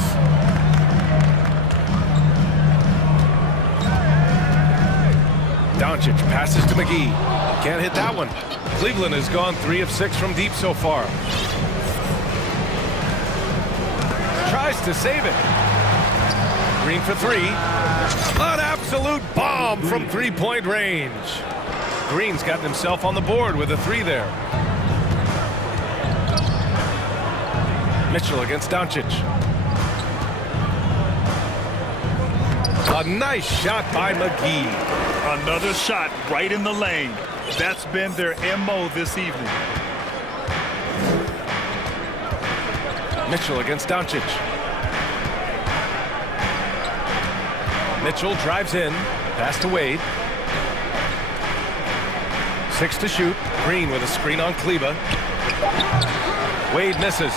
Doncic passes to McGee. Can't hit that one. Cleveland has gone 3 of 6 from deep so far. Tries to save it. Green for 3. An absolute bomb from three-point range. Green's gotten himself on the board with a 3 there. Mitchell against Doncic. A nice shot by McGee. Another shot right in the lane. That's been their MO this evening. Mitchell against Doncic. Mitchell drives in. Pass to Wade. 6 to shoot. Green with a screen on Kleba. Wade misses.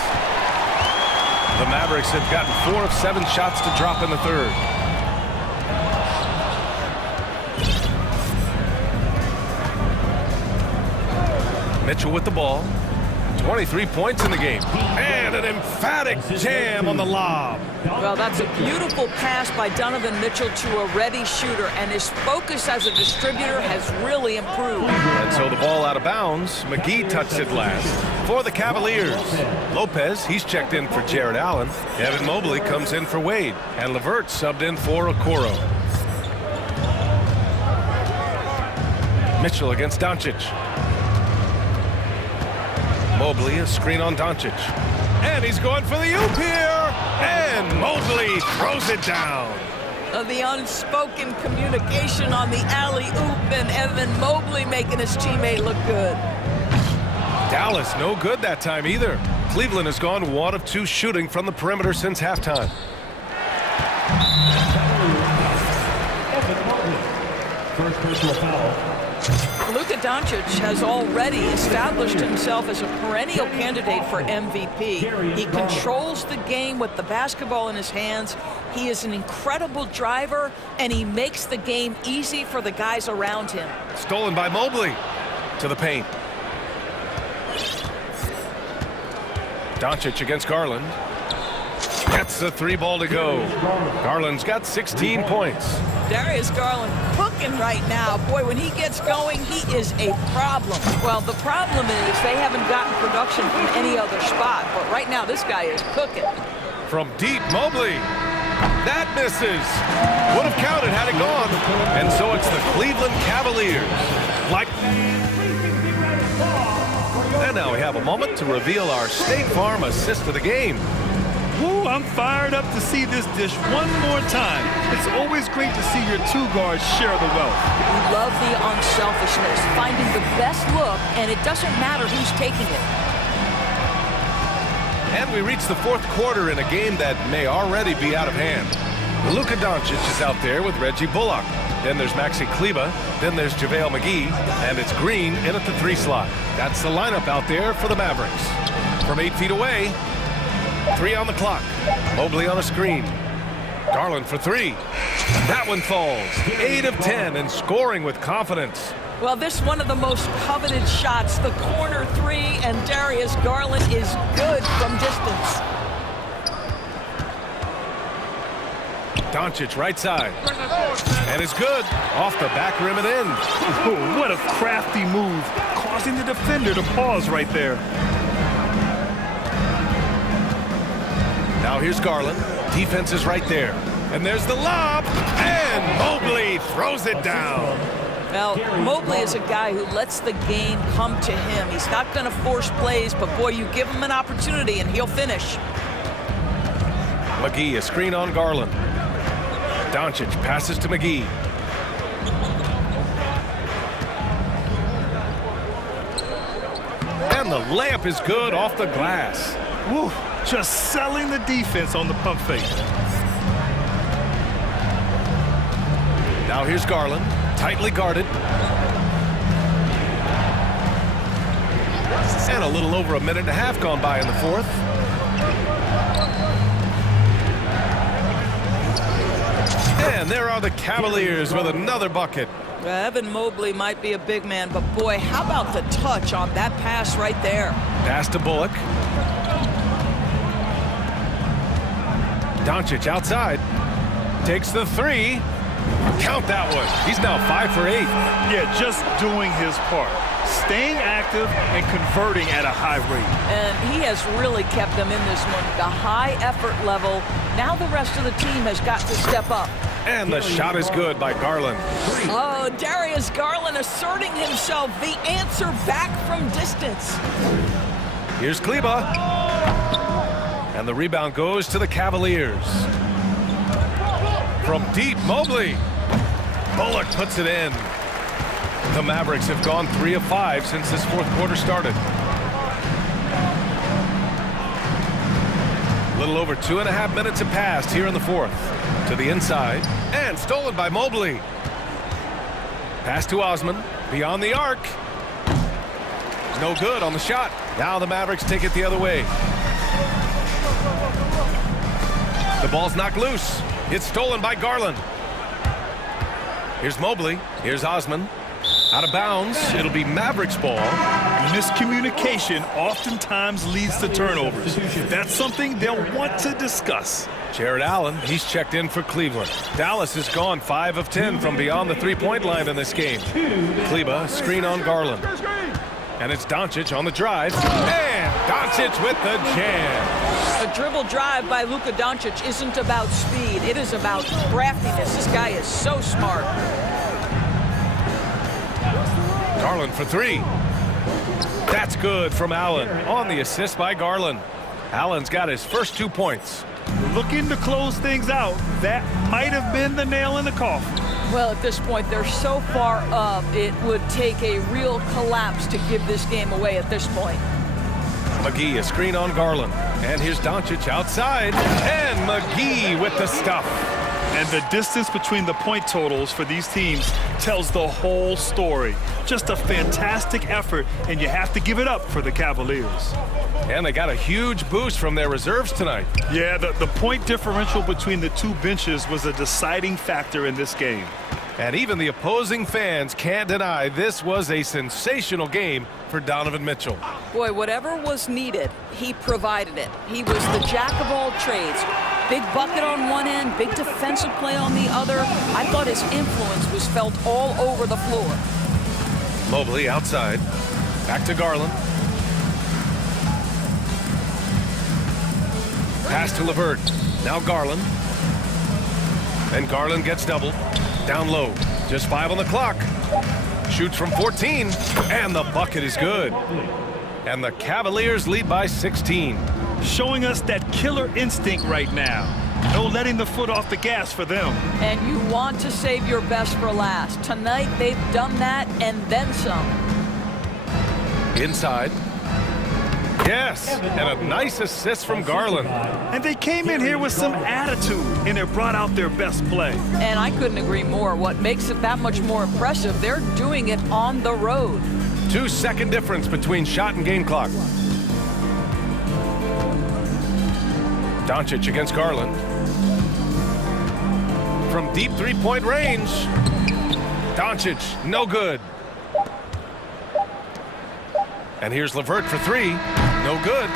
The Mavericks have gotten 4 of 7 shots to drop in the third. Mitchell with the ball. 23 points in the game. And an emphatic jam on the lob. Well, that's a beautiful pass by Donovan Mitchell to a ready shooter, and his focus as a distributor has really improved. And so the ball out of bounds. McGee touched it last for the Cavaliers. Lopez, he's checked in for Jared Allen. Evan Mobley comes in for Wade. And LeVert subbed in for Okoro. Mitchell against Doncic. Mobley, a screen on Doncic. And he's going for the oop here. And Mobley throws it down. The unspoken communication on the alley-oop, and Evan Mobley making his teammate look good. Dallas, no good that time either. Cleveland has gone 1 of 2 shooting from the perimeter since halftime. First personal foul. Luka Doncic has already established himself as a perennial candidate for MVP. He controls the game with the basketball in his hands. He is an incredible driver, and he makes the game easy for the guys around him. Stolen by Mobley to the paint. Doncic against Garland. Gets the 3 ball to go. Garland's got 16 points. Darius Garland cooking right now. Boy, when he gets going, he is a problem. Well, the problem is they haven't gotten production from any other spot. But right now, this guy is cooking. From deep, Mobley. That misses. Would have counted had it gone. And so it's the Cleveland Cavaliers. And now we have a moment to reveal our State Farm assist of the game. Woo, I'm fired up to see this dish one more time. It's always great to see your 2 guards share the wealth. We love the unselfishness, finding the best look, and it doesn't matter who's taking it. And we reach the 4th quarter in a game that may already be out of hand. Luka Doncic is out there with Reggie Bullock. Then there's Maxi Kleba. Then there's JaVale McGee. And it's Green in at the 3 slot. That's the lineup out there for the Mavericks. From 8 feet away, 3 on the clock. Mobley on a screen. Garland for 3. That one falls. 8 of 10 and scoring with confidence. Well, this one of the most coveted shots, the corner 3, and Darius Garland is good from distance. Doncic right side. And it's good. Off the back rim and in. Oh, what a crafty move, causing the defender to pause right there. Now here's Garland. Defense is right there. And there's the lob. And Mobley throws it down. Well, Mobley is a guy who lets the game come to him. He's not going to force plays, but boy, you give him an opportunity and he'll finish. McGee, a screen on Garland. Doncic passes to McGee. And the layup is good off the glass. Woo, just selling the defense on the pump fake. Now here's Garland, tightly guarded. And a little over a minute and a half gone by in the fourth. And there are the Cavaliers with another bucket. Evan Mobley might be a big man, but boy, how about the touch on that pass right there? Pass to Bullock. Doncic outside. Takes the 3. Count that one. He's now 5 for 8. Yeah, just doing his part. Staying active and converting at a high rate. And he has really kept them in this one. The high effort level. Now the rest of the team has got to step up. And the shot is good by Garland. Oh, Darius Garland asserting himself. The answer back from distance. Here's Kleba. And the rebound goes to the Cavaliers. From deep, Mobley. Bullock puts it in. The Mavericks have gone 3 of 5 since this fourth quarter started. A little over 2.5 minutes have passed here in the fourth. To the inside, and stolen by Mobley. Pass to Osman, beyond the arc. No good on the shot. Now the Mavericks take it the other way. The ball's knocked loose. It's stolen by Garland. Here's Mobley. Here's Osman. Out of bounds. It'll be Mavericks ball. Miscommunication oftentimes leads to turnovers. That's something they'll want to discuss. Jared Allen, he's checked in for Cleveland. Dallas has gone 5 of 10 from beyond the three-point line in this game. Kleba, screen on Garland. And it's Doncic on the drive. And Doncic with the jam. A dribble drive by Luka Doncic isn't about speed. It is about craftiness. This guy is so smart. Garland for 3. That's good from Allen on the assist by Garland. Allen's got his first 2 points. Looking to close things out. That might have been the nail in the coffin. Well, at this point, they're so far up, it would take a real collapse to give this game away at this point. McGee, a screen on Garland. And here's Doncic outside. And McGee with the stuff. And the distance between the point totals for these teams tells the whole story. Just a fantastic effort, and you have to give it up for the Cavaliers. And they got a huge boost from their reserves tonight. Yeah, the point differential between the two benches was a deciding factor in this game. And even the opposing fans can't deny this was a sensational game for Donovan Mitchell. Boy, whatever was needed, he provided it. He was the jack of all trades. Big bucket on one end, big defensive play on the other. I thought his influence was felt all over the floor. Mobley outside. Back to Garland. Pass to LeVert. Now Garland. And Garland gets doubled. Down low. Just 5 on the clock. Shoots from 14. And the bucket is good. And the Cavaliers lead by 16. Showing us that killer instinct right now. No letting the foot off the gas for them. And you want to save your best for last. Tonight, they've done that and then some. Inside. Yes, and a nice assist from Garland. And they came in here with some attitude, and it brought out their best play. And I couldn't agree more. What makes it that much more impressive, they're doing it on the road. 2-second difference between shot and game clock. Doncic against Garland. From deep three-point range. Doncic, no good. And here's LeVert for three. No good.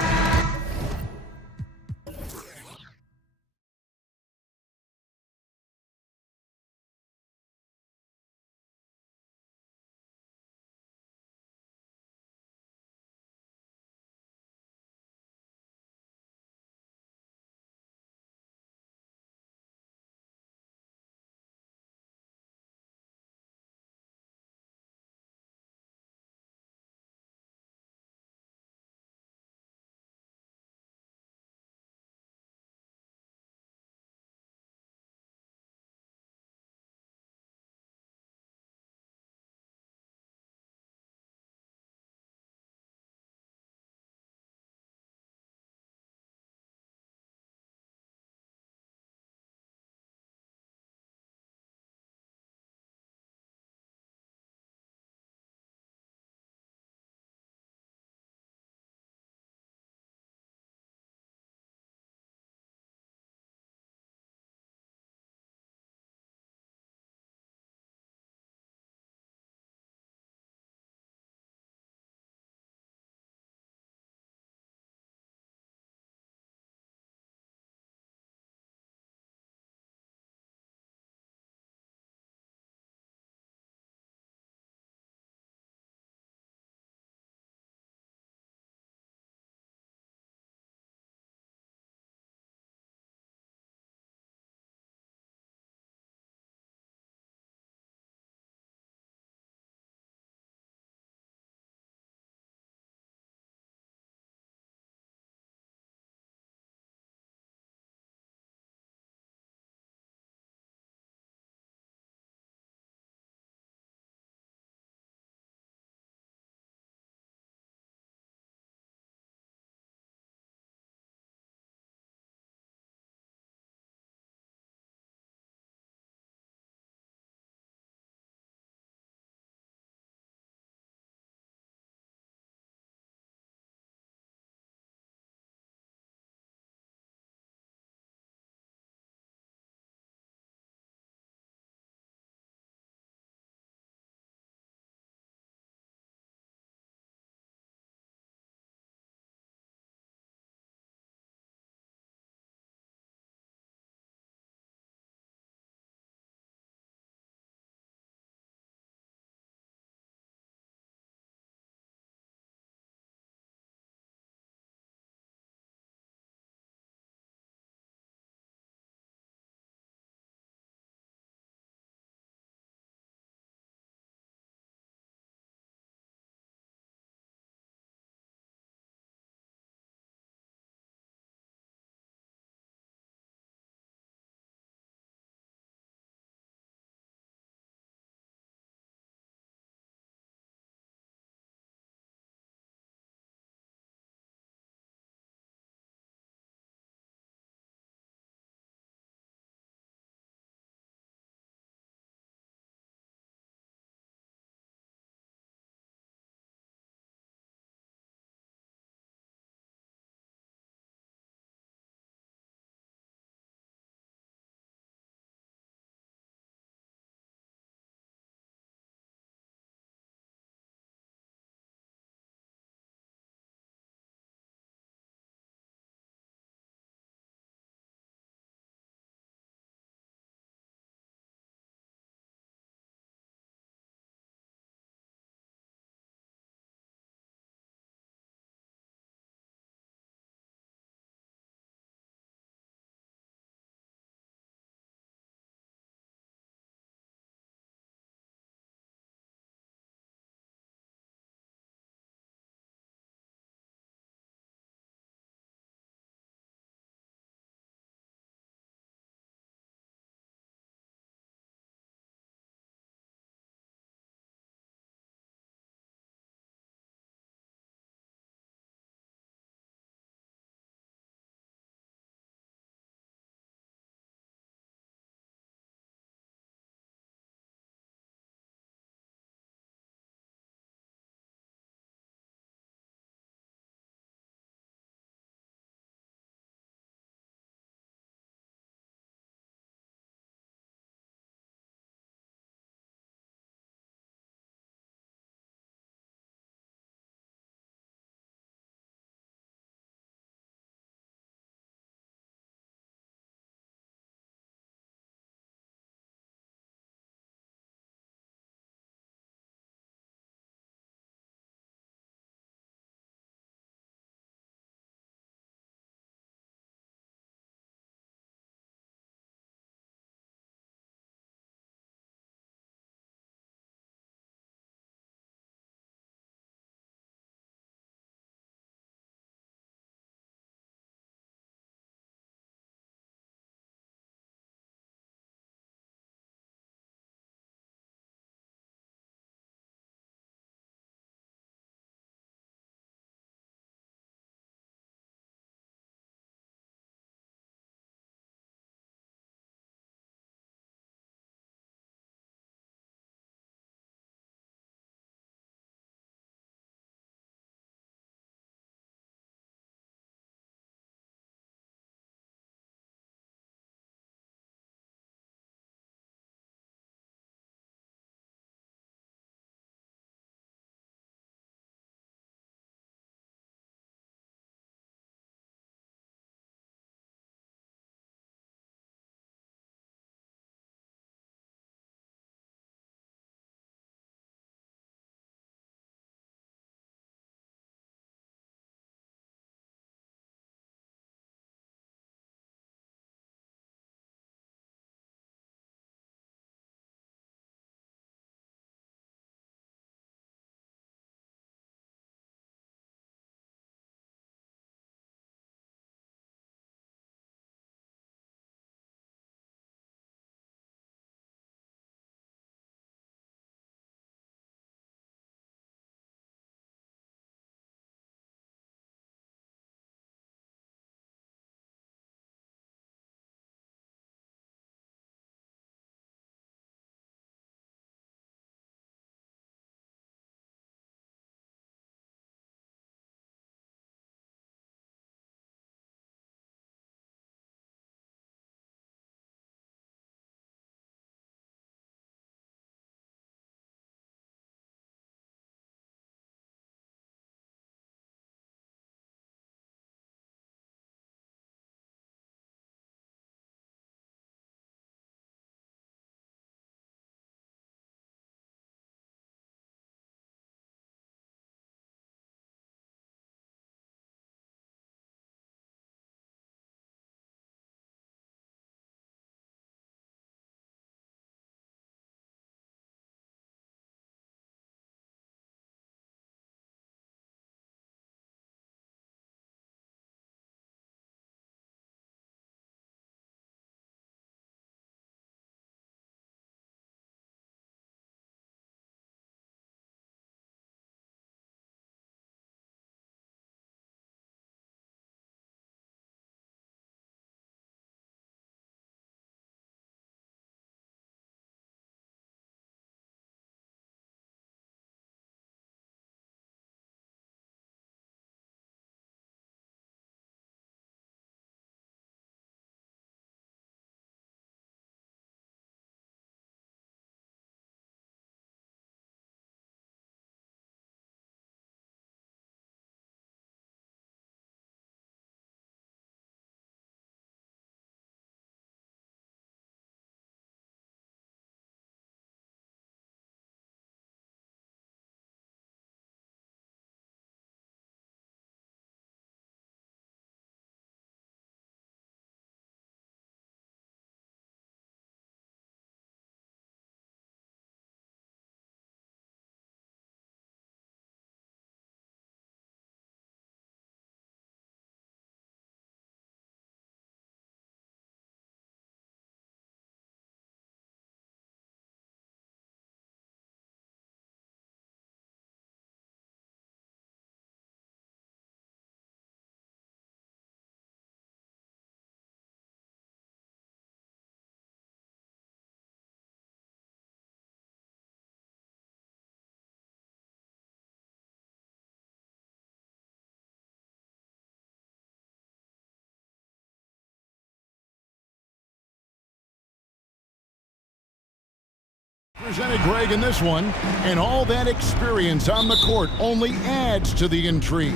Presented Greg in this one, and all that experience on the court only adds to the intrigue.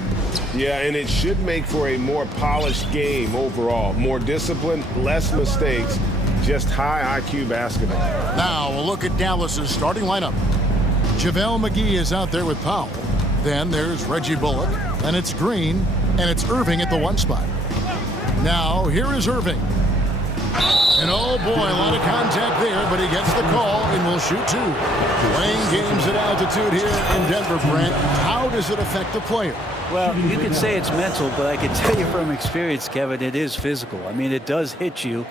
Yeah, and it should make for a more polished game overall. More discipline, less mistakes, just high IQ basketball. Now we'll look at Dallas's starting lineup. JaVale McGee is out there with Powell. Then there's Reggie Bullock, and it's Green, and it's Irving at the 1 spot. Now here is Irving. And oh boy, a lot of contact there, but he gets the call and will shoot 2. Playing games at altitude here in Denver, Brent, how does it affect the player? Well, you could say it's mental, but I can tell you from experience, Kevin, it is physical. I mean, it does hit you,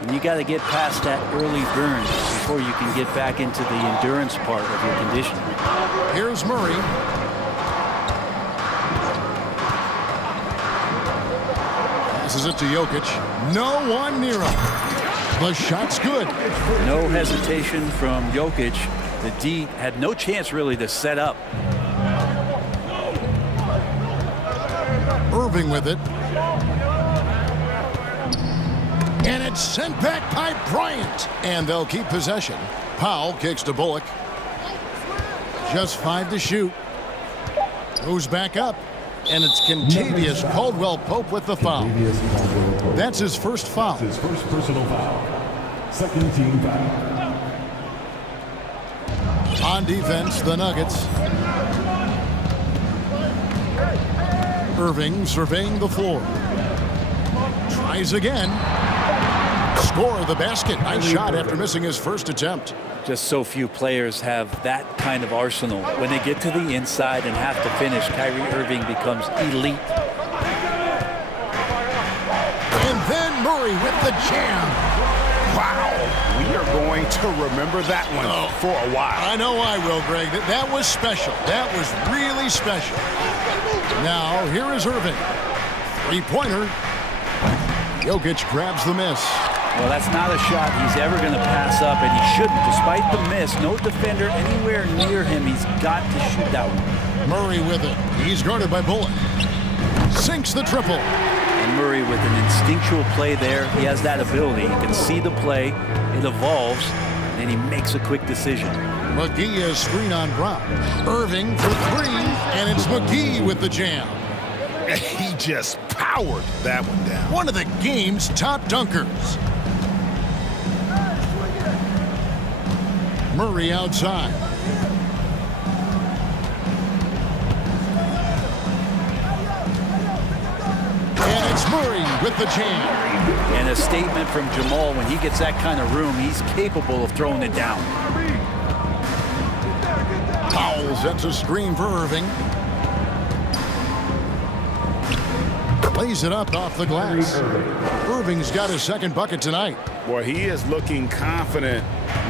and you got to get past that early burn before you can get back into the endurance part of your conditioning. Here's Murray. Passes it to Jokic. No one near him. The shot's good. No hesitation from Jokic. The D had no chance really to set up. Irving with it. And it's sent back by Bryant. And they'll keep possession. Powell kicks to Bullock. Just 5 to shoot. Goes back up. And it's Contavious Caldwell-Pope with the foul. That's his first foul. His first personal foul. Second team foul. On defense, the Nuggets. Irving surveying the floor. Tries again. Score the basket. Nice shot after missing his first attempt. Just so few players have that kind of arsenal. When they get to the inside and have to finish, Kyrie Irving becomes elite. And then Murray with the jam. Wow, we are going to remember that one for a while. I know I will, Greg. That was special. That was really special. Now, here is Irving. 3-pointer. Jokic grabs the miss. Well, that's not a shot he's ever going to pass up, and he shouldn't. Despite the miss, no defender anywhere near him. He's got to shoot that one. Murray with it. He's guarded by Bullock. Sinks the triple. And Murray with an instinctual play there. He has that ability. He can see the play. It evolves, and then he makes a quick decision. McGee is screen on Brown. Irving for 3, and it's McGee with the jam. He just powered that one down. One of the game's top dunkers. Murray outside. And it's Murray with the jam. And a statement from Jamal, when he gets that kind of room, he's capable of throwing it down. Powell sets a screen for Irving. Lays it up off the glass. Irving's got his second bucket tonight. Boy, he is looking confident.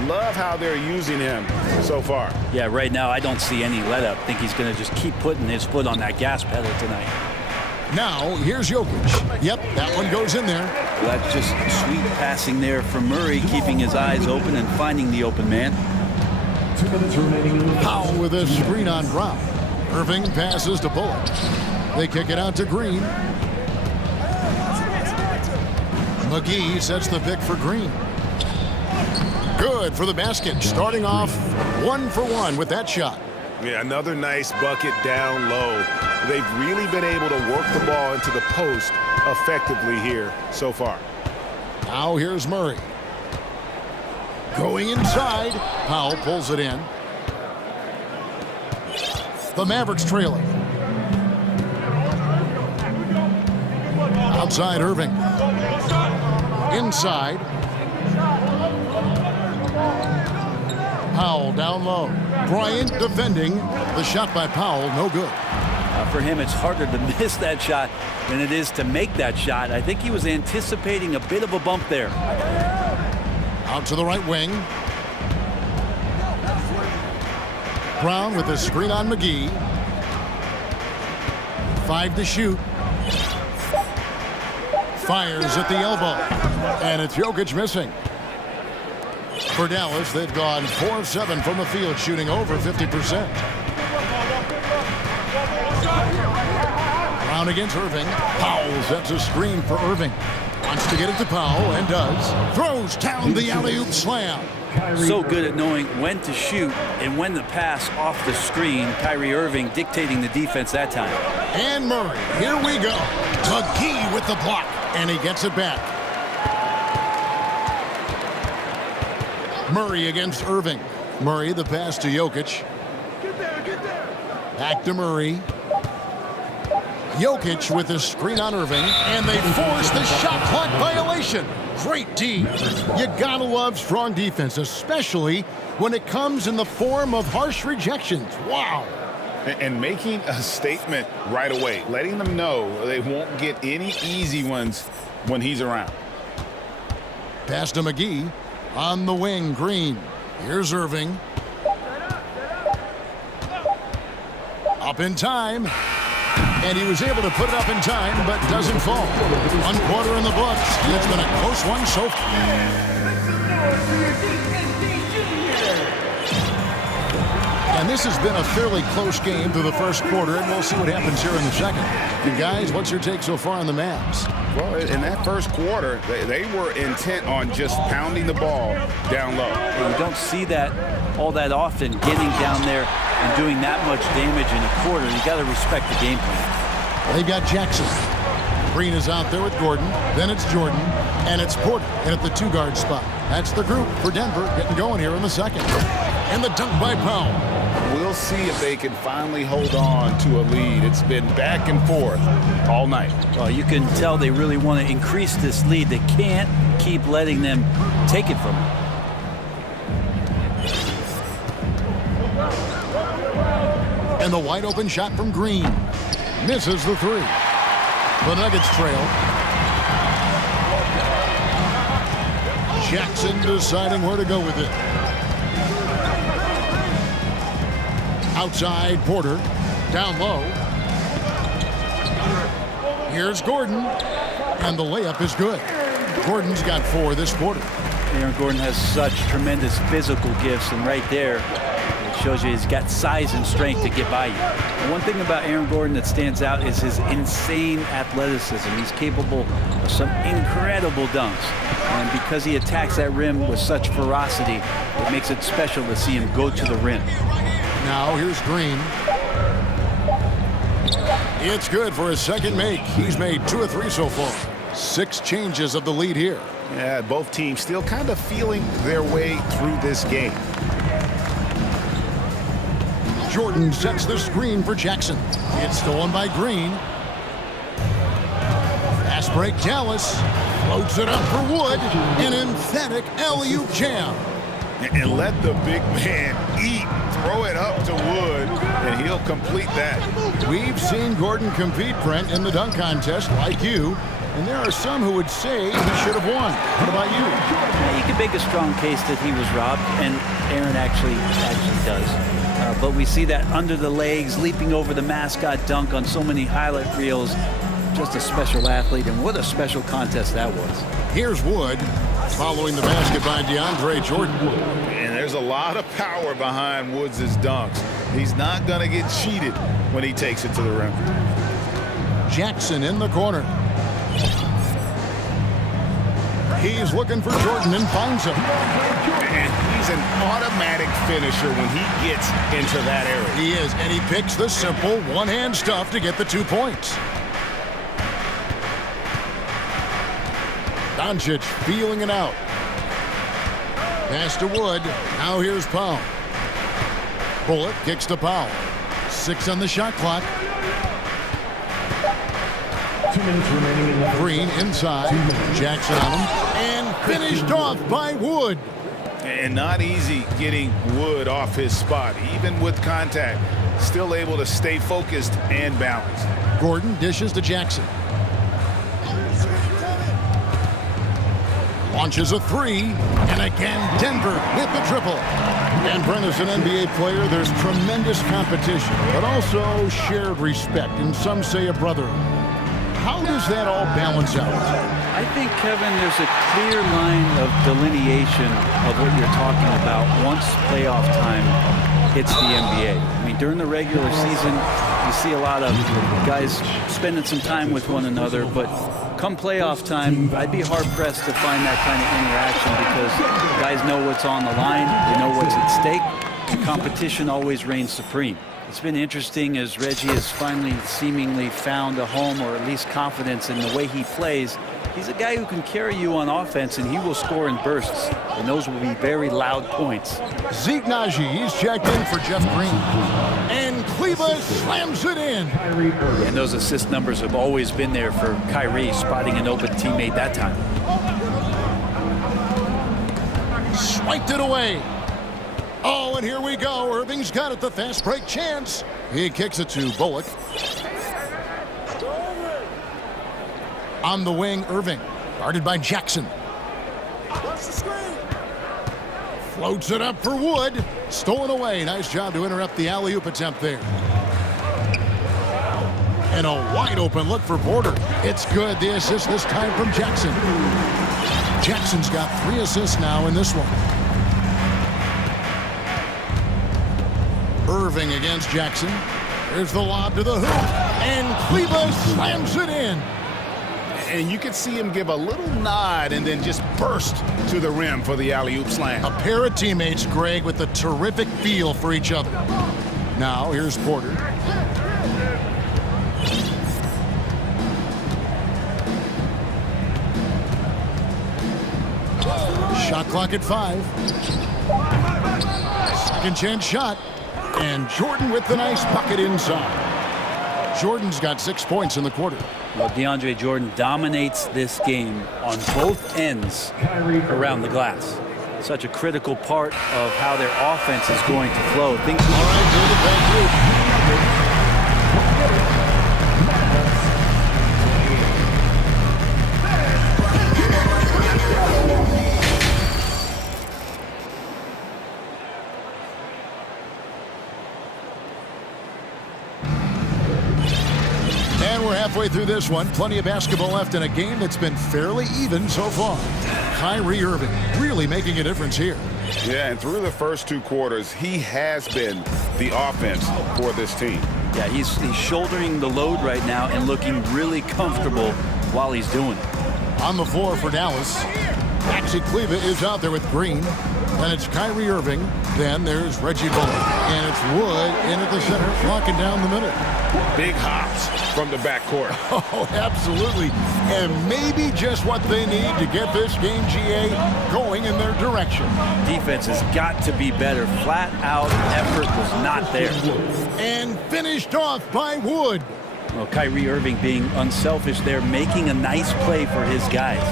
Love how they're using him so far. Yeah, right now I don't see any let up. I think he's going to just keep putting his foot on that gas pedal tonight. Now, here's Jokic. Yep, that one goes in there. Well, that's just sweet passing there from Murray, keeping his eyes open and finding the open man. 2 minutes remaining. Powell with a screen on Brown. Irving passes to Bullock. They kick it out to Green. McGee sets the pick for Green. Good for the basket. Starting off 1 for 1 with that shot. Yeah, another nice bucket down low. They've really been able to work the ball into the post effectively here so far. Now here's Murray. Going inside. Powell pulls it in. The Mavericks trailing. Outside Irving. Inside. Powell down low. Bryant defending. The shot by Powell, no good. For him, it's harder to miss that shot than it is to make that shot. I think he was anticipating a bit of a bump there. Out to the right wing. Brown with a screen on McGee. 5 to shoot. Fires at the elbow. And it's Jokic missing. For Dallas, they've gone 4 of 7 from the field, shooting over 50%. Brown One against Irving. Powell sets a screen for Irving. Wants to get it to Powell, and does. Throws down the alley-oop slam. So good at knowing when to shoot and when to pass off the screen. Kyrie Irving dictating the defense that time. And Murray, here we go. McGee with the block, and he gets it back. Murray against Irving. Murray, the pass to Jokic. Back to Murray. Jokic with a screen on Irving, and they force the shot clock violation. Great D. You gotta love strong defense, especially when it comes in the form of harsh rejections. Wow. And making a statement right away, letting them know they won't get any easy ones when he's around. Pass to McGee. On the wing, Green. Here's Irving. Up in time. And he was able to put it up in time, but doesn't fall. 1 quarter in the books, and it's been a close one so And this has been a fairly close game through the first quarter, and we'll see what happens here in the second. And guys, what's your take so far on the Mavs? Well, in that first quarter, they were intent on just pounding the ball down low. You don't see that all that often, getting down there and doing that much damage in a quarter. You got to respect the game plan. They've got Jackson. Green is out there with Gordon. Then it's Jordan. And it's Porter in at the 2-guard spot. That's the group for Denver getting going here in the second. And the dunk by Powell. We'll see if they can finally hold on to a lead. It's been back and forth all night. Well, you can tell they really want to increase this lead. They can't keep letting them take it from them. And the wide open shot from Green. Misses the 3. The Nuggets trail. Jackson deciding where to go with it. Outside, Porter. Down low. Here's Gordon. And the layup is good. Gordon's got 4 this quarter. Aaron Gordon has such tremendous physical gifts, and right there, it shows you he's got size and strength to get by you. And one thing about Aaron Gordon that stands out is his insane athleticism. He's capable of some incredible dunks. And because he attacks that rim with such ferocity, it makes it special to see him go to the rim. Now here's Green. It's good for his second make. He's made 2 of 3 so far. 6 changes of the lead here. Yeah, both teams still kind of feeling their way through this game. Jordan sets the screen for Jackson. It's stolen by Green. Fast break, Dallas. Floats it up for Wood. An emphatic alley-oop jam. And let the big man eat. Throw it up to Wood, and he'll complete that. We've seen Gordon compete, Brent, in the dunk contest like you. And there are some who would say he should have won. What about you? You can make a strong case that he was robbed, and Aaron actually does. But we see that under the legs, leaping over the mascot dunk on so many highlight reels. Just a special athlete, and what a special contest that was. Here's Wood following the basket by DeAndre Jordan. And there's a lot of power behind Woods' dunks. He's not going to get cheated when he takes it to the rim. Jackson in the corner. He's looking for Jordan and finds him. And he's an automatic finisher when he gets into that area. He is, and he picks the simple one-hand stuff to get the 2 points. Doncic feeling it out. Pass to Wood. Now here's Powell. Bullock kicks to Powell. 6 on the shot clock. 2 minutes remaining in the Green inside. Jackson on him. And finished off by Wood. And not easy getting Wood off his spot. Even with contact, still able to stay focused and balanced. Gordon dishes to Jackson. Launches a 3, and again Denver with the triple. And Brent, as an NBA player, there's tremendous competition, but also shared respect, and some say a brotherhood. How does that all balance out? I think, Kevin, there's a clear line of delineation of what you're talking about once playoff time hits the NBA. I mean, during the regular season, you see a lot of guys spending some time with one another, but come playoff time, I'd be hard-pressed to find that kind of interaction because guys know what's on the line, they know what's at stake, and competition always reigns supreme. It's been interesting as Reggie has finally seemingly found a home, or at least confidence in the way he plays. He's a guy who can carry you on offense, and he will score in bursts, and those will be very loud points. Zeke Naji, he's checked in for Jeff Green. And Cleveland slams it in. And those assist numbers have always been there for Kyrie, spotting an open teammate that time. Swiped it away. Oh, and here we go. Irving's got it, the fast break chance. He kicks it to Bullock. On the wing, Irving, guarded by Jackson. Floats it up for Wood. Stolen away. Nice job to interrupt the alley-oop attempt there. And a wide open look for Porter. It's good. The assist this time from Jackson. Jackson's got 3 assists now in this one. Irving against Jackson. There's the lob to the hoop. And Cleveland slams it in. And you could see him give a little nod and then just burst to the rim for the alley-oop slam. A pair of teammates, Greg, with a terrific feel for each other. Now, here's Porter. Shot clock at 5. Second chance shot. And Jordan with the nice bucket inside. Jordan's got 6 points in the quarter. Well, DeAndre Jordan dominates this game on both ends around the glass. Such a critical part of how their offense is going to flow. All right, David, thank you. Halfway through this one, plenty of basketball left in a game that's been fairly even so far. Kyrie Irving really making a difference here. Yeah, and through the first 2 quarters, he has been the offense for this team. Yeah, he's shouldering the load right now and looking really comfortable while he's doing it. On the floor for Dallas, Maxi Kleba is out there with Green. Then it's Kyrie Irving. Then there's Reggie Bullock. And it's Wood in at the center, locking down the middle. Big hops from the backcourt. Oh, absolutely. And maybe just what they need to get this game, GA, going in their direction. Defense has got to be better. Flat out effort was not there. And finished off by Wood. Well, Kyrie Irving being unselfish there, making a nice play for his guys.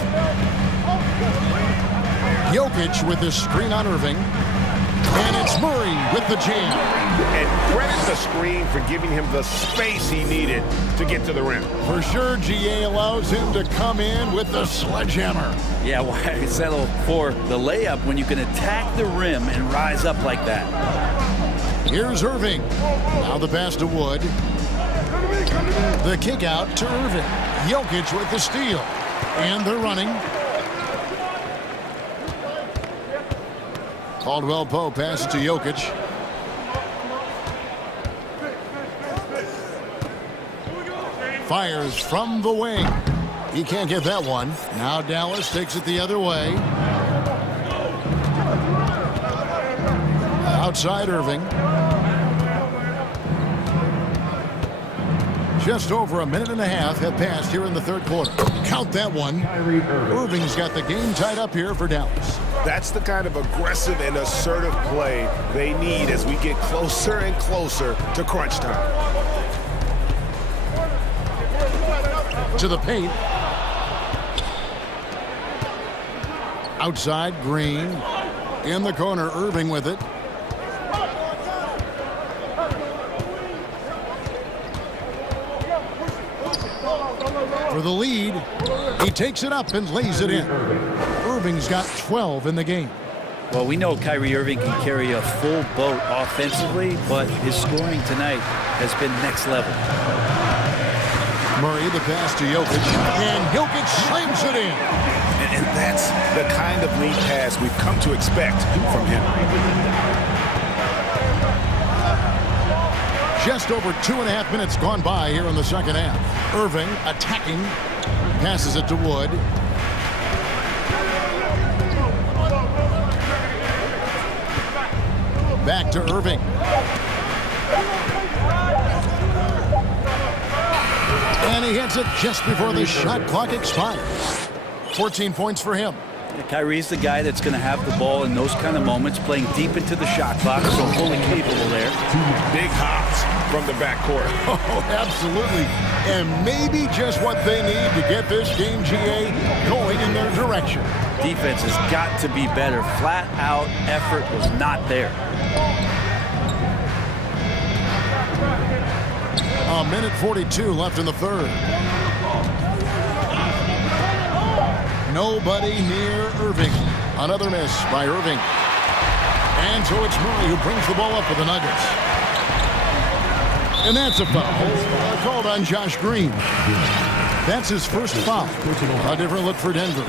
Jokic with his screen on Irving. And it's Murray with the jam. And credit the screen for giving him the space he needed to get to the rim. For sure, GA allows him to come in with the sledgehammer. Yeah, why settle for the layup when you can attack the rim and rise up like that? Here's Irving. Now the pass to Wood. The kick out to Irving. Jokic with the steal. And they're running. Caldwell Pope passes to Jokic. Fires from the wing. He can't get that one. Now Dallas takes it the other way. Outside Irving. Just over a minute and a half have passed here in the third quarter. Count that one. Irving's got the game tied up here for Dallas. That's the kind of aggressive and assertive play they need as we get closer and closer to crunch time. To the paint. Outside, Green. In the corner, Irving with it. For the lead, he takes it up and lays it in. Irving's got 12 in the game. Well, we know Kyrie Irving can carry a full boat offensively, but his scoring tonight has been next level. Murray, the pass to Jokic, and Jokic slams it in. And that's the kind of lead pass we've come to expect from him. Just over 2.5 minutes gone by here in the second half. Irving attacking. Passes it to Wood. Back to Irving. And he hits it just before the shot clock expires. 14 points for him. Kyrie's the guy that's going to have the ball in those kind of moments, playing deep into the shot clock, so fully capable there. Big hops from the backcourt. Oh, absolutely. And maybe just what they need to get this game, GA, going in their direction. Defense has got to be better. Flat out effort was not there. A minute 42 left in the third. Nobody near Irving. Another miss by Irving. And so it's Murray who brings the ball up for the Nuggets. And that's a foul called on Josh Green. That's his first foul. A different look for Denver.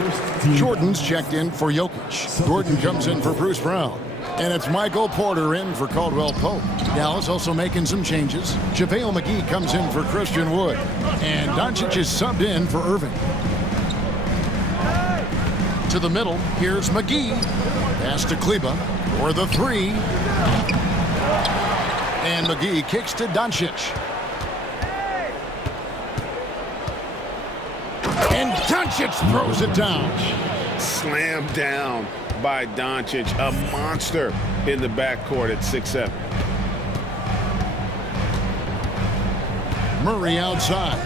Jordan's checked in for Jokic. Gordon comes in for Bruce Brown. And it's Michael Porter in for Caldwell Pope. Dallas also making some changes. JaVale McGee comes in for Christian Wood. And Doncic is subbed in for Irving. To the middle, here's McGee. Pass to Kleba for the three. And McGee kicks to Doncic. And Doncic throws it down. Slammed down by Doncic, a monster in the backcourt at 6'7". Murray outside.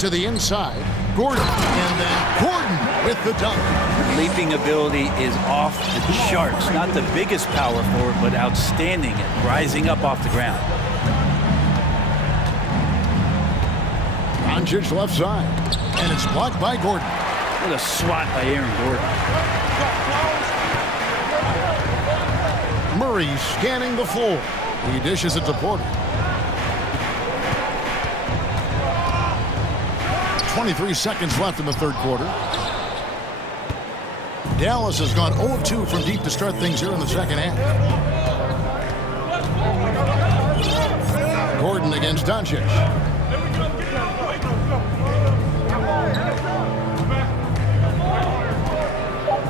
To the inside. Gordon. And then Gordon with the dunk. Leaping ability is off the charts. Not the biggest power forward, but outstanding at rising up off the ground. Doncic left side. And it's blocked by Gordon. What a swat by Aaron Gordon. Murray scanning the floor. He dishes it to Porter. 23 seconds left in the third quarter. Dallas has gone 0-2 from deep to start things here in the second half. Gordon against Doncic.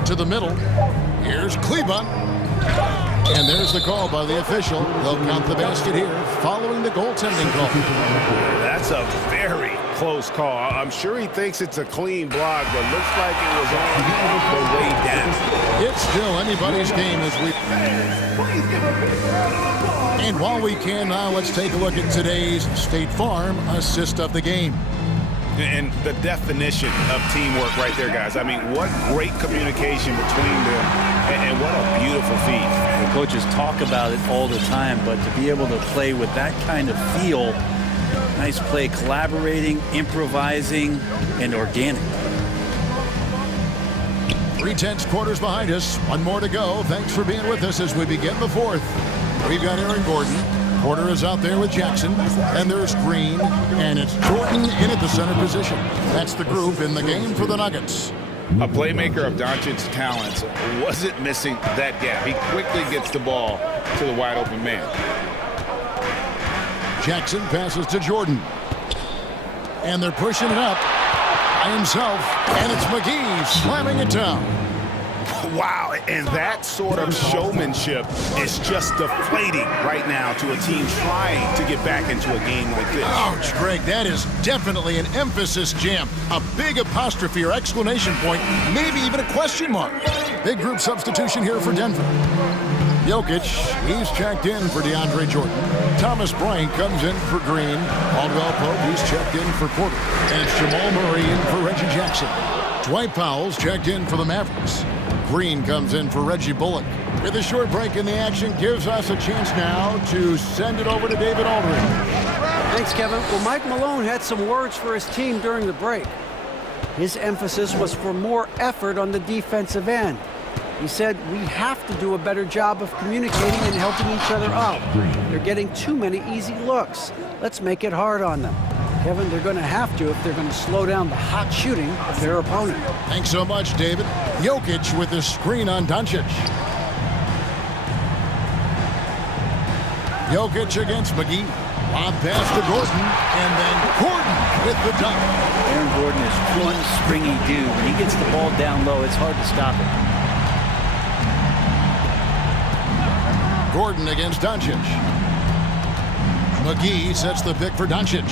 To the middle. Here's Kleba. And there's the call by the official. They'll count the basket here following the goaltending call. That's a very close call. I'm sure he thinks it's a clean block, but looks like it was on the way down. It's still anybody's game as we... And while we can now, let's take a look at today's State Farm assist of the game. And the definition of teamwork right there, guys. I mean, what great communication between them, and what a beautiful feat. The coaches talk about it all the time, but to be able to play with that kind of feel, nice play, collaborating, improvising, and organic. 3/10 quarters behind us. One more to go. Thanks for being with us as we begin the fourth. We've got Aaron Gordon. Porter is out there with Jackson, and there's Green, and it's Jordan in at the center position. That's the group in the game for the Nuggets. A playmaker of Doncic's talents wasn't missing that gap. He quickly gets the ball to the wide open man. Jackson passes to Jordan. And they're pushing it up by himself, and it's McGee slamming it down. Wow, and that sort of showmanship is just deflating right now to a team trying to get back into a game like this. Ouch, Greg, that is definitely an emphasis jam. A big apostrophe or exclamation point, maybe even a question mark. Big group substitution here for Denver. Jokic, he's checked in for DeAndre Jordan. Thomas Bryant comes in for Green. Caldwell Pope, he's checked in for Porter. And it's Jamal Murray in for Reggie Jackson. Dwight Powell's checked in for the Mavericks. Green comes in for Reggie Bullock. With a short break in the action, gives us a chance now to send it over to David Aldridge. Thanks, Kevin. Well, Mike Malone had some words for his team during the break. His emphasis was for more effort on the defensive end. He said, we have to do a better job of communicating and helping each other out. They're getting too many easy looks. Let's make it hard on them. Kevin, they're going to have to if they're going to slow down the hot shooting of their opponent. Thanks so much, David. Jokic with the screen on Doncic. Jokic against McGee. Lob pass to Gordon, and then Gordon with the dunk. Aaron Gordon is one springy dude. When he gets the ball down low, it's hard to stop it. Gordon against Doncic. McGee sets the pick for Doncic.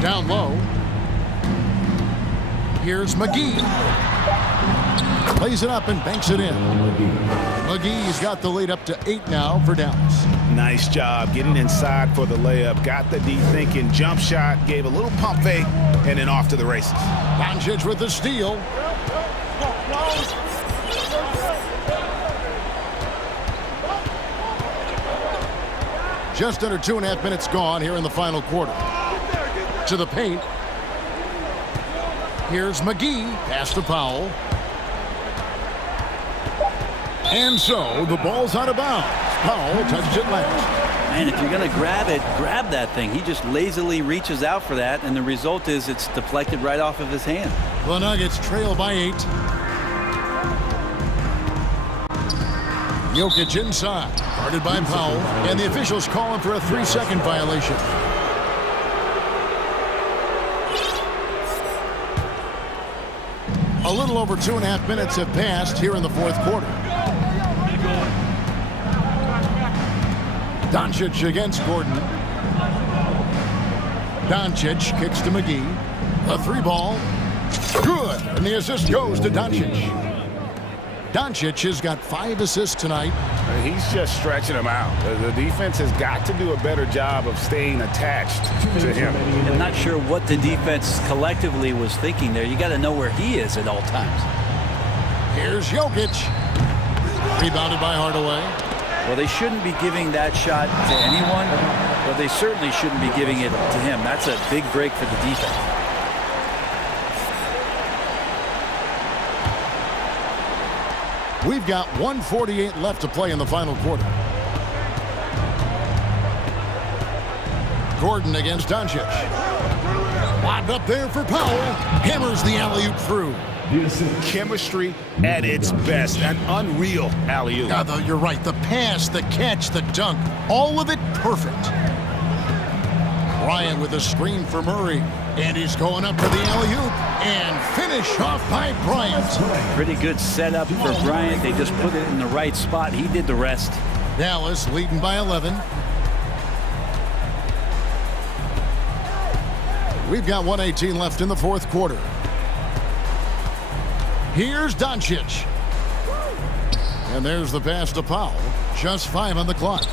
Down low. Here's McGee. Plays it up and banks it in. McGee's got the lead up to 8 now for Dallas. Nice job getting inside for the layup. Got the deep thinking jump shot, gave a little pump fake, and then off to the races. Doncic with the steal. Just under 2.5 minutes gone here in the final quarter. To the paint. Here's McGee. Pass to Powell. And so the ball's out of bounds. Powell touches it last. Man, if you're going to grab it, grab that thing. He just lazily reaches out for that, and the result is it's deflected right off of his hand. The Nuggets trail by 8. Jokic inside, guarded by Powell, and the officials calling for a 3-second violation. A little over 2.5 minutes have passed here in the fourth quarter. Doncic against Gordon. Doncic kicks to McGee. A 3-ball. Good. And the assist goes to Doncic. Doncic has got 5 assists tonight. He's just stretching them out. The defense has got to do a better job of staying attached to him. I'm not sure what the defense collectively was thinking there. You got to know where he is at all times. Here's Jokic. Rebounded by Hardaway. Well, they shouldn't be giving that shot to anyone, but they certainly shouldn't be giving it to him. That's a big break for the defense. We've got 1:48 left to play in the final quarter. Gordon against Doncic. Lobbed up there for Powell. Hammers the alley-oop through. Chemistry at its best. An unreal alley-oop. Yeah, you're right. The pass, the catch, the dunk. All of it perfect. Bryant with a screen for Murray. And he's going up for the alley-oop. And finish off by Bryant. Pretty good setup for Bryant. They just put it in the right spot. He did the rest. Dallas leading by 11. We've got 1:18 left in the fourth quarter. Here's Doncic. And there's the pass to Powell. Just 5 on the clock.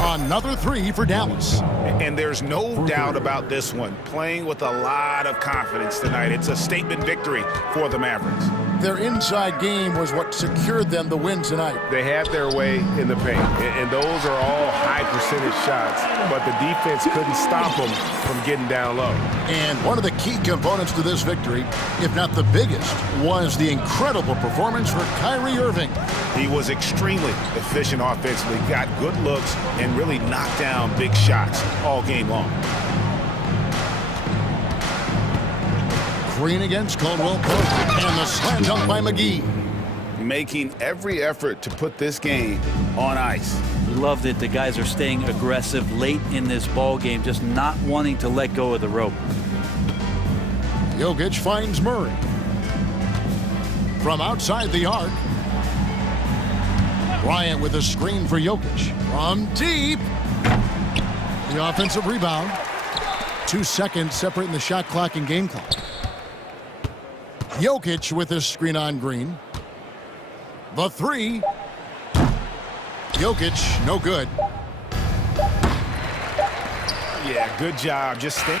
Another 3 for Dallas. And there's no doubt about this one. Playing with a lot of confidence tonight. It's a statement victory for the Mavericks. Their inside game was what secured them the win tonight. They had their way in the paint, and those are all high percentage shots, but the defense couldn't stop them from getting down low. And one of the key components to this victory, if not the biggest, was the incredible performance for Kyrie Irving. He was extremely efficient offensively, got good looks, and really knocked down big shots all game long. Green against Caldwell Pope, and the slam dunk by McGee. Making every effort to put this game on ice. Love that the guys are staying aggressive late in this ball game, just not wanting to let go of the rope. Jokic finds Murray. From outside the arc. Bryant with a screen for Jokic. From deep. The offensive rebound. 2 seconds separating the shot clock and game clock. Jokic with his screen on Green. The 3. Jokic, no good. Yeah, good job. Just stay.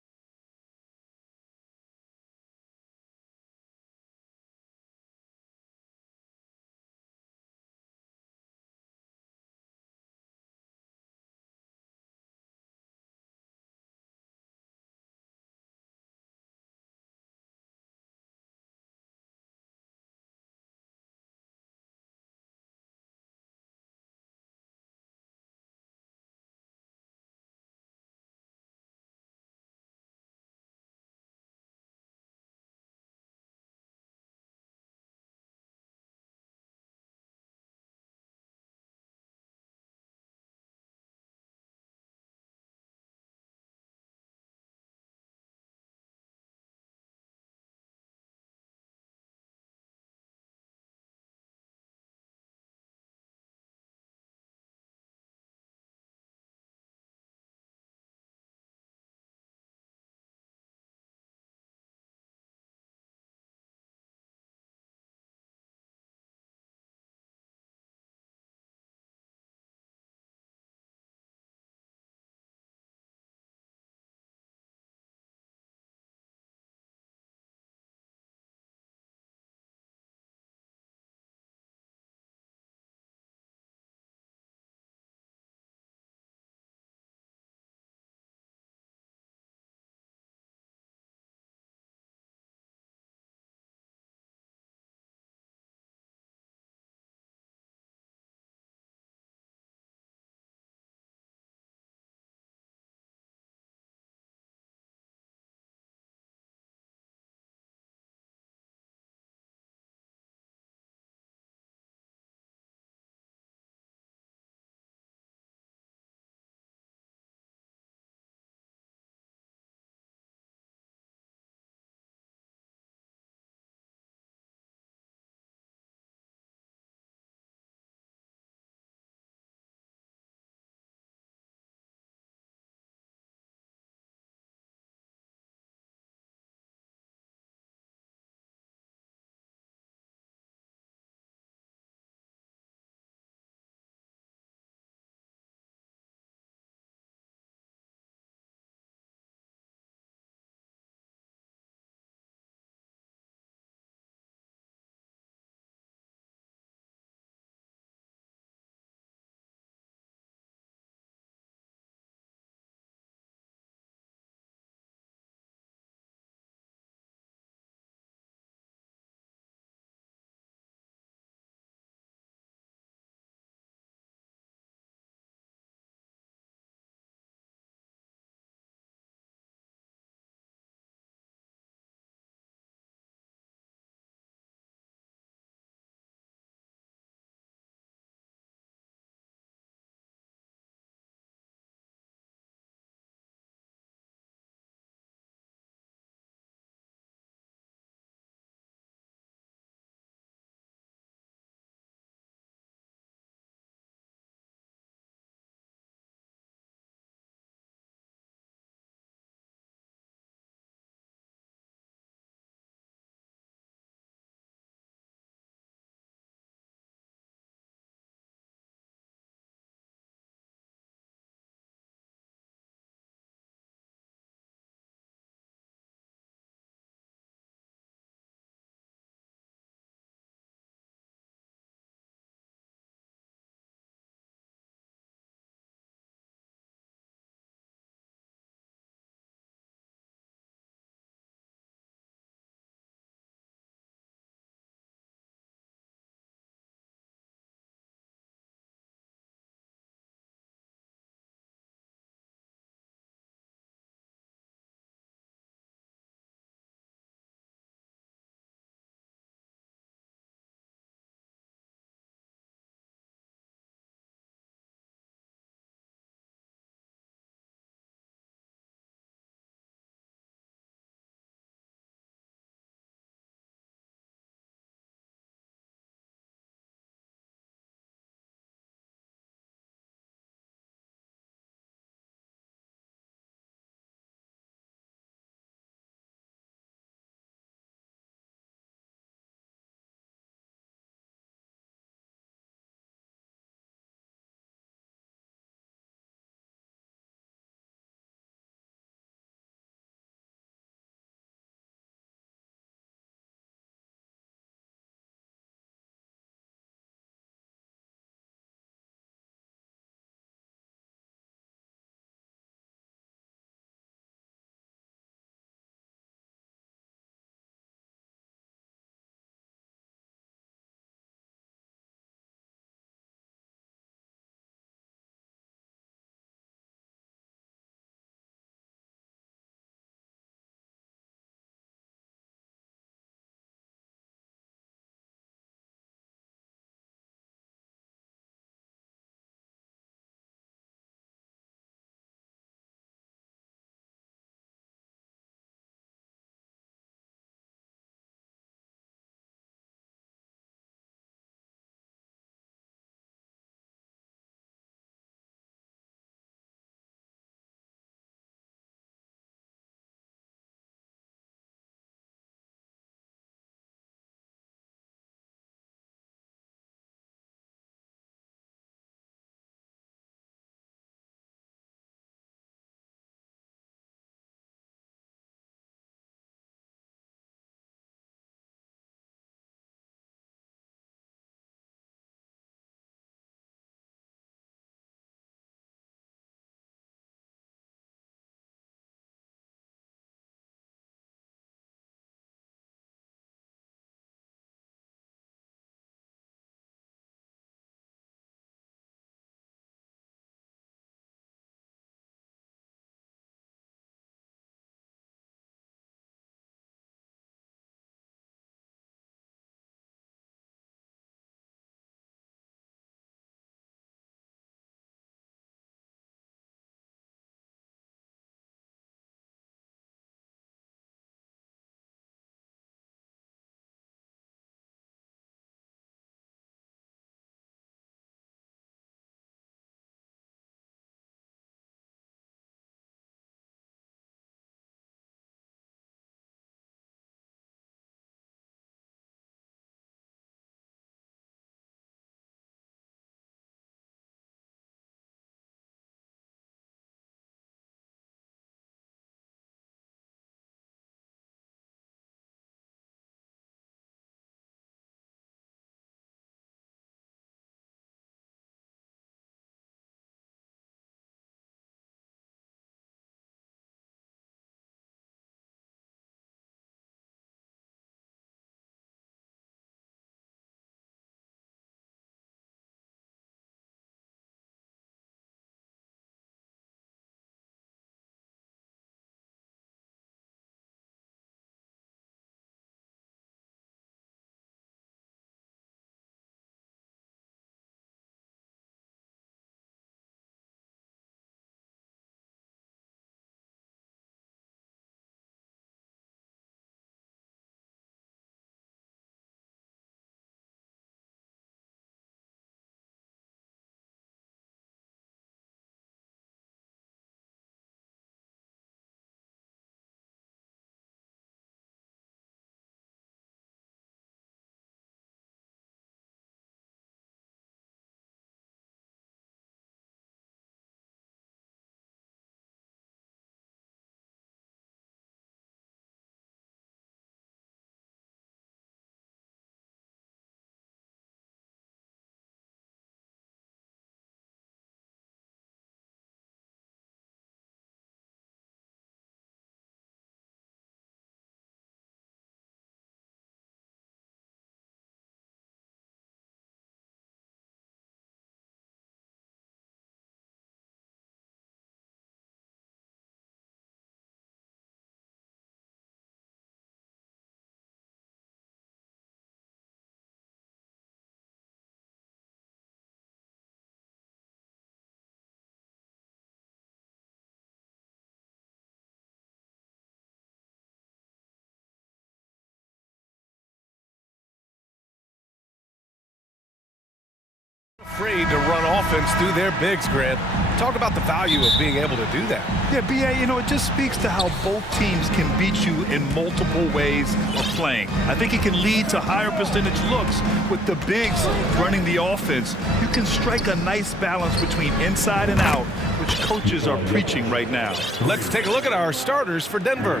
afraid to run offense through their bigs, Grant. Talk about the value of being able to do that. Yeah, B.A., you know, it just speaks to how both teams can beat you in multiple ways of playing. I think it can lead to higher percentage looks with the bigs running the offense. You can strike a nice balance between inside and out, which coaches are preaching right now. Let's take a look at our starters for Denver.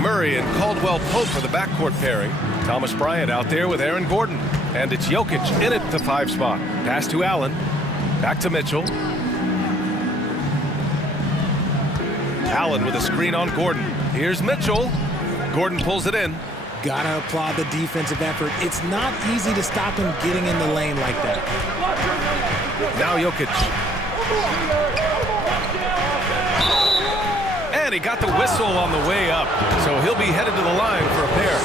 Murray and Caldwell Pope for the backcourt pairing. Thomas Bryant out there with Aaron Gordon. And it's Jokic in at the 5 spot. Pass to Allen. Back to Mitchell. Allen with a screen on Gordon. Here's Mitchell. Gordon pulls it in. Gotta applaud the defensive effort. It's not easy to stop him getting in the lane like that. Now Jokic. And he got the whistle on the way up. So he'll be headed to the line for a pair.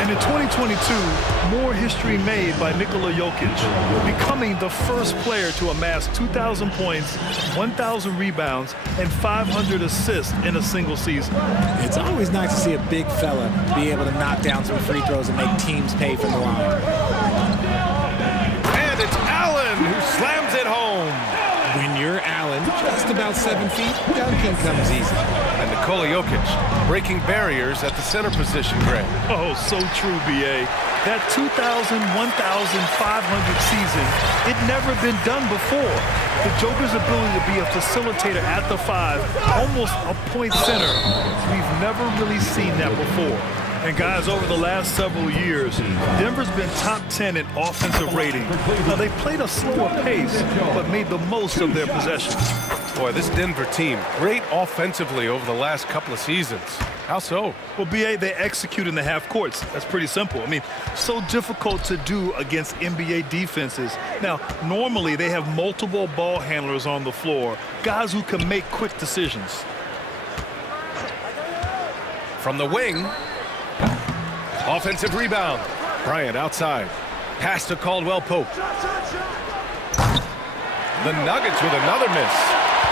And in 2022, more history made by Nikola Jokic, becoming the first player to amass 2,000 points, 1,000 rebounds, and 500 assists in a single season. It's always nice to see a big fella be able to knock down some free throws and make teams pay from the line. And it's Allen who slams it home. When you're Allen, just about 7 feet, dunking comes easy. And Nikola Jokic breaking barriers at the center position, Greg. Oh, so true, B.A. That 2,000, 1,500 season, it never been done before. The Joker's ability to be a facilitator at the 5, almost a point center, we've never really seen that before. And guys, over the last several years, Denver's been top 10 in offensive rating. Now, they played a slower pace, but made the most of their possessions. Boy, this Denver team, great offensively over the last couple of seasons. How so? Well, B.A., they execute in the half courts. That's pretty simple. I mean, so difficult to do against NBA defenses. Now, normally they have multiple ball handlers on the floor, guys who can make quick decisions. From the wing, offensive rebound. Bryant outside. Pass to Caldwell Pope. The Nuggets with another miss.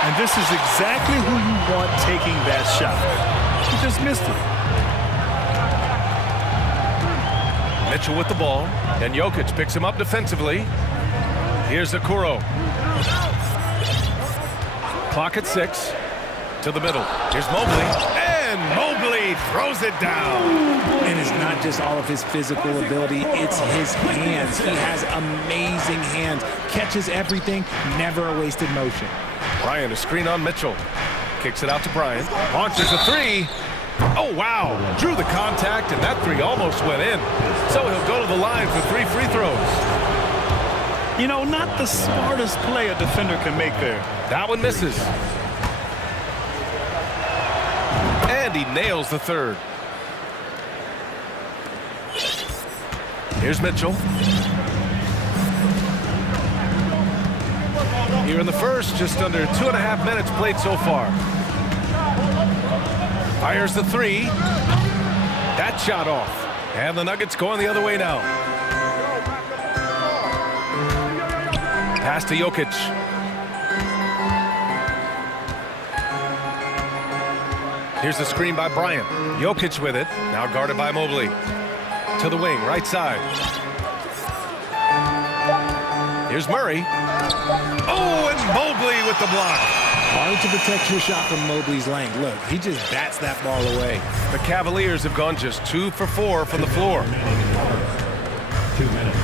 And this is exactly who you want taking that shot. He just missed it. Mitchell with the ball. And Jokic picks him up defensively. Here's Okoro. Clock at 6. To the middle. Here's Mobley. And Mobley throws it down. And it's not just all of his physical ability, it's his hands. He has amazing hands. Catches everything, never a wasted motion. Bryant, a screen on Mitchell. Kicks it out to Bryant. Launches a 3. Oh, wow. Drew the contact, and that 3 almost went in. So he'll go to the line for 3 free throws. You know, not the smartest play a defender can make there. That one misses. And he nails the 3rd. Here's Mitchell. Here in the first, just under 2.5 minutes played so far. Fires the 3. That shot off. And the Nuggets going the other way now. Pass to Jokic. Here's the screen by Bryant. Jokic with it. Now guarded by Mobley. To the wing, right side. Here's Murray. Oh, and Mobley with the block. Hard to protect your shot from Mobley's length. Look, he just bats that ball away. The Cavaliers have gone just 2 for 4 from the floor. 2 minutes.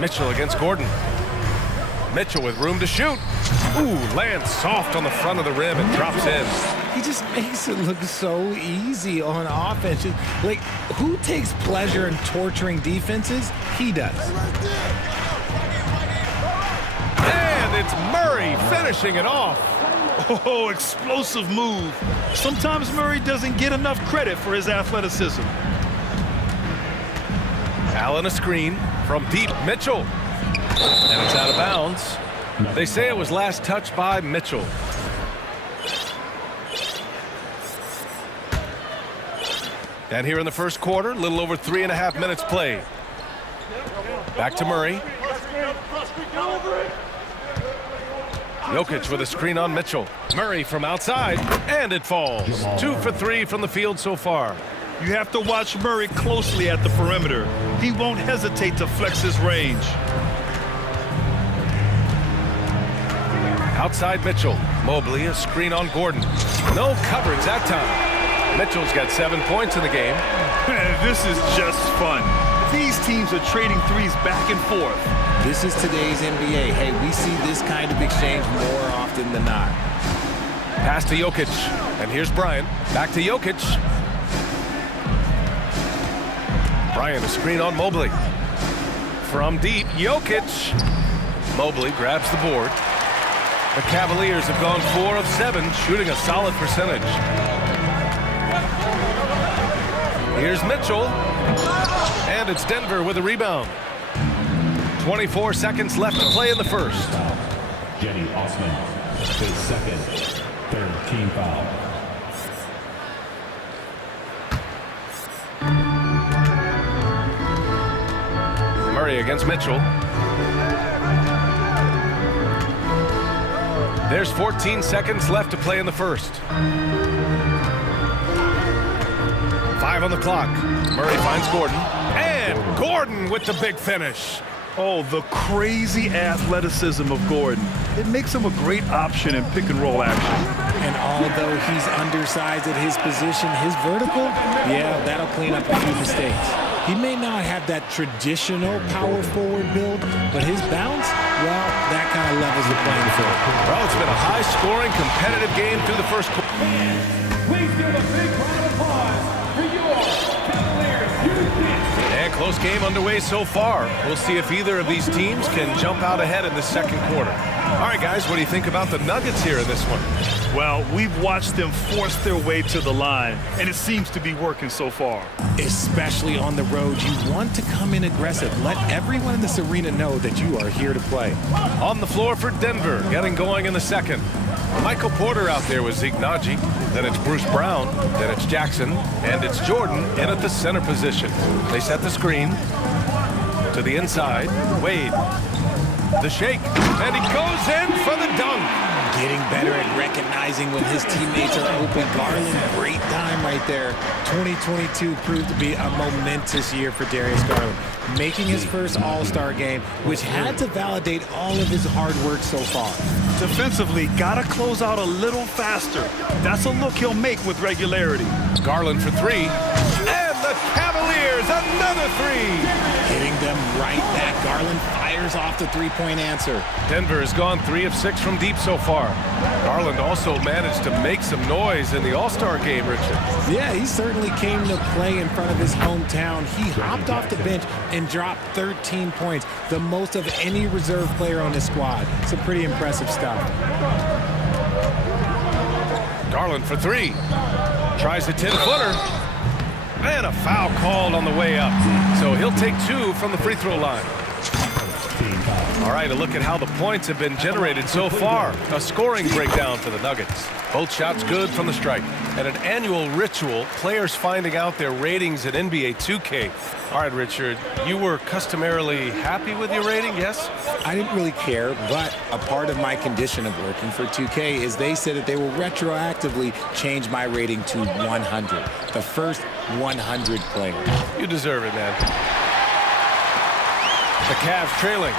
Mitchell against Gordon. Mitchell with room to shoot. Ooh, lands soft on the front of the rim and drops in. He just makes it look so easy on offense. Like, who takes pleasure in torturing defenses? He does. And it's Murray finishing it off. Oh, explosive move. Sometimes Murray doesn't get enough credit for his athleticism. Allen a screen from deep. Mitchell. And it's out of bounds. They say it was last touched by Mitchell. And here in the first quarter, a little over 3.5 minutes played. Back to Murray. Jokic with a screen on Mitchell. Murray from outside, and it falls. 2 for 3 from the field so far. You have to watch Murray closely at the perimeter. He won't hesitate to flex his range. Outside Mitchell. Mobley, a screen on Gordon. No coverage that time. Mitchell's got 7 points in the game. This is just fun. These teams are trading threes back and forth. This is today's NBA. Hey, we see this kind of exchange more often than not. Pass to Jokic. And here's Bryant. Back to Jokic. Bryant, a screen on Mobley. From deep, Jokic. Mobley grabs the board. The Cavaliers have gone 4 of 7, shooting a solid percentage. Here's Mitchell. And it's Denver with a rebound. 24 seconds left to play in the first. Jenny Osman, his second, third team foul. Murray against Mitchell. There's 14 seconds left to play in the first. 5 on the clock. Murray finds Gordon. And Gordon with the big finish. Oh, the crazy athleticism of Gordon. It makes him a great option in pick and roll action. And although he's undersized at his position, his vertical, yeah, that'll clean up a few mistakes. He may not have that traditional power forward build, but his bounce, well, that kind of levels the playing field. Well, it's been a high-scoring, competitive game through the first quarter. Please give a big round of applause for your Cavaliers. And close game underway so far. We'll see if either of these teams can jump out ahead in the second quarter. All right, guys, what do you think about the Nuggets here in this one? Well, we've watched them force their way to the line, and it seems to be working so far. Especially on the road, you want to come in aggressive. Let everyone in this arena know that you are here to play. On the floor for Denver, getting going in the second. Michael Porter out there with Zeke Naji. Then it's Bruce Brown. Then it's Jackson. And it's Jordan in at the center position. They set the screen to the inside. Wade. The shake. And he goes in for the dunk. Getting better at recognizing when his teammates are open. Garland, great time right there. 2022 proved to be a momentous year for Darius Garland, making his first All-Star game, which had to validate all of his hard work so far. Defensively, gotta close out a little faster. That's a look he'll make with regularity. Garland for 3. And the Cavaliers, another 3. Hitting them right back. Garland fires off the three-point answer. Denver has gone 3 of 6 from deep so far. Garland also managed to make some noise in the All-Star game, Richard. Yeah, he certainly came to play in front of his hometown. He hopped off the bench and dropped 13 points, the most of any reserve player on his squad. Some pretty impressive stuff. Garland for 3. Tries a 10-footer. And a foul called on the way up. So he'll take 2 from the free throw line. All right, a look at how the points have been generated so far. A scoring breakdown for the Nuggets. Both shots good from the strike. And an annual ritual, players finding out their ratings at NBA 2K. All right, Richard, you were customarily happy with your rating, yes? I didn't really care, but a part of my condition of working for 2K is they said that they will retroactively change my rating to 100. The first 100 player. You deserve it, man. The Cavs trailing.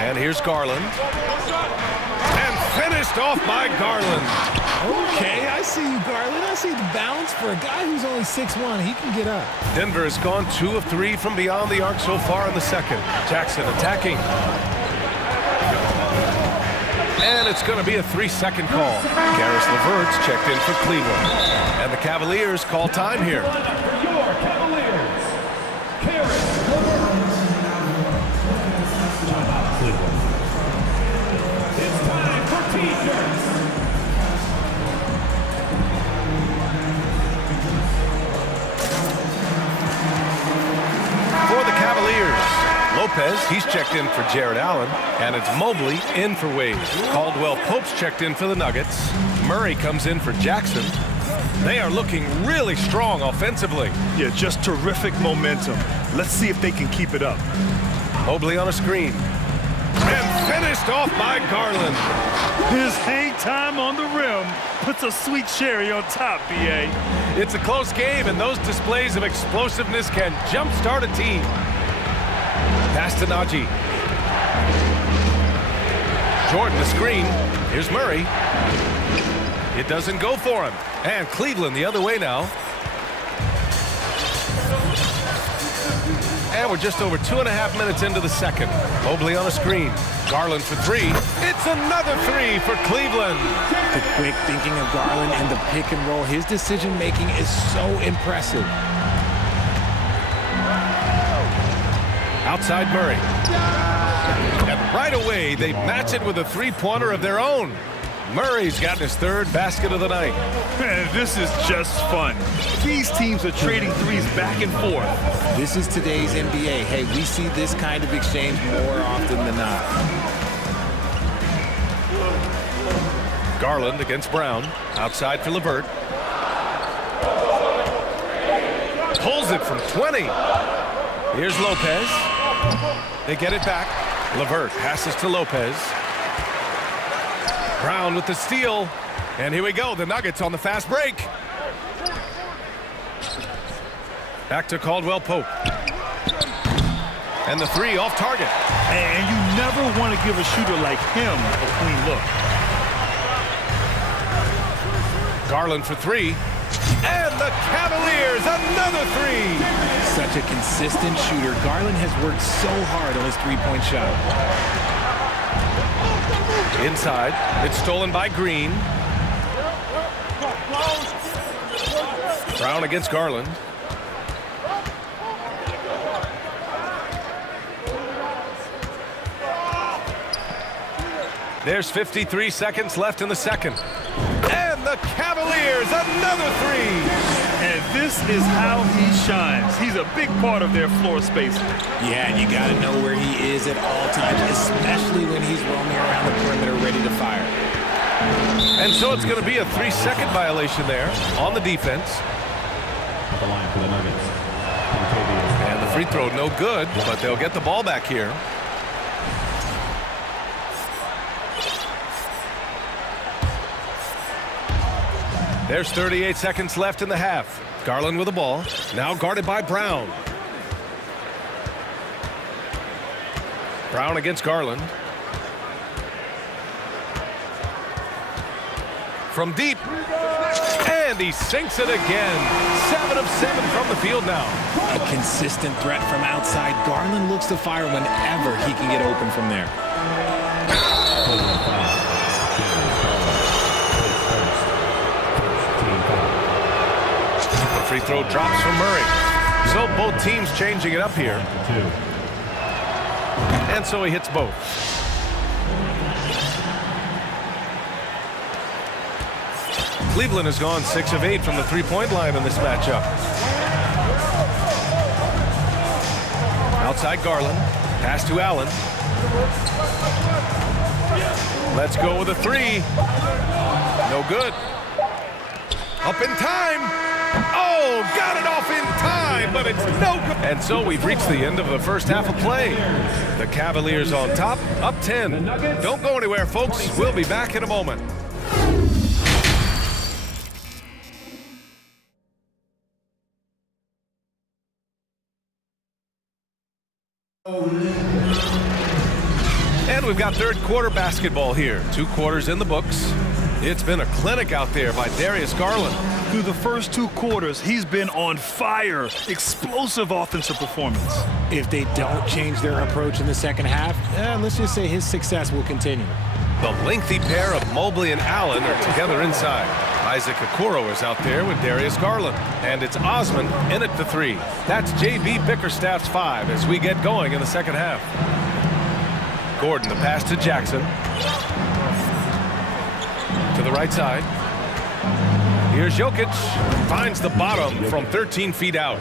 And here's Garland. And finished off by Garland. Okay, I see you, Garland. I see the bounce for a guy who's only 6'1". He can get up. Denver has gone 2 of 3 from beyond the arc so far in the second. Jackson attacking. And it's going to be a 3-second call. Caris LeVert's checked in for Cleveland. And the Cavaliers call time here. Your Cavaliers, Caris LeVert. It's time for T-shirts. For the Cavaliers, Lopez, he's checked in for Jared Allen, and it's Mobley in for Wade. Caldwell Pope's checked in for the Nuggets. Murray comes in for Jackson. They are looking really strong offensively. Yeah, just terrific momentum. Let's see if they can keep it up. Mobley on a screen. And finished off by Garland. His hang time on the rim puts a sweet cherry on top, B.A. It's a close game, and those displays of explosiveness can jumpstart a team. Pass to Naji. Jordan the screen. Here's Murray. It doesn't go for him. And Cleveland the other way now. And we're just over 2.5 minutes into the second. Mobley on a screen. Garland for three. It's another three for Cleveland. The quick thinking of Garland and the pick and roll. His decision making is so impressive. Outside Murray. And right away, they match it with a three-pointer of their own. Murray's gotten his third basket of the night. Man, this is just fun. These teams are trading threes back and forth. This is today's NBA. Hey, we see this kind of exchange more often than not. Garland against Brown. Outside for LeVert. Pulls it from 20. Here's Lopez. They get it back. LeVert passes to Lopez. Brown with the steal. And here we go. The Nuggets on the fast break. Back to Caldwell Pope. And the three off target. And you never want to give a shooter like him a clean look. Garland for three. And the Cavaliers, another three. Such a consistent shooter. Garland has worked so hard on his three-point shot. Inside, it's stolen by Green. Brown against Garland. There's 53 seconds left in the second. And the Cavaliers, another three. And this is how he shines. He's a big part of their floor space. Yeah, and you got to know where he is at all times, especially when he's roaming around the perimeter ready to fire. And so it's going to be a 3-second violation there on the defense. At the line for the Nuggets. And the free throw no good, but they'll get the ball back here. There's 38 seconds left in the half. Garland with the ball, now guarded by Brown. Brown against Garland. From deep, and he sinks it again. 7 of 7 from the field now. A consistent threat from outside. Garland looks to fire whenever he can get open from there. Free throw drops from Murray. So both teams changing it up here. And so he hits both. Cleveland has gone 6 of 8 from the three-point line in this matchup. Outside Garland. Pass to Allen. Let's go with a three. No good. Up in time. Oh, got it off in time, but it's no good. And so we've reached the end of the first half of play. The Cavaliers on top, up 10. Don't go anywhere, folks. We'll be back in a moment. And we've got third quarter basketball here. 2 quarters in the books. It's been a clinic out there by Darius Garland. Through the first 2 quarters, he's been on fire. Explosive offensive performance. If they don't change their approach in the second half, let's just say his success will continue. The lengthy pair of Mobley and Allen are together inside. Isaac Okoro is out there with Darius Garland. And it's Osman in at the 3. That's J.B. Bickerstaff's 5 as we get going in the second half. Gordon, the pass to Jackson. To the right side. Here's Jokic. Finds the bottom from 13 feet out.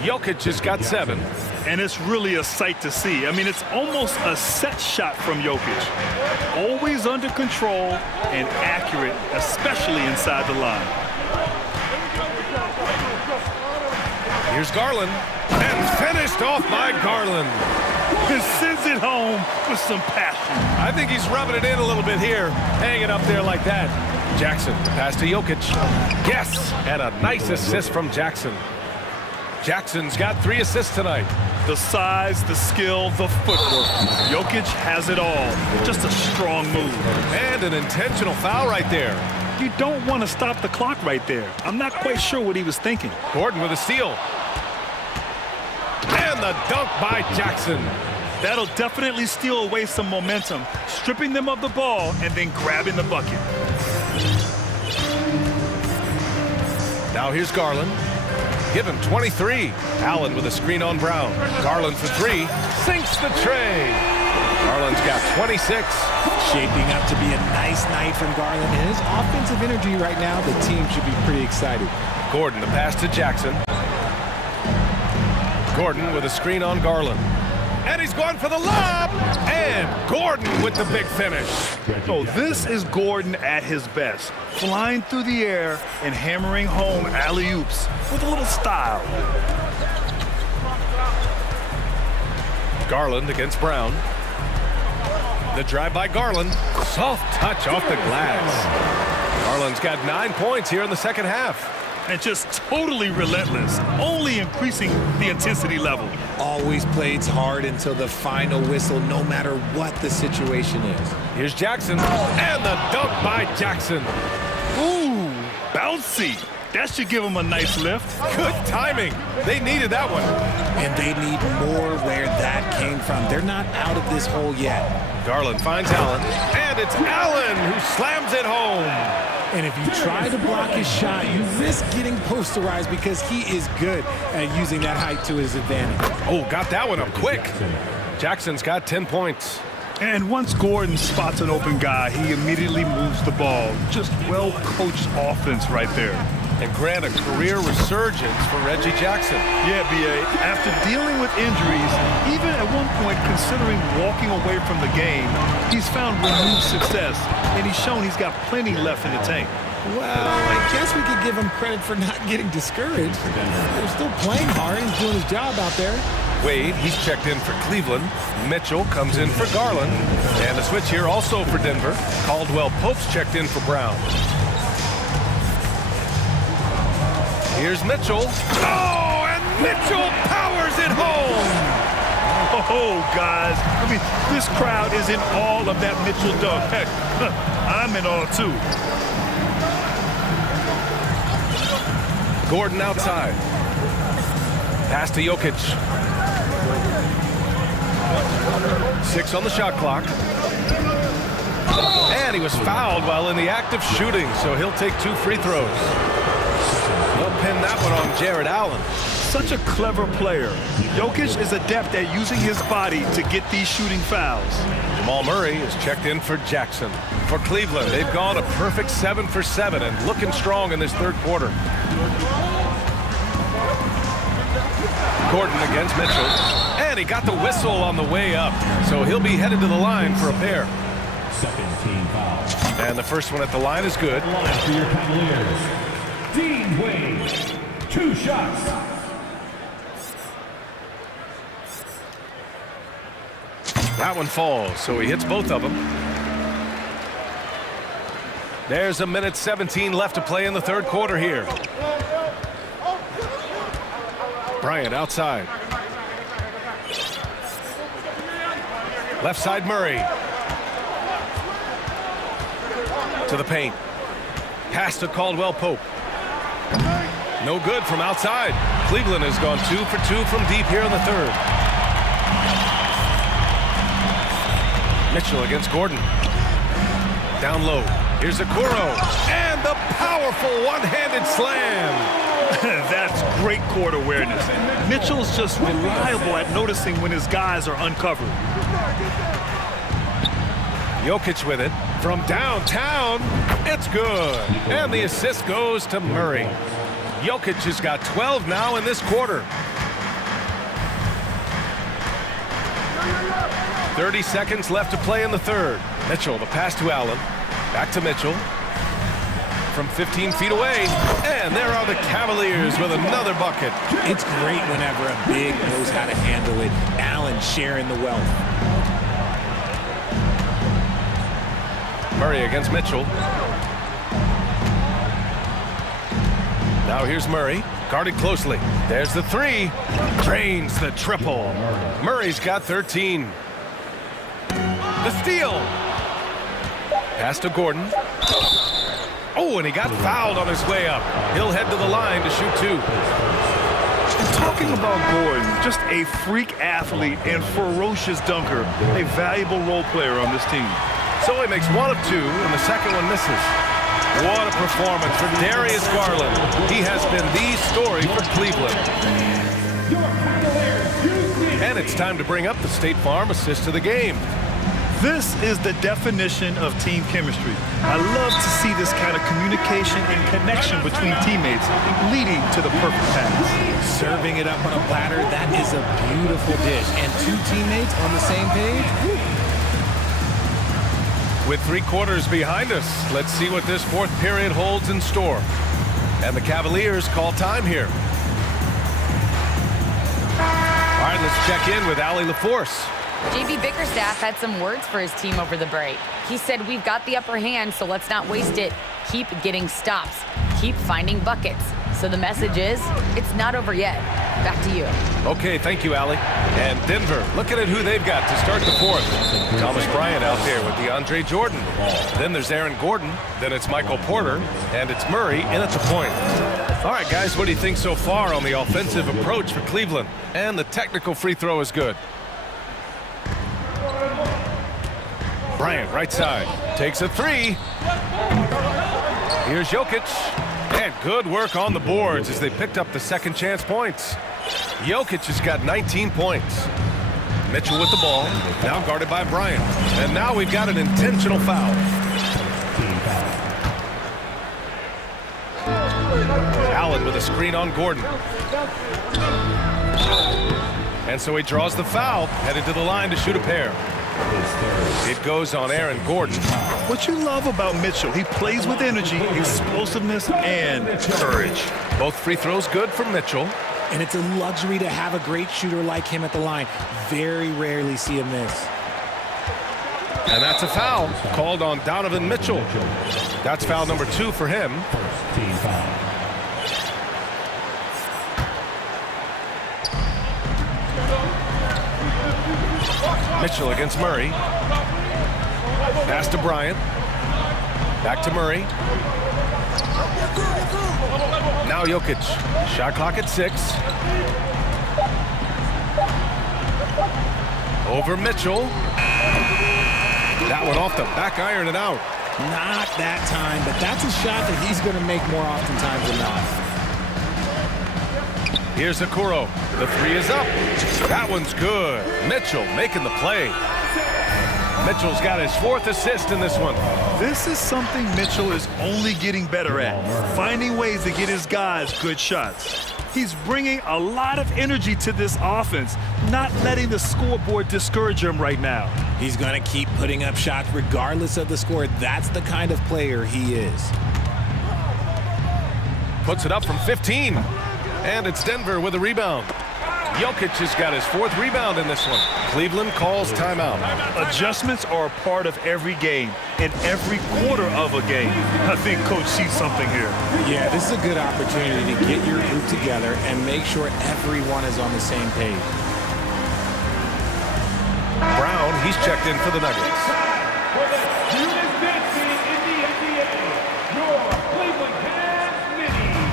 Jokic has got 7. And it's really a sight to see. I mean, it's almost a set shot from Jokic. Always under control and accurate, especially inside the line. Here's Garland. And finished off by Garland. And sends it home with some passion. I think he's rubbing it in a little bit here. Hanging up there like that. Jackson, pass to Jokic. Yes, and a nice assist from Jackson. Jackson's got 3 assists tonight. The size, the skill, the footwork. Jokic has it all. Just a strong move. And an intentional foul right there. You don't want to stop the clock right there. I'm not quite sure what he was thinking. Gordon with a steal. And the dunk by Jackson. That'll definitely steal away some momentum, stripping them of the ball and then grabbing the bucket. Now here's Garland. Give him 23. Allen with a screen on Brown. Garland for 3. Sinks the tray. Garland's got 26. Shaping up to be a nice night from Garland. And his offensive energy right now, the team should be pretty excited. Gordon, the pass to Jackson. Gordon with a screen on Garland. And he's going for the lob. And Gordon with the big finish. Oh, this is Gordon at his best. Flying through the air and hammering home alley-oops with a little style. Garland against Brown. The drive by Garland. Soft touch off the glass. Garland's got 9 points here in the second half. And just totally relentless, only increasing the intensity level. Always plays hard until the final whistle, no matter what the situation is. Here's Jackson, and the dunk by Jackson. Ooh, bouncy. That should give him a nice lift. Good timing. They needed that one. And they need more where that came from. They're not out of this hole yet. Garland finds Allen, and it's Allen who slams it home. And if you try to block his shot, you risk getting posterized because he is good at using that height to his advantage. Oh, got that one up quick. Jackson's got 10 points. And once Gordon spots an open guy, he immediately moves the ball. Just well-coached offense right there. And grant a career resurgence for Reggie Jackson. Yeah, B.A., after dealing with injuries, even at one point considering walking away from the game, he's found renewed success, and he's shown he's got plenty left in the tank. Well, I guess we could give him credit for not getting discouraged. They're still playing hard. He's doing his job out there. Wade, he's checked in for Cleveland. Mitchell comes in for Garland. And a switch here also for Denver. Caldwell-Pope's checked in for Brown. Here's Mitchell. Oh, and Mitchell powers it home. Oh, guys. I mean, this crowd is in awe of that Mitchell dunk. Heck, I'm in awe, too. Gordon outside. Pass to Jokic. 6 on the shot clock. And he was fouled while in the act of shooting, so he'll take 2 free throws. They'll pin that one on Jared Allen. Such a clever player. Jokic is adept at using his body to get these shooting fouls. Jamal Murray is checked in for Jackson. For Cleveland, they've gone a perfect 7 for 7 and looking strong in this third quarter. Gordon against Mitchell. And he got the whistle on the way up, so he'll be headed to the line for a pair. Second team foul. And the first one at the line is good. Line for your Cavaliers. Dean Wade, 2 shots. That one falls, so he hits both of them. There's 1:17 left to play in the third quarter here. Bryant outside. Left side Murray. To the paint. Pass to Caldwell-Pope. No good from outside. Cleveland has gone 2 for 2 from deep here in the third. Mitchell against Gordon. Down low. Here's Okoro. And the powerful one-handed slam. That's great court awareness. Mitchell's just reliable at noticing when his guys are uncovered. Jokic with it. From downtown, it's good. And the assist goes to Murray. Jokic has got 12 now in this quarter. 30 seconds left to play in the third. Mitchell, the pass to Allen. Back to Mitchell. From 15 feet away. And there are the Cavaliers with another bucket. It's great whenever a big knows how to handle it. Allen sharing the wealth. Murray against Mitchell. Now here's Murray. Guarded closely. There's the three. Drains the triple. Murray's got 13. The steal. Pass to Gordon. Oh, and he got fouled on his way up. He'll head to the line to shoot two. And talking about Gordon, just a freak athlete and ferocious dunker, a valuable role player on this team. So he makes one of two, and the second one misses. What a performance for Darius Garland. He has been the story for Cleveland. And it's time to bring up the State Farm assist of the game. This is the definition of team chemistry. I love to see this kind of communication and connection between teammates leading to the perfect pass. Serving it up on a platter, that is a beautiful dish. And two teammates on the same page. With 3 quarters behind us, let's see what this fourth period holds in store. And the Cavaliers call time here. All right, let's check in with Allie LaForce. JB Bickerstaff had some words for his team over the break. He said, we've got the upper hand, so let's not waste it. Keep getting stops. Keep finding buckets. So the message is, it's not over yet. Back to you. Okay, thank you, Allie. And Denver, looking at who they've got to start the fourth. Thomas Bryant out there with DeAndre Jordan. Then there's Aaron Gordon. Then it's Michael Porter. And it's Murray in at the point. All right, guys, what do you think so far on the offensive approach for Cleveland? And the technical free throw is good. Bryant, right side, takes a three. Here's Jokic. And good work on the boards as they picked up the second chance points. Jokic has got 19 points. Mitchell with the ball, now guarded by Bryant. And now we've got an intentional foul. Allen with a screen on Gordon. And so he draws the foul, headed to the line to shoot a pair. It goes on Aaron Gordon. What you love about Mitchell, he plays with energy, explosiveness, and courage. Both free throws good for Mitchell. And it's a luxury to have a great shooter like him at the line. Very rarely see him miss. And that's a foul called on Donovan Mitchell. That's foul number 2 for him. Team foul. Mitchell against Murray. Pass to Bryant. Back to Murray. Now Jokic. Shot clock at 6. Over Mitchell. That one off the back iron and out. Not that time, but that's a shot that he's going to make more oftentimes than not. Here's Okoro. The three is up. That one's good. Mitchell making the play. Mitchell's got his 4th assist in this one. This is something Mitchell is only getting better at, finding ways to get his guys good shots. He's bringing a lot of energy to this offense, not letting the scoreboard discourage him right now. He's going to keep putting up shots regardless of the score. That's the kind of player he is. Puts it up from 15. And it's Denver with a rebound. Jokic has got his 4th rebound in this one. Cleveland calls timeout. Adjustments are a part of every game and every quarter of a game. I think Coach sees something here. Yeah, this is a good opportunity to get your group together and make sure everyone is on the same page. Brown, he's checked in for the Nuggets.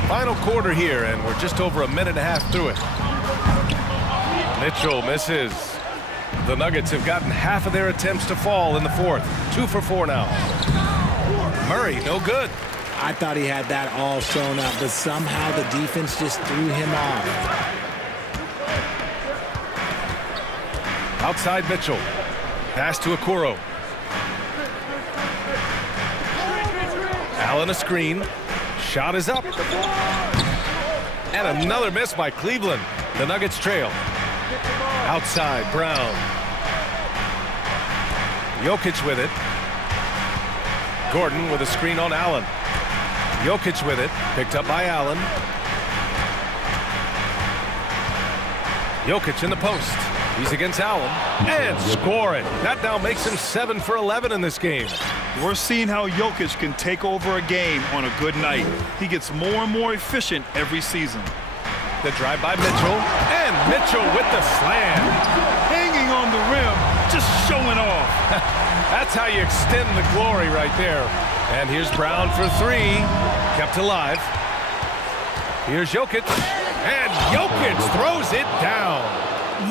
Final quarter here, and we're just over a minute and a half through it. Mitchell misses. The Nuggets have gotten half of their attempts to fall in the 4th. 2 for 4 now. Murray, no good. I thought he had that all sewn up, but somehow the defense just threw him off. Outside Mitchell. Pass to Okoro. Allen a screen. Shot is up. And another miss by Cleveland. The Nuggets trail. Outside, Brown. Jokic with it. Gordon with a screen on Allen. Jokic with it. Picked up by Allen. Jokic in the post. He's against Allen. And score it. That now makes him 7 for 11 in this game. We're seeing how Jokic can take over a game on a good night. He gets more and more efficient every season. The drive by Mitchell, and Mitchell with the slam. Hanging on the rim, just showing off. That's how you extend the glory right there. And here's Brown for three, kept alive. Here's Jokic, and Jokic throws it down.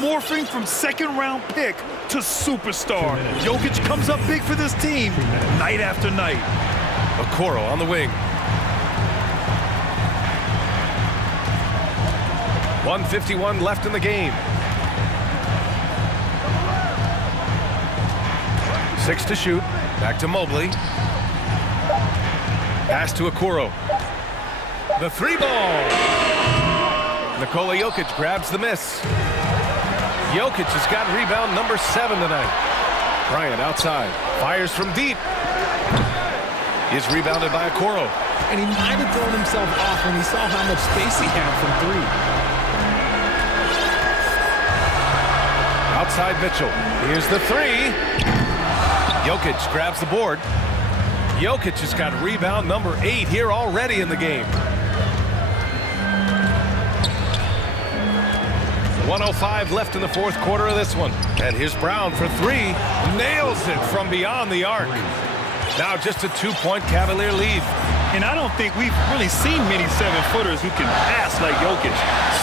Morphing from second-round pick to superstar. Jokic comes up big for this team night after night. Okoro on the wing. 1:51 left in the game. 6 to shoot. Back to Mobley. Pass to Okoro. The three ball. Nikola Jokic grabs the miss. Jokic has got rebound number 7 tonight. Bryant outside. Fires from deep. Is rebounded by Okoro. And he might have thrown himself off when he saw how much space he had from three. Outside Mitchell. Here's the three. Jokic grabs the board. Jokic has got rebound number 8 here already in the game. 1:05 left in the fourth quarter of this one. And here's Brown for three. Nails it from beyond the arc. Now just a 2-point Cavalier lead. And I don't think we've really seen many 7-footers who can pass like Jokic.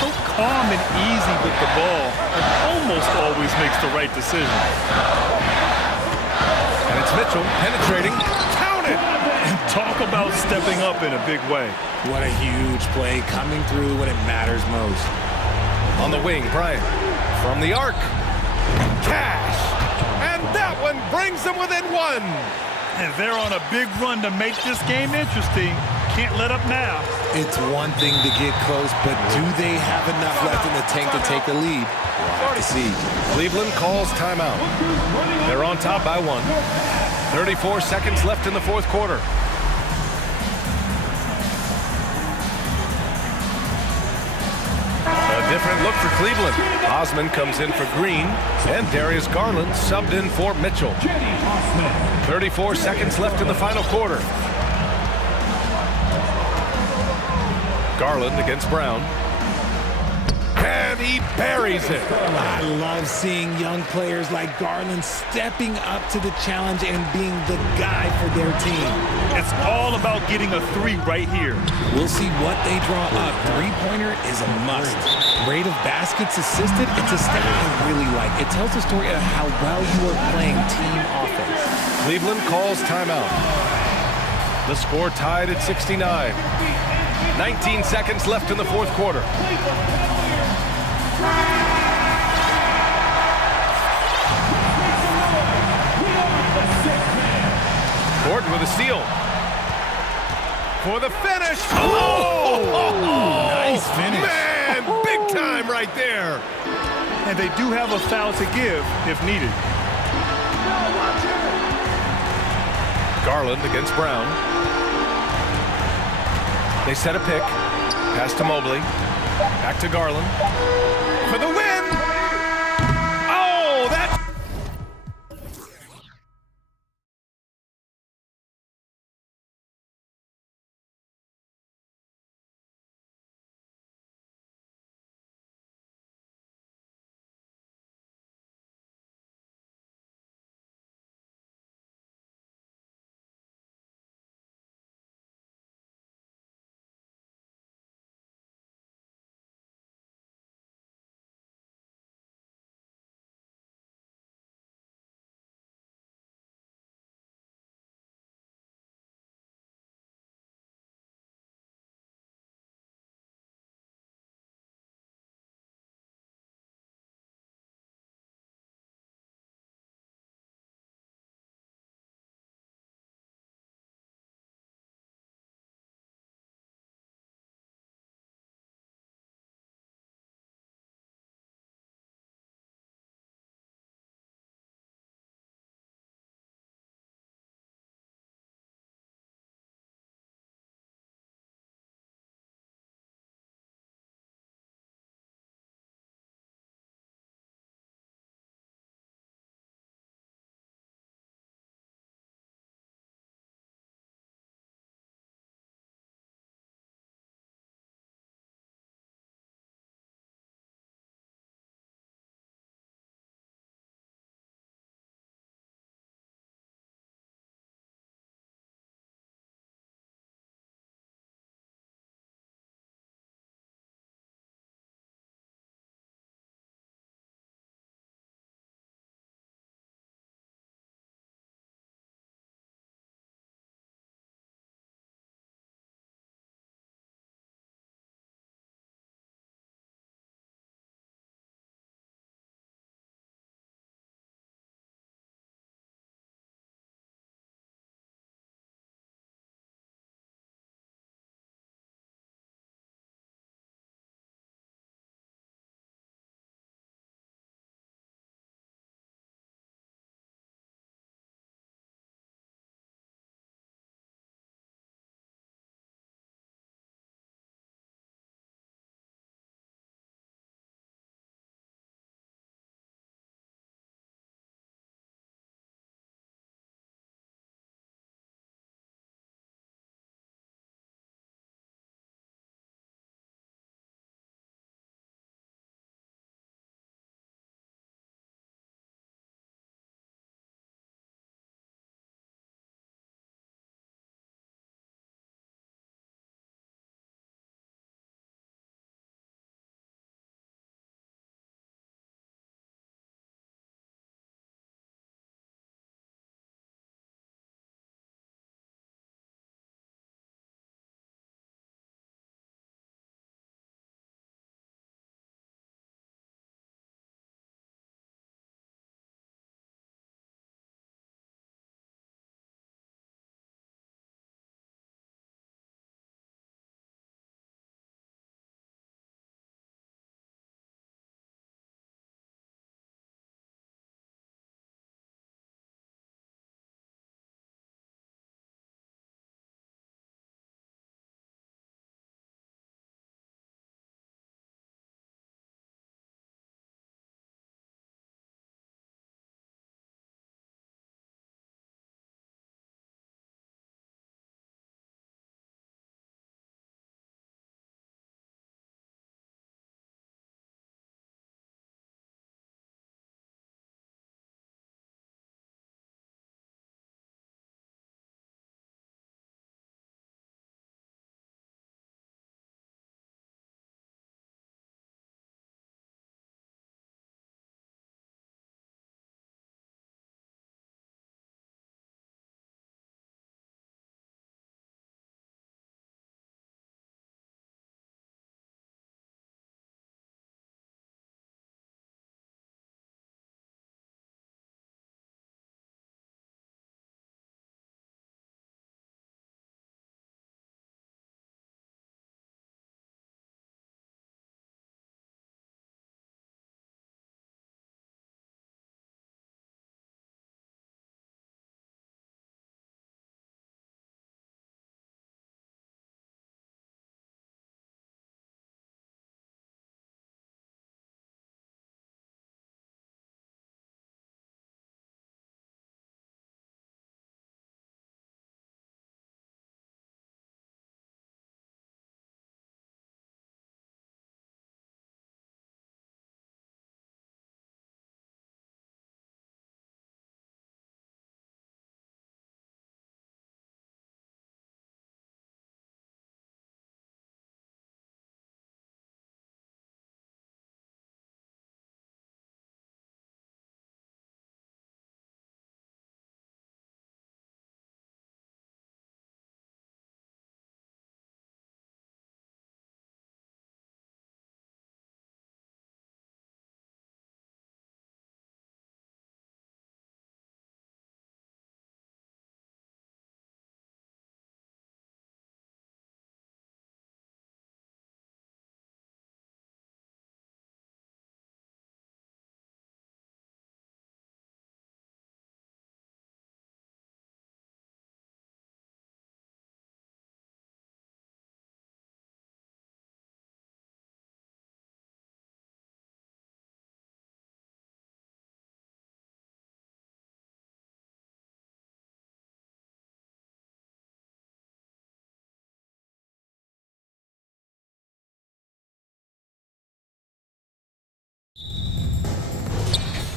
So calm and easy with the ball, and almost always makes the right decision. And it's Mitchell penetrating. Count it! And talk about stepping up in a big way. What a huge play, coming through when it matters most. On the wing, Bryant from the arc. Cash! And that one brings them within one. And they're on a big run to make this game interesting. Can't let up now. It's one thing to get close, but do they have enough left in the tank to take the lead? We'll have to see. Cleveland calls timeout. They're on top by 1. 34 seconds left in the fourth quarter. A different look for Cleveland. Osman comes in for Green, and Darius Garland subbed in for Mitchell. 34 seconds left in the final quarter. Garland against Brown. And he buries it. I love seeing young players like Garland stepping up to the challenge and being the guy for their team. It's all about getting a three right here. We'll see what they draw up. Three-pointer is a must. Rate of baskets assisted, it's a stat I really like. It tells the story of how well you are playing team offense. Cleveland calls timeout. The score tied at 69. 19 seconds left in the fourth quarter. Gordon with a steal. For the finish. Oh! Nice finish. Man, big time right there. And they do have a foul to give if needed. Garland against Brown. They set a pick. Pass to Mobley. Back to Garland. For the win!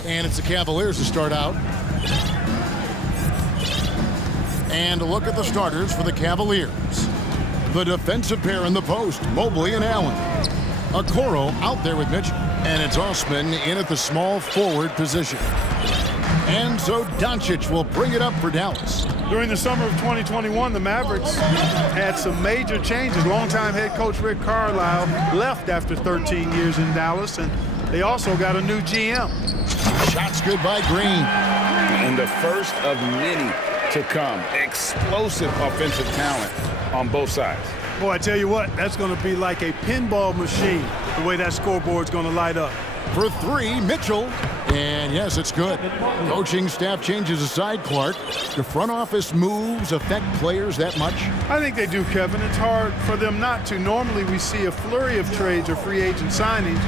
And it's the Cavaliers to start out. And a look at the starters for the Cavaliers. The defensive pair in the post, Mobley and Allen. Okoro out there with Mitchell. And it's Osman in at the small forward position. And so Doncic will bring it up for Dallas. During the summer of 2021, the Mavericks had some major changes. Longtime head coach Rick Carlisle left after 13 years in Dallas, and they also got a new GM. Shots good by Green. And the first of many to come. Explosive offensive talent on both sides. Boy, I tell you what, that's going to be like a pinball machine, the way that scoreboard's going to light up. For three, Mitchell. And yes, it's good. Coaching staff changes aside, Clark. The front office moves affect players that much? I think they do, Kevin. It's hard for them not to. Normally, we see a flurry of trades or free agent signings.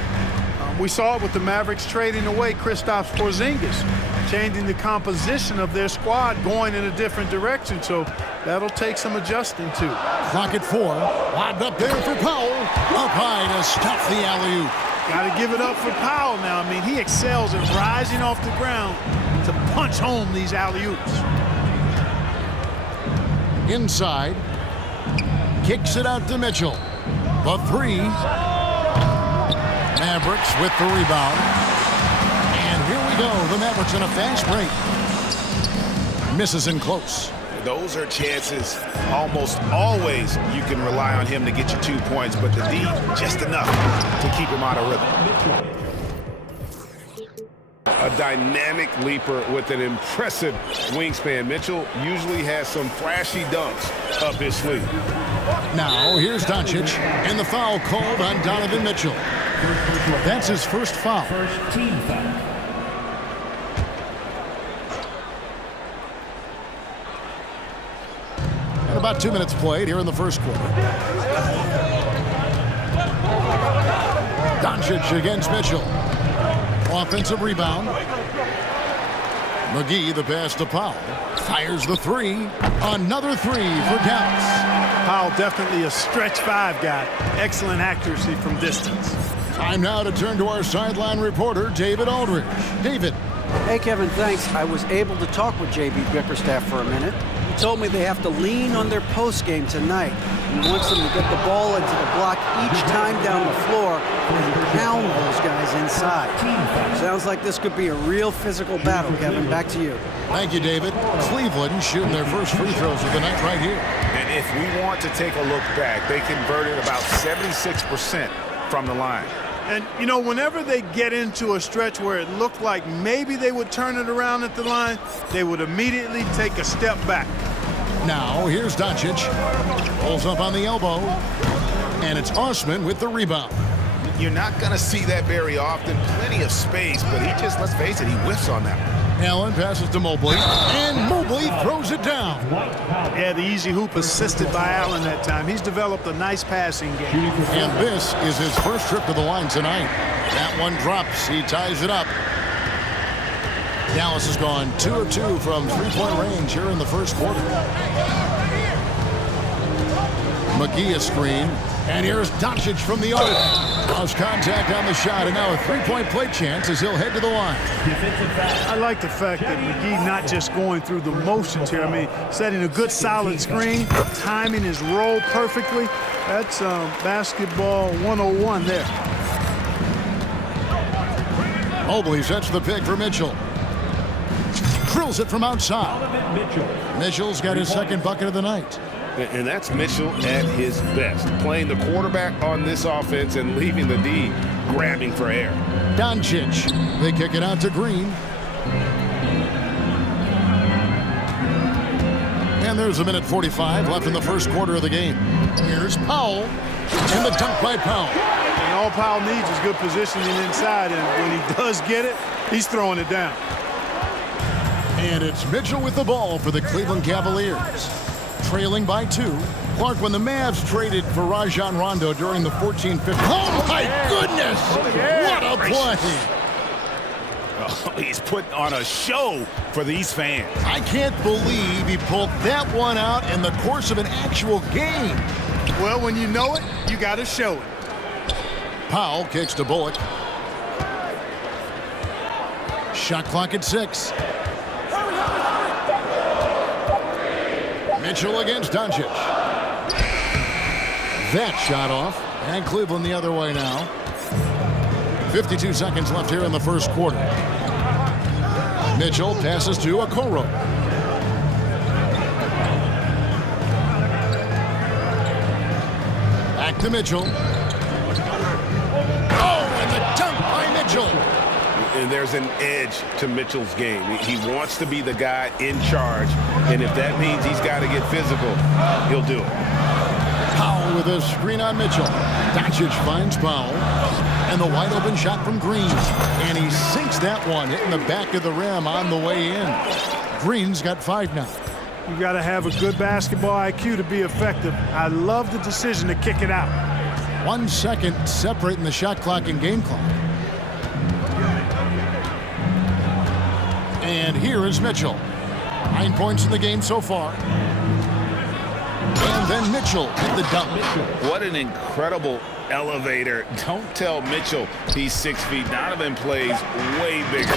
We saw it with the Mavericks trading away Kristaps Porzingis, changing the composition of their squad, going in a different direction. So that'll take some adjusting to. Clock at 4. Lobbed up there for Powell. Up high to stuff the alley-oop. Got to give it up for Powell now. I mean, he excels at rising off the ground to punch home these alley-oops. Inside. Kicks it out to Mitchell. The three. Mavericks with the rebound. And here we go. The Mavericks in a fast break. Misses in close. Those are chances almost always you can rely on him to get you 2 points, but the D just enough to keep him out of rhythm. A dynamic leaper with an impressive wingspan. Mitchell usually has some flashy dunks up his sleeve. Now here's Doncic, and the foul called on Donovan Mitchell. That's his first foul. First team foul. And about 2 minutes played here in the first quarter. Doncic against Mitchell. Offensive rebound. McGee, the pass to Powell. Fires the three. Another three for Dallas. Powell definitely a stretch five guy. Excellent accuracy from distance. Time now to turn to our sideline reporter, David Aldridge. David. Hey, Kevin, thanks. I was able to talk with J.B. Bickerstaff for a minute. He told me they have to lean on their post game tonight. He wants them to get the ball into the block each time down the floor and pound those guys inside. Sounds like this could be a real physical battle, Kevin. Back to you. Thank you, David. Cleveland shooting their first free throws of the night right here. And if we want to take a look back, they converted about 76% from the line. And, you know, whenever they get into a stretch where it looked like maybe they would turn it around at the line, they would immediately take a step back. Now, here's Doncic. Rolls up on the elbow. And it's Osman with the rebound. You're not going to see that very often. Plenty of space, but he just, let's face it, he whiffs on that. Allen passes to Mobley, and Mobley throws it down. Yeah, the easy hoop assisted by Allen that time. He's developed a nice passing game. And this is his first trip to the line tonight. That one drops. He ties it up. Dallas has gone 2 of 2 from three-point range here in the first quarter. McGee a screen. And here's Doncic from the arc. Lost contact on the shot, and now a three-point play chance as he'll head to the line. I like the fact that McGee not just going through the motions here. I mean, setting a good solid screen, timing his roll perfectly. That's basketball 101 there. Mobley sets the pick for Mitchell. Drills it from outside. Mitchell's got his second bucket of the night. And that's Mitchell at his best, playing the quarterback on this offense and leaving the D grabbing for air. Doncic. They kick it out to Green. And there's a minute 45 left in the first quarter of the game. Here's Powell. And the dunk by Powell. And all Powell needs is good positioning inside, and when he does get it, he's throwing it down. And it's Mitchell with the ball for the Cleveland Cavaliers. Trailing by 2. Clark, when the Mavs traded for Rajon Rondo during the 14-15. Oh, my goodness! What a play! Oh, he's putting on a show for these fans. I can't believe he pulled that one out in the course of an actual game. Well, when you know it, you got to show it. Powell kicks to Bullock. Shot clock at 6. Mitchell against Doncic. That shot off. And Cleveland the other way now. 52 seconds left here in the first quarter. Mitchell passes to Okoro. Back to Mitchell. Oh, and the dunk by Mitchell. And there's an edge to Mitchell's game. He wants to be the guy in charge, and if that means he's got to get physical, he'll do it. Powell with a screen on Mitchell. Doncic finds Powell. And the wide open shot from Green. And he sinks that one, hitting the back of the rim on the way in. Green's got 5 now. You got to have a good basketball IQ to be effective. I love the decision to kick it out. 1 second separating the shot clock and game clock. And here is Mitchell. 9 points in the game so far. And then Mitchell at the dunk. What an incredible elevator. Don't tell Mitchell he's 6 feet. Donovan plays way bigger.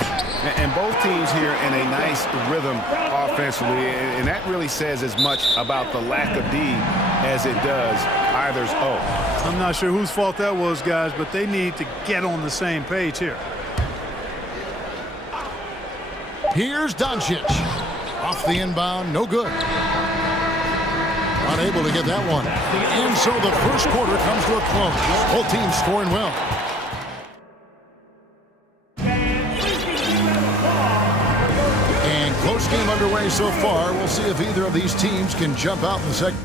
And both teams here in a nice rhythm offensively. And that really says as much about the lack of D as it does either's O. I'm not sure whose fault that was, guys, but they need to get on the same page here. Here's Doncic. Off the inbound, no good. Unable to get that one. And so the first quarter comes to a close. Both teams scoring well. And close game underway so far. We'll see if either of these teams can jump out in the second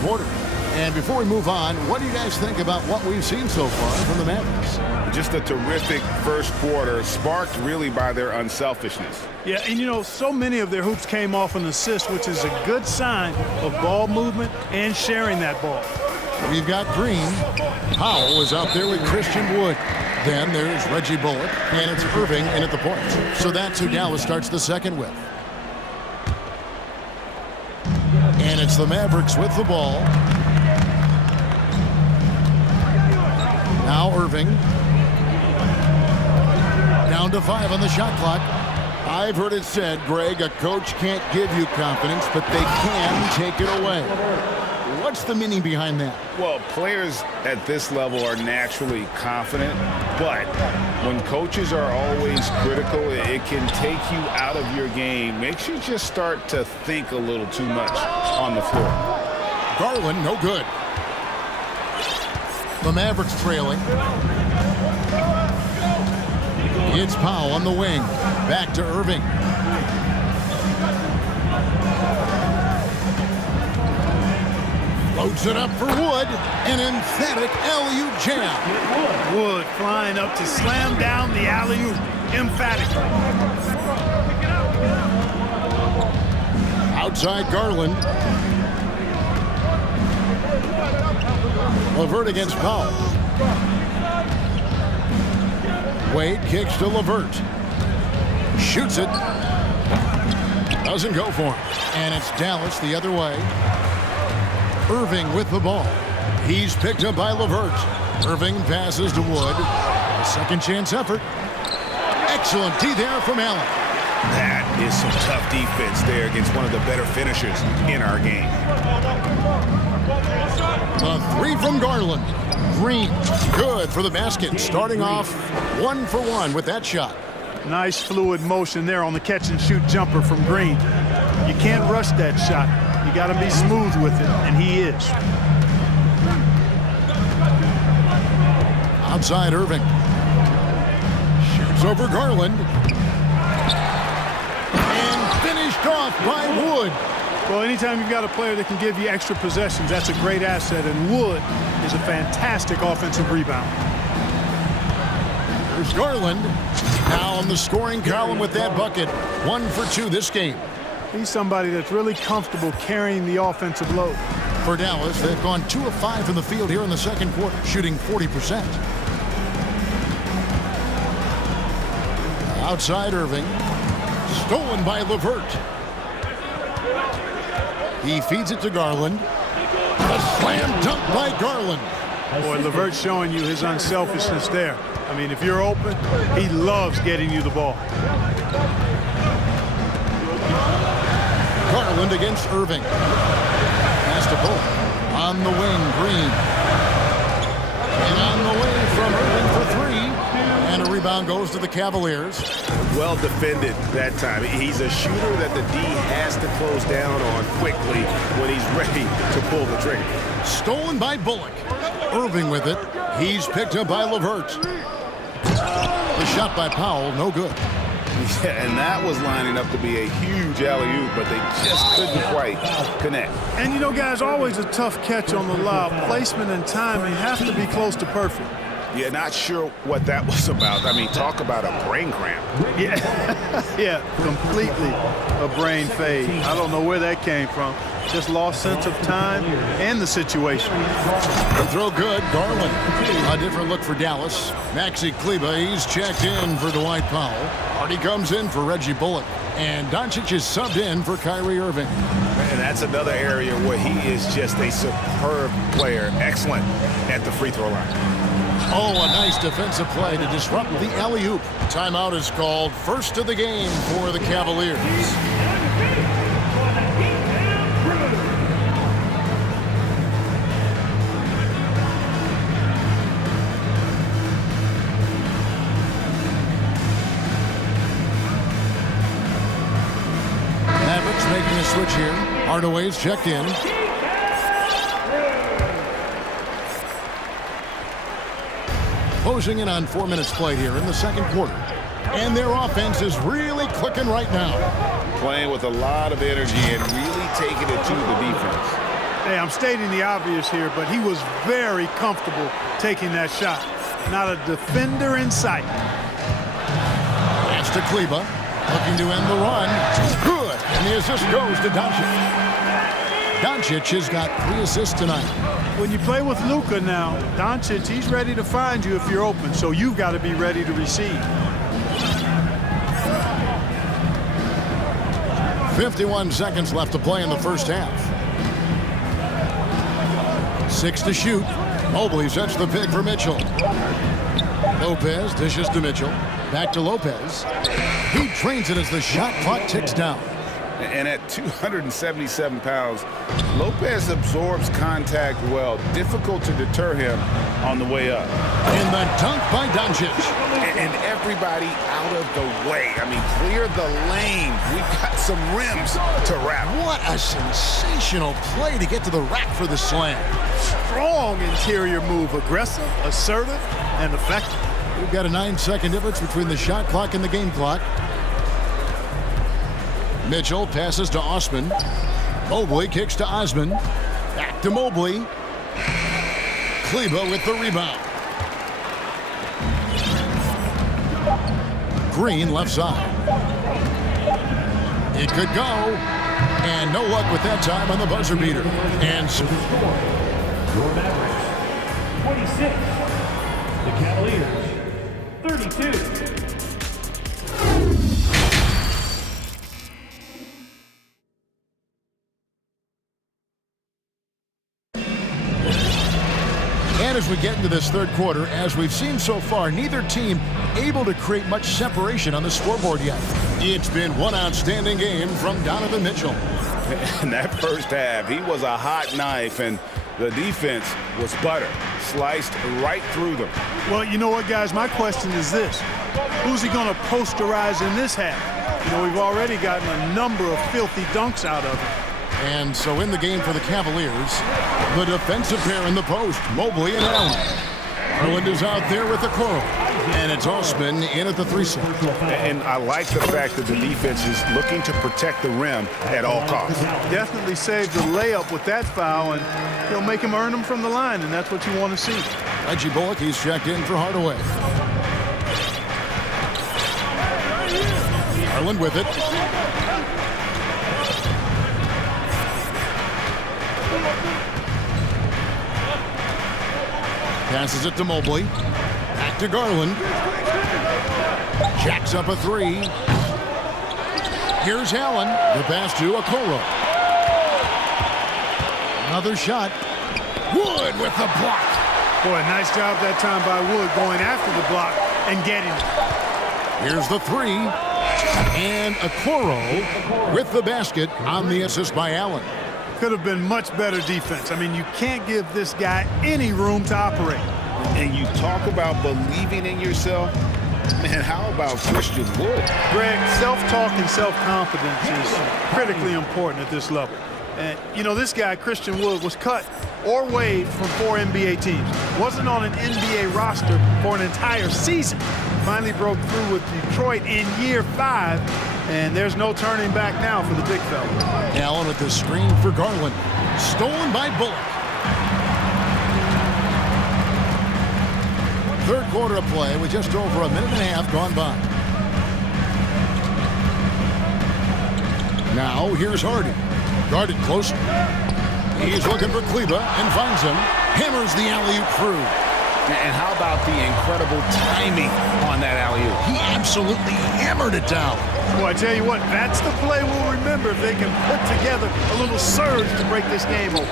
quarter. And before we move on, what do you guys think about what we've seen so far from the Mavericks? Just a terrific first quarter, sparked really by their unselfishness. Yeah, and you know, so many of their hoops came off an assist, which is a good sign of ball movement and sharing that ball. We've got Green. Powell is out there with Christian Wood. Then there's Reggie Bullock, and it's Irving in at the point. So that's who Dallas starts the second with. And it's the Mavericks with the ball. Now Irving. Down to 5 on the shot clock. I've heard it said, Greg, a coach can't give you confidence, but they can take it away. What's the meaning behind that? Well, players at this level are naturally confident, but when coaches are always critical, it can take you out of your game. Makes you just start to think a little too much on the floor. Garland, no good. The Mavericks trailing. It's Powell on the wing. Back to Irving. Loads it up for Wood. An emphatic alley-oop jam. Wood flying up to slam down the alley-oop. Emphatic. Outside Garland. LeVert against Powell. Wade kicks to LeVert. Shoots it. Doesn't go for him. And it's Dallas the other way. Irving with the ball. He's picked up by LeVert. Irving passes to Wood. A second chance effort. Excellent D there from Allen. That is some tough defense there against one of the better finishers in our game. The 3 from Garland. Green, good for the basket. Starting off 1 for 1 with that shot. Nice fluid motion there on the catch and shoot jumper from Green. You can't rush that shot. You got to be smooth with it, and he is. Outside Irving. Shoots over Garland. And finished off by Wood. Well, anytime you've got a player that can give you extra possessions, that's a great asset, and Wood is a fantastic offensive rebounder. There's Garland. Now on the scoring column with that bucket. 1 for 2 this game. He's somebody that's really comfortable carrying the offensive load. For Dallas, they've gone 2 of 5 from the field here in the second quarter, shooting 40%. Outside Irving. Stolen by LeVert. He feeds it to Garland. A slam dunk by Garland. Boy, LeVert's showing you his unselfishness there. I mean, if you're open, he loves getting you the ball. Garland against Irving. Pass to Bull. On the wing, Green. And on the way from Irving for three. And a rebound goes to the Cavaliers. Well defended that time. He's a shooter that the D has to close down on quickly when he's ready to pull the trigger. Stolen by Bullock. Irving with it. He's picked up by LeVert. The shot by Powell, no good. Yeah, and that was lining up to be a huge alley-oop, but they just couldn't quite connect. And you know, guys, always a tough catch on the lob. Placement and timing have to be close to perfect. Yeah, not sure what that was about. I mean, talk about a brain cramp. Yeah, yeah, completely a brain fade. I don't know where that came from. Just lost sense of time and the situation. The throw good, Garland. A different look for Dallas. Maxi Kleba, he's checked in for Dwight Powell. Hardy comes in for Reggie Bullock. And Doncic is subbed in for Kyrie Irving. And that's another area where he is just a superb player. Excellent at the free throw line. Oh, a nice defensive play to disrupt the alley-oop. Timeout is called, first of the game for the Cavaliers. Mavericks making a switch here. Hardaway's checked in. Closing in on 4 minutes played here in the second quarter. And their offense is really clicking right now. Playing with a lot of energy and really taking it to the defense. Hey, I'm stating the obvious here, but he was very comfortable taking that shot. Not a defender in sight. Pass to Kleba, looking to end the run. Good, and the assist goes to Doncic. Doncic has got 3 assists tonight. When you play with Luka now, Doncic, he's ready to find you if you're open, so you've got to be ready to receive. 51 seconds left to play in the first half. 6 to shoot. Mobley sets the pick for Mitchell. Lopez dishes to Mitchell. Back to Lopez. He trains it as the shot clock ticks down. And at 277 pounds, Lopez absorbs contact well. Difficult to deter him on the way up. And the dunk by Doncic. And everybody out of the way. I mean, clear the lane. We've got some rims to wrap. What a sensational play to get to the rack for the slam. Strong interior move. Aggressive, assertive, and effective. We've got a 9-second difference between the shot clock and the game clock. Mitchell passes to Osman. Mobley kicks to Osman. Back to Mobley. Kleba with the rebound. Green left side. It could go. And no luck with that time on the buzzer beater. And Your Mavericks, 26. The Cavaliers, 32. And as we get into this third quarter, as we've seen so far, neither team able to create much separation on the scoreboard yet. It's been one outstanding game from Donovan Mitchell. In that first half, he was a hot knife, and the defense was butter, sliced right through them. Well, you know what, guys? My question is this. Who's he going to posterize in this half? You know, we've already gotten a number of filthy dunks out of him. And so in the game for the Cavaliers, the defensive pair in the post, Mobley and Allen. Garland is out there with the Coral. And it's Osman in at the 3-set. And I like the fact that the defense is looking to protect the rim at all costs. Definitely saved the layup with that foul, and he'll make him earn them from the line, and that's what you want to see. Reggie Bullock, he's checked in for Hardaway. Garland with it. Passes it to Mobley. Back to Garland. Jacks up a 3. Here's Allen. The pass to Okoro. Another shot. Wood with the block. Boy, nice job that time by Wood going after the block and getting it. Here's the three. And Okoro with the basket on the assist by Allen. Could have been much better defense. I mean, you can't give this guy any room to operate. And you talk about believing in yourself. Man, how about Christian Wood? Greg, self-talk and self-confidence is critically important at this level. And, you know, this guy, Christian Wood, was cut or waived from 4 NBA teams. Wasn't on an NBA roster for an entire season. Finally broke through with Detroit in year 5, and there's no turning back now for the big fella. Allen with the screen for Garland. Stolen by Bullock. Third quarter of play with just over a minute and a half gone by. Now here's Hardy. Guarded closer. He's looking for Kleba and finds him. Hammers the alley-oop through. And how about the incredible timing on that alley-oop? He absolutely hammered it down. Well, I tell you what, that's the play we'll remember if they can put together a little surge to break this game open.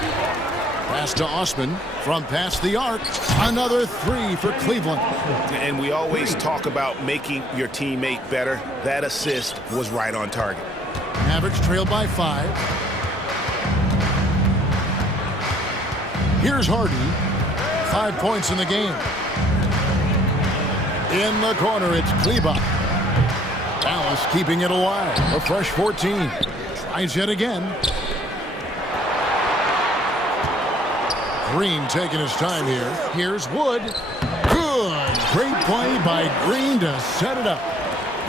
Pass to Osman from past the arc. Another three for Cleveland. And we always talk about making your teammate better. That assist was right on target. Mavericks trailed by 5. Here's Hardy. 5 points in the game. In the corner, it's Kleba. Dallas keeping it alive. A fresh 14. Tries yet again. Green taking his time here. Here's Wood. Good. Great play by Green to set it up.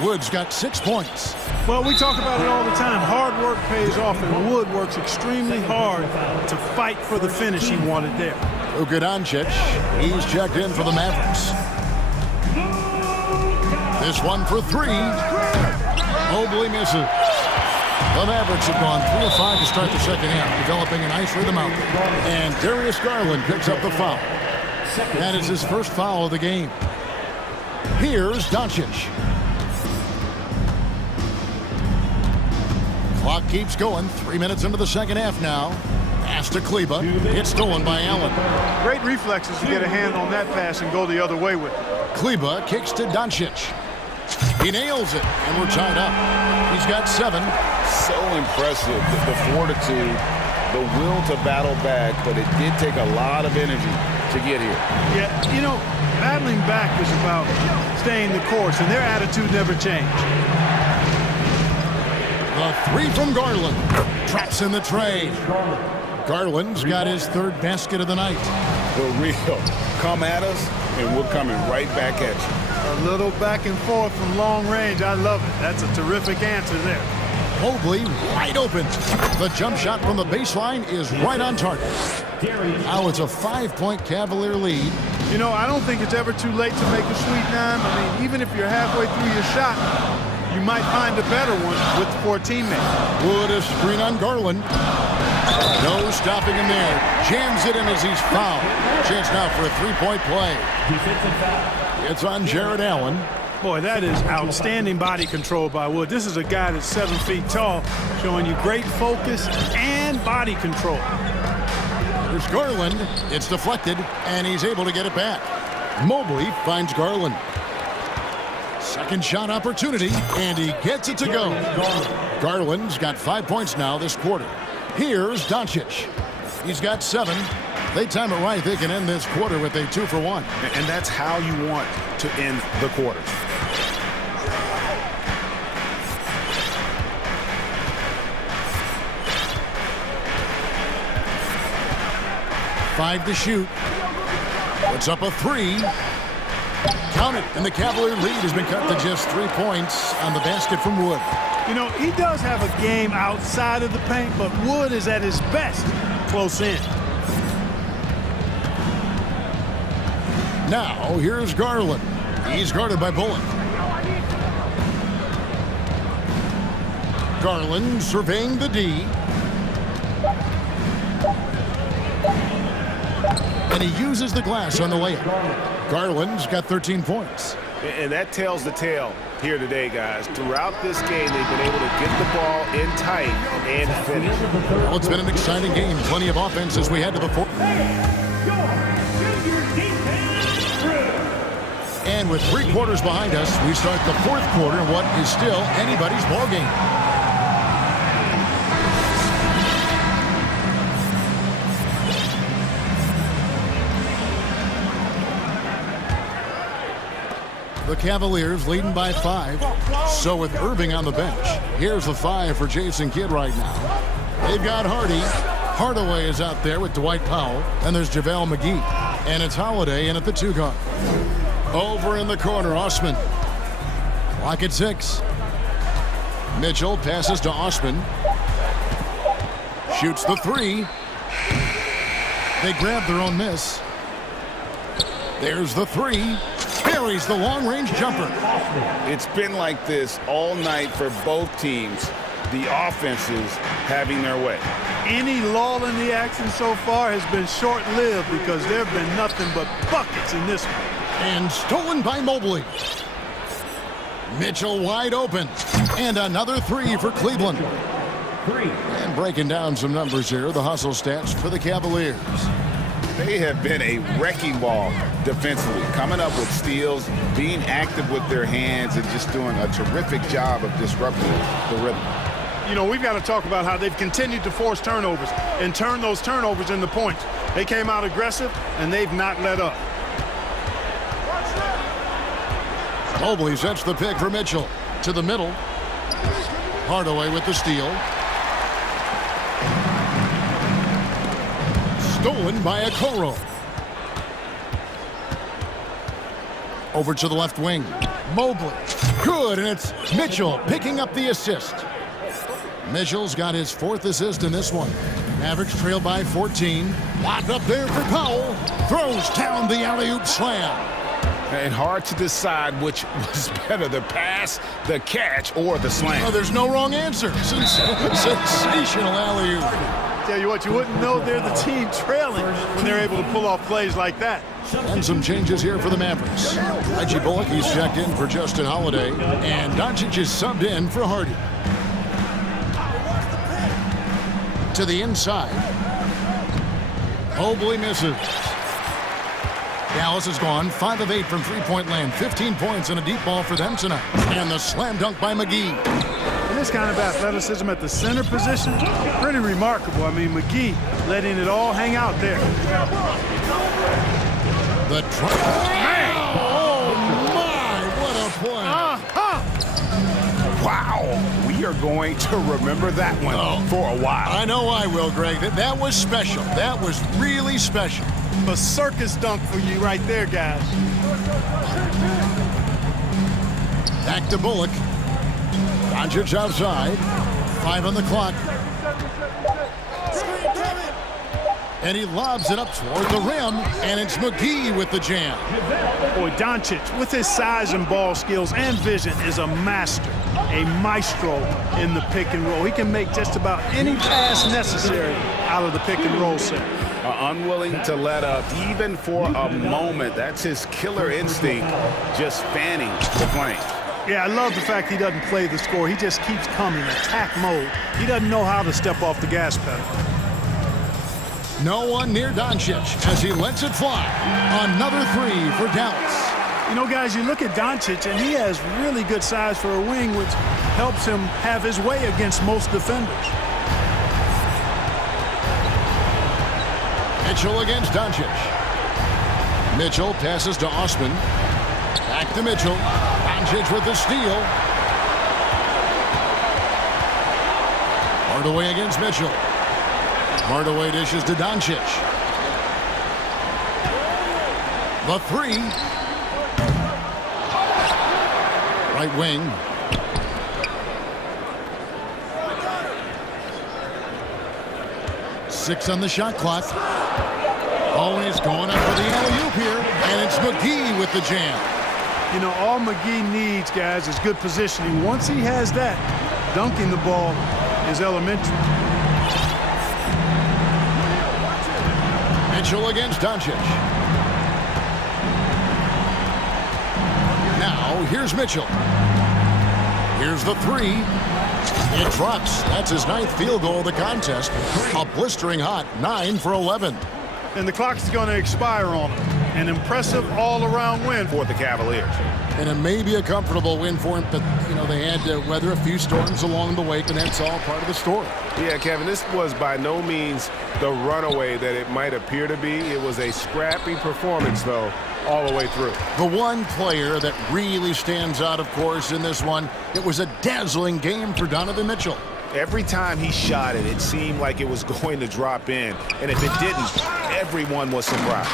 Wood's got 6 points. Well, we talk about it all the time. Hard work pays off, and Wood works extremely hard to fight for the finish he wanted there. Luka Doncic, he's checked in for the Mavericks. This one for 3. Mobley misses. The Mavericks have gone 3 of 5 to start the second half, developing a nice rhythm out there. And Darius Garland picks up the foul. That is his first foul of the game. Here's Doncic. Clock keeps going. 3 minutes into the second half now. Pass to Kleba. It's stolen by Allen. Great reflexes to get a hand on that pass and go the other way with it. Kleba kicks to Doncic. He nails it, and we're tied up. He's got 7. So impressive, the fortitude, the will to battle back, but it did take a lot of energy to get here. Yeah, you know, battling back is about staying the course, and their attitude never changed. The 3 from Garland. Traps in the tray. Garland's got his 3rd basket of the night. The real. Come at us, and we're coming right back at you. A little back and forth from long range. I love it. That's a terrific answer there. Mobley wide open. The jump shot from the baseline is right on target. Now it's a 5-point Cavalier lead. You know, I don't think it's ever too late to make a sweet dime. I mean, even if you're halfway through your shot, you might find a better one for a teammate. Wood a screen on Garland. No stopping him there. Jams it in as he's fouled. Chance now for a 3-point play. It's on Jared Allen. Boy, that is outstanding body control by Wood. This is a guy that's 7 feet tall, showing you great focus and body control. There's Garland. It's deflected, and he's able to get it back. Mobley finds Garland. Second shot opportunity, and he gets it to go. Garland's got 5 points now this quarter. Here's Doncic. He's got 7. They time it right, they can end this quarter with a 2 for 1. And that's how you want to end the quarters. Five to shoot. Puts up a 3. Count it, and the Cavalier lead has been cut to just 3 points on the basket from Wood. You know, he does have a game outside of the paint, but Wood is at his best close in. Now, here's Garland. He's guarded by Bullock. Garland surveying the D. And he uses the glass on the layup. Garland's got 13 points. And that tells the tale here today, guys. Throughout this game, they've been able to get the ball in tight and finish. Well, it's been an exciting game. Plenty of offense as we head to the fourth. with 3 quarters behind us, we start the 4th quarter in what is still anybody's ballgame. The Cavaliers leading by 5. So with Irving on the bench, here's the 5 for Jason Kidd right now. They've got Hardy. Hardaway is out there with Dwight Powell. And there's JaVale McGee. And it's Holiday in at the 2 guard. Over in the corner, Osman. Clock at 6. Mitchell passes to Osman. Shoots the 3. They grab their own miss. There's the 3. Buries the long-range jumper. It's been like this all night for both teams. The offenses having their way. Any lull in the action so far has been short-lived because there have been nothing but buckets in this one. And stolen by Mobley. Mitchell wide open. And another 3 for Cleveland. And breaking down some numbers here, the hustle stats for the Cavaliers. They have been a wrecking ball defensively, coming up with steals, being active with their hands, and just doing a terrific job of disrupting the rhythm. You know, we've got to talk about how they've continued to force turnovers and turn those turnovers into points. They came out aggressive, and they've not let up. Mobley sets the pick for Mitchell. To the middle. Hardaway with the steal. Stolen by Okoro. Over to the left wing. Mobley. Good, and it's Mitchell picking up the assist. Mitchell's got his 4th assist in this one. Mavericks trail by 14. Locked up there for Powell. Throws down the alley-oop slam. And hard to decide which was better, the pass, the catch, or the slam. Oh, there's no wrong answer. Sensational alley-oop. Tell you what, you wouldn't know they're the team trailing when they're able to pull off plays like that. And some changes here for the Mavericks. Reggie Bullock, he's checked in for Justin Holiday. And Doncic is subbed in for Hardy. To the inside. Mobley misses. Dallas has gone 5 of 8 from three-point land. 15 points and a deep ball for them tonight. And the slam dunk by McGee. And this kind of athleticism at the center position, pretty remarkable. I mean, McGee letting it all hang out there. The oh, my, what a play. Wow, we are going to remember that one for a while. I know I will, Greg. That was special. That was really special. A circus dunk for you right there, guys. Back to Bullock. Doncic outside. 5 on the clock. And he lobs it up toward the rim, and it's McGee with the jam. Boy, Doncic, with his size and ball skills and vision, is a master, a maestro in the pick and roll. He can make just about any pass necessary out of the pick and roll set. Unwilling to let up, even for a moment. That's his killer instinct, just fanning the flame. Yeah, I love the fact he doesn't play the score. He just keeps coming, attack mode. He doesn't know how to step off the gas pedal. No one near Doncic as he lets it fly. Another 3 for Dallas. You know, guys, you look at Doncic, and he has really good size for a wing, which helps him have his way against most defenders. Mitchell against Doncic. Mitchell passes to Osman. Back to Mitchell. Doncic with the steal. Hardaway against Mitchell. Hardaway dishes to Doncic. The 3. Right wing. Six on the shot clock. Always going up for the alley-oop here, and it's McGee with the jam. You know, all McGee needs, guys, is good positioning. Once he has that, dunking the ball is elementary. Mitchell against Doncic. Now, here's Mitchell. Here's the 3. It drops. That's his 9th field goal of the contest. A blistering hot 9 for 11. And the clock's going to expire on him. An impressive all-around win for the Cavaliers. And it may be a comfortable win for him, but, you know, they had to weather a few storms along the way, and that's all part of the story. Yeah, Kevin, this was by no means the runaway that it might appear to be. It was a scrappy performance, though, all the way through. The one player that really stands out, of course, in this one, it was a dazzling game for Donovan Mitchell. Every time he shot it, it seemed like it was going to drop in. And if it didn't, everyone was surprised.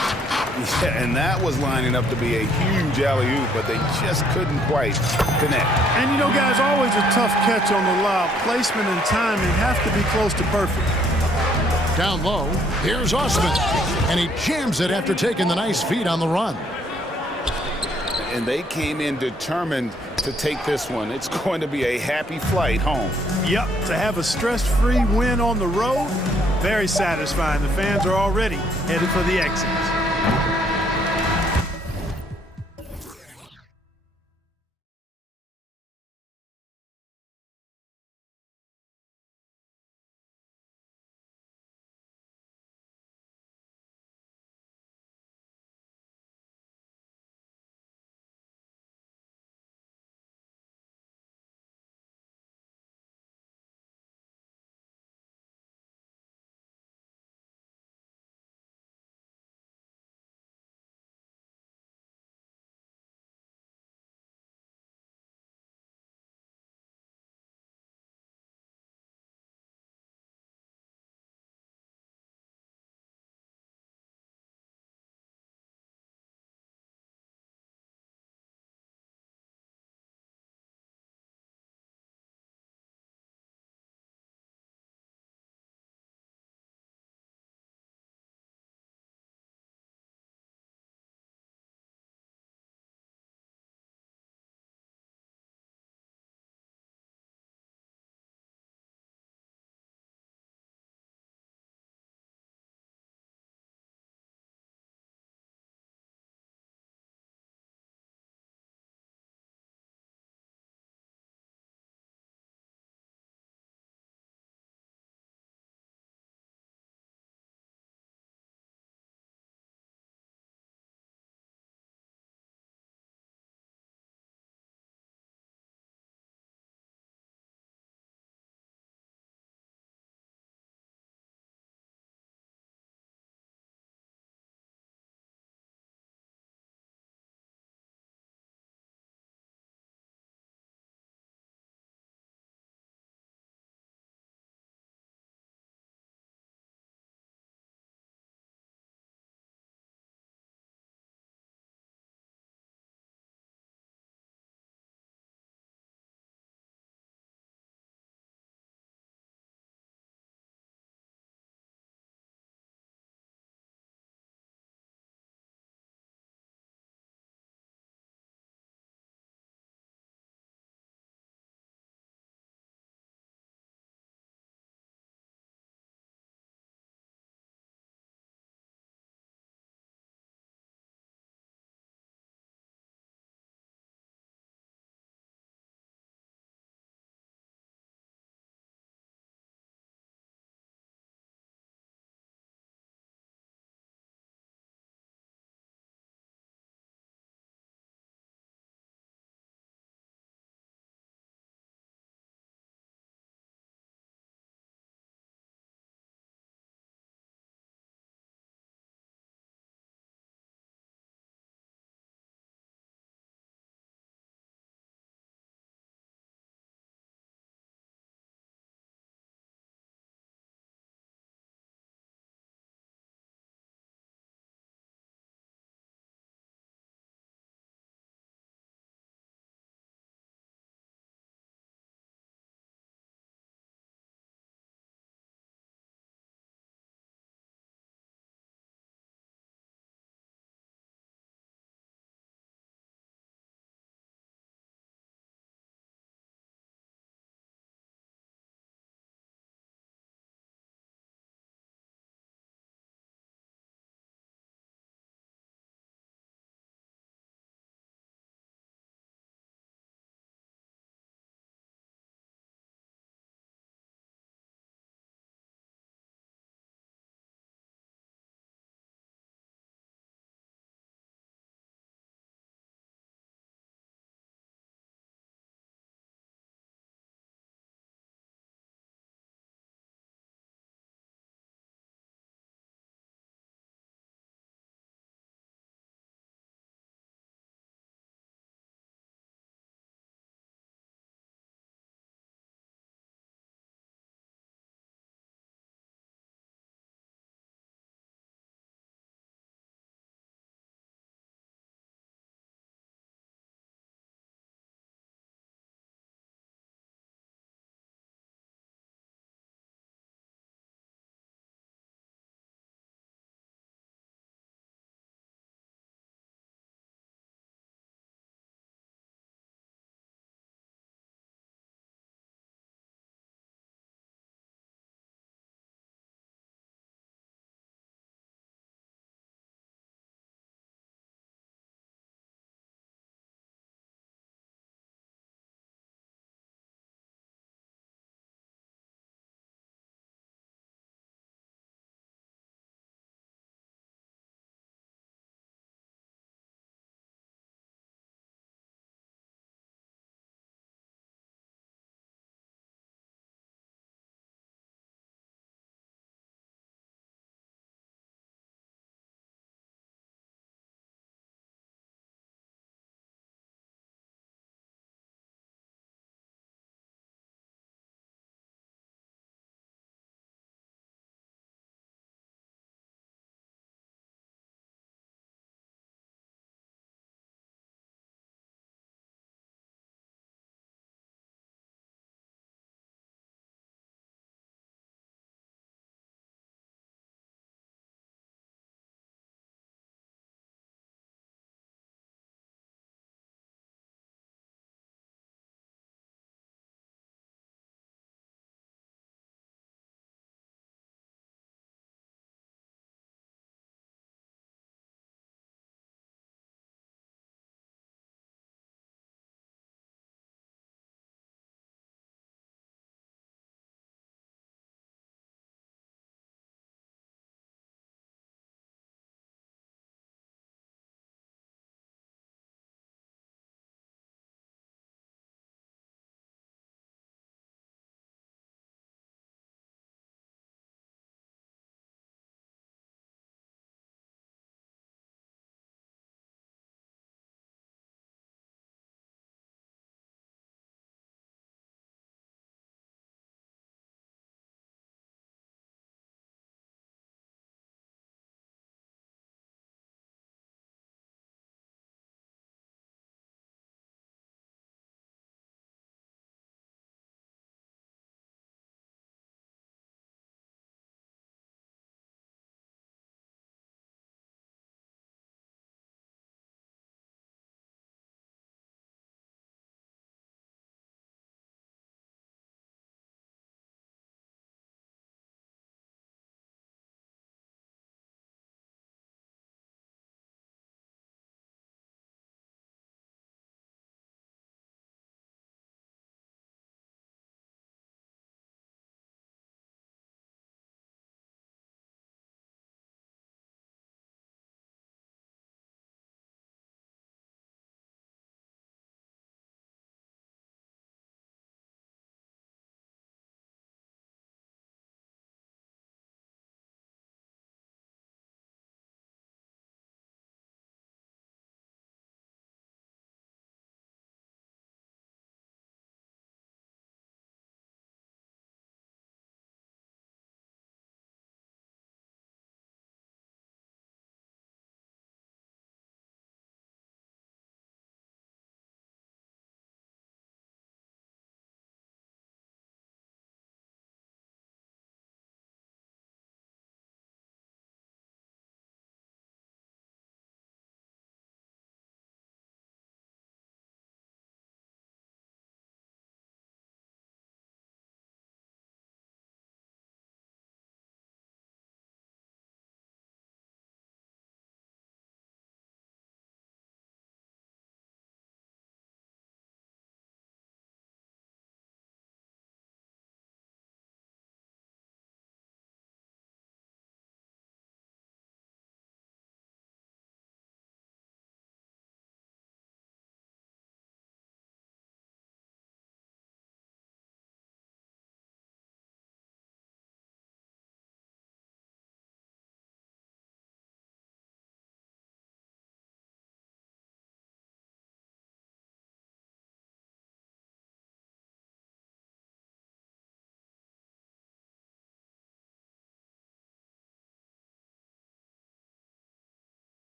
Yeah, and that was lining up to be a huge alley-oop, but they just couldn't quite connect. And, you know, guys, always a tough catch on the lob. Placement and timing have to be close to perfect. Down low, here's Osman, and he jams it after taking the nice feed on the run. And they came in determined to take this one. It's going to be a happy flight home. Yep, to have a stress-free win on the road, very satisfying. The fans are already headed for the exits.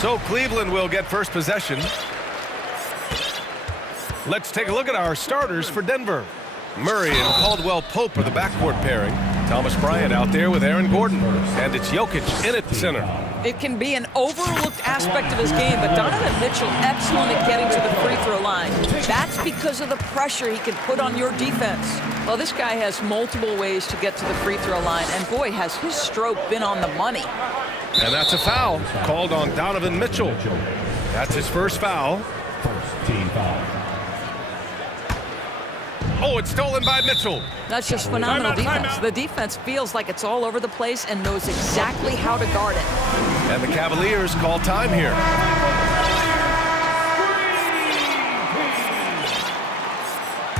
So Cleveland will get first possession. Let's take a look at our starters for Denver. Murray and Caldwell Pope are the backcourt pairing. Thomas Bryant out there with Aaron Gordon. And it's Jokic in at center. It can be an overlooked aspect of his game, but Donovan Mitchell excellent at getting to the free throw line. That's because of the pressure he can put on your defense. Well, this guy has multiple ways to get to the free throw line, and boy, has his stroke been on the money. And that's a foul called on Donovan Mitchell. That's his first foul. First team foul. Oh, it's stolen by Mitchell. That's just phenomenal defense. The defense feels like it's all over the place and knows exactly how to guard it. And the Cavaliers call time here.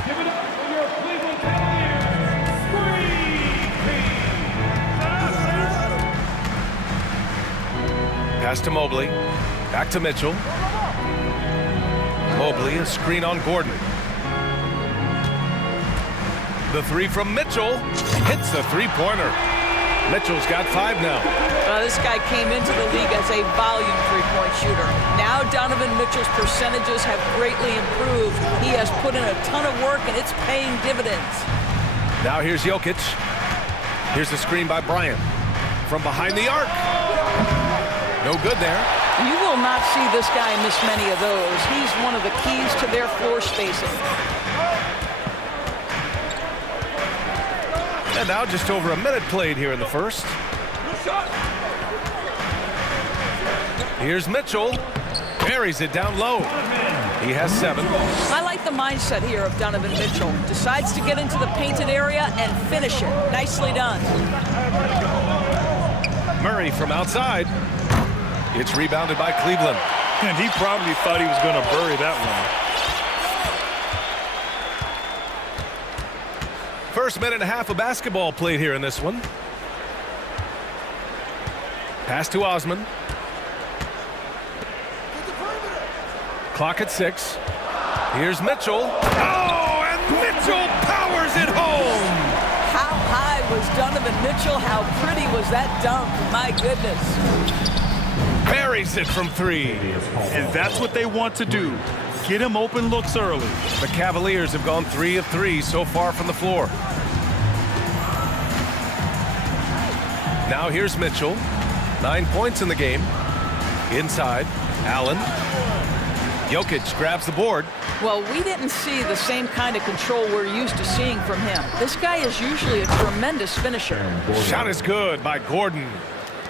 Give it up for your Cleveland Cavaliers. Pass to Mobley. Back to Mitchell. Mobley, a screen on Gordon. The three from Mitchell hits the three-pointer. Mitchell's got 5 now. This guy came into the league as a volume three-point shooter. Now Donovan Mitchell's percentages have greatly improved. He has put in a ton of work, and it's paying dividends. Now here's Jokic. Here's the screen by Bryant. From behind the arc. No good there. You will not see this guy miss many of those. He's one of the keys to their floor spacing. And now just over a minute played here in the first. Here's Mitchell. Buries it down low. He has 7. I like the mindset here of Donovan Mitchell. Decides to get into the painted area and finish it. Nicely done. Murray from outside. It's rebounded by Cleveland. And he probably thought he was going to bury that one. First minute and a half of basketball played here in this one. Pass to Osman. Clock at 6. Here's Mitchell. Oh, and Mitchell powers it home. How high was Donovan Mitchell? How pretty was that dunk? My goodness. Buries it from 3. And that's what they want to do. Get him open looks early. The Cavaliers have gone 3 of 3 so far from the floor. Now here's Mitchell. 9 points in the game. Inside, Allen. Jokic grabs the board. Well, we didn't see the same kind of control we're used to seeing from him. This guy is usually a tremendous finisher. Shot is good by Gordon.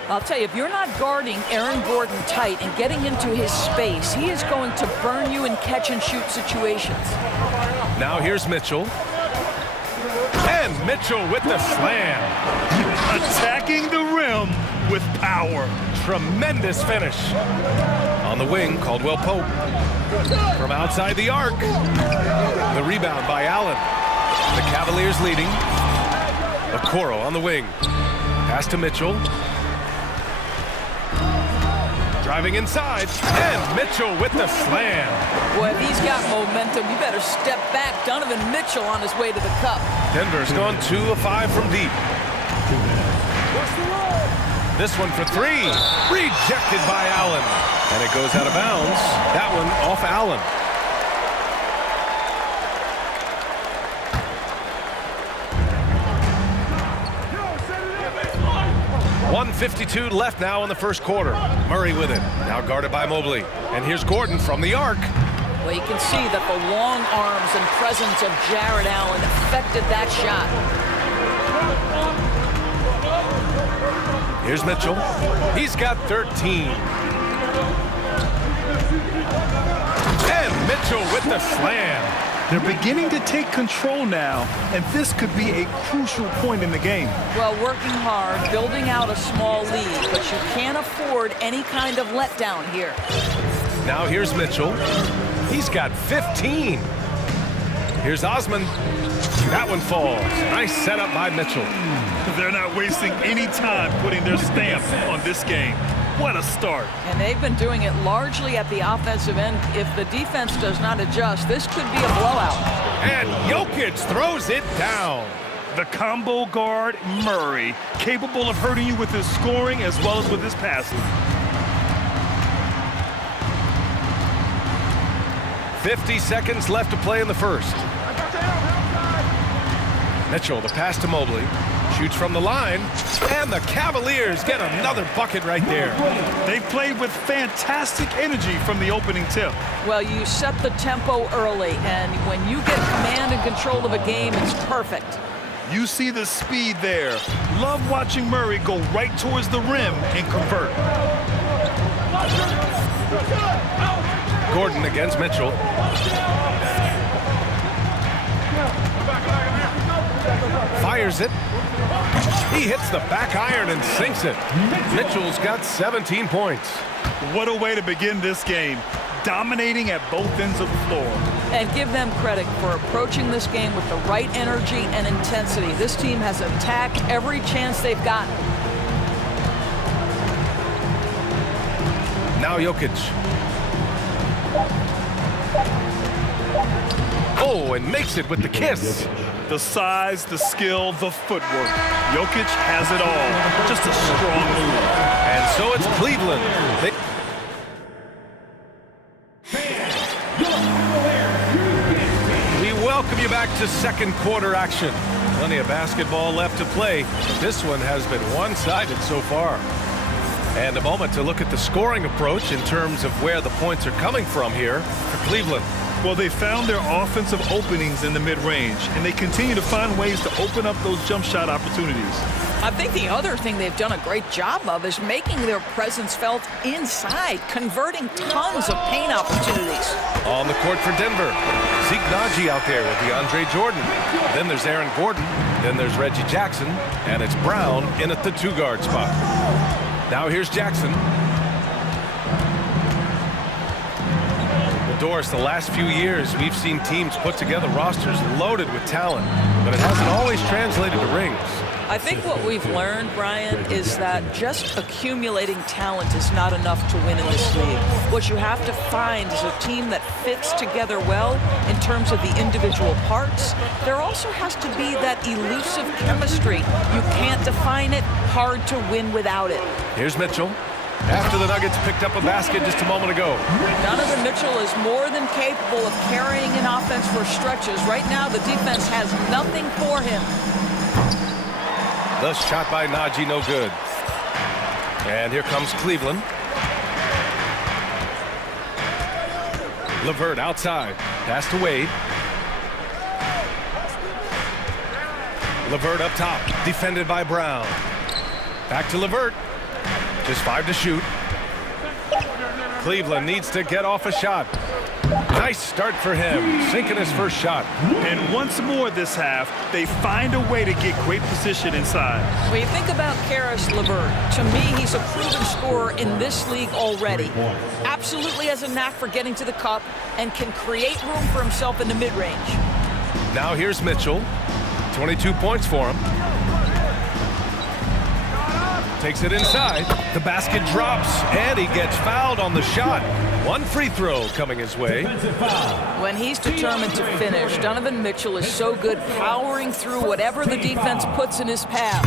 I'll tell you, if you're not guarding Aaron Gordon tight and getting into his space, he is going to burn you in catch-and-shoot situations. Now here's Mitchell. And Mitchell with the slam. Attacking the rim with power. Tremendous finish. On the wing, Caldwell Pope. From outside the arc. The rebound by Allen. The Cavaliers leading. Okoro on the wing. Pass to Mitchell. Driving inside, and Mitchell with the slam. Boy, if he's got momentum, you better step back. Donovan Mitchell on his way to the cup. Denver's gone 2 of 5 from deep. This one for 3. Rejected by Allen. And it goes out of bounds. That one off Allen. .152 left now in the first quarter. Murray with it. Now guarded by Mobley. And here's Gordon from the arc. Well, you can see that the long arms and presence of Jared Allen affected that shot. Here's Mitchell. He's got 13. And Mitchell with the slam. They're beginning to take control now, and this could be a crucial point in the game. Well, working hard, building out a small lead, but you can't afford any kind of letdown here. Now here's Mitchell. He's got 15. Here's Osman. That one falls. Nice setup by Mitchell. They're not wasting any time putting their stamp on this game. What a start. And they've been doing it largely at the offensive end. If the defense does not adjust, this could be a blowout. And Jokic throws it down. The combo guard, Murray, capable of hurting you with his scoring as well as with his passing. 50 seconds left to play in the first. Mitchell, the pass to Mobley. Shoots from the line, and the Cavaliers get another bucket right there. They played with fantastic energy from the opening tip. Well, you set the tempo early, and when you get command and control of a game, it's perfect. You see the speed there. Love watching Murray go right towards the rim and convert. Gordon against Mitchell. Fires it. He hits the back iron and sinks it. Mitchell's got 17 points. What a way to begin this game. Dominating at both ends of the floor. And give them credit for approaching this game with the right energy and intensity. This team has attacked every chance they've gotten. Now Jokic. Oh, and makes it with the kiss. The size, the skill, the footwork. Jokic has it all. Just a strong move. And so it's Cleveland. We welcome you back to second quarter action. Plenty of basketball left to play. This one has been one-sided so far. And a moment to look at the scoring approach in terms of where the points are coming from here for Cleveland. Well, they found their offensive openings in the mid-range, and they continue to find ways to open up those jump shot opportunities. I think the other thing they've done a great job of is making their presence felt inside, converting tons of paint opportunities. On the court for Denver, Zeke Naji out there with DeAndre Jordan. Then there's Aaron Gordon, then there's Reggie Jackson, and it's Brown in at the two-guard spot. Now here's Jackson. Doris, the last few years, we've seen teams put together rosters loaded with talent, but it hasn't always translated to rings. I think what we've learned, Brian, is that just accumulating talent is not enough to win in this league. What you have to find is a team that fits together well in terms of the individual parts. There also has to be that elusive chemistry. You can't define it, hard to win without it. Here's Mitchell. After the Nuggets picked up a basket just a moment ago. Donovan Mitchell is more than capable of carrying an offense for stretches. Right now, the defense has nothing for him. The shot by Naji, no good. And here comes Cleveland. LeVert outside. Pass to Wade. LeVert up top. Defended by Brown. Back to LeVert. Just 5 to shoot. Cleveland needs to get off a shot. Nice start for him, sinking his first shot. And once more this half, they find a way to get great position inside. When you think about Caris LeVert, to me, he's a proven scorer in this league already. Absolutely has a knack for getting to the cup and can create room for himself in the mid-range. Now here's Mitchell. 22 points for him. Takes it inside. The basket drops, and he gets fouled on the shot. One free throw coming his way. When he's determined to finish, Donovan Mitchell is so good powering through whatever the defense puts in his path.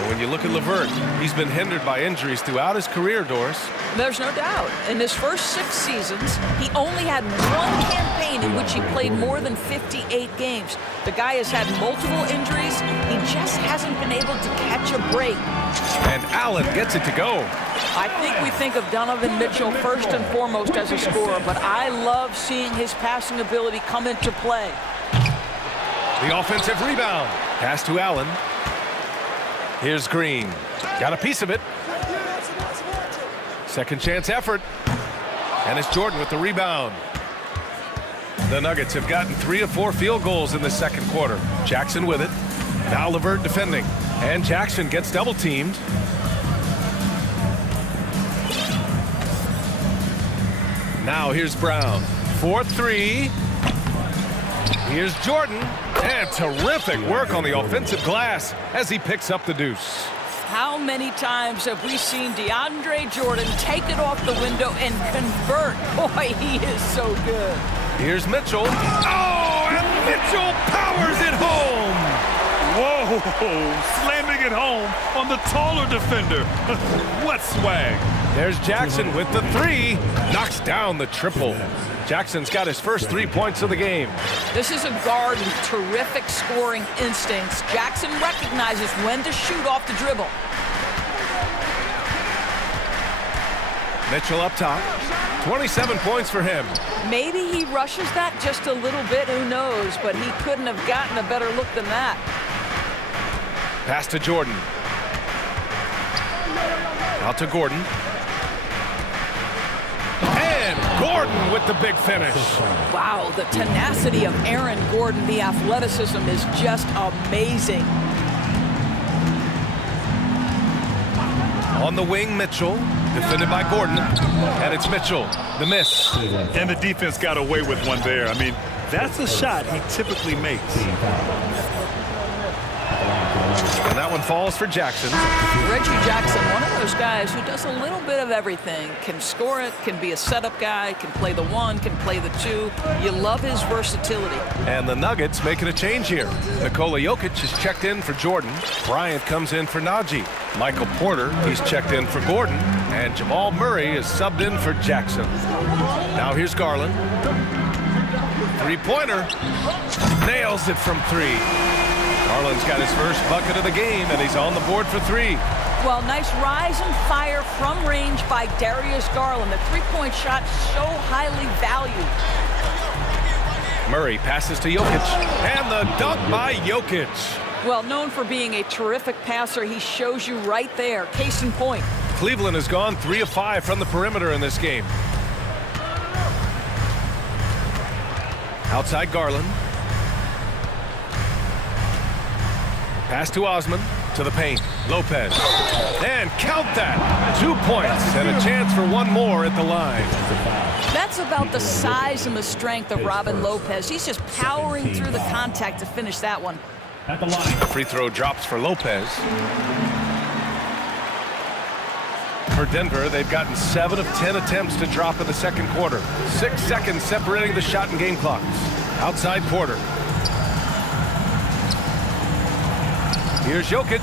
And when you look at LeVert, he's been hindered by injuries throughout his career, Doris. There's no doubt. In his first 6 seasons, he only had one campaign in which he played more than 58 games. The guy has had multiple injuries. He just hasn't been able to catch a break. And Allen gets it to go. I think we think of Donovan Mitchell first and foremost as a scorer, but I love seeing his passing ability come into play. The offensive rebound. Pass to Allen. Here's Green. Got a piece of it. Second chance effort. And it's Jordan with the rebound. The Nuggets have gotten 3 of 4 field goals in the second quarter. Jackson with it. Now LeVert defending. And Jackson gets double teamed. Now here's Brown. 4-3. Here's Jordan. And terrific work on the offensive glass as he picks up the deuce. How many times have we seen DeAndre Jordan take it off the window and convert? Boy, he is so good. Here's Mitchell. Oh, and Mitchell powers it home. Whoa, Oh, slamming it home on the taller defender. What swag. There's Jackson with the three. Knocks down the triple. Jackson's got his first 3 points of the game. This is a guard with terrific scoring instincts. Jackson recognizes when to shoot off the dribble. Mitchell up top. 27 points for him. Maybe he rushes that just a little bit, who knows, but he couldn't have gotten a better look than that. Pass to Jordan. Out to Gordon. And Gordon with the big finish. Wow, the tenacity of Aaron Gordon, the athleticism is just amazing. On the wing, Mitchell. Defended by Gordon. And it's Mitchell. The miss. And the defense got away with one there. I mean, that's a shot he typically makes. And that one falls for Jackson. Reggie Jackson, one of those guys who does a little bit of everything. Can score it, can be a setup guy, can play the one, can play the two. You love his versatility. And the Nuggets making a change here. Nikola Jokic is checked in for Jordan. Bryant comes in for Najee. Michael Porter, he's checked in for Gordon. And Jamal Murray is subbed in for Jackson. Now here's Garland. Three-pointer. Nails it from three. Garland's got his first bucket of the game, and he's on the board for three. Well, nice rise and fire from range by Darius Garland. The three-point shot so highly valued. Murray passes to Jokic, and the dunk by Jokic. Well, known for being a terrific passer, he shows you right there. Case in point. Cleveland has gone 3 of 5 from the perimeter in this game. Outside Garland. Pass to Osman, to the paint. Lopez. And count that. 2 points and a chance for one more at the line. That's about the size and the strength of Robin Lopez. He's just powering through the contact to finish that one. At the line. A free throw drops for Lopez. For Denver, they've gotten 7 of 10 attempts to drop in the second quarter. 6 seconds separating the shot and game clocks. Outside Porter. Here's Jokic.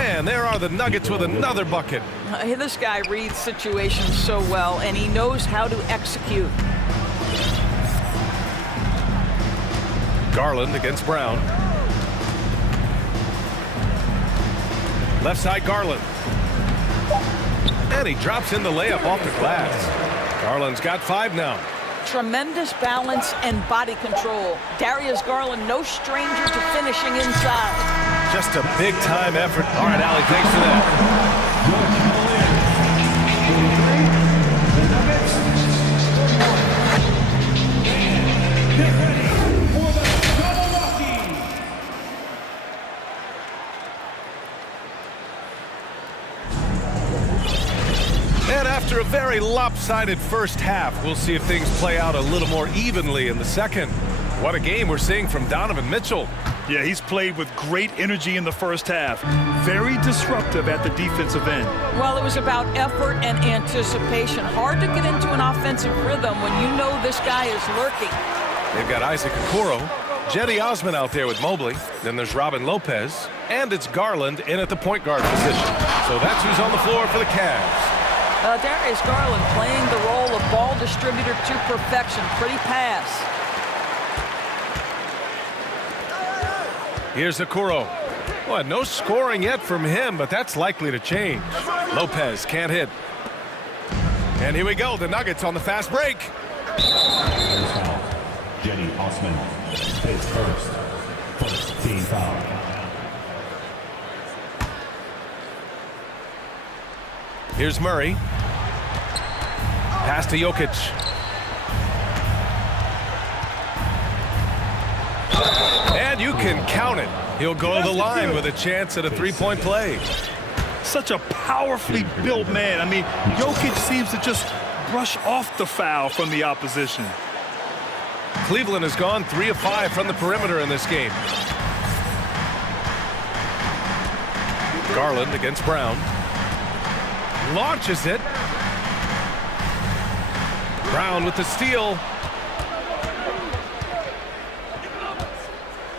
And there are the Nuggets with another bucket. This guy reads situations so well, and he knows how to execute. Garland against Brown. Left side Garland. And he drops in the layup off the glass. Garland's got 5 now. Tremendous balance and body control. Darius Garland, no stranger to finishing inside. Just a big-time effort. All right, Allie, thanks for that. And after a very lopsided first half, we'll see if things play out a little more evenly in the second. What a game we're seeing from Donovan Mitchell. Yeah, he's played with great energy in the first half. Very disruptive at the defensive end. Well, it was about effort and anticipation. Hard to get into an offensive rhythm when you know this guy is lurking. They've got Isaac Okoro, Jetty Osman out there with Mobley. Then there's Robin Lopez, and it's Garland in at the point guard position. So that's who's on the floor for the Cavs. Darius Garland playing the role of ball distributor to perfection. Pretty pass. Here's Okoro. Well, no scoring yet from him, but that's likely to change. Lopez can't hit. And here we go, the Nuggets on the fast break. Jenny Osman, his first team foul. Here's Murray. Pass to Jokic. And you can count it. He'll go to the line with a chance at a three-point play. Such a powerfully built man. I mean, Jokic seems to just brush off the foul from the opposition. Cleveland has gone 3 of 5 from the perimeter in this game. Garland against Brown. Launches it. Brown with the steal.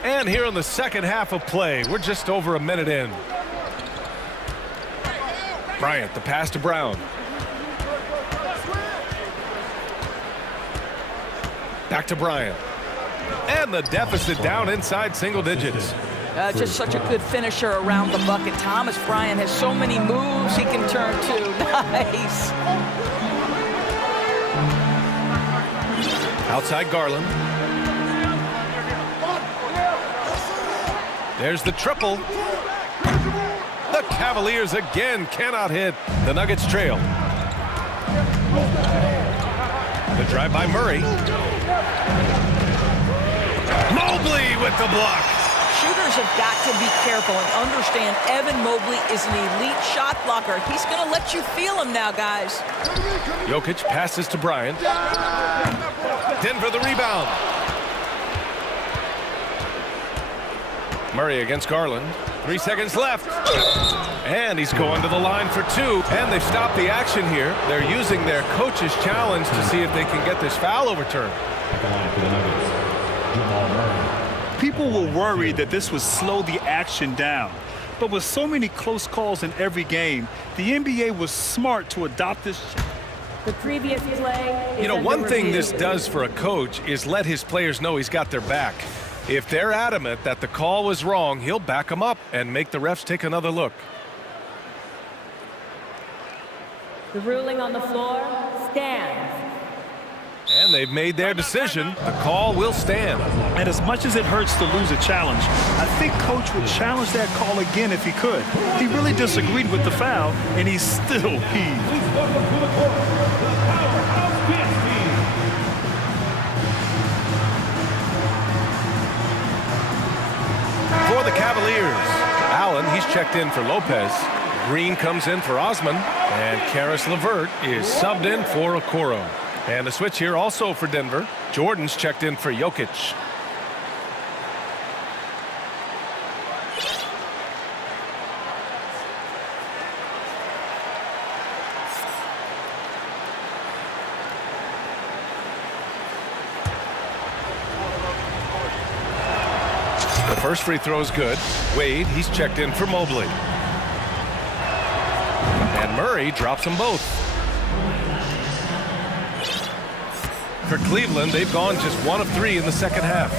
And here in the second half of play, we're just over a minute in. Bryant, the pass to Brown. Back to Bryant. And the deficit down inside single digits. Just such a good finisher around the bucket. Thomas Bryant has so many moves he can turn to. Nice. Outside Garland. There's the triple. The Cavaliers again cannot hit. The Nuggets trail. The drive by Murray. Mobley with the block. Shooters have got to be careful and understand Evan Mobley is an elite shot blocker. He's going to let you feel him now, guys. Jokic passes to Bryant. Denver the rebound. Murray against Garland. 3 seconds left. And he's going to the line for two. And they've stopped the action here. They're using their coach's challenge to see if they can get this foul overturned. People were worried that this would slow the action down. But with so many close calls in every game, the NBA was smart to adopt this. The previous play is You know, one under thing review. this does for a coach is let his players know he's got their back. If they're adamant that the call was wrong, he'll back them up and make the refs take another look. The ruling on the floor stands. And they've made their decision. The call will stand. And as much as it hurts to lose a challenge, I think Coach would challenge that call again if he could. He really disagreed with the foul, and he's still heaved. Please welcome to the court, the powerhouse dance team. For the Cavaliers, Allen, he's checked in for Lopez. Green comes in for Osman. And Karis LeVert is subbed in for Okoro. And a switch here also for Denver. Jordan's checked in for Jokic. The first free throw is good. Wade, he's checked in for Mobley. And Murray drops them both. For Cleveland, they've gone just 1 of 3 in the second half.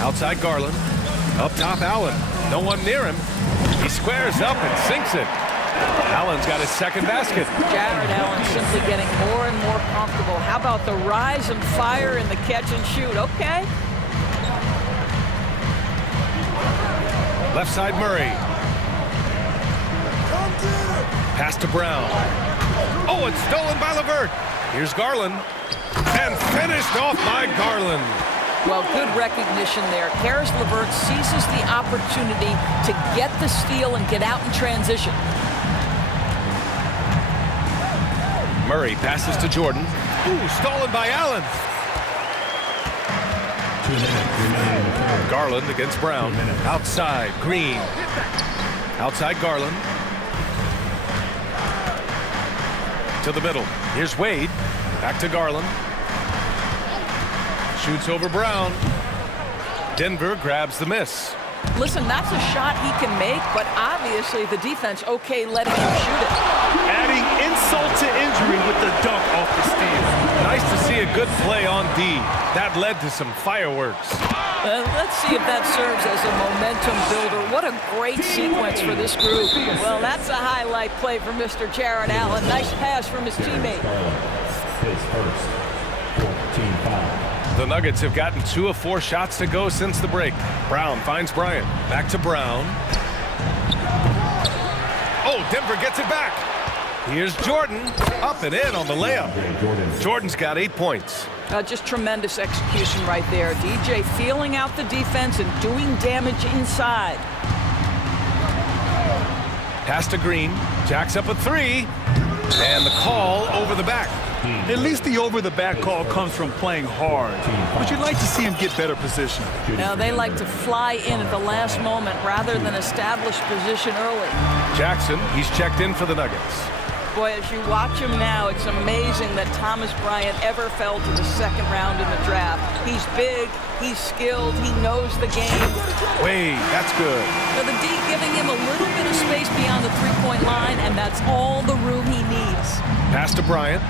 Outside Garland. Up top Allen. No one near him. He squares up and sinks it. Allen's got his second basket. Jared Allen simply getting more and more comfortable. How about the rise and fire in the catch and shoot? Okay. Left side Murray. Pass to Brown. Oh, it's stolen by LeVert. Here's Garland. And finished off by Garland. Well, good recognition there. Karis LeVert seizes the opportunity to get the steal and get out in transition. Murray passes to Jordan. Ooh, stolen by Allen. Garland against Brown. Outside, Green. Outside Garland. To the middle. Here's Wade. Back to Garland. Shoots over Brown. Denver grabs the miss. Listen, that's a shot he can make, but obviously the defense okay letting him shoot it. Adding insult to injury with the dunk off the steal. Nice to see a good play on D. That led to some fireworks. Let's see if that serves as a momentum builder. What a great sequence for this group. Well, that's a highlight play for Mr. Jared Allen. Nice pass from his teammate. His first 14 foul. The Nuggets have gotten 2 of 4 shots to go since the break. Brown finds Bryant. Back to Brown. Oh, Denver gets it back. Here's Jordan. Up and in on the layup. Jordan's got 8 points. Just tremendous execution right there. DJ feeling out the defense and doing damage inside. Pass to Green. Jacks up a 3. And the call over the back. At least the over-the-back call comes from playing hard. But you'd like to see him get better position. Now, they like to fly in at the last moment rather than establish position early. Jackson, he's checked in for the Nuggets. Boy, as you watch him now, it's amazing that Thomas Bryant ever fell to the second round in the draft. He's big, he's skilled, he knows the game. Wade, that's good. So the D giving him a little bit of space beyond the three-point line, and that's all the room he needs. Pass to Bryant.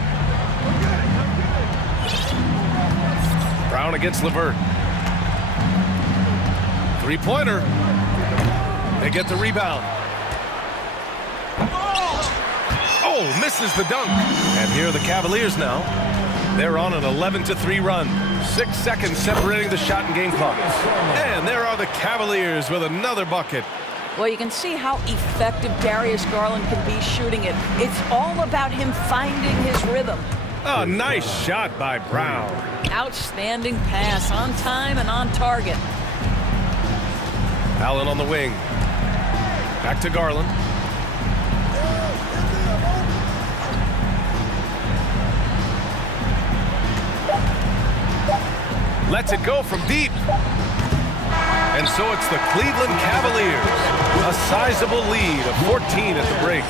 Brown against LeVert. Three-pointer. They get the rebound. Oh, misses the dunk. And here are the Cavaliers now. They're on an 11-3 run. 6 seconds separating the shot and game clocks. And there are the Cavaliers with another bucket. Well, you can see how effective Darius Garland can be shooting it. It's all about him finding his rhythm. A nice shot by Brown. Outstanding pass, on time and on target. Allen on the wing. Back to Garland. Lets it go from deep. And so it's the Cleveland Cavaliers. A sizable lead of 14 at the break.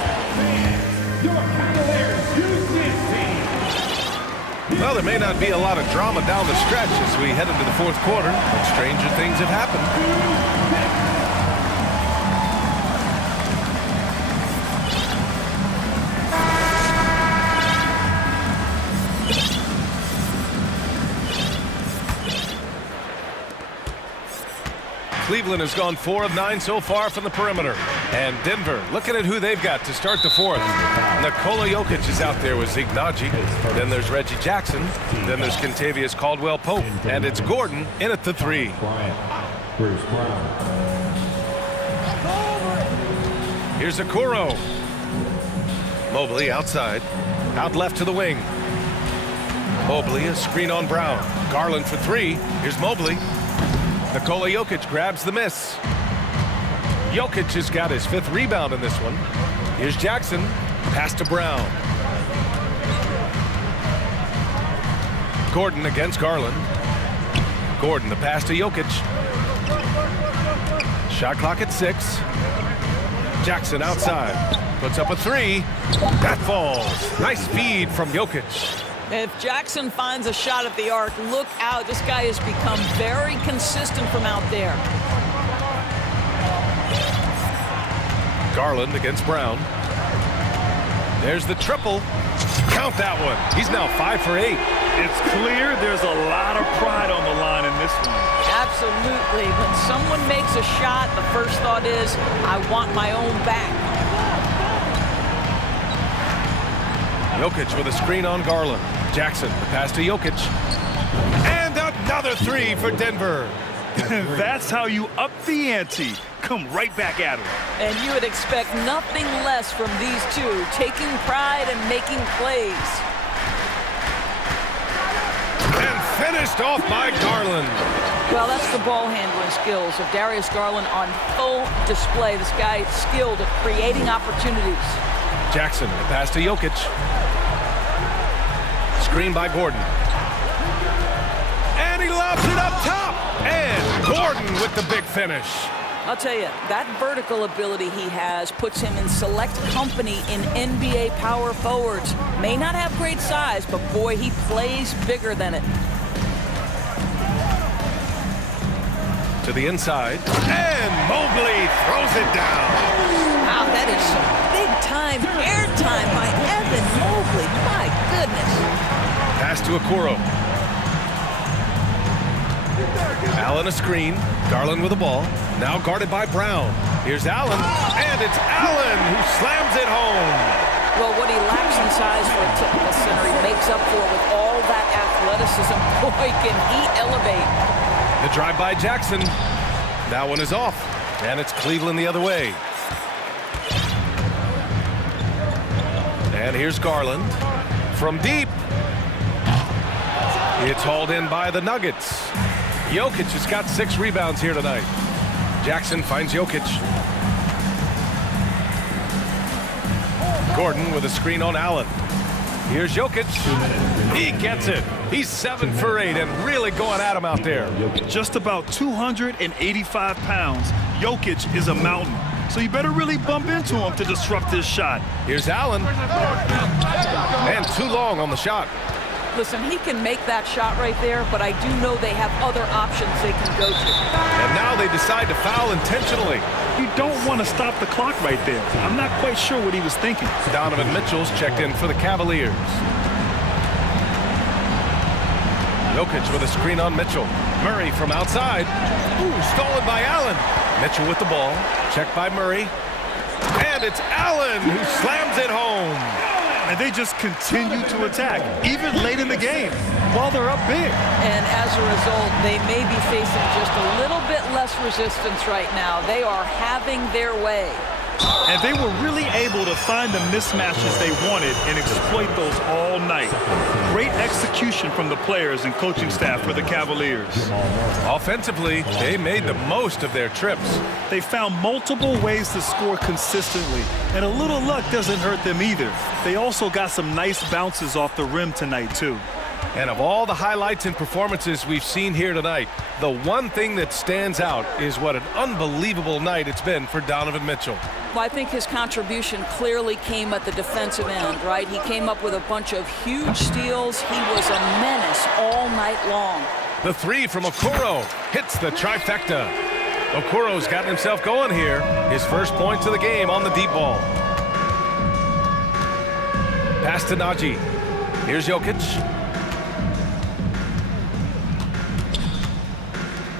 Well, there may not be a lot of drama down the stretch as we head into the fourth quarter, but stranger things have happened. Cleveland has gone 4 of 9 so far from the perimeter. And Denver, looking at who they've got to start the fourth. Nikola Jokic is out there with Zeke Naji. Then there's Reggie Jackson. Then there's Kentavious Caldwell-Pope. And it's Gordon in at the 3. Here's Okoro. Mobley outside. Out left to the wing. Mobley, a screen on Brown. Garland for 3. Here's Mobley. Nikola Jokic grabs the miss. Jokic has got his 5th rebound in this one. Here's Jackson. Pass to Brown. Gordon against Garland. Gordon, the pass to Jokic. Shot clock at 6. Jackson outside. Puts up a 3. That falls. Nice feed from Jokic. If Jackson finds a shot at the arc, look out. This guy has become very consistent from out there. Garland against Brown. There's the triple. Count that one. He's now 5 for 8. It's clear there's a lot of pride on the line in this one. Absolutely. When someone makes a shot, the first thought is, I want my own back. Jokic with a screen on Garland. Jackson, the pass to Jokic. And another 3 for Denver. That's how you up the ante. Come right back at him. And you would expect nothing less from these two, taking pride and making plays. And finished off by Garland. Well, that's the ball handling skills of Darius Garland on full display. This guy is skilled at creating opportunities. Jackson, the pass to Jokic. Screen by Gordon. And he lobs it up top. And Gordon with the big finish. I'll tell you, that vertical ability he has puts him in select company in NBA power forwards. May not have great size, but boy, he plays bigger than it. To the inside. And Mobley throws it down. Wow, that is some big-time airtime by Evan Mobley. My goodness. Pass to Okoro. Allen a screen. Garland with the ball. Now guarded by Brown. Here's Allen. And it's Allen who slams it home. Well, what he lacks in size for a typical center, he makes up for with all that athleticism. Boy, can he elevate. The drive by Jackson. That one is off. And it's Cleveland the other way. And here's Garland. From deep. It's hauled in by the Nuggets. Jokic has got 6 rebounds here tonight. Jackson finds Jokic. Gordon with a screen on Allen. Here's Jokic. He gets it. He's 7 for 8 and really going at him out there. Just about 285 pounds. Jokic is a mountain. So you better really bump into him to disrupt his shot. Here's Allen. And too long on the shot. Listen, he can make that shot right there, but I do know they have other options they can go to. And now they decide to foul intentionally. You don't want to stop the clock right there. I'm not quite sure what he was thinking. Donovan Mitchell's checked in for the Cavaliers. Jokic with a screen on Mitchell. Murray from outside. Ooh, stolen by Allen. Mitchell with the ball. Checked by Murray. And it's Allen who slams it home. And they just continue to attack, even late in the game, while they're up big. And as a result, they may be facing just a little bit less resistance right now. They are having their way. And they were really able to find the mismatches they wanted and exploit those all night. Great execution from the players and coaching staff for the Cavaliers. Offensively, they made the most of their trips. They found multiple ways to score consistently, and a little luck doesn't hurt them either. They also got some nice bounces off the rim tonight, too. And of all the highlights and performances we've seen here tonight, the one thing that stands out is what an unbelievable night it's been for Donovan Mitchell. Well, I think his contribution clearly came at the defensive end, right? He came up with a bunch of huge steals. He was a menace all night long. The three from Okoro hits the trifecta. Okoro's gotten himself going here. His first points of the game on the deep ball. Pass to Najee. Here's Jokic.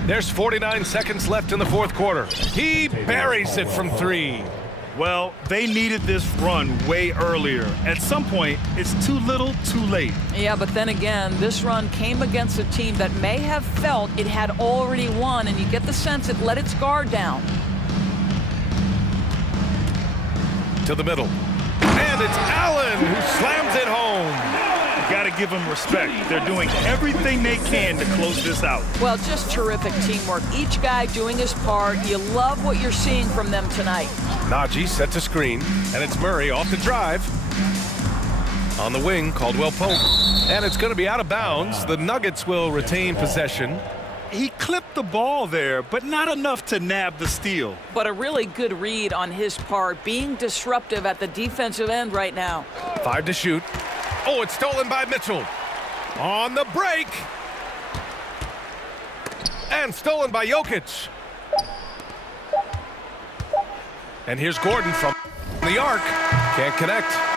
There's 49 seconds left in the fourth quarter. He buries it from three. Well, they needed this run way earlier. At some point, it's too little, too late. Yeah, but then again, this run came against a team that may have felt it had already won, and you get the sense it let its guard down. To the middle. And it's Allen who slams it home. Got to give them respect. They're doing everything they can to close this out. Well, just terrific teamwork. Each guy doing his part. You love what you're seeing from them tonight. Najee sets a screen, and it's Murray off the drive. On the wing, Caldwell Pope. And it's going to be out of bounds. The Nuggets will retain possession. He clipped the ball there, but not enough to nab the steal. But a really good read on his part, being disruptive at the defensive end right now. 5 to shoot. Oh, it's stolen by Mitchell. On the break. And stolen by Jokic. And here's Gordon from the arc. Can't connect.